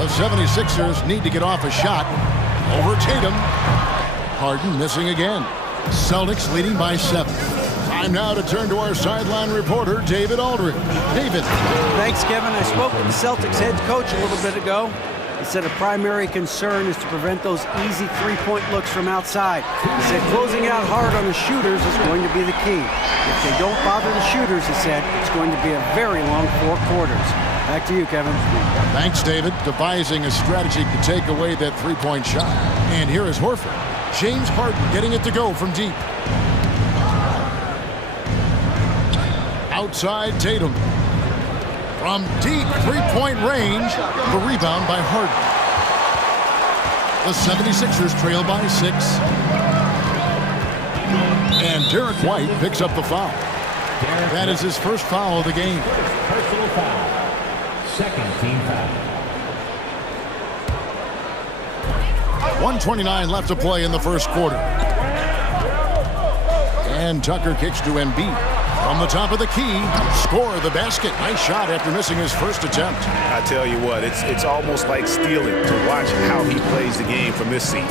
The 76ers need to get off a shot. Over Tatum. Harden missing again. Celtics leading by 7. Time now to turn to our sideline reporter, David Aldridge. David. Thanks, Kevin. I spoke with the Celtics head coach a little bit ago. He said a primary concern is to prevent those easy three-point looks from outside. He said closing out hard on the shooters is going to be the key. If they don't bother the shooters, he said, it's going to be a very long 4 quarters. Back to you, Kevin. Thanks, David. Devising a strategy to take away that three-point shot. And here is Horford. James Harden getting it to go from deep. Outside Tatum. From deep three-point range, the rebound by Harden. The 76ers trail by 6. And Derek White picks up the foul. That is his first foul of the game. Personal foul. Second team foul. 1:29 left to play in the first quarter. And Tucker kicks to Embiid. From the top of the key, score the basket. Nice shot after missing his first attempt. I tell you what, it's almost like stealing to watch how he plays the game from this seat.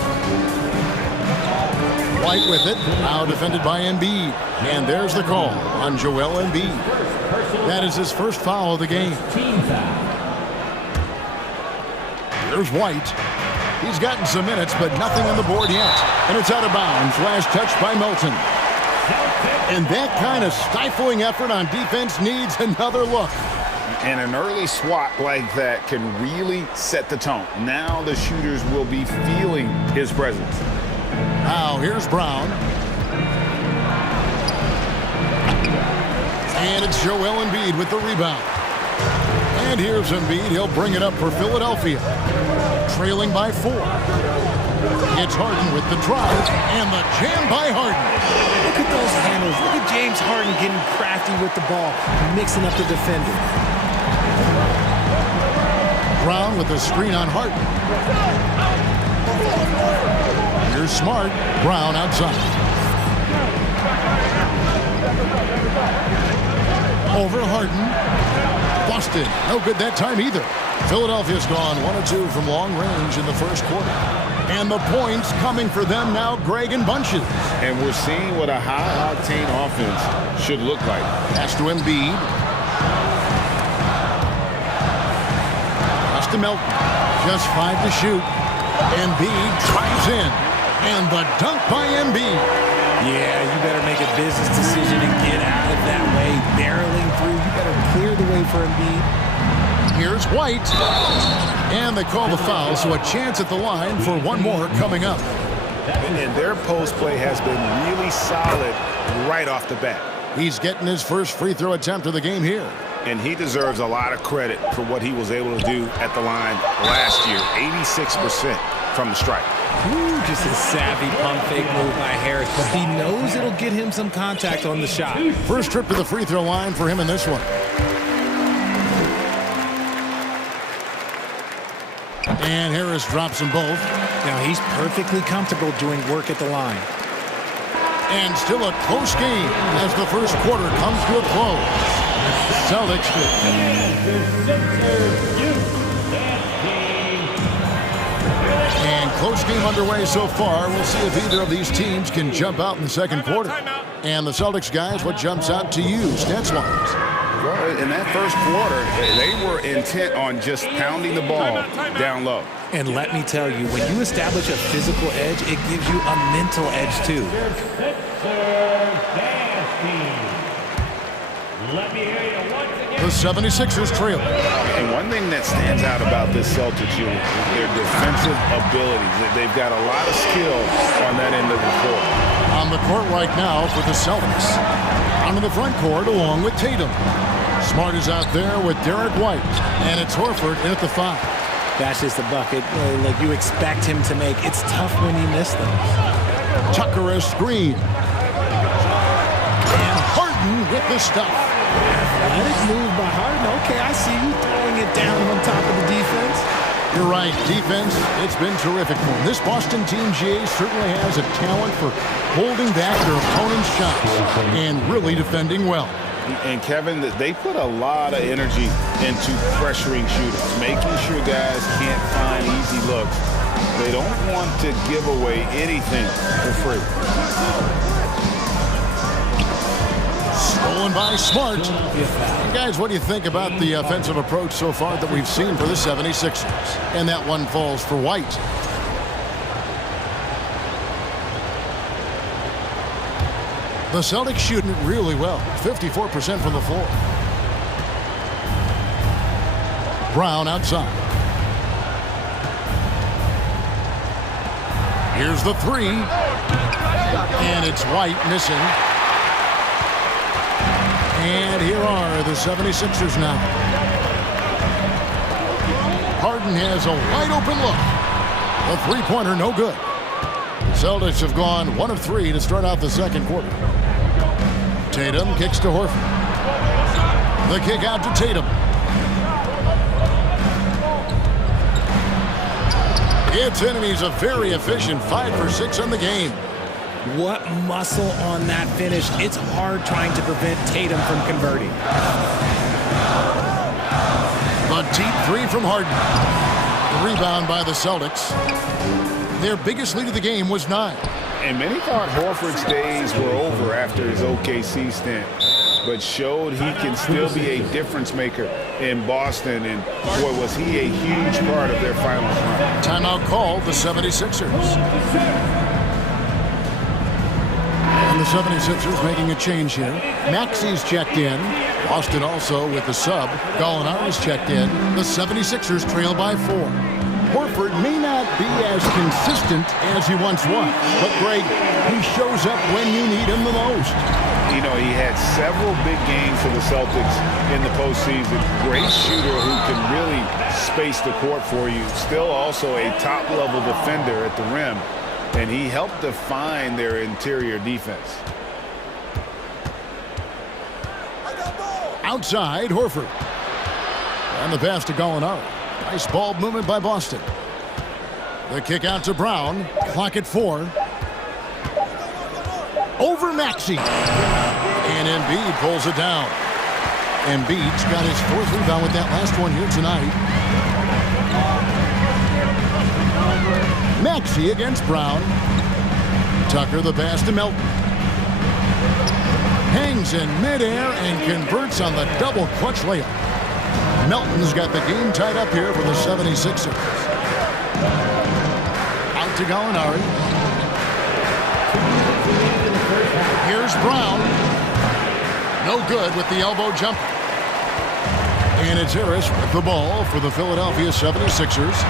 White with it, now defended by Embiid. And there's the call on Joel Embiid. That is his first foul of the game. Here's White. He's gotten some minutes, but nothing on the board yet. And it's out of bounds. Last touch by Melton. And that kind of stifling effort on defense needs another look. And an early swat like that can really set the tone. Now the shooters will be feeling his presence. Now here's Brown. And it's Joel Embiid with the rebound. And here's Embiid. He'll bring it up for Philadelphia. Trailing by 4. It's Harden with the drive and the jam by Harden. Look at those handles. Look at James Harden getting crafty with the ball, mixing up the defender. Brown with the screen on Harden. Here's Smart. Brown outside. Over Harden. Busted. No good that time either. Philadelphia's gone 1 of 2 from long range in the first quarter. And the points coming for them now, Greg, in bunches. And we're seeing what a high-octane offense should look like. Pass to Embiid. Pass to Melton. Just 5 to shoot. Embiid drives in. And the dunk by Embiid. Yeah, you better make a business decision and get out of that way. Barreling through, you better clear the way for Embiid. Here's White. And they call the foul, so a chance at the line for one more coming up. And their post play has been really solid right off the bat. He's getting his first free throw attempt of the game here. And he deserves a lot of credit for what he was able to do at the line last year. 86% from the stripe. Ooh, just a savvy pump fake move by Harris. But he knows it'll get him some contact on the shot. First trip to the free throw line for him in this one. And Harris drops them both. Now he's perfectly comfortable doing work at the line. And still a close game as the first quarter comes to a close. Celtics. And close game underway so far. We'll see if either of these teams can jump out in the second quarter. And the Celtics guys, what jumps out to you, stats-wise? Well, in that first quarter, they were intent on just pounding the ball down low. And let me tell you, when you establish a physical edge, it gives you a mental edge too. The 76ers trail. And one thing that stands out about this Celtics unit is their defensive abilities. They've got a lot of skill on that end of the court. On the court right now for the Celtics. Onto the front court along with Tatum. Smart is out there with Derek White. And it's Horford in at the 5. That's just a bucket like you expect him to make. It's tough when you miss them. Tucker a screen. And Harden with the stuff. Athletic move by Harden. Okay, I see you throwing it down on top of the defense. You're right. Defense, it's been terrific for them. This Boston team, GA, certainly has a talent for holding back their opponent's shots and really defending well. And Kevin, they put a lot of energy into pressuring shooters, making sure guys can't find easy looks. They don't want to give away anything for free. Stolen by Smart. And guys, what do you think about the offensive approach so far that we've seen for the 76ers? And that one falls for White. The Celtics shooting it really well. 54% from the floor. Brown outside. Here's the 3. And it's White missing. And here are the 76ers now. Harden has a wide open look. The three-pointer no good. Celtics have gone 1 of 3 to start out the second quarter. Tatum kicks to Horford. The kick out to Tatum. It's in, and he's a very efficient 5 for 6 on the game. What muscle on that finish. It's hard trying to prevent Tatum from converting. A deep 3 from Harden. The rebound by the Celtics. Their biggest lead of the game was 9. And many thought Horford's days were over after his OKC stint, but showed he can still be a difference maker in Boston, and boy, was he a huge part of their finals run. Timeout called the 76ers. And the 76ers making a change here. Maxi's checked in. Boston also with the sub. Gallinari's checked in. The 76ers trail by 4. Horford may not be as consistent as he once was, but Greg, he shows up when you need him the most. You know, he had several big games for the Celtics in the postseason. Great shooter who can really space the court for you. Still also a top-level defender at the rim, and he helped define their interior defense. Outside, Horford. And the pass to Gallinari. Nice ball movement by Boston. The kick out to Brown. Clock at 4. Over Maxey. And Embiid pulls it down. Embiid's got his 4th rebound with that last one here tonight. Maxey against Brown. Tucker the pass to Melton. Hangs in midair and converts on the double clutch layup. Melton's got the game tied up here for the 76ers. Out to Gallinari. Here's Brown. No good with the elbow jumper. And it's Harris with the ball for the Philadelphia 76ers.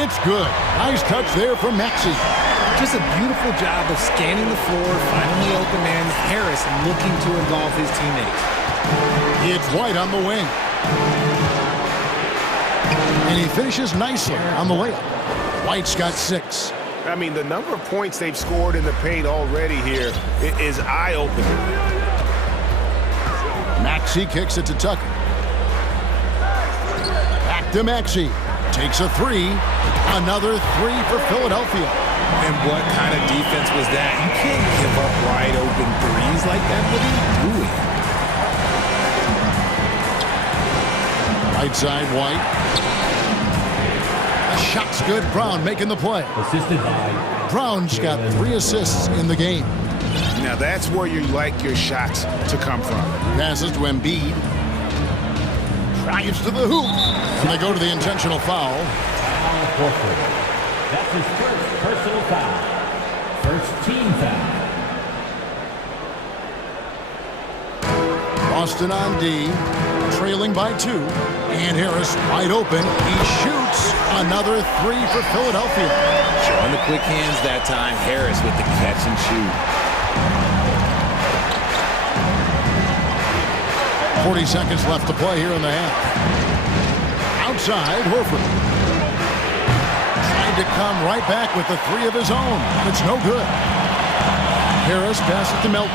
It's good. Nice touch there from Maxey. Just a beautiful job of scanning the floor, finding the open man. Harris looking to involve his teammates. It's White on the wing. And he finishes nicely on the layup. White's got 6. I mean, the number of points they've scored in the paint already here is eye-opening. Maxey kicks it to Tucker. Back to Maxey. Takes a 3. Another 3 for Philadelphia. And what kind of defense was that? You can't give up wide open threes like that. What are you doing? Right side, White. The shot's good. Brown making the play. Assisted by Brown's got 3 assists in the game. Now that's where you like your shots to come from. Passes to Embiid. Drives to the hoop. And they go to the intentional foul. That's his first personal foul. First team foul. Boston on D. Trailing by 2. And Harris wide open. He shoots another 3 for Philadelphia. Showing the quick hands that time. Harris with the catch and shoot. 40 seconds left to play here in the half. Outside, Horford. Trying to come right back with the 3 of his own. It's no good. Harris passes to Melton.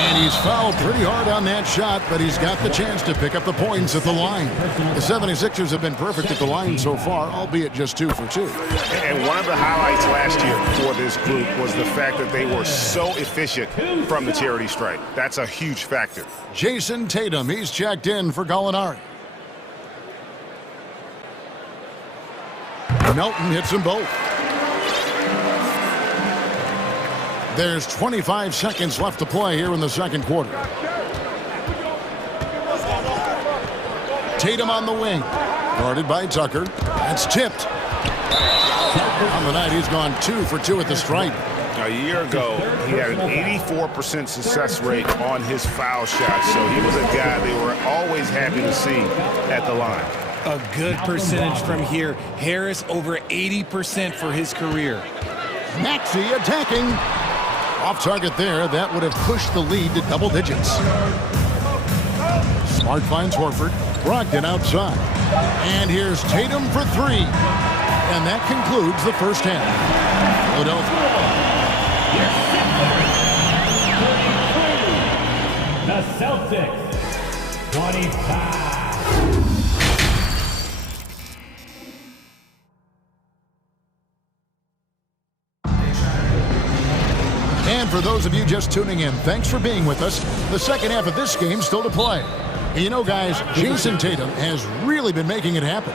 And he's fouled pretty hard on that shot, but he's got the chance to pick up the points at the line. The 76ers have been perfect at the line so far, albeit just 2 for 2. And one of the highlights last year for this group was the fact that they were so efficient from the charity stripe. That's a huge factor. Jason Tatum, he's checked in for Gallinari. Melton hits them both. There's 25 seconds left to play here in the second quarter. Tatum on the wing. Guarded by Tucker. That's tipped. On the night, he's gone 2 for 2 at the stripe. A year ago, he had an 84% success rate on his foul shot, so he was a guy they were always happy to see at the line. A good percentage from here. Harris over 80% for his career. Maxey attacking. Off target there. That would have pushed the lead to double digits. Smart finds Horford. Brogdon outside. And here's Tatum for 3. And that concludes the first half. Philadelphia. The Celtics, 25. And for those of you just tuning in, thanks for being with us. The second half of this game still to play. You know, guys, Jason Tatum has really been making it happen.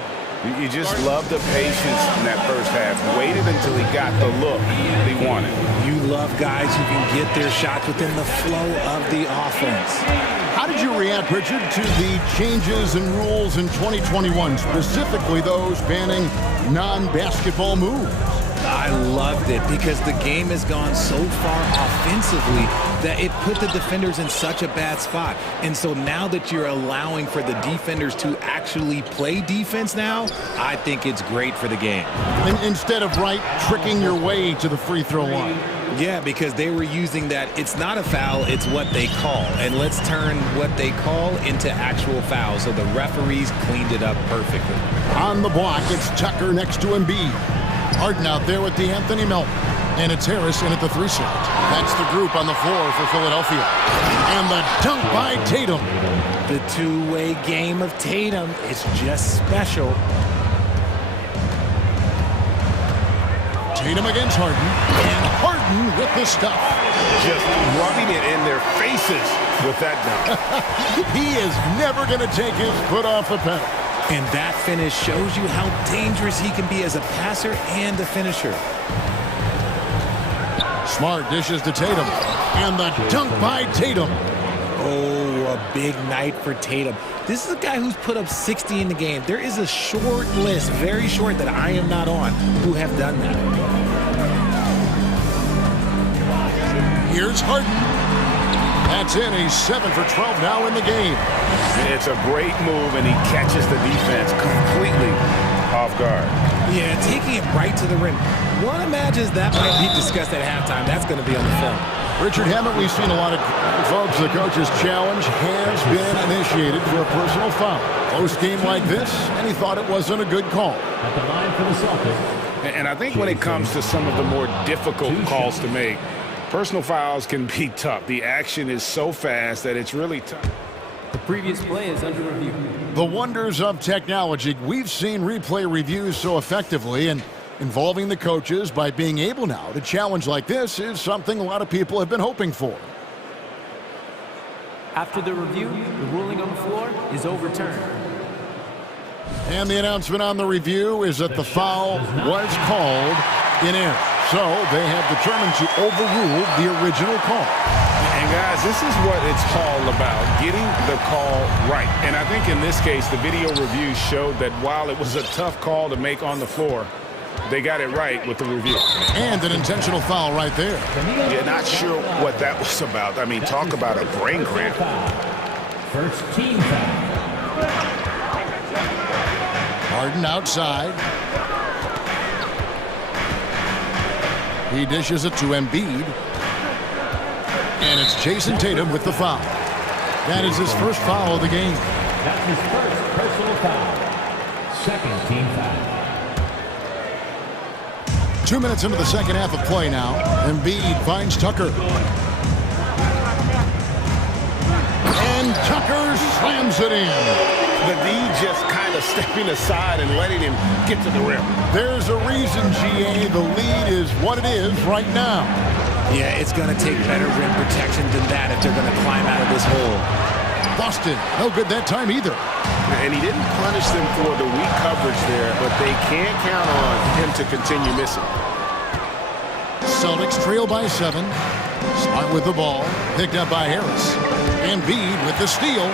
You just love the patience in that first half. Waited until he got the look he wanted. You love guys who can get their shots within the flow of the offense. How did you react, Richard, to the changes in rules in 2021, specifically those banning non-basketball moves? I loved it because the game has gone so far offensively that it put the defenders in such a bad spot. And so now that you're allowing for the defenders to actually play defense now, I think it's great for the game. Instead of tricking your way to the free throw line. Yeah, because they were using that, it's not a foul, it's what they call. And let's turn what they call into actual fouls. So the referees cleaned it up perfectly. On the block, it's Tucker next to Embiid. Harden out there with Anthony Melton. And it's Harris in at the 3 slot. That's the group on the floor for Philadelphia. And the dunk by Tatum. The two-way game of Tatum is just special. Tatum against Harden. And Harden with the stuff. Just rubbing it in their faces with that dunk. He is never going to take his foot off the pedal. And that finish shows you how dangerous he can be as a passer and a finisher. Smart dishes to Tatum. And the dunk by Tatum. Oh, a big night for Tatum. This is a guy who's put up 60 in the game. There is a short list, very short, that I am not on, who have done that. Here's Harden. That's in. He's 7 for 12 now in the game. It's a great move, and he catches the defense completely off guard. Yeah, taking it right to the rim. One imagines that might be discussed at halftime. That's going to be on the film. Richard, haven't we seen a lot of folks, the coach's challenge has been initiated for a personal foul. Close game like this, and he thought it wasn't a good call. At the line for the Celtics. And I think when it comes to some of the more difficult calls to make, personal fouls can be tough. The action is so fast that it's really tough. The previous play is under review. The wonders of technology. We've seen replay reviews so effectively, and involving the coaches by being able now to challenge like this is something a lot of people have been hoping for. After the review, the ruling on the floor is overturned. And the announcement on the review is that the foul was called in error. So they have determined to overrule the original call. And guys, this is what it's all about, getting the call right. And I think in this case, the video review showed that while it was a tough call to make on the floor, they got it right with the review. And an intentional foul right there. Yeah, not sure what that was about. I mean, talk about a brain cramp. First team foul. Harden outside. He dishes it to Embiid. And it's Jason Tatum with the foul. That is his first foul of the game. That's his first personal foul. Second team foul. 2 minutes into the second half of play now. Embiid finds Tucker. And Tucker slams it in. The D just kind of stepping aside and letting him get to the rim. There's a reason, GA, the lead is what it is right now. Yeah, it's going to take better rim protection than that if they're going to climb out of this hole. Boston, no good that time either. And he didn't punish them for the weak coverage there, but they can't count on him to continue missing. Celtics trail by 7. Smart with the ball, picked up by Harris. Embiid with the steal.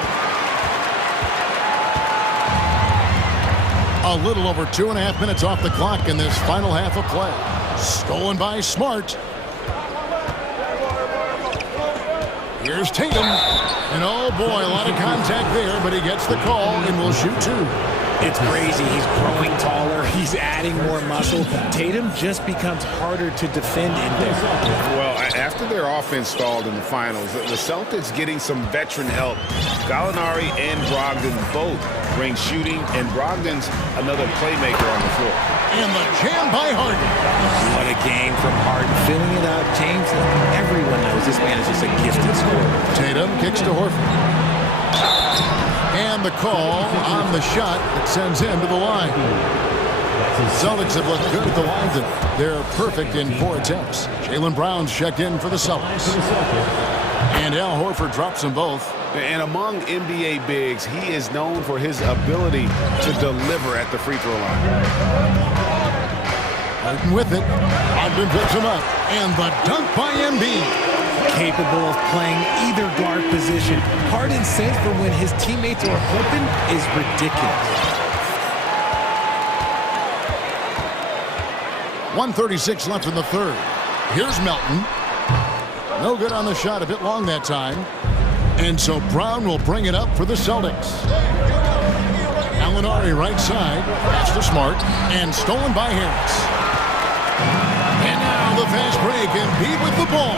A little over 2.5 minutes off the clock in this final half of play. Stolen by Smart. Here's Tatum. And oh boy, a lot of contact there, but he gets the call and will shoot 2. It's crazy. He's growing taller. He's adding more muscle. Tatum just becomes harder to defend in there. Well, after their offense stalled in the finals, the Celtics getting some veteran help. Gallinari and Brogdon both bring shooting, and Brogdon's another playmaker on the floor. And the jam by Harden. What a game from Harden. Filling it up. James, everyone knows this man is just a gifted scorer. Tatum kicks to Horford. And the call on the shot that sends him to the line. Celtics have looked good at the line tonight. They're perfect in 4 attempts. Jaylen Brown's checked in for the Celtics. And Al Horford drops them both. And among NBA bigs, he is known for his ability to deliver at the free throw line. Harden with it. Brogdon picks him up. And the dunk by Embiid. Capable of playing either guard position. Harden's sense for when his teammates are open is ridiculous. 1:36 left in the third. Here's Melton. No good on the shot, a bit long that time. And so Brown will bring it up for the Celtics. Gallinari right side. Pass to Smart. And stolen by Harris. And now the fast break. Embiid with the ball.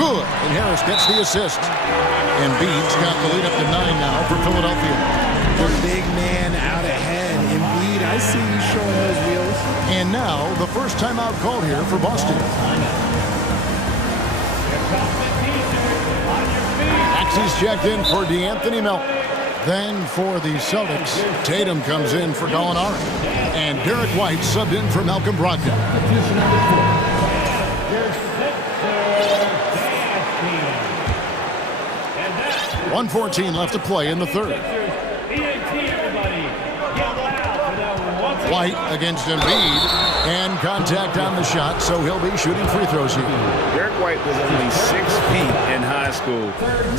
Good. And Harris gets the assist. Embiid's got the lead up to 9 now for Philadelphia. The big man out ahead. Embiid, I see you showing those wheels. And now the first timeout called here for Boston. Maxey's checked in for DeAnthony Melton. Then for the Celtics, Tatum comes in for Gallinari. And Derek White subbed in for Malcolm Brogdon. 1:14 left to play in the third. White against Embiid, and contact on the shot, so he'll be shooting free throws here. Derek White was only 6 feet in high school.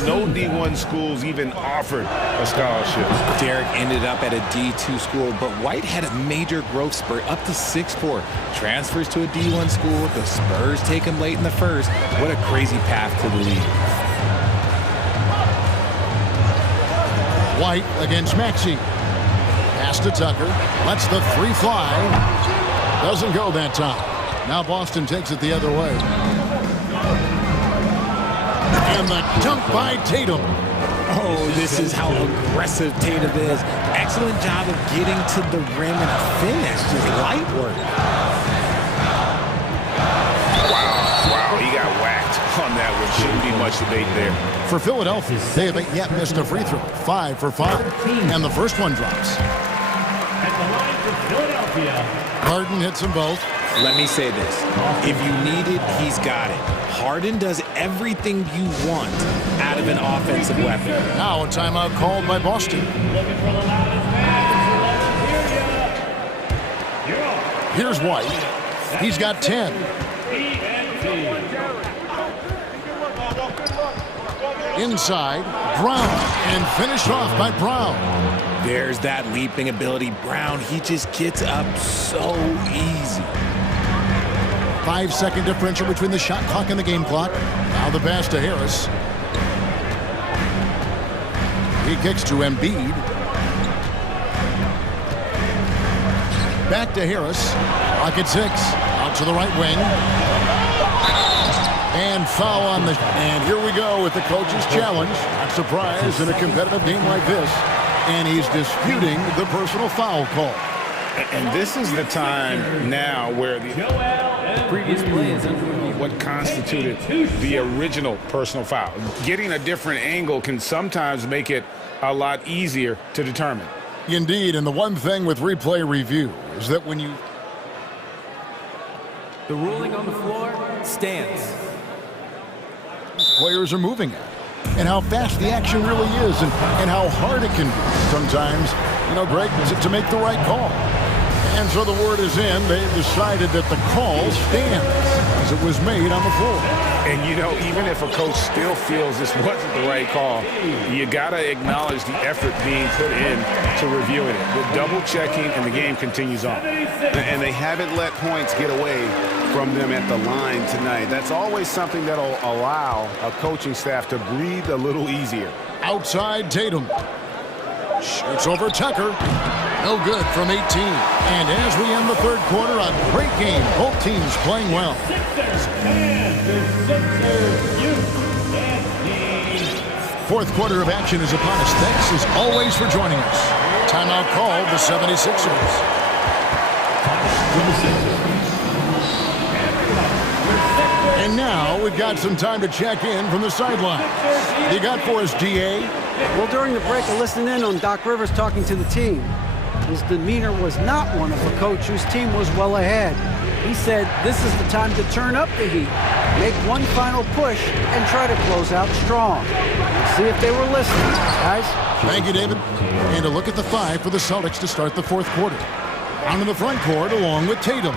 No D1 schools even offered a scholarship. Derek ended up at a D2 school, but White had a major growth spurt up to 6'4". Transfers to a D1 school. The Spurs take him late in the first. What a crazy path to the league. White against Maxey. Pass to Tucker. Lets the three fly. Doesn't go that time. Now Boston takes it the other way. And the dunk by Tatum. Oh, this is how aggressive Tatum is. Excellent job of getting to the rim and a finish. Just light work. Wow, he got whacked on that one. Shouldn't be much debate there. For Philadelphia, they haven't yet missed a free throw. 5 for 5. And the first one drops. Harden hits them both. Let me say this. If you need it, he's got it. Harden does everything you want out of an offensive weapon. Now a timeout called by Boston. Here's White. He's got 10. Inside, Brown, and finished off by Brown. There's that leaping ability. Brown, he just gets up so easy. 5-second differential between the shot clock and the game clock. Now the pass to Harris. He kicks to Embiid. Back to Harris. Clock at 6. Out to the right wing. And foul on the... And here we go with the coach's challenge. Not surprised in a competitive game like this. And he's disputing the personal foul call. And this is the time now where the previous play is under review. What constituted the original personal foul. Getting a different angle can sometimes make it a lot easier to determine. Indeed, and the one thing with replay review is that when you... The ruling on the floor stands. Players are moving at, and how fast the action really is, and how hard it can be sometimes, you know, Greg, to make the right call. And so the word is in. They decided that the call stands as it was made on the floor. And, you know, even if a coach still feels this wasn't the right call, you got to acknowledge the effort being put in to reviewing it. The double-checking, and the game continues on. And they haven't let points get away from them at the line tonight. That's always something that'll allow a coaching staff to breathe a little easier. Outside Tatum. Shoots over Tucker. No good from 18. And as we end the third quarter, a great game. Both teams playing well. Fourth quarter of action is upon us. Thanks as always for joining us. Timeout called the 76ers. And now we've got some time to check in from the sideline. You got for us, DA? Well, during the break, I listened in on Doc Rivers talking to the team. His demeanor was not one of a coach whose team was well ahead. He said this is the time to turn up the heat, make one final push, and try to close out strong. See if they were listening, guys. Thank you, David. And a look at the 5 for the Celtics to start the fourth quarter. Down in the front court along with Tatum.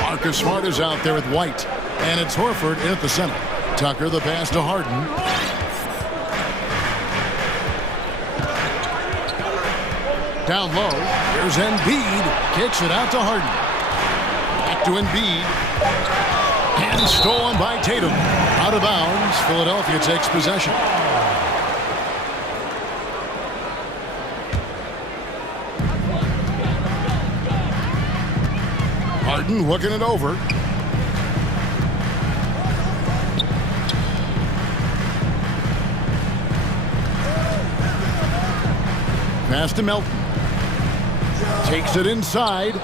Marcus Smart is out there with White. And it's Horford in at the center. Tucker the pass to Harden. Down low, here's Embiid. Kicks it out to Harden. Back to Embiid. And stolen by Tatum. Out of bounds, Philadelphia takes possession. Harden looking it over. Pass to Melton. Takes it inside.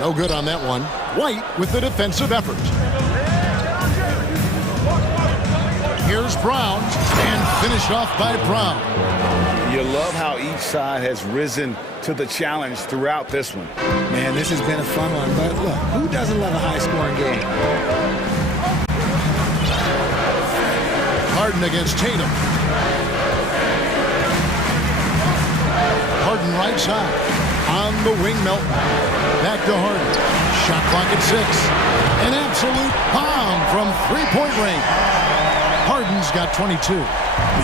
No good on that one. White with the defensive effort. Here's Brown, and finished off by Brown. You love how each side has risen to the challenge throughout this one. Man, this has been a fun one, but look, who doesn't love a high-scoring game? Harden against Tatum. Harden right side. On the wing, Melton. Back to Harden. Shot clock at 6. An absolute bomb from three-point range. Harden's got 22.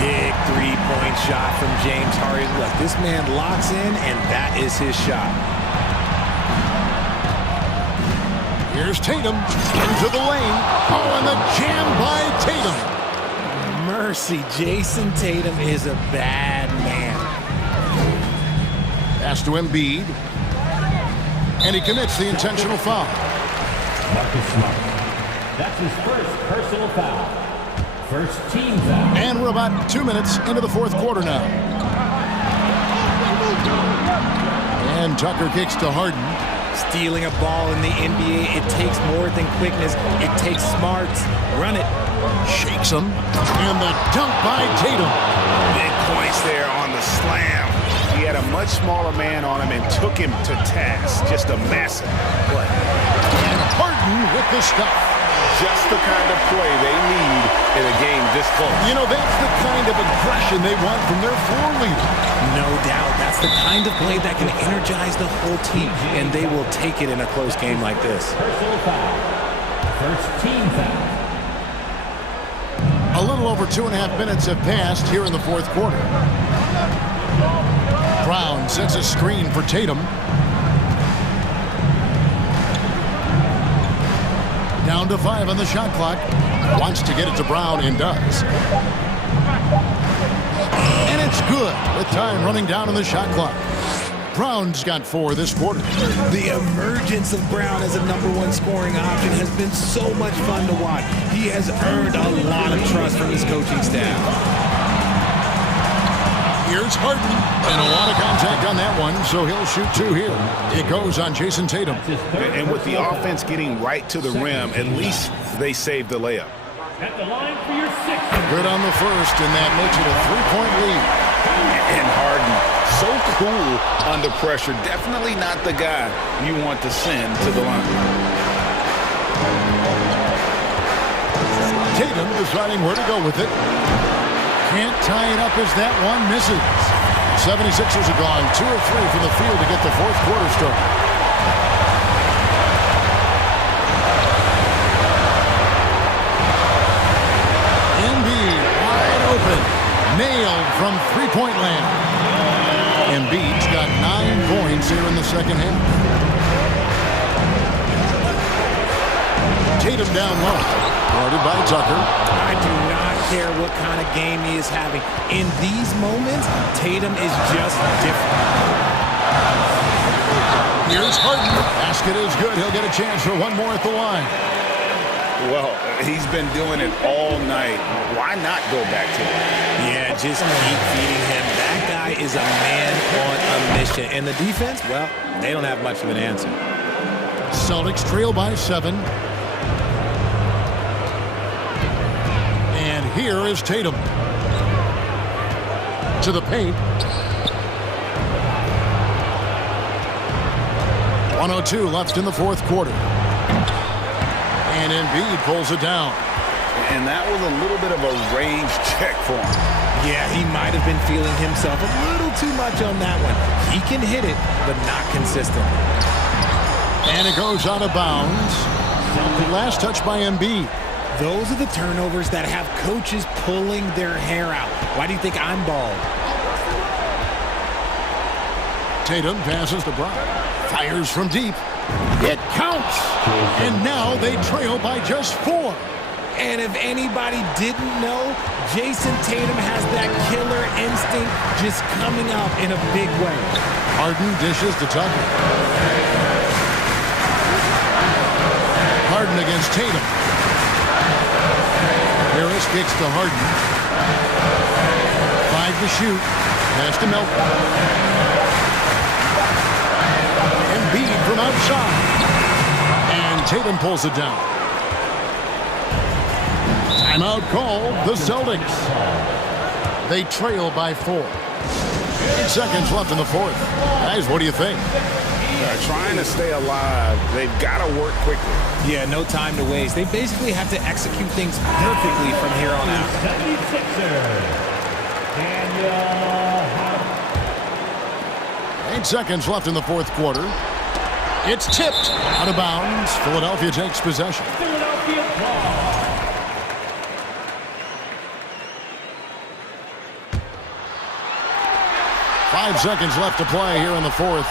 Big three-point shot from James Harden. Look, this man locks in, and that is his shot. Here's Tatum into the lane. Oh, and the jam by Tatum. Mercy, Jason Tatum is a bad man. Pass to Embiid. And he commits the intentional foul. Marcus Smart. That's his first personal foul. First team foul. And we're about 2 minutes into the fourth quarter now. And Tucker kicks to Harden. Stealing a ball in the NBA, it takes more than quickness. It takes smarts. Run it. Shakes him. And the dunk by Tatum. Big points there on the slam. He had a much smaller man on him and took him to task. Just a massive play. And Harden with the stuff. Just the kind of play they need in a game this close. You know, that's the kind of aggression they want from their floor leader. No doubt. That's the kind of play that can energize the whole team, and they will take it in a close game like this. Personal foul. First team foul. A little over 2.5 minutes have passed here in the fourth quarter. Brown sets a screen for Tatum. Down to 5 on the shot clock. Wants to get it to Brown and does. And it's good with time running down on the shot clock. Brown's got 4 this quarter. The emergence of Brown as a #1 scoring option has been so much fun to watch. He has earned a lot of trust from his coaching staff. Here's Harden, and a lot of contact on that one, so he'll shoot 2 here. It goes on Jason Tatum. And with the offense getting right to the rim, at least they saved the layup. At the line for your 6th. Good on the first, and that makes it a 3-point lead. And Harden, so cool under pressure. Definitely not the guy you want to send to the line. Tatum deciding where to go with it. Can't tie it up as that one misses. 76ers are gone 2 of 3 from the field to get the fourth quarter started. Embiid wide open. Nailed from three-point land. Embiid's got 9 points here in the second half. Tatum down low. Guarded by Tucker. I do not care what kind of game he is having. In these moments, Tatum is just different. Here's Harden. Basket is good. He'll get a chance for one more at the line. Well, he's been doing it all night. Why not go back to it? Yeah, just keep feeding him. That guy is a man on a mission. And the defense, well, they don't have much of an answer. Celtics trail by 7. And here is Tatum. To the paint. 1:02 left in the fourth quarter. And Embiid pulls it down. And that was a little bit of a range check for him. Yeah, he might have been feeling himself a little too much on that one. He can hit it, but not consistently. And it goes out of bounds. The last touch by Embiid. Those are the turnovers that have coaches pulling their hair out. Why do you think I'm bald? Tatum passes to Brown. Fires from deep. It counts. And now they trail by just 4. And if anybody didn't know, Jason Tatum has that killer instinct just coming out in a big way. Harden dishes to Tucker. Harden against Tatum. Harris kicks to Harden. 5 to shoot. Pass to Melton. Embiid from outside. And Tatum pulls it down. Timeout called the Celtics. They trail by 4. 8 seconds left in the fourth. Guys, what do you think? Trying to stay alive, they've got to work quickly. Yeah, no time to waste. They basically have to execute things perfectly from here on out. 8 seconds left in the fourth quarter. It's tipped out of bounds. Philadelphia takes possession. Philadelphia ball. 5 seconds left to play here in the fourth.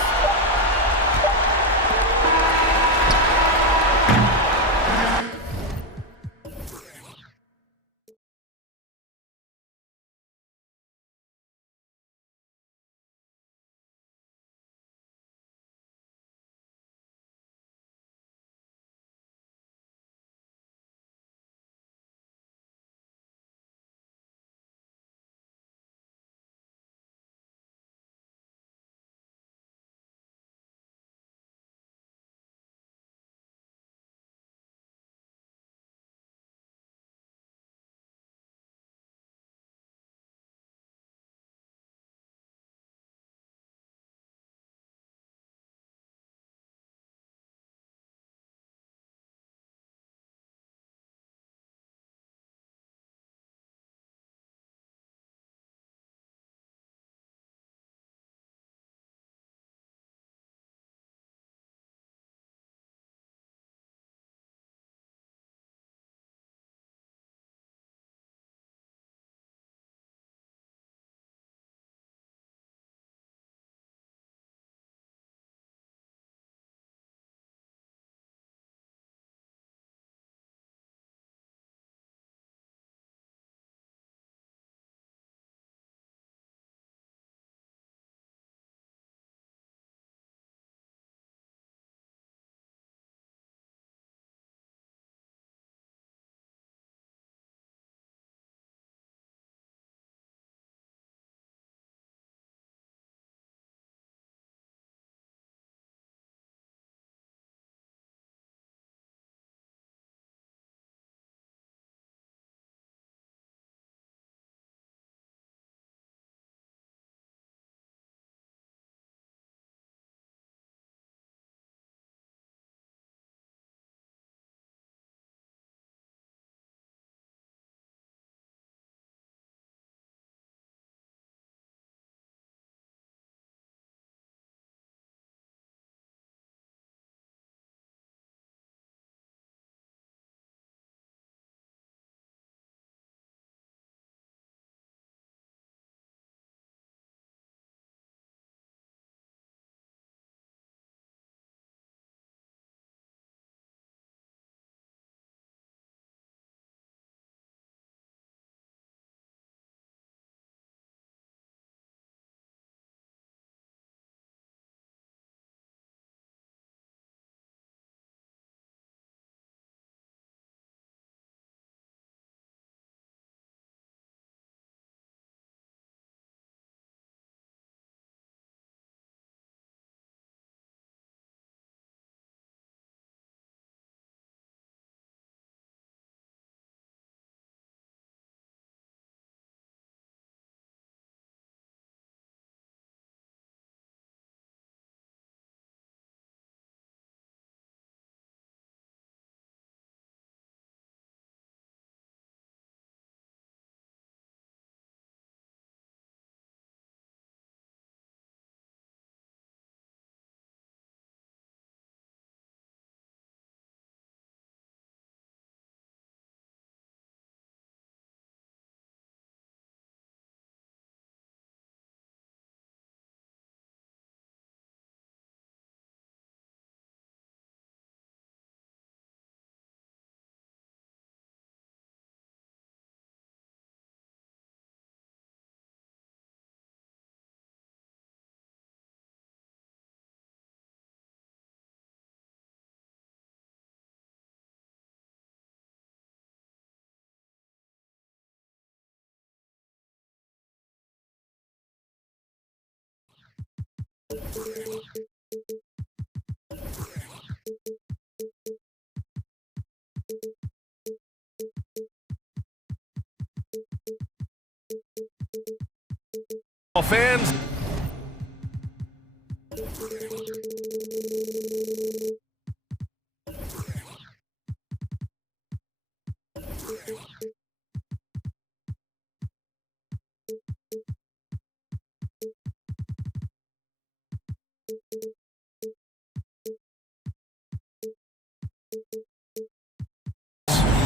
Fans.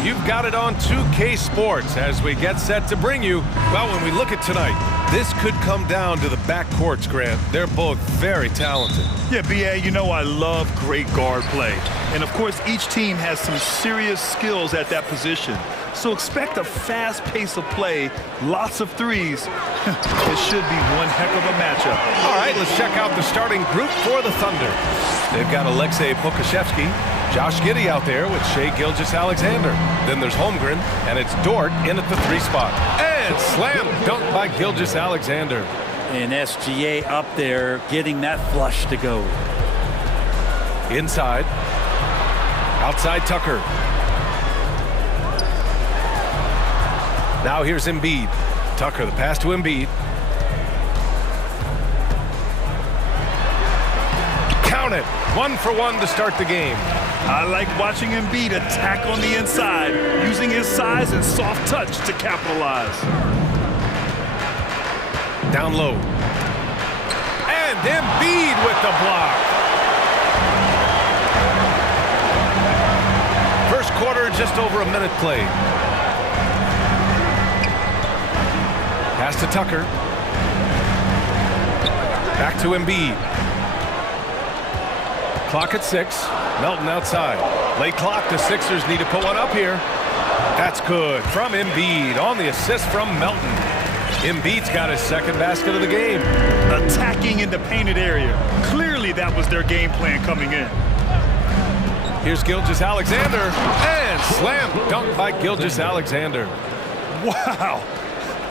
You've got it on 2K Sports as we get set to bring you, well, when we look at tonight, this could come down to the backcourts, Grant. They're both very talented. Yeah, B.A., you know I love great guard play. And, of course, each team has some serious skills at that position. So expect a fast pace of play, lots of threes. It should be one heck of a matchup. All right, let's check out the starting group for the Thunder. They've got Alexei Pokashevsky, Josh Giddey out there with Shai Gilgeous-Alexander. Then there's Holmgren, and it's Dort in at the 3 spot. And slam dunk by Gilgeous-Alexander. And SGA up there getting that flush to go. Inside. Outside Tucker. Now here's Embiid. Tucker, the pass to Embiid. Count it. 1 for 1 to start the game. I like watching Embiid attack on the inside, using his size and soft touch to capitalize. Down low. And Embiid with the block. First quarter, just over a minute played. Pass to Tucker. Back to Embiid. Clock at 6. Melton outside. Late clock. The Sixers need to put one up here. That's good from Embiid on the assist from Melton. Embiid's got his second basket of the game. Attacking in the painted area. Clearly that was their game plan coming in. Here's Gilgeous-Alexander. And slam dunk by Gilgeous-Alexander. Wow.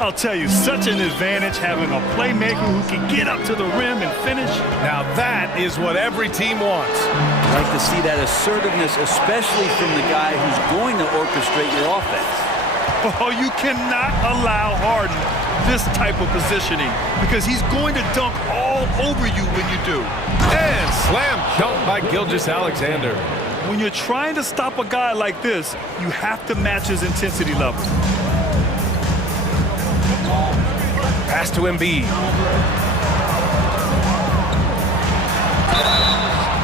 I'll tell you, such an advantage having a playmaker who can get up to the rim and finish. Now that is what every team wants. I like to see that assertiveness, especially from the guy who's going to orchestrate your offense. Oh, you cannot allow Harden this type of positioning because he's going to dunk all over you when you do. And slam dunk by Gilgeous-Alexander. When you're trying to stop a guy like this, you have to match his intensity level. Pass to Embiid.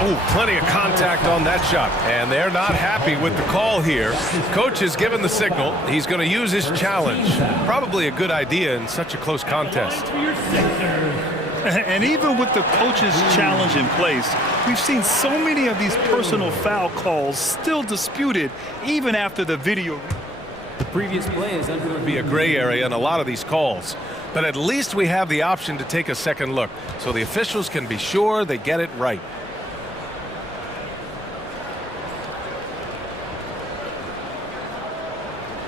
Oh, plenty of contact on that shot. And they're not happy with the call here. Coach has given the signal. He's going to use his challenge. Probably a good idea in such a close contest. And even with the coach's challenge in place, we've seen so many of these personal foul calls still disputed even after the video. The previous play is under There would be a gray area in a lot of these calls. But at least we have the option to take a second look, so the officials can be sure they get it right.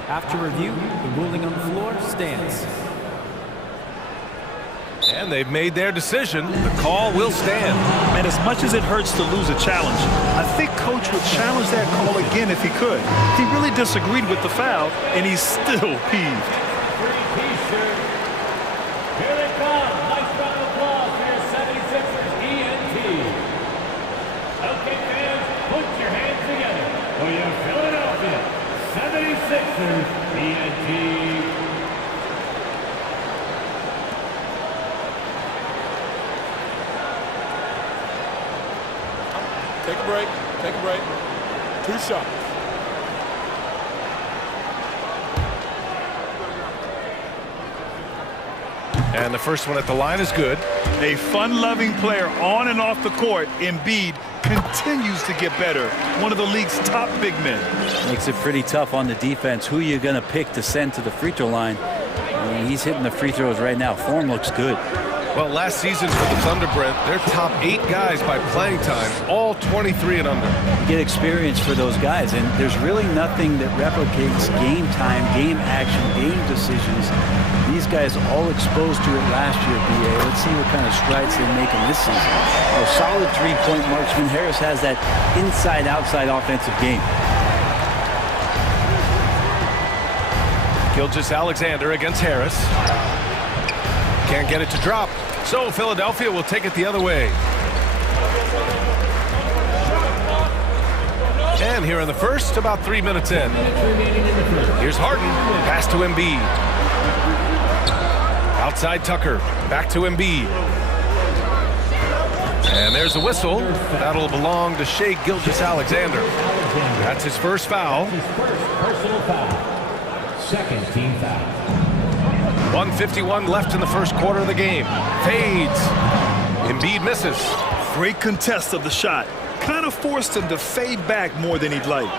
After review, the ruling on the floor stands. And they've made their decision. The call will stand. And as much as it hurts to lose a challenge, I think Coach would challenge that call again if he could. He really disagreed with the foul, and he's still peeved. Here they come. Nice round of applause for your 76ers ENT. Okay, fans, put your hands together for your Philadelphia 76ers ENT. Take a break. Take a break. 2 shots. And the first one at the line is good. A fun-loving player on and off the court, Embiid continues to get better. One of the league's top big men. Makes it pretty tough on the defense. Who you're going to pick to send to the free throw line. I mean, he's hitting the free throws right now. Form looks good. Well, last season for the Thunder, Brent, their top 8 guys by playing time, all 23 and under. You get experience for those guys, and there's really nothing that replicates game time, game action, game decisions. These guys all exposed to it last year, BA. Let's see what kind of strides they make in this season. A solid three-point marksman. Harris has that inside-outside offensive game. Gilgeous-Alexander against Harris. Can't get it to drop. So Philadelphia will take it the other way. And here in the first, about 3 minutes in. Here's Harden. Pass to Embiid. Outside Tucker. Back to Embiid. And there's a whistle. That'll belong to Shai Gilgeous-Alexander. That's his first foul. Personal foul. Second team foul. 1:51 left in the first quarter of the game. Fades. Embiid misses. Great contest of the shot. Kind of forced him to fade back more than he'd like.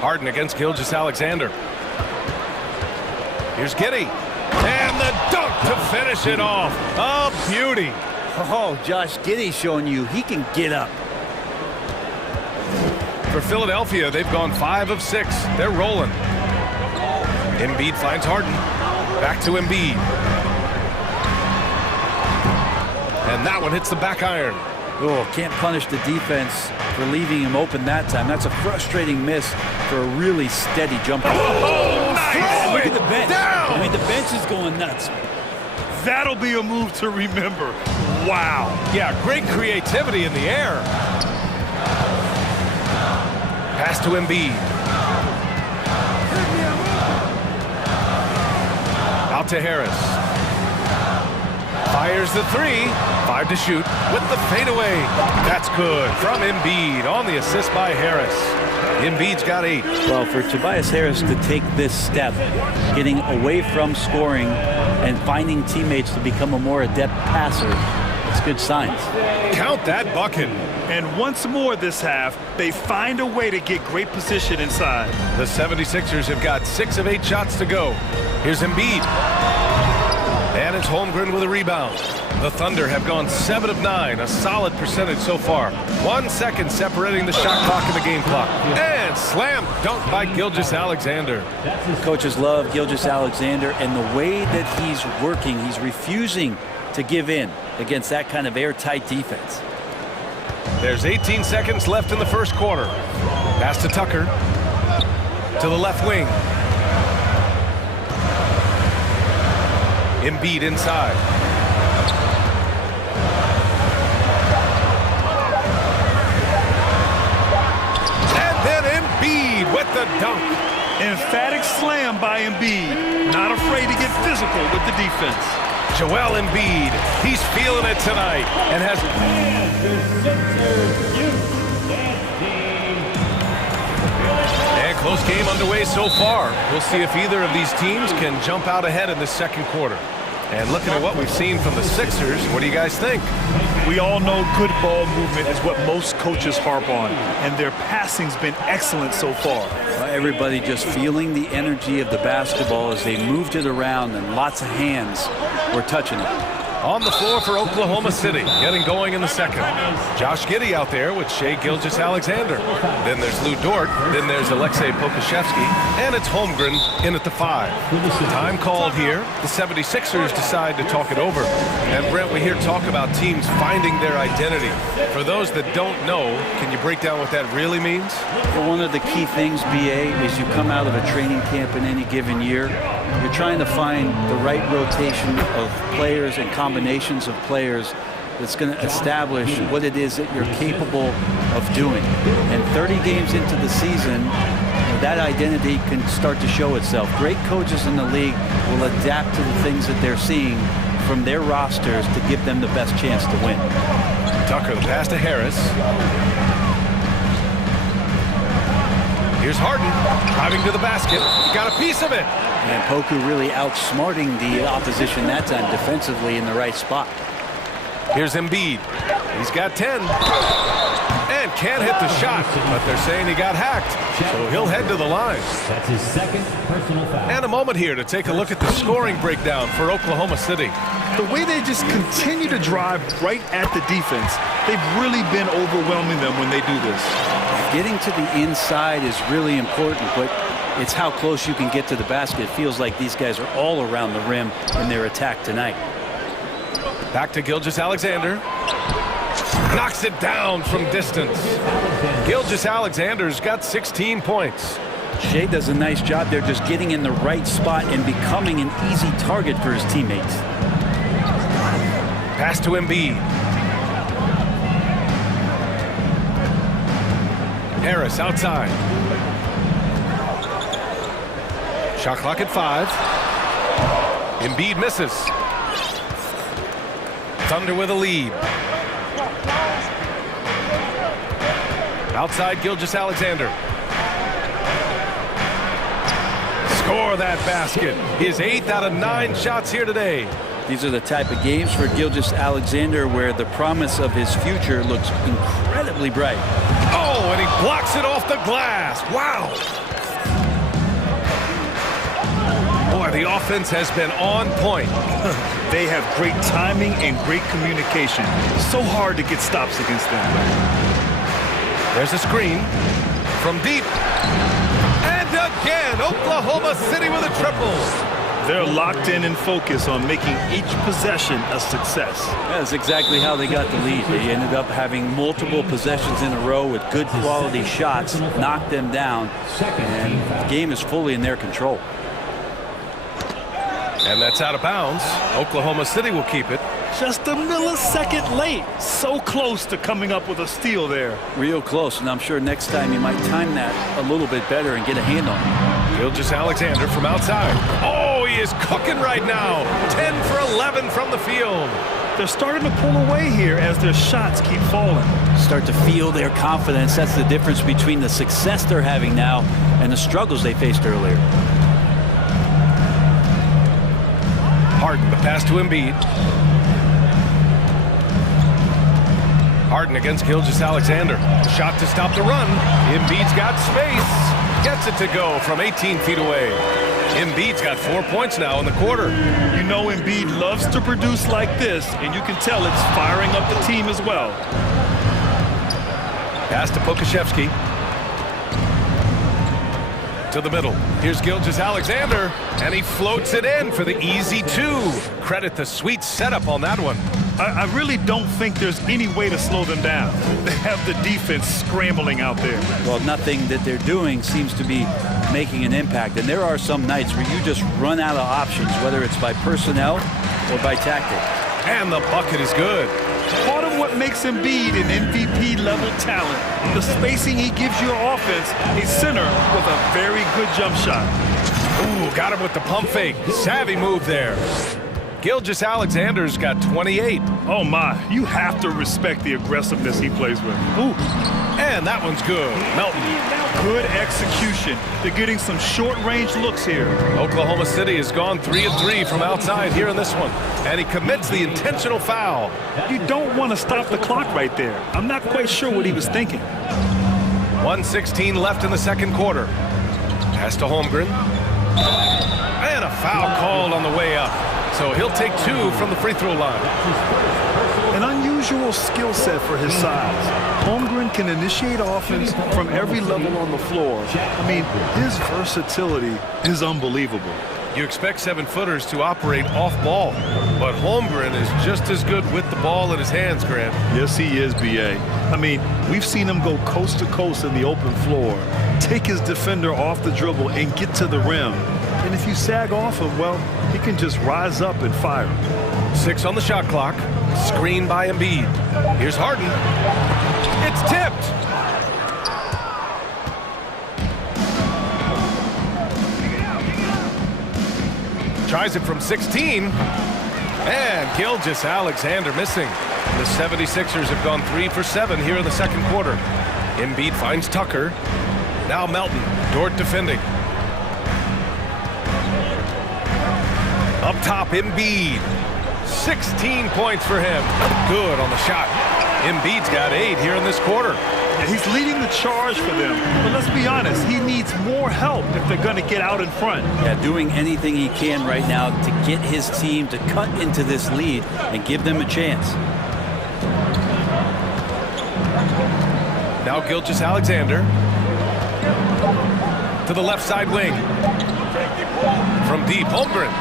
Harden against Gilgeous-Alexander. Here's Giddey. And the dunk to finish it off. A beauty. Oh, Josh Giddey showing you he can get up. For Philadelphia, they've gone 5 of 6. They're rolling. Embiid finds Harden. Back to Embiid. And that one hits the back iron. Oh, can't punish the defense for leaving him open that time. That's a frustrating miss for a really steady jumper. Oh, nice. Look at the bench. Down. I mean, the bench is going nuts. That'll be a move to remember. Wow. Yeah, great creativity in the air. Pass to Embiid. Out to Harris. Fires the 3. 5 to shoot with the fadeaway. That's good from Embiid on the assist by Harris. Embiid's got 8. Well, for Tobias Harris to take this step, getting away from scoring and finding teammates to become a more adept passer, it's good signs. Count that bucket. And once more this half, they find a way to get great position inside. The 76ers have got 6 of 8 shots to go. Here's Embiid. And it's Holmgren with a rebound. The Thunder have gone 7 of 9, a solid percentage so far. 1 second separating the shot clock and the game clock. And slam dunk by Gilgeous-Alexander. Coaches love Gilgeous-Alexander and the way that he's working. He's refusing to give in against that kind of airtight defense. There's 18 seconds left in the first quarter. Pass to Tucker. To the left wing. Embiid inside. And then Embiid with the dunk. Emphatic slam by Embiid. Not afraid to get physical with the defense. Joel Embiid, he's feeling it tonight and has... And close game underway so far. We'll see if either of these teams can jump out ahead in the second quarter. And looking at what we've seen from the Sixers, what do you guys think? We all know good ball movement is what most coaches harp on, and their passing's been excellent so far. Everybody just feeling the energy of the basketball as they moved it around, and lots of hands were touching it. On the floor for Oklahoma City, getting going in the second. Josh Giddey out there with Shai Gilgeous-Alexander. Then there's Lou Dort. Then there's Alexei Pokusevski. And it's Holmgren in at the 5. Time called here. The 76ers decide to talk it over. And Brent, we hear talk about teams finding their identity. For those that don't know, can you break down what that really means? Well, one of the key things, BA, is you come out of a training camp in any given year. You're trying to find the right rotation of players and combinations of players that's going to establish what it is that you're capable of doing. And 30 games into the season, that identity can start to show itself. Great coaches in the league will adapt to the things that they're seeing from their rosters to give them the best chance to win. Tucker, the pass to Harris. Here's Harden, driving to the basket. Got a piece of it. And Poku really outsmarting the opposition that time defensively in the right spot. Here's Embiid. He's got 10. And Durant can't hit the shot, but they're saying he got hacked, so he'll head to the line. That's his second personal foul. And a moment here to take a look at the scoring breakdown for Oklahoma City. The way they just continue to drive right at the defense, they've really been overwhelming them when they do this. Getting to the inside is really important, but it's how close you can get to the basket. It feels like these guys are all around the rim in their attack tonight. Back to Gilgeous-Alexander. Knocks it down from distance. Gilgeous-Alexander's got 16 points. Shea does a nice job there just getting in the right spot and becoming an easy target for his teammates. Pass to Embiid. Harris outside. Shot clock at 5. Embiid misses. Thunder with a lead. Outside Gilgeous-Alexander. Score that basket. His 8th out of 9 shots here today. These are the type of games for Gilgeous-Alexander where the promise of his future looks incredibly bright. Oh, and he blocks it off the glass. Wow. Boy, the offense has been on point. They have great timing and great communication. So hard to get stops against them. There's a screen from deep. And again, Oklahoma City with a triple. They're locked in and focused on making each possession a success. That's exactly how they got the lead. They ended up having multiple possessions in a row with good quality shots, knocked them down, and the game is fully in their control. And that's out of bounds. Oklahoma City will keep it. Just a millisecond late. So close to coming up with a steal there. Real close, and I'm sure next time you might time that a little bit better and get a hand on it. Gilgeous-Alexander from outside. Oh, he is cooking right now. 10 for 11 from the field. They're starting to pull away here as their shots keep falling. Start to feel their confidence. That's the difference between the success they're having now and the struggles they faced earlier. Harden, the pass to Embiid. Harden against Gilgeous-Alexander. Shot to stop the run. Embiid's got space. Gets it to go from 18 feet away. Embiid's got 4 points now in the quarter. You know Embiid loves to produce like this, and you can tell it's firing up the team as well. Pass to Pokashevsky. To the middle. Here's Gilgeous-Alexander, and he floats it in for the easy 2. Credit the sweet setup on that one. I really don't think there's any way to slow them down. They have the defense scrambling out there. Well, nothing that they're doing seems to be making an impact. And there are some nights where you just run out of options, whether it's by personnel or by tactic. And the bucket is good. Part of what makes Embiid an MVP-level talent, the spacing he gives your offense, a center with a very good jump shot. Ooh, got him with the pump fake. Savvy move there. Gilgeous-Alexander's got 28. Oh my, you have to respect the aggressiveness he plays with. Ooh, and that one's good. Melton. Good execution. They're getting some short-range looks here. Oklahoma City has gone 3 of 3 from outside here in this one. And he commits the intentional foul. You don't want to stop the clock right there. I'm not quite sure what he was thinking. 1:16 left in the second quarter. Pass to Holmgren. And a foul called on the way up. So he'll take 2 from the free throw line. An unusual skill set for his size. Holmgren can initiate offense from every level on the floor. I mean, his versatility is unbelievable. You expect 7-footers to operate off ball, but Holmgren is just as good with the ball in his hands, Grant. Yes, he is, B.A. I mean, we've seen him go coast to coast in the open floor, take his defender off the dribble and get to the rim. And if you sag off him, well, he can just rise up and fire. 6 on the shot clock. Screen by Embiid. Here's Harden. It's tipped. Tries it from 16. And Gilgeous-Alexander missing. The 76ers have gone 3 for 7 here in the second quarter. Embiid finds Tucker. Now Melton. Dort defending. Up top, Embiid. 16 points for him. Good on the shot. Embiid's got 8 here in this quarter. Yeah, he's leading the charge for them. But let's be honest, he needs more help if they're going to get out in front. Yeah, doing anything he can right now to get his team to cut into this lead and give them a chance. Now Gilgeous-Alexander to the left side wing. From deep, Holmgren.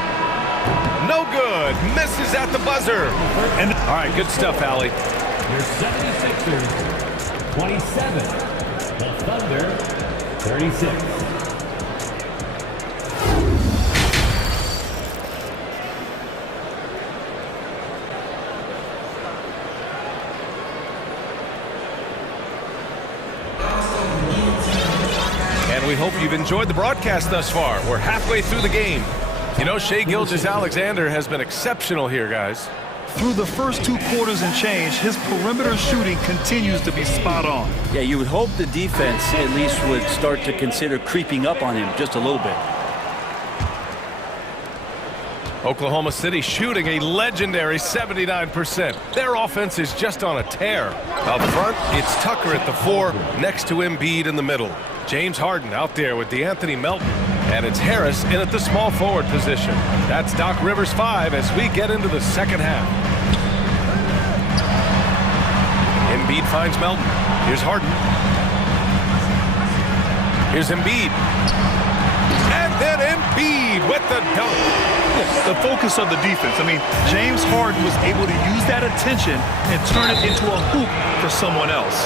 No good. Misses at the buzzer. And all right, good stuff, Allie. Your 76ers, 27. The Thunder, 36. And we hope you've enjoyed the broadcast thus far. We're halfway through the game. You know, Shai Gilgeous-Alexander has been exceptional here, guys. Through the first 2 quarters and change, his perimeter shooting continues to be spot on. Yeah, you would hope the defense at least would start to consider creeping up on him just a little bit. Oklahoma City shooting a legendary 79%. Their offense is just on a tear. Up front, it's Tucker at the 4, next to Embiid in the middle. James Harden out there with DeAnthony Melton. And it's Harris in at the small forward position. That's Doc Rivers 5 as we get into the second half. Embiid finds Melton. Here's Harden. Here's Embiid. And then Embiid with the dunk. The focus of the defense. I mean, James Harden was able to use that attention and turn it into a hoop for someone else.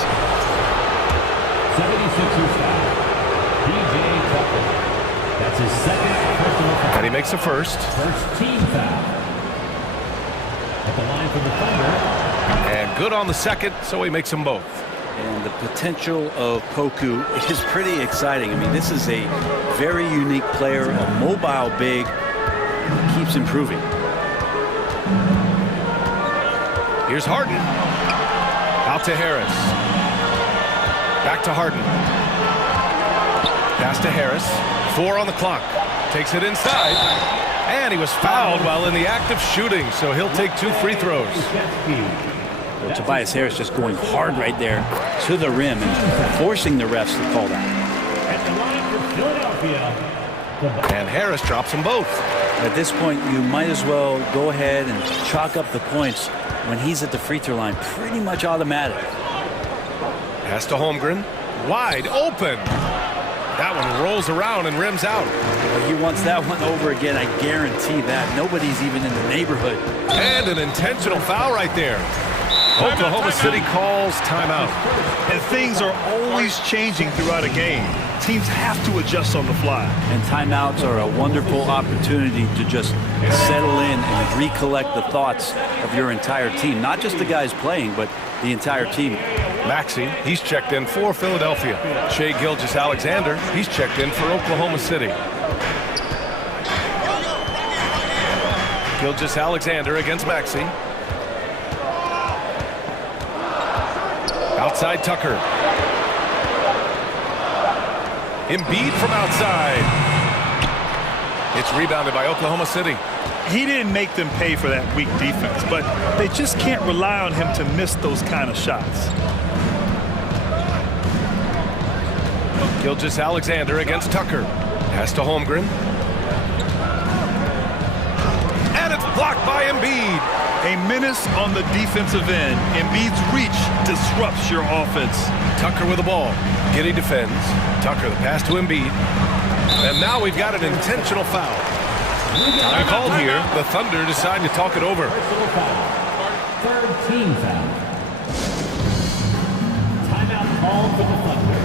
76ers foul. DJ Tucker. That's his second personal foul. And he makes the first. First team foul. At the line for the Thunder. And good on the second, so he makes them both. And the potential of Poku is pretty exciting. I mean, this is a very unique player, a mobile big, keeps improving. Here's Harden. Out to Harris. Back to Harden. Pass to Harris. 4 on the clock. Takes it inside. And he was fouled while in the act of shooting, so he'll take 2 free throws. Well, Tobias Harris just going hard right there to the rim and forcing the refs to call that. At the line for Philadelphia. And Harris drops them both. At this point, you might as well go ahead and chalk up the points when he's at the free throw line. Pretty much automatic. Pass to Holmgren. Wide open. That one rolls around and rims out. Well, he wants that one over again, I guarantee that. Nobody's even in the neighborhood. And an intentional foul right there. Oklahoma City calls timeout. And things are always changing throughout a game. Teams have to adjust on the fly. And timeouts are a wonderful opportunity to just settle in and recollect the thoughts of your entire team. Not just the guys playing, but the entire team. Maxey, he's checked in for Philadelphia. Shai Gilgeous-Alexander, he's checked in for Oklahoma City. Gilgeous-Alexander against Maxey. Outside Tucker. Embiid from outside. It's rebounded by Oklahoma City. He didn't make them pay for that weak defense, but they just can't rely on him to miss those kind of shots. Gilgeous-Alexander against Tucker. Pass to Holmgren. And it's blocked by Embiid. A menace on the defensive end. Embiid's reach disrupts your offense. Tucker with the ball. Giddey defends. Tucker the pass to Embiid. And now we've got an intentional foul. Time called here. The Thunder decide to talk it over. Personal foul. Third team foul. Timeout called for the Thunder.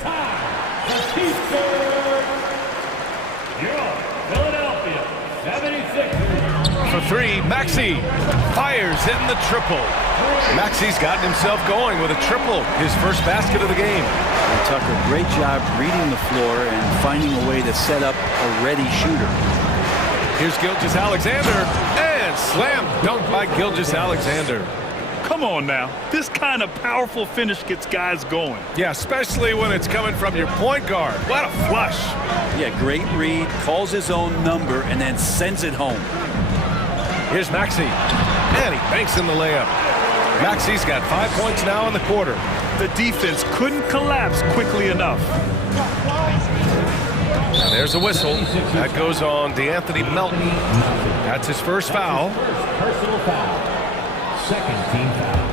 Time. The Eastern. Your Philadelphia 76ers. For 3, Maxey fires in the triple. Maxey's gotten himself going with a triple, his first basket of the game. And Tucker, great job reading the floor and finding a way to set up a ready shooter. Here's Gilgeous-Alexander, and slam dunk by Gilgeous-Alexander. Come on now. This kind of powerful finish gets guys going. Yeah, especially when it's coming from your point guard. What a flush. Yeah, great read, calls his own number, and then sends it home. Here's Maxey, and he banks in the layup. Maxi's got 5 points now in the quarter. The defense couldn't collapse quickly enough. And there's a whistle. That goes on DeAnthony Melton. That's his first foul. Personal foul. Second team foul.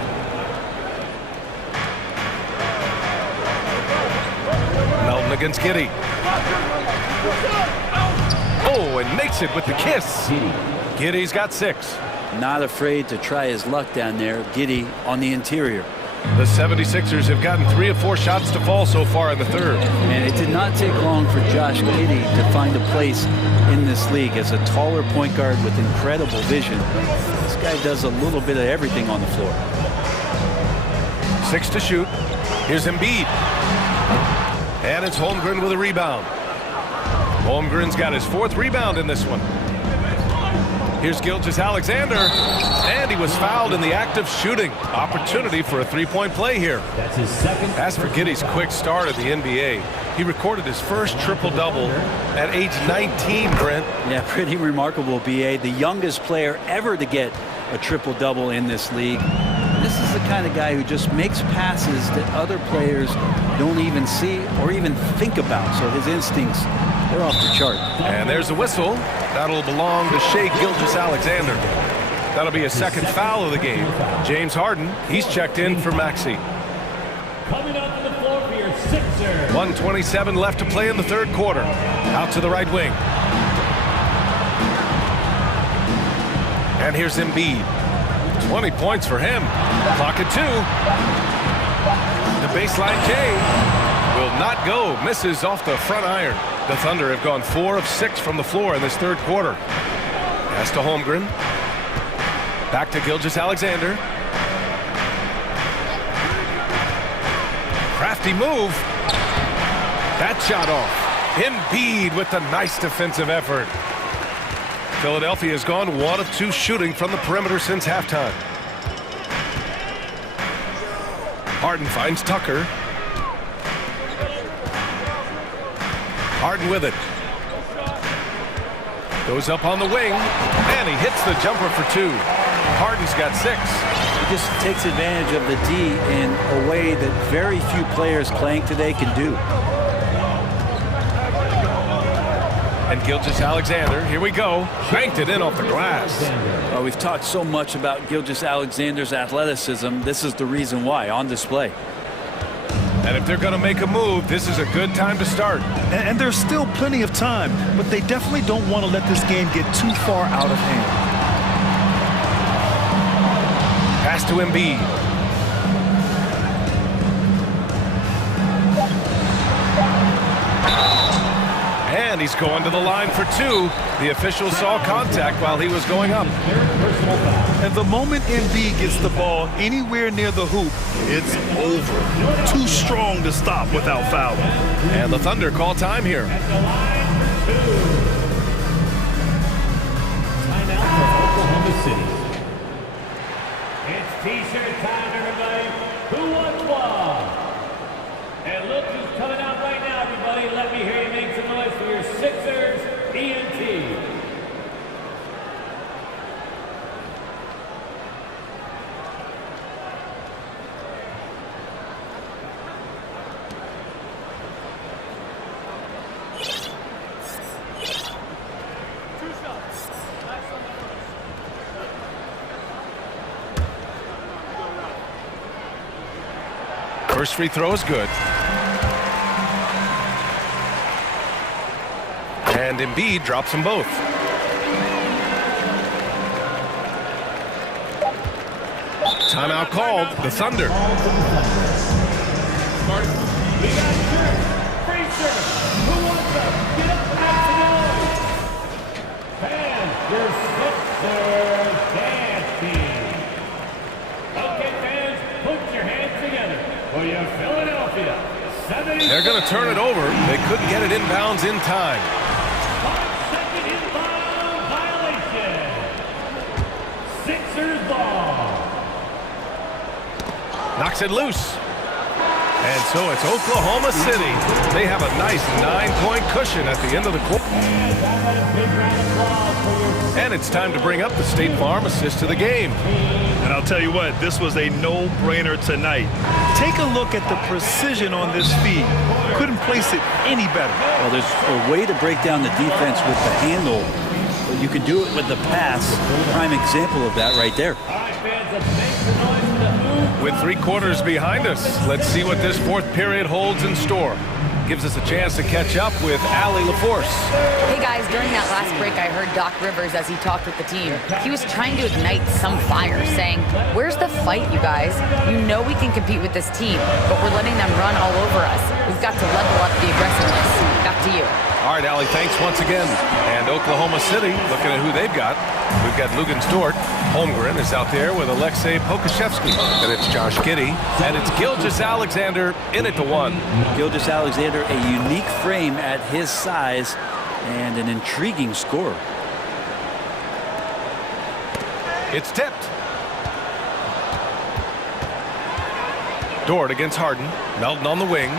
Melton against Giddey. Oh, and makes it with the kiss. Giddey's got 6. Not afraid to try his luck down there. Giddey on the interior. The 76ers have gotten 3 of 4 shots to fall so far in the third. And it did not take long for Josh Giddey to find a place in this league as a taller point guard with incredible vision. This guy does a little bit of everything on the floor. 6 to shoot. Here's Embiid. And it's Holmgren with a rebound. Holmgren's got his 4th rebound in this one. Here's Gilgeous-Alexander, and he was fouled in the act of shooting. Opportunity for a 3-point play here. That's his second. As for Giddey's quick start at the NBA, he recorded his first triple-double at age 19, Brent. Yeah, pretty remarkable, B.A. The youngest player ever to get a triple-double in this league. This is the kind of guy who just makes passes that other players don't even see or even think about. So his instincts, they're off the chart. And there's a whistle. That'll belong to Shai Gilgeous-Alexander. That'll be a second foul of the game. James Harden, he's checked in for Maxey. Coming up on the floor for your Sixers. 1:27 left to play in the third quarter. Out to the right wing. And here's Embiid. 20 points for him. Clock at 2. The baseline K will not go. Misses off the front iron. The Thunder have gone 4 of 6 from the floor in this third quarter. Pass to Holmgren. Back to Gilgeous-Alexander. Crafty move. That shot off. Embiid with the nice defensive effort. Philadelphia has gone 1 of 2 shooting from the perimeter since halftime. Harden finds Tucker. Harden with it. Goes up on the wing, and he hits the jumper for 2. Harden's got 6. He just takes advantage of the D in a way that very few players playing today can do. And Gilgeous-Alexander, here we go. Banked it in off the glass. Well, we've talked so much about Gilgeous-Alexander's athleticism. This is the reason why, on display. And if they're going to make a move, this is a good time to start. And there's still plenty of time, but they definitely don't want to let this game get too far out of hand. Pass to Embiid. And he's going to the line for 2. The official saw contact while he was going up. And the moment Embiid gets the ball anywhere near the hoop, it's over. Too strong to stop without fouling. And the Thunder call time here. Timeout for Oklahoma City. It's T-shirt time, everybody. Who wants one? And look who's coming out right now, everybody. Let me hear you make some noise for your Sixers ENT. First free throw is good. And Embiid drops them both. Timeout called. The Thunder. We got shirts, free shirts. Who wants them? Get up and make some noise. Fans, your Sixers dance team. Okay, fans, put your hands together for your Philadelphia 76ers. They're going to turn it over. They couldn't get it inbounds in time. 5-second inbound violation. Sixers ball. Knocks it loose. And so it's Oklahoma City. They have a nice 9-point cushion at the end of the quarter. And it's time to bring up the State Farm assist to the game. And I'll tell you what, this was a no-brainer tonight. Take a look at the precision on this feed. Couldn't place it any better. Well, there's a way to break down the defense with the handle. But you can do it with the pass. Prime example of that right there. With 3 quarters behind us, let's see what this 4th period holds in store. Gives us a chance to catch up with Allie LaForce. Hey guys, during that last break, I heard Doc Rivers as he talked with the team. He was trying to ignite some fire, saying, "Where's the fight, you guys? You know we can compete with this team, but we're letting them run all over us. We've got to level up the aggressiveness." Back to you. All right, Allie, thanks once again. And Oklahoma City, looking at who they've got. We've got Lugan Stort. Holmgren is out there with Alexei Pokashevsky. And it's Josh Giddey. And it's Gilgeous-Alexander in at the 1. Gilgeous-Alexander, a unique frame at his size and an intriguing scorer. It's tipped. Dort against Harden. Melton on the wing.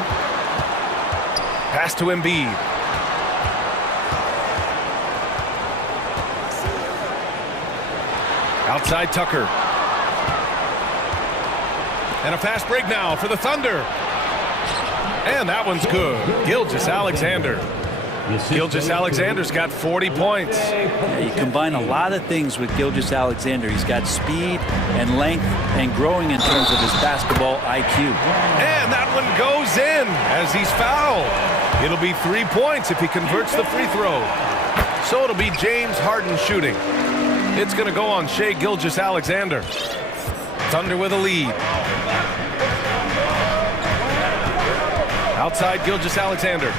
Pass to Embiid. Outside Tucker. And a fast break now for the Thunder. And that one's good. Gilgeous-Alexander. Gilgeous-Alexander's got 40 points. Yeah, you combine a lot of things with Gilgeous-Alexander. He's got speed and length and growing in terms of his basketball IQ. And that one goes in as he's fouled. It'll be 3 points if he converts the free throw. So it'll be James Harden shooting. It's going to go on Shai Gilgeous-Alexander. Thunder with a lead. Outside Gilgeous-Alexander.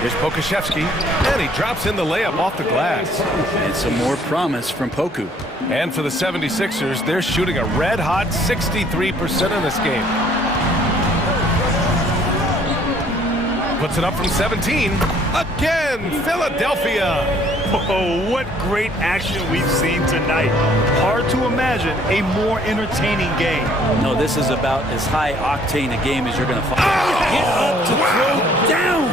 Here's Pokashevsky, and he drops in the layup off the glass. And some more promise from Poku. And for the 76ers, they're shooting a red-hot 63% in this game. Puts it up from 17. Again, Philadelphia. Oh, what great action we've seen tonight. Hard to imagine a more entertaining game. No, this is about as high octane a game as you're going to find. Get up to throw down.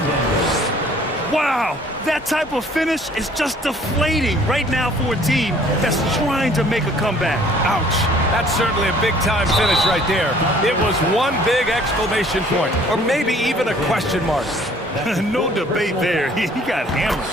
Wow, that type of finish is just deflating right now for a team that's trying to make a comeback. Ouch. That's certainly a big-time finish right there. It was one big exclamation point, or maybe even a question mark. No debate there. He got hammered.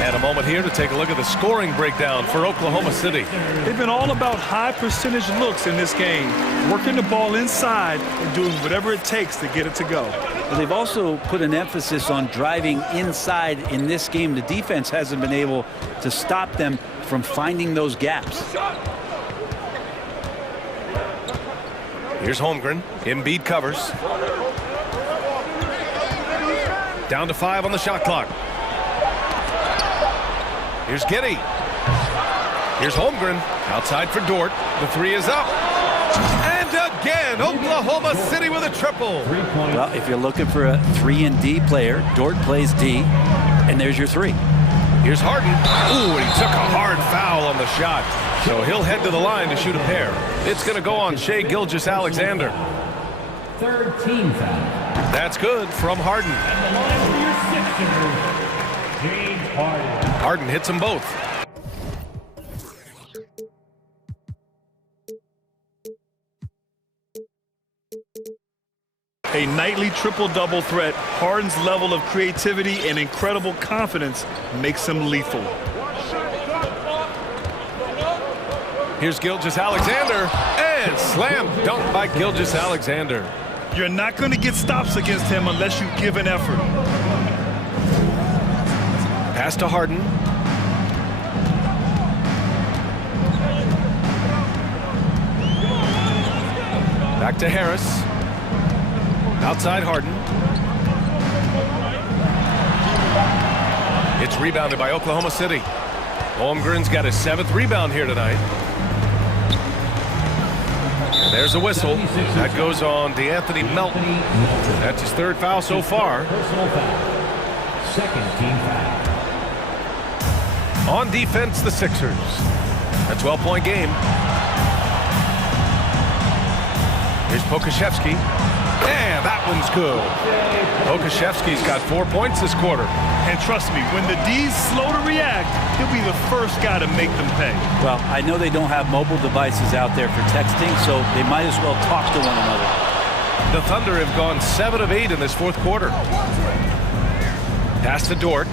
And a moment here to take a look at the scoring breakdown for Oklahoma City. They've been all about high percentage looks in this game, working the ball inside and doing whatever it takes to get it to go. But they've also put an emphasis on driving inside in this game. The defense hasn't been able to stop them from finding those gaps. Here's Holmgren. Embiid covers. Down to 5 on the shot clock. Here's Giddey. Here's Holmgren. Outside for Dort. The 3 is up. And again, Oklahoma City with a triple. Well, if you're looking for a 3-and-D player, Dort plays D, and there's your 3. Here's Harden. Ooh, he took a hard foul on the shot. So he'll head to the line to shoot a pair. It's going to go on Shai Gilgeous-Alexander. 3rd team foul. That's good from Harden. And the line for your Sixers, James Harden. Harden hits them both. A nightly triple-double threat. Harden's level of creativity and incredible confidence makes him lethal. Here's Gilgeous-Alexander, and slam dunk by Gilgeous-Alexander. You're not going to get stops against him unless you give an effort. Pass to Harden. Back to Harris. Outside Harden. It's rebounded by Oklahoma City. Holmgren's got his 7th rebound here tonight. There's a whistle. That goes on DeAnthony Melton. That's his 3rd foul so far. Personal foul. 2nd team foul. On defense, the Sixers. A 12-point game. Here's Pokashevsky. And that one's good. Pokashevsky's got 4 points this quarter. And trust me, when the D's slow to react, he'll be the first guy to make them pay. Well, I know they don't have mobile devices out there for texting, so they might as well talk to one another. The Thunder have gone 7 of 8 in this fourth quarter. Pass to Dort.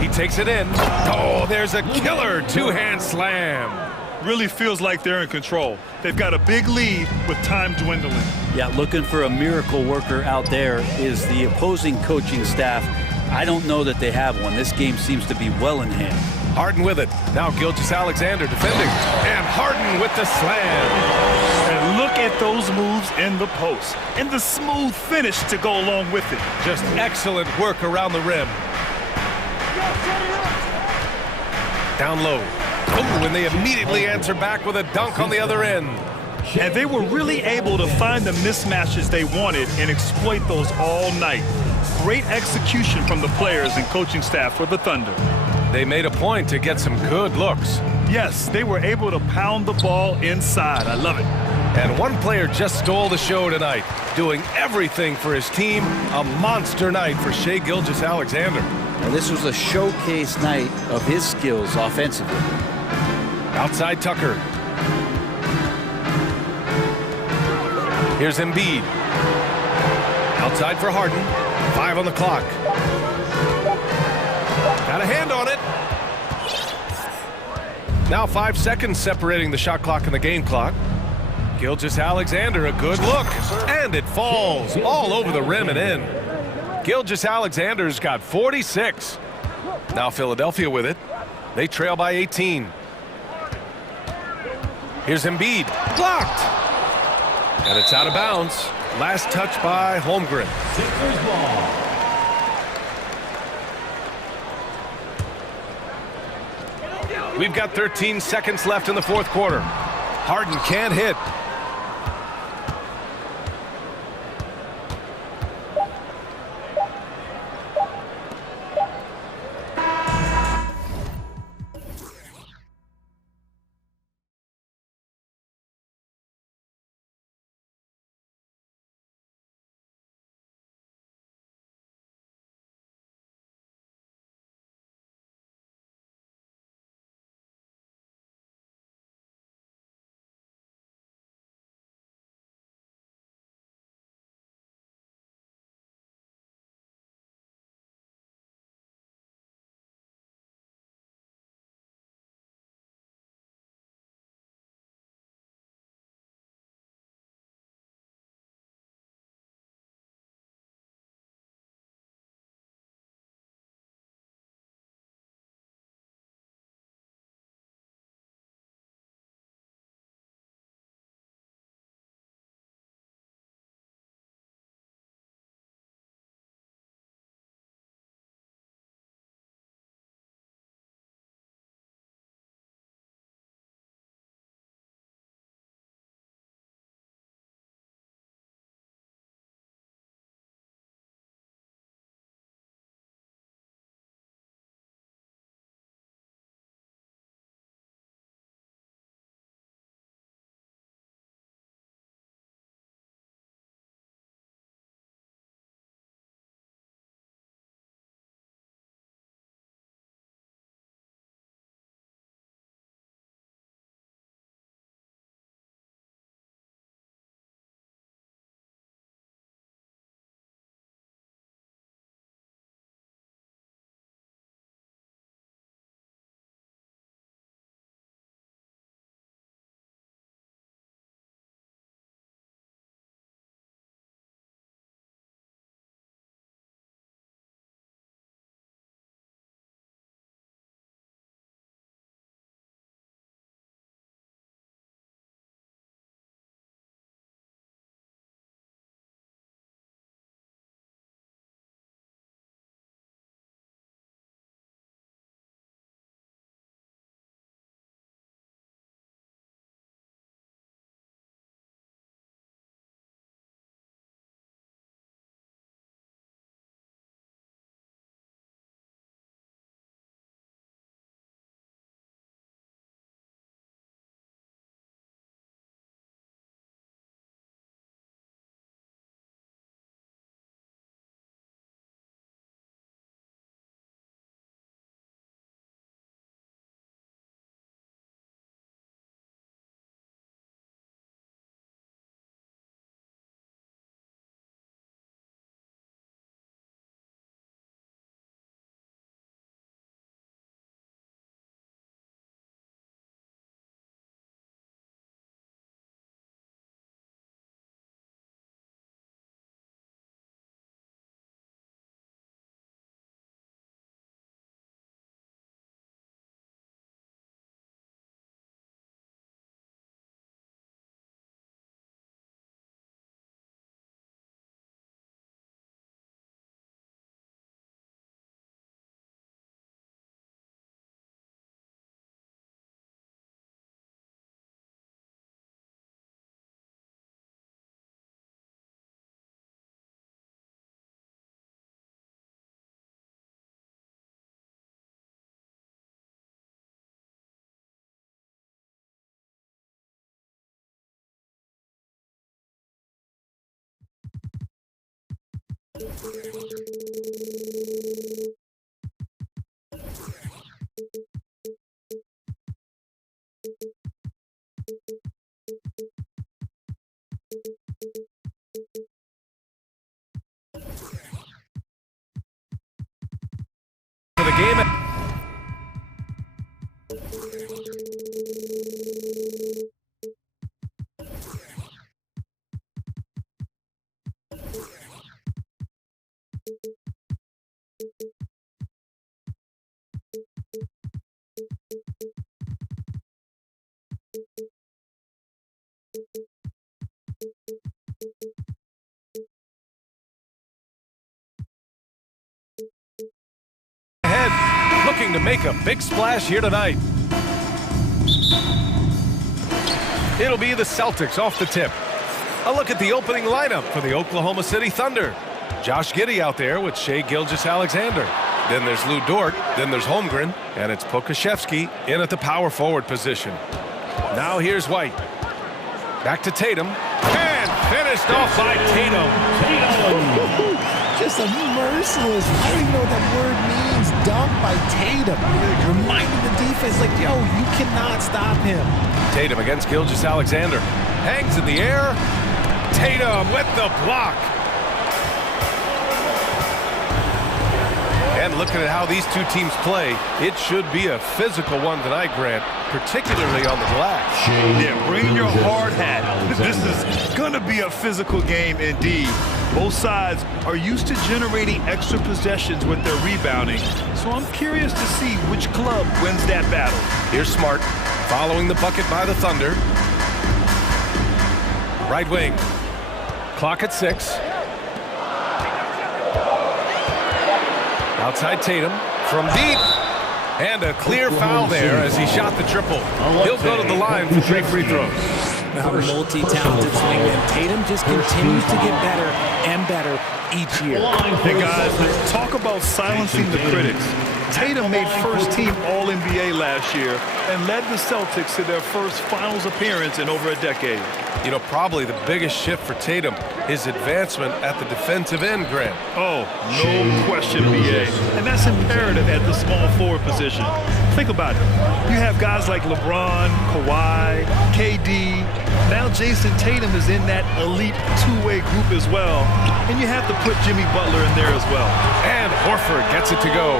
He takes it in. Oh, there's a killer two-hand slam. Really feels like they're in control. They've got a big lead with time dwindling. Yeah, looking for a miracle worker out there is the opposing coaching staff. I don't know that they have one. This game seems to be well in hand. Harden with it. Now Gilgeous-Alexander defending. And Harden with the slam. And look at those moves in the post. And the smooth finish to go along with it. Just excellent work around the rim. Down low. Oh, and they immediately answer back with a dunk on the other end. And they were really able to find the mismatches they wanted and exploit those all night. Great execution from the players and coaching staff for the Thunder. They made a point to get some good looks. Yes, they were able to pound the ball inside. I love it. And one player just stole the show tonight, doing everything for his team. A monster night for Shai Gilgeous-Alexander. Now, this was a showcase night of his skills offensively. Outside Tucker. Here's Embiid. Outside for Harden. 5 on the clock. Got a hand on it. Now 5 seconds separating the shot clock and the game clock. Gilgeous-Alexander, a good look. And it falls all over the rim and in. Gilgeous-Alexander's got 46. Now Philadelphia with it. They trail by 18. Here's Embiid. Blocked. And it's out of bounds. Last touch by Holmgren. We've got 13 seconds left in the fourth quarter. Harden can't hit. For the game. Ahead, looking to make a big splash here tonight. It'll be the Celtics off the tip. A look at the opening lineup for the Oklahoma City Thunder. Josh Giddey out there with Shai Gilgeous-Alexander. Then there's Lou Dort, then there's Holmgren, and it's Pokashevsky in at the power forward position. Now here's White. Back to Tatum, and finished off by Tatum. Just a merciless, I don't even know what that word means, dunk by Tatum. Reminding the defense, like, yo, you cannot stop him. Tatum against Gilgeous-Alexander. Hangs in the air. Tatum with the block. And looking at how these two teams play, it should be a physical one tonight, Grant, particularly on the glass. Yeah, bring your hard hat. This is going to be a physical game indeed. Both sides are used to generating extra possessions with their rebounding, so I'm curious to see which club wins that battle. Here's Smart, following the bucket by the Thunder. Right wing. Clock at 6. Outside Tatum from deep. And a clear foul there as he shot the triple. He'll go to the line for 3 free throws. Now, multi-talented swingman. Tatum just continues to get better and better each year. Hey guys, talk about silencing the critics. Tatum made first-team All-NBA last year and led the Celtics to their first finals appearance in over a decade. You know, probably the biggest shift for Tatum, his advancement at the defensive end, Grant. Oh, no question, BA. And that's imperative at the small forward position. Think about it. You have guys like LeBron, Kawhi, KD. Now Jason Tatum is in that elite two-way group as well. And you have to put Jimmy Butler in there as well. And Horford gets it to go.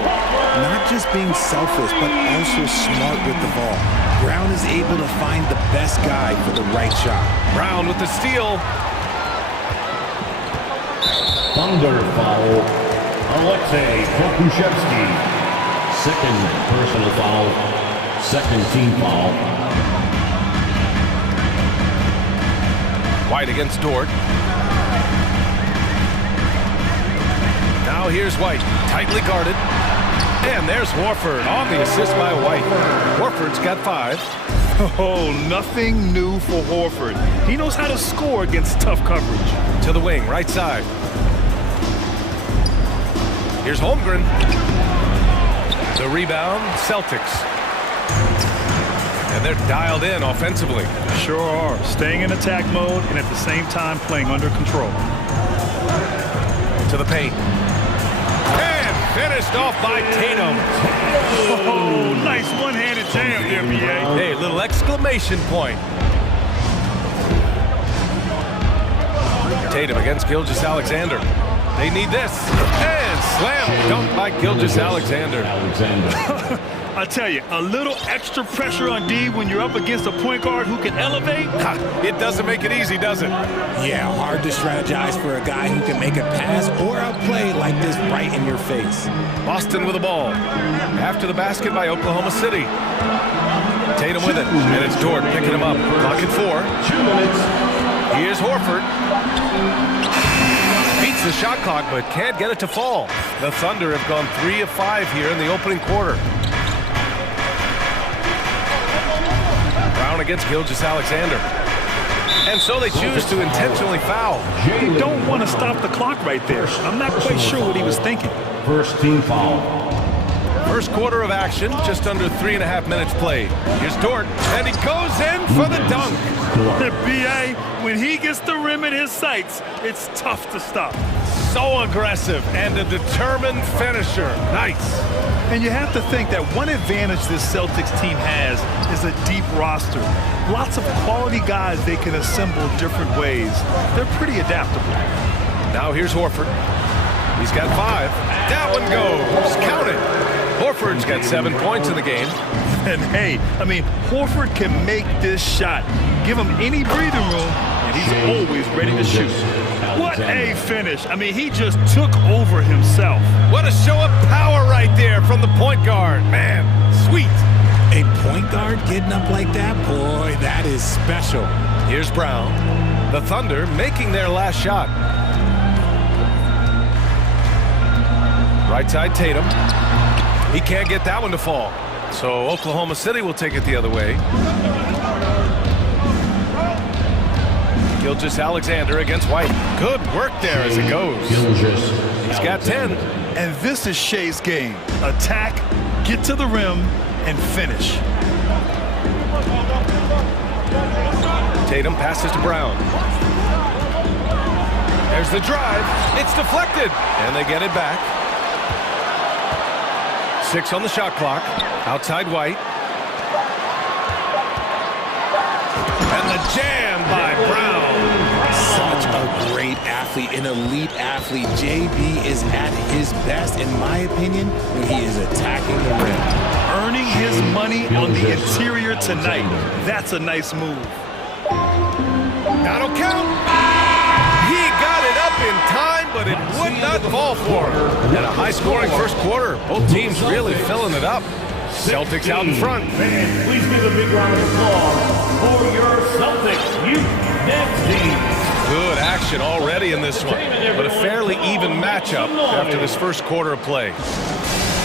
Not just being selfless, but also smart with the ball. Brown is able to find the best guy for the right shot. Brown with the steal. Thunder foul. Alexei Pokusevsky. Second personal foul. Second team foul. White against Dort. Now here's White, tightly guarded. And there's Horford on the assist by White. Horford's got 5. Oh, nothing new for Horford. He knows how to score against tough coverage. To the wing, right side. Here's Holmgren. The rebound, Celtics. And they're dialed in offensively. Sure are. Staying in attack mode and at the same time playing under control. To the paint. Finished off by Tatum. Oh, nice one-handed jam there, BA. Hey, little exclamation point. Tatum against Gilgeous-Alexander. They need this. And slam dunk by Gilgeous-Alexander. I tell you, a little extra pressure on D when you're up against a point guard who can elevate. It doesn't make it easy, does it? Yeah, hard to strategize for a guy who can make a pass or a play like this right in your face. Boston with the ball. After the basket by Oklahoma City. Tatum with it. And it's Dort picking him up. Clock at 4. 2 minutes. Here's Horford. Beats the shot clock, but can't get it to fall. The Thunder have gone 3 of 5 here in the opening quarter. Brown against Gilgeous-Alexander. And so they choose to intentionally foul. You don't want to stop the clock right there. I'm not quite sure what he was thinking. First team foul. First quarter of action, just under 3.5 minutes played. Here's Dort, and he goes in for the dunk. The BA, when he gets the rim in his sights, it's tough to stop. So aggressive and a determined finisher. Nice. And you have to think that one advantage this Celtics team has is a deep roster. Lots of quality guys they can assemble different ways. They're pretty adaptable. Now here's Horford. He's got 5. That one goes. Count it. Horford's got 7 points in the game. And hey, I mean, Horford can make this shot. Give him any breathing room, and he's always ready to shoot. What a finish. I mean, he just took over himself. What a show of power right there from the point guard. Man, sweet. A point guard getting up like that? Boy, that is special. Here's Brown. The Thunder making their last shot. Right side, Tatum. He can't get that one to fall. So Oklahoma City will take it the other way. Gilgeous-Alexander against White. Good work there as it goes. He's got 10. And this is Shea's game. Attack, get to the rim, and finish. Tatum passes to Brown. There's the drive. It's deflected. And they get it back. 6 on the shot clock. Outside White. And the jam by Brown. Such a great athlete, an elite athlete. JB is at his best, in my opinion, when he is attacking the rim. Earning his money on the interior tonight. That's a nice move. That'll count. He got it up in time, but it would not fall for him. And a high-scoring first quarter. Both teams really filling it up. Celtics out in front. Fans, please give a big round of applause for your Celtics youth next team. Good action already in this one, but a fairly even matchup after this first quarter of play.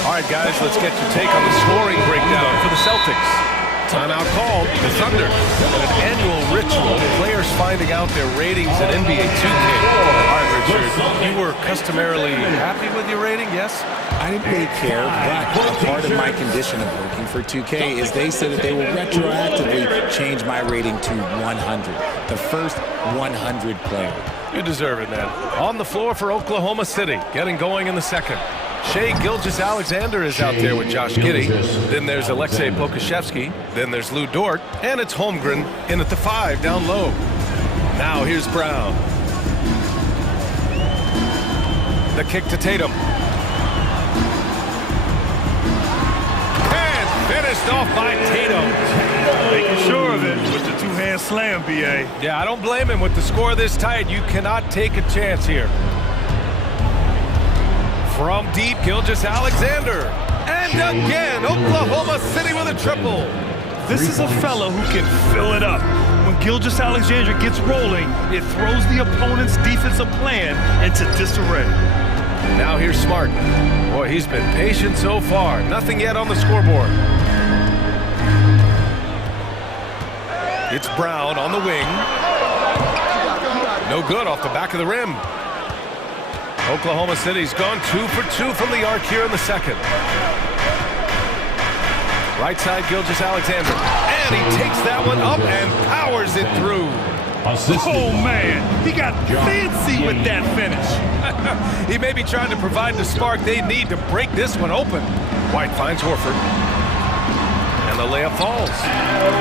All right, guys, let's get your take on the scoring breakdown for the Celtics. Timeout called. The Thunder, an annual ritual, players finding out their ratings in NBA 2K. All right, Richard, you were customarily happy with your rating, yes? I didn't really care, but a part of my condition of working for 2K is they said that they will retroactively change my rating to 100, the first 100 player. You deserve it, man. On the floor for Oklahoma City, getting going in the second. Shai Gilgeous-Alexander is out there with Josh Giddey. Then there's Aleksej Pokusevski. Then there's Lou Dort. And it's Holmgren in at the 5 down low. Now here's Brown. The kick to Tatum. And finished off by Tatum. Making sure of it with the two-hand slam, BA. Yeah, I don't blame him. With the score this tight, you cannot take a chance here. From deep, Gilgeous-Alexander. And again, Oklahoma City with a triple. This is a fella who can fill it up. When Gilgeous-Alexander gets rolling, it throws the opponent's defensive plan into disarray. Now here's Smart. Boy, he's been patient so far. Nothing yet on the scoreboard. It's Brown on the wing. No good off the back of the rim. Oklahoma City's gone 2 for 2 from the arc here in the second. Right side, Gilgeous-Alexander. And he takes that one up and powers it through. Oh, man. He got fancy with that finish. He may be trying to provide the spark they need to break this one open. White finds Horford. And the layup falls.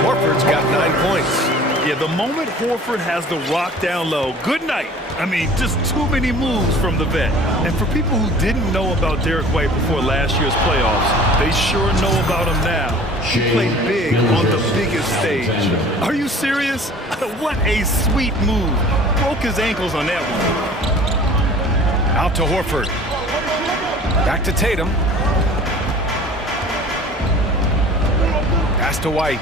Horford's got 9 points. Yeah, the moment Horford has the rock down low, good night. I mean, just too many moves from the vet. And for people who didn't know about Derek White before last year's playoffs, they sure know about him now. He played big on the biggest stage. Are you serious? What a sweet move. Broke his ankles on that one. Out to Horford. Back to Tatum. Pass to White.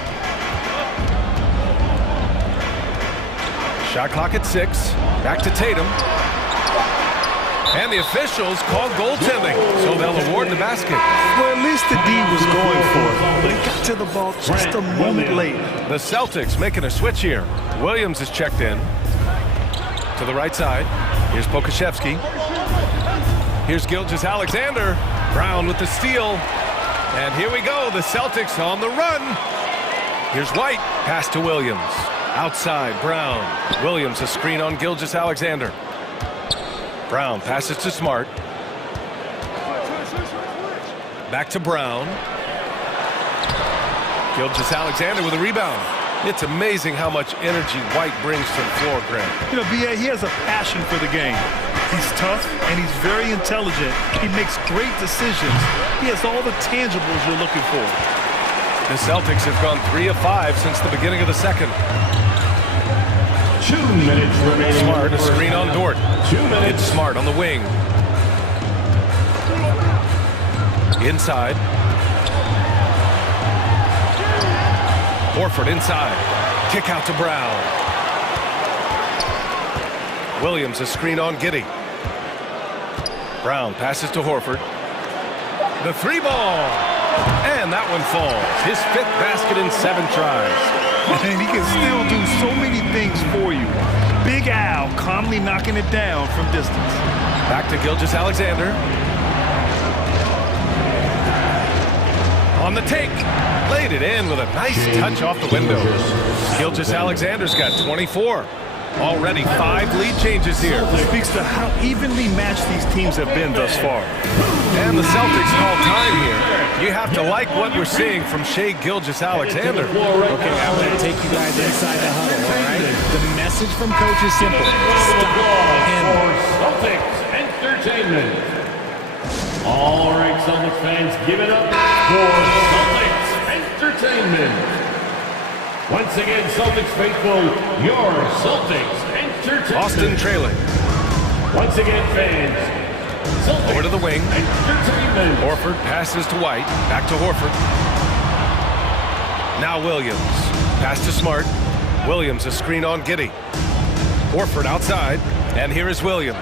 Shot clock at 6. Back to Tatum. And the officials called goaltending, so they'll award the basket. Well, at least the D was going for it, but it got to the ball just a moment late. The Celtics making a switch here. Williams is checked in. To the right side. Here's Pokusevski. Here's Gilgeous-Alexander. Brown with the steal. And here we go, the Celtics on the run. Here's White, pass to Williams. Outside, Brown. Williams, a screen on Gilgeous-Alexander. Brown passes to Smart. Back to Brown. Gilgeous-Alexander with a rebound. It's amazing how much energy White brings to the floor, Grant. You know, B.A., he has a passion for the game. He's tough, and he's very intelligent. He makes great decisions. He has all the tangibles you're looking for. The Celtics have gone 3 of 5 since the beginning of the second. 2 minutes remaining. Smart, a screen on Dort. 2 minutes. It's Smart on the wing. Inside. Horford inside. Kick out to Brown. Williams, a screen on Giddey. Brown passes to Horford. The 3-ball. And that one falls. His 5th basket in 7 tries. And he can still do so many things for you. Big Al calmly knocking it down from distance. Back to Gilgeous-Alexander. On the take. Laid it in with a nice touch off the window. Gilgeous-Alexander's got 24. Already 5 lead changes here. Speaks to how evenly matched these teams have been thus far. And the Celtics call time here. You have to like what we're seeing from Shai Gilgeous-Alexander. Okay, I'm going to take you guys inside the huddle, all right? The message from coach is simple. Stop him. Celtics Entertainment. All right, Celtics fans, give it up for Celtics Entertainment. Once again, Celtics faithful, your Celtics Entertainment. Austin trailing. Once again, fans, Celtics over to the wing. Entertainment. Horford passes to White. Back to Horford. Now Williams. Pass to Smart. Williams, a screen on Giddey. Horford outside. And here is Williams.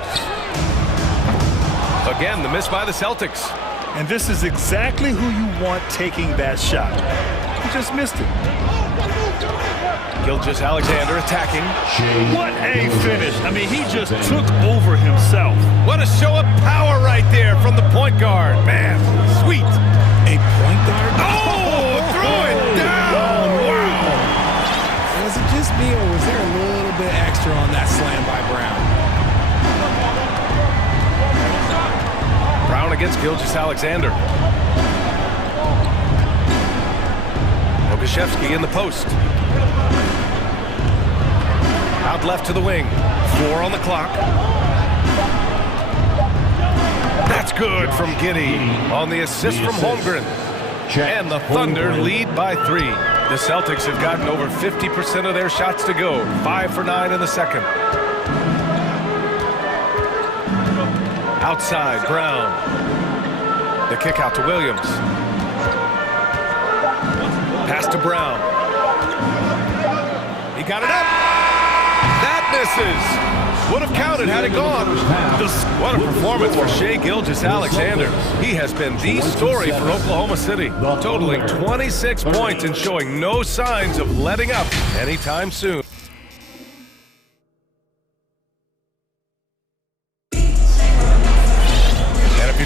Again, the miss by the Celtics. And this is exactly who you want taking that shot. He just missed it. Gilgeous-Alexander attacking. What a finish. I mean, he just took over himself. What a show of power right there from the point guard. Man, sweet. A point guard? Oh, threw it down. Wow. Was it just me, or was there a little bit extra on that slam by Brown? Brown against Gilgeous-Alexander. Okashevsky in the post. Out left to the wing. 4 on the clock. That's good from Giddey on the assist from Holmgren. And the Thunder lead by 3. The Celtics have gotten over 50% of their shots to go. 5 for 9 in the second. Outside, Brown. The kick out to Williams. Pass to Brown. He got it up. That misses. Would have counted had it gone. What a performance for Shai Gilgeous-Alexander. He has been the story for Oklahoma City, totaling 26 points and showing no signs of letting up anytime soon.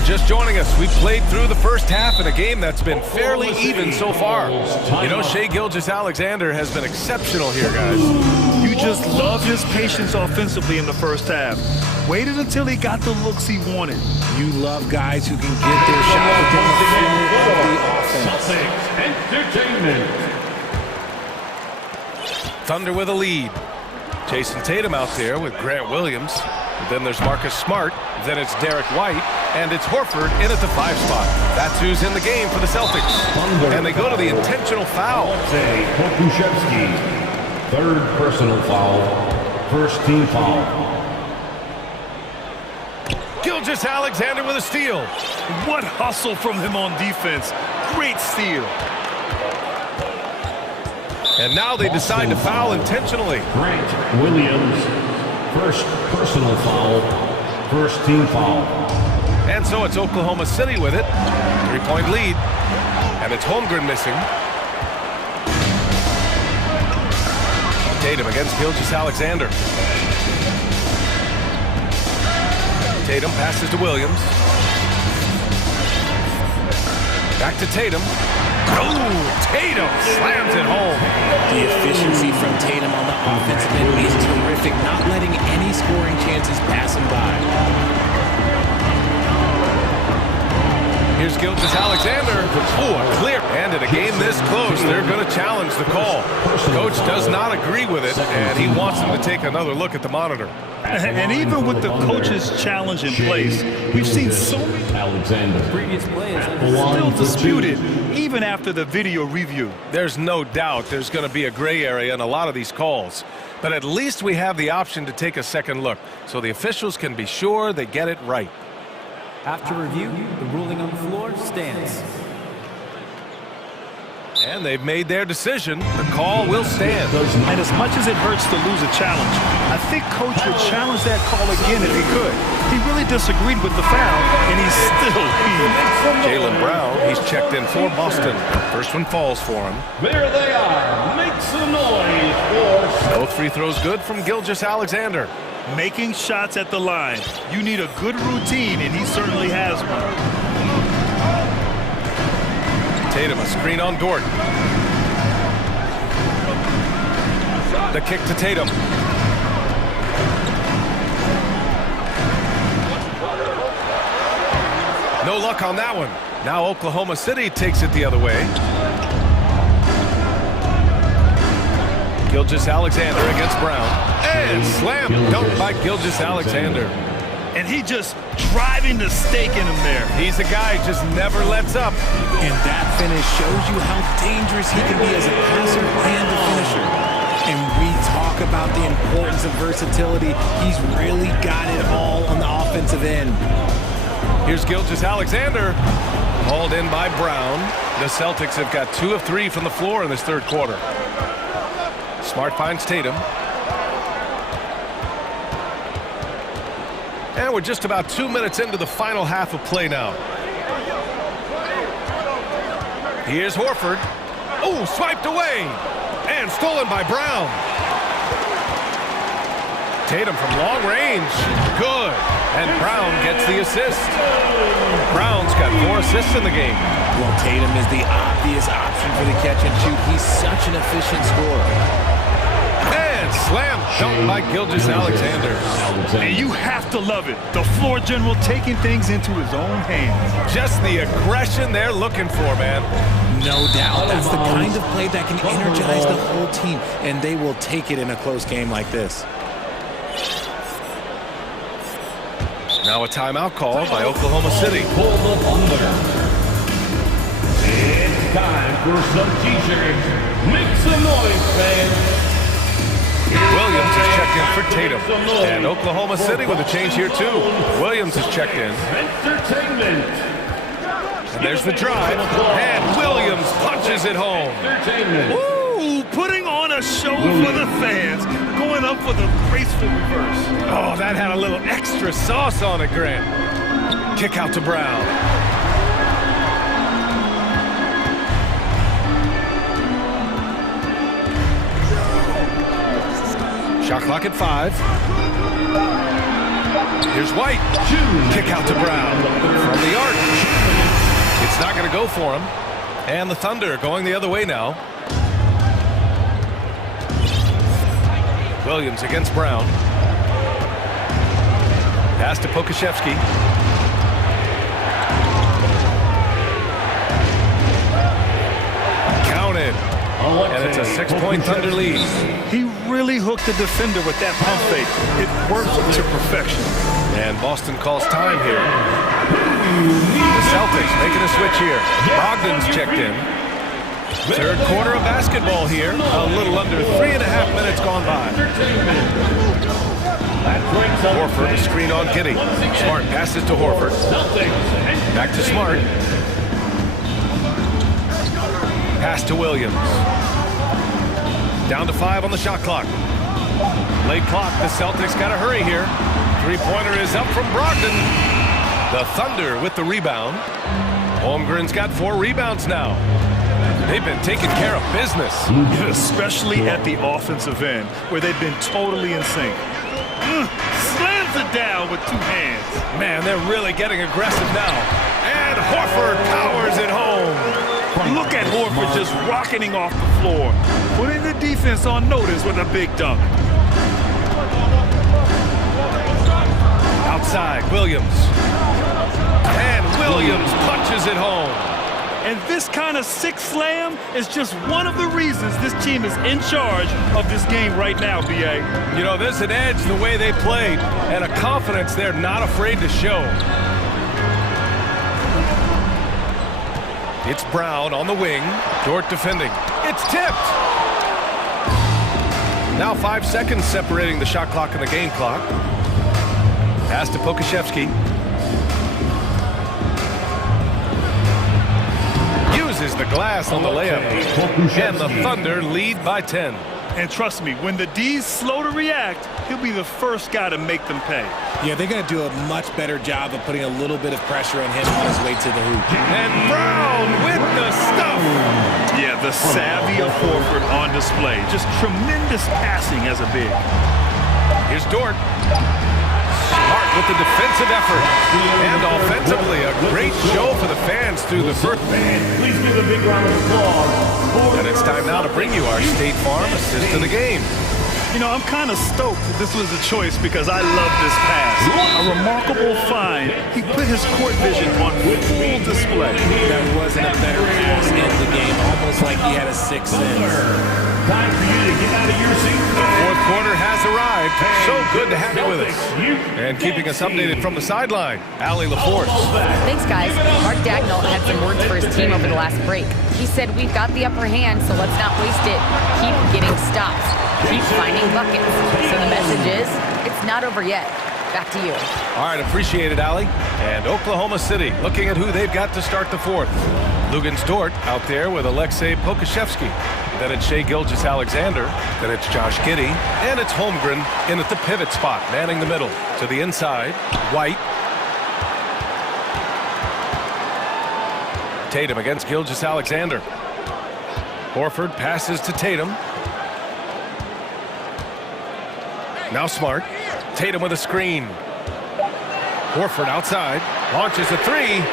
Just joining us, we've played through the first half in a game that's been fairly even so far. You know, Shai Gilgeous-Alexander has been exceptional here, guys. You just love his patience offensively in the first half. Waited until he got the looks he wanted. You love guys who can get their shot within the flow of the offense. Celtics Entertainment. Thunder with a lead. Jason Tatum out there with Grant Williams. Then there's Marcus Smart. Then it's Derek White. And it's Horford in at the 5 spot. That's who's in the game for the Celtics. And they go to the intentional foul. Pokushevsky, 3rd personal foul, 1st team foul. Gilgeous-Alexander with a steal. What hustle from him on defense. Great steal. And now they decide to foul intentionally. Grant Williams, 1st personal foul, 1st team foul. And so it's Oklahoma City with it. 3-point lead. And it's Holmgren missing. Tatum against Gilgeous-Alexander. Tatum passes to Williams. Back to Tatum. Oh, Tatum slams it home. The efficiency from Tatum on the offensive end is terrific, not letting any scoring chances pass him by. Here's Gilgeous-Alexander. Oh, a clear. And in a game this close, they're going to challenge the call. Coach does not agree with it, and he wants them to take another look at the monitor. And even with the coach's challenge in place, we've seen so many Previous plays still disputed, even after the video review. There's no doubt there's going to be a gray area in a lot of these calls. But at least we have the option to take a second look, so the officials can be sure they get it right. After review, the ruling on the floor stands. And they've made their decision. The call will stand. And as much as it hurts to lose a challenge, I think Coach would challenge that call again if he could. He really disagreed with the foul, and he's still here. Jaylen Brown, he's checked in for Boston. First one falls for him. There they are. Make some noise for... Both free throws good from Gilgeous-Alexander. Making shots at the line. You need a good routine, and he certainly has one. Tatum, a screen on Dort. The kick to Tatum. No luck on that one. Now Oklahoma City takes it the other way. Gilgeous-Alexander against Brown. And slam dunk by Gilgeous-Alexander. And he just driving the stake in him there. He's a guy who just never lets up. And that finish shows you how dangerous he can be as a passer and a finisher. And we talk about the importance of versatility. He's really got it all on the offensive end. Here's Gilgeous-Alexander. Hauled in by Brown. The Celtics have got 2 of 3 from the floor in this third quarter. Smart finds Tatum. And we're just about 2 minutes into the final half of play now. Here's Horford. Oh, swiped away. And stolen by Brown. Tatum from long range. Good. And Brown gets the assist. Brown's got 4 assists in the game. Well, Tatum is the obvious option for the catch and shoot. He's such an efficient scorer. And slam dunk by Gilgeous-Alexander. And you have to love it. The floor general taking things into his own hands. Just the aggression they're looking for, man. No doubt. That's the kind of play that can energize the whole team, and they will take it in a close game like this. Now a timeout call by Oklahoma City. Pull the thunder. It's time for some t-shirts. Make some noise, fans. Williams is checked in for Tatum. And Oklahoma City with a change here, too. Williams is checked in. Entertainment. And there's the drive. And Williams punches it home. Ooh, putting on a show for the fans. Going up for the graceful reverse. Oh, that had a little extra sauce on it, Grant. Kick out to Brown. Shot clock at 5. Here's White. Kick out to Brown from the arc. It's not going to go for him. And the Thunder going the other way now. Williams against Brown. Pass to Pokashevsky. Counted. And it's a 6-point Thunder lead. He really hooked the defender with that pump fake. It worked to perfection. And Boston calls time here. The Celtics making a switch here. Brogdon's checked in. Third quarter of basketball here. A little under 3.5 minutes gone by. Horford, screen on Giddey. Smart passes to Horford. Back to Smart. Pass to Williams. Down to 5 on the shot clock. Late clock. The Celtics got to hurry here. Three-pointer is up from Brogdon. The Thunder with the rebound. Holmgren's got 4 rebounds now. They've been taking care of business. Especially at the offensive end, where they've been totally in sync. Slams it down with 2 hands. Man, they're really getting aggressive now. And Horford powers it home. Look at Horford just rocketing off the floor, putting the defense on notice with a big dunk. Outside, Williams. And Williams punches it home. And this kind of sick slam is just one of the reasons this team is in charge of this game right now, B.A. You know, there's an edge the way they played and a confidence they're not afraid to show. It's Brown on the wing. Dort defending. It's tipped. Now 5 seconds separating the shot clock and the game clock. Pass to Pokashevsky. Uses the glass on the layup. And the Thunder lead by 10. And trust me, when the D's slow to react, he'll be the first guy to make them pay. Yeah, they're going to do a much better job of putting a little bit of pressure on him on his way to the hoop. And Brown with the stuff. Yeah, the savvy of Horford on display. Just tremendous passing as a big. Here's Dort. Smart with the defensive effort. And offensively, a great show for the fans through the first. Please give a big round of applause. And it's time now to bring you our State Farm assist to the game. You know, I'm kind of stoked that this was a choice because I love this pass. A remarkable find. He put his court vision on full display. That wasn't a better pass in the game, almost like he had a sixth sense. Time for you to get out of your seat. The fourth quarter has arrived. So good to have you with us. And keeping us updated from the sideline, Allie LaForce. Thanks, guys. Mark Dagnall had some words for his team over the last break. He said, we've got the upper hand, so let's not waste it. Keep getting stops. Keep finding buckets. So the message is, it's not over yet. Back to you. All right, appreciate it, Allie. And Oklahoma City looking at who they've got to start the fourth. Lugens Dort out there with Alexei Pokashevsky. Then it's Shai Gilgeous-Alexander. Then it's Josh Giddey. And it's Holmgren in at the pivot spot, manning the middle. To the inside, White. Tatum against Gilgeous-Alexander. Horford passes to Tatum. Now Smart. Tatum with a screen. Horford outside. Launches a three.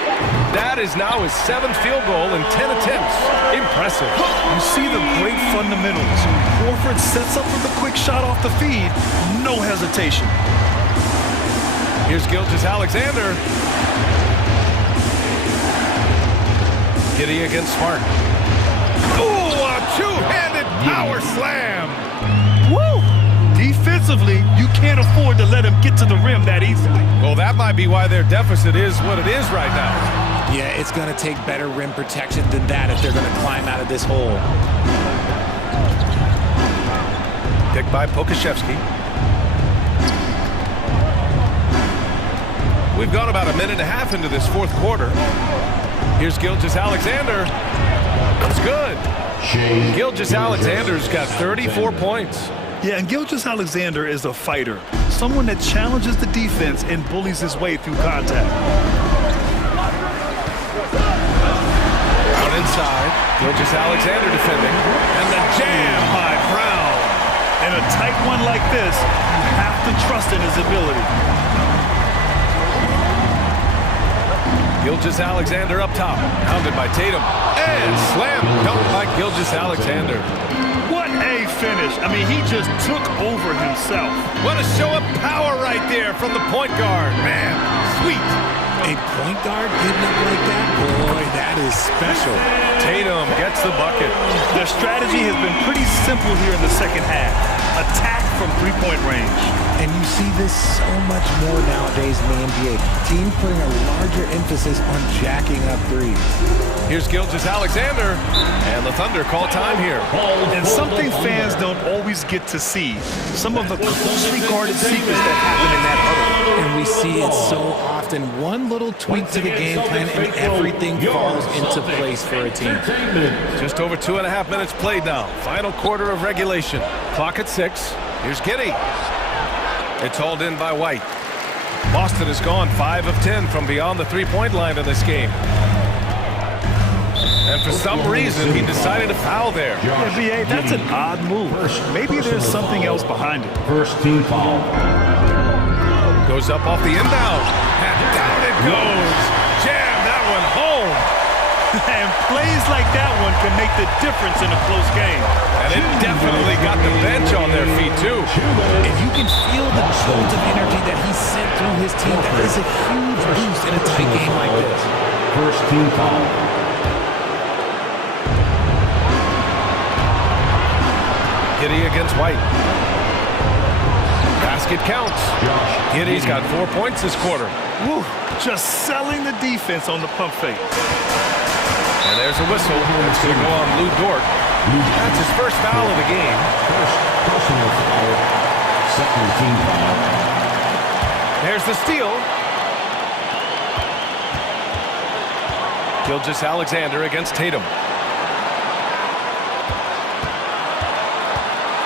That is now his 7th field goal in 10 attempts. Impressive. You see the great fundamentals. Horford sets up with a quick shot off the feed. No hesitation. Here's Gilgeous-Alexander. Giddey against Smart. Ooh, a two-handed power slam. Woo! Defensively, you can't afford to let him get to the rim that easily. Well, that might be why their deficit is what it is right now. Yeah, it's going to take better rim protection than that if they're going to climb out of this hole. Picked by Pokashevsky. We've gone about a minute and a half into this fourth quarter. Here's Gilgeous-Alexander. It's good. Gilgeous-Alexander's got 34 points. Yeah, and Gilgeous-Alexander is a fighter. Someone that challenges the defense and bullies his way through contact. Out inside, Gilgeous-Alexander defending. And the jam by Brown. In a tight one like this, you have to trust in his ability. Gilgeous-Alexander up top, hounded by Tatum. And slam dunk by Gilgeous-Alexander. What a finish. I mean, he just took over himself. What a show of power right there from the point guard. Man, sweet. A point guard getting up like that? Boy, that is special. Tatum gets the bucket. Their strategy has been pretty simple here in the second half. Attack from three-point range. And you see this so much more nowadays in the NBA. Teams putting a larger emphasis on jacking up threes. Here's Gilgeous-Alexander, and the Thunder call time here. And something fans don't always get to see. Some of the closely guarded secrets that happen in that huddle. And we see it so often. One little tweak to the game plan and everything falls into place for a team. Just over 2.5 minutes played now. Final quarter of regulation. Clock at 6. Here's Giddey. It's hauled in by White. Boston has gone 5 of 10 from beyond the three-point line in this game. And for some reason, he decided to foul there. Yeah, B.A., that's an odd move. Maybe there's something else behind it. First team foul. Goes up off the inbound. And down it goes. Jam, that And plays like that one can make the difference in a close game. And it definitely got the bench on their feet, too. And you can feel the jolt of energy that he sent through his team. That is a huge boost in a tight game like this. First team foul. Giddy against White. Basket counts. Giddy's got 4 points this quarter. Woo, just selling the defense on the pump fake. And there's a whistle. It's going to go on Lou Dort. That's his first foul of the game. Personal foul. Second team foul. There's the steal. Gilgeous-Alexander against Tatum.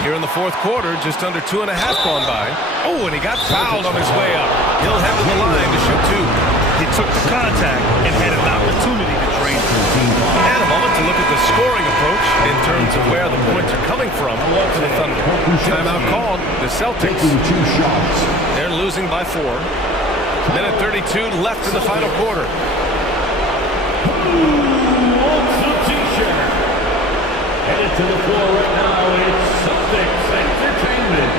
Here in the fourth quarter, just under 2.5 gone by. Oh, and he got fouled on his way up. He'll head to the line to shoot 2. He took the contact and had an opportunity to drain it. And a moment to look at the scoring approach in terms of where the points are coming from for the Thunder. Timeout called. The Celtics. They're losing by 4. Minute 32 left in the final quarter. Headed to the floor right now, it's Celtics Entertainment.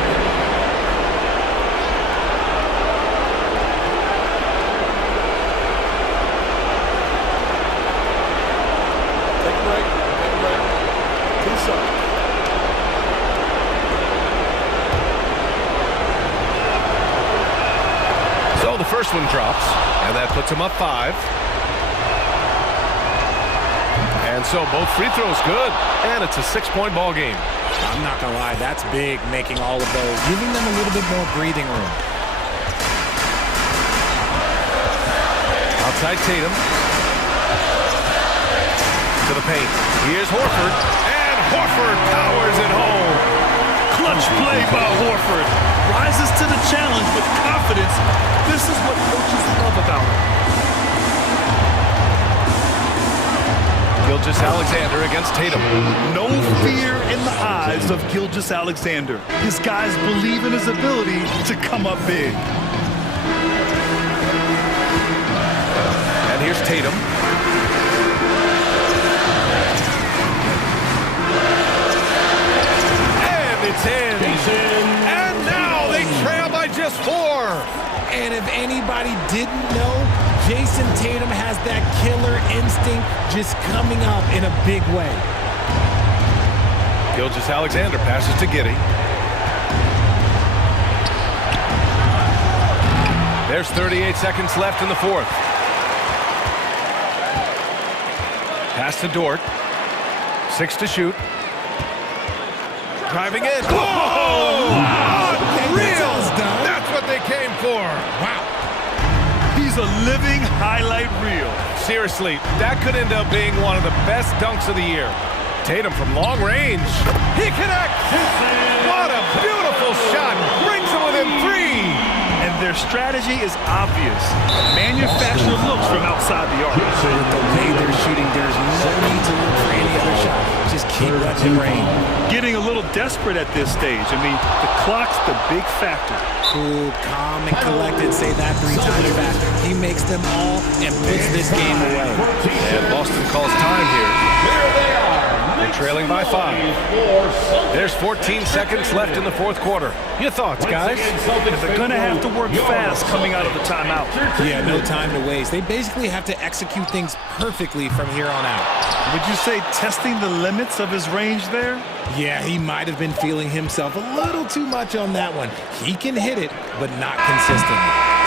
Take a break. Peace up. So the first one drops, and that puts him up 5. And so both free throws good, and it's a 6-point ball game. I'm not going to lie, that's big, making all of those, giving them a little bit more breathing room. Outside Tatum. To the paint. Here's Horford, and Horford powers it home. Clutch play by Horford. Rises to the challenge with confidence. This is what coaches love about him. Gilgeous-Alexander against Tatum. No fear in the eyes of Gilgeous-Alexander. His guys believe in his ability to come up big. And here's Tatum. And it's in. And now they trail by just 4. And if anybody didn't know, Jason Tatum has that killer instinct just coming up in a big way. Gilgeous-Alexander passes to Giddy. There's 38 seconds left in the fourth. Pass to Dort. 6 to shoot. Driving in. Whoa! Unreal! That's what they came for. Wow. He's a living highlight reel. Seriously, that could end up being one of the best dunks of the year. Tatum from long range. He connects. What a beautiful shot. Brings him within 3. And their strategy is obvious. Manufacture looks from outside the arc. With the way they're shooting, there's no need to look for any other shot. Just keep letting it rain. Getting a little desperate at this stage. I mean, the clock's the big factor. Cool, calm, and collected. Say that 3 times fast. He makes them all and puts this game away. And Boston calls time here. They're trailing by 5. There's 14 seconds left in the fourth quarter. Your thoughts, guys? They're going to have to work fast coming out of the timeout. Yeah, no time to waste. They basically have to execute things perfectly from here on out. Would you say testing the limits of his range there? Yeah, he might have been feeling himself a little too much on that one. He can hit it, but not consistently.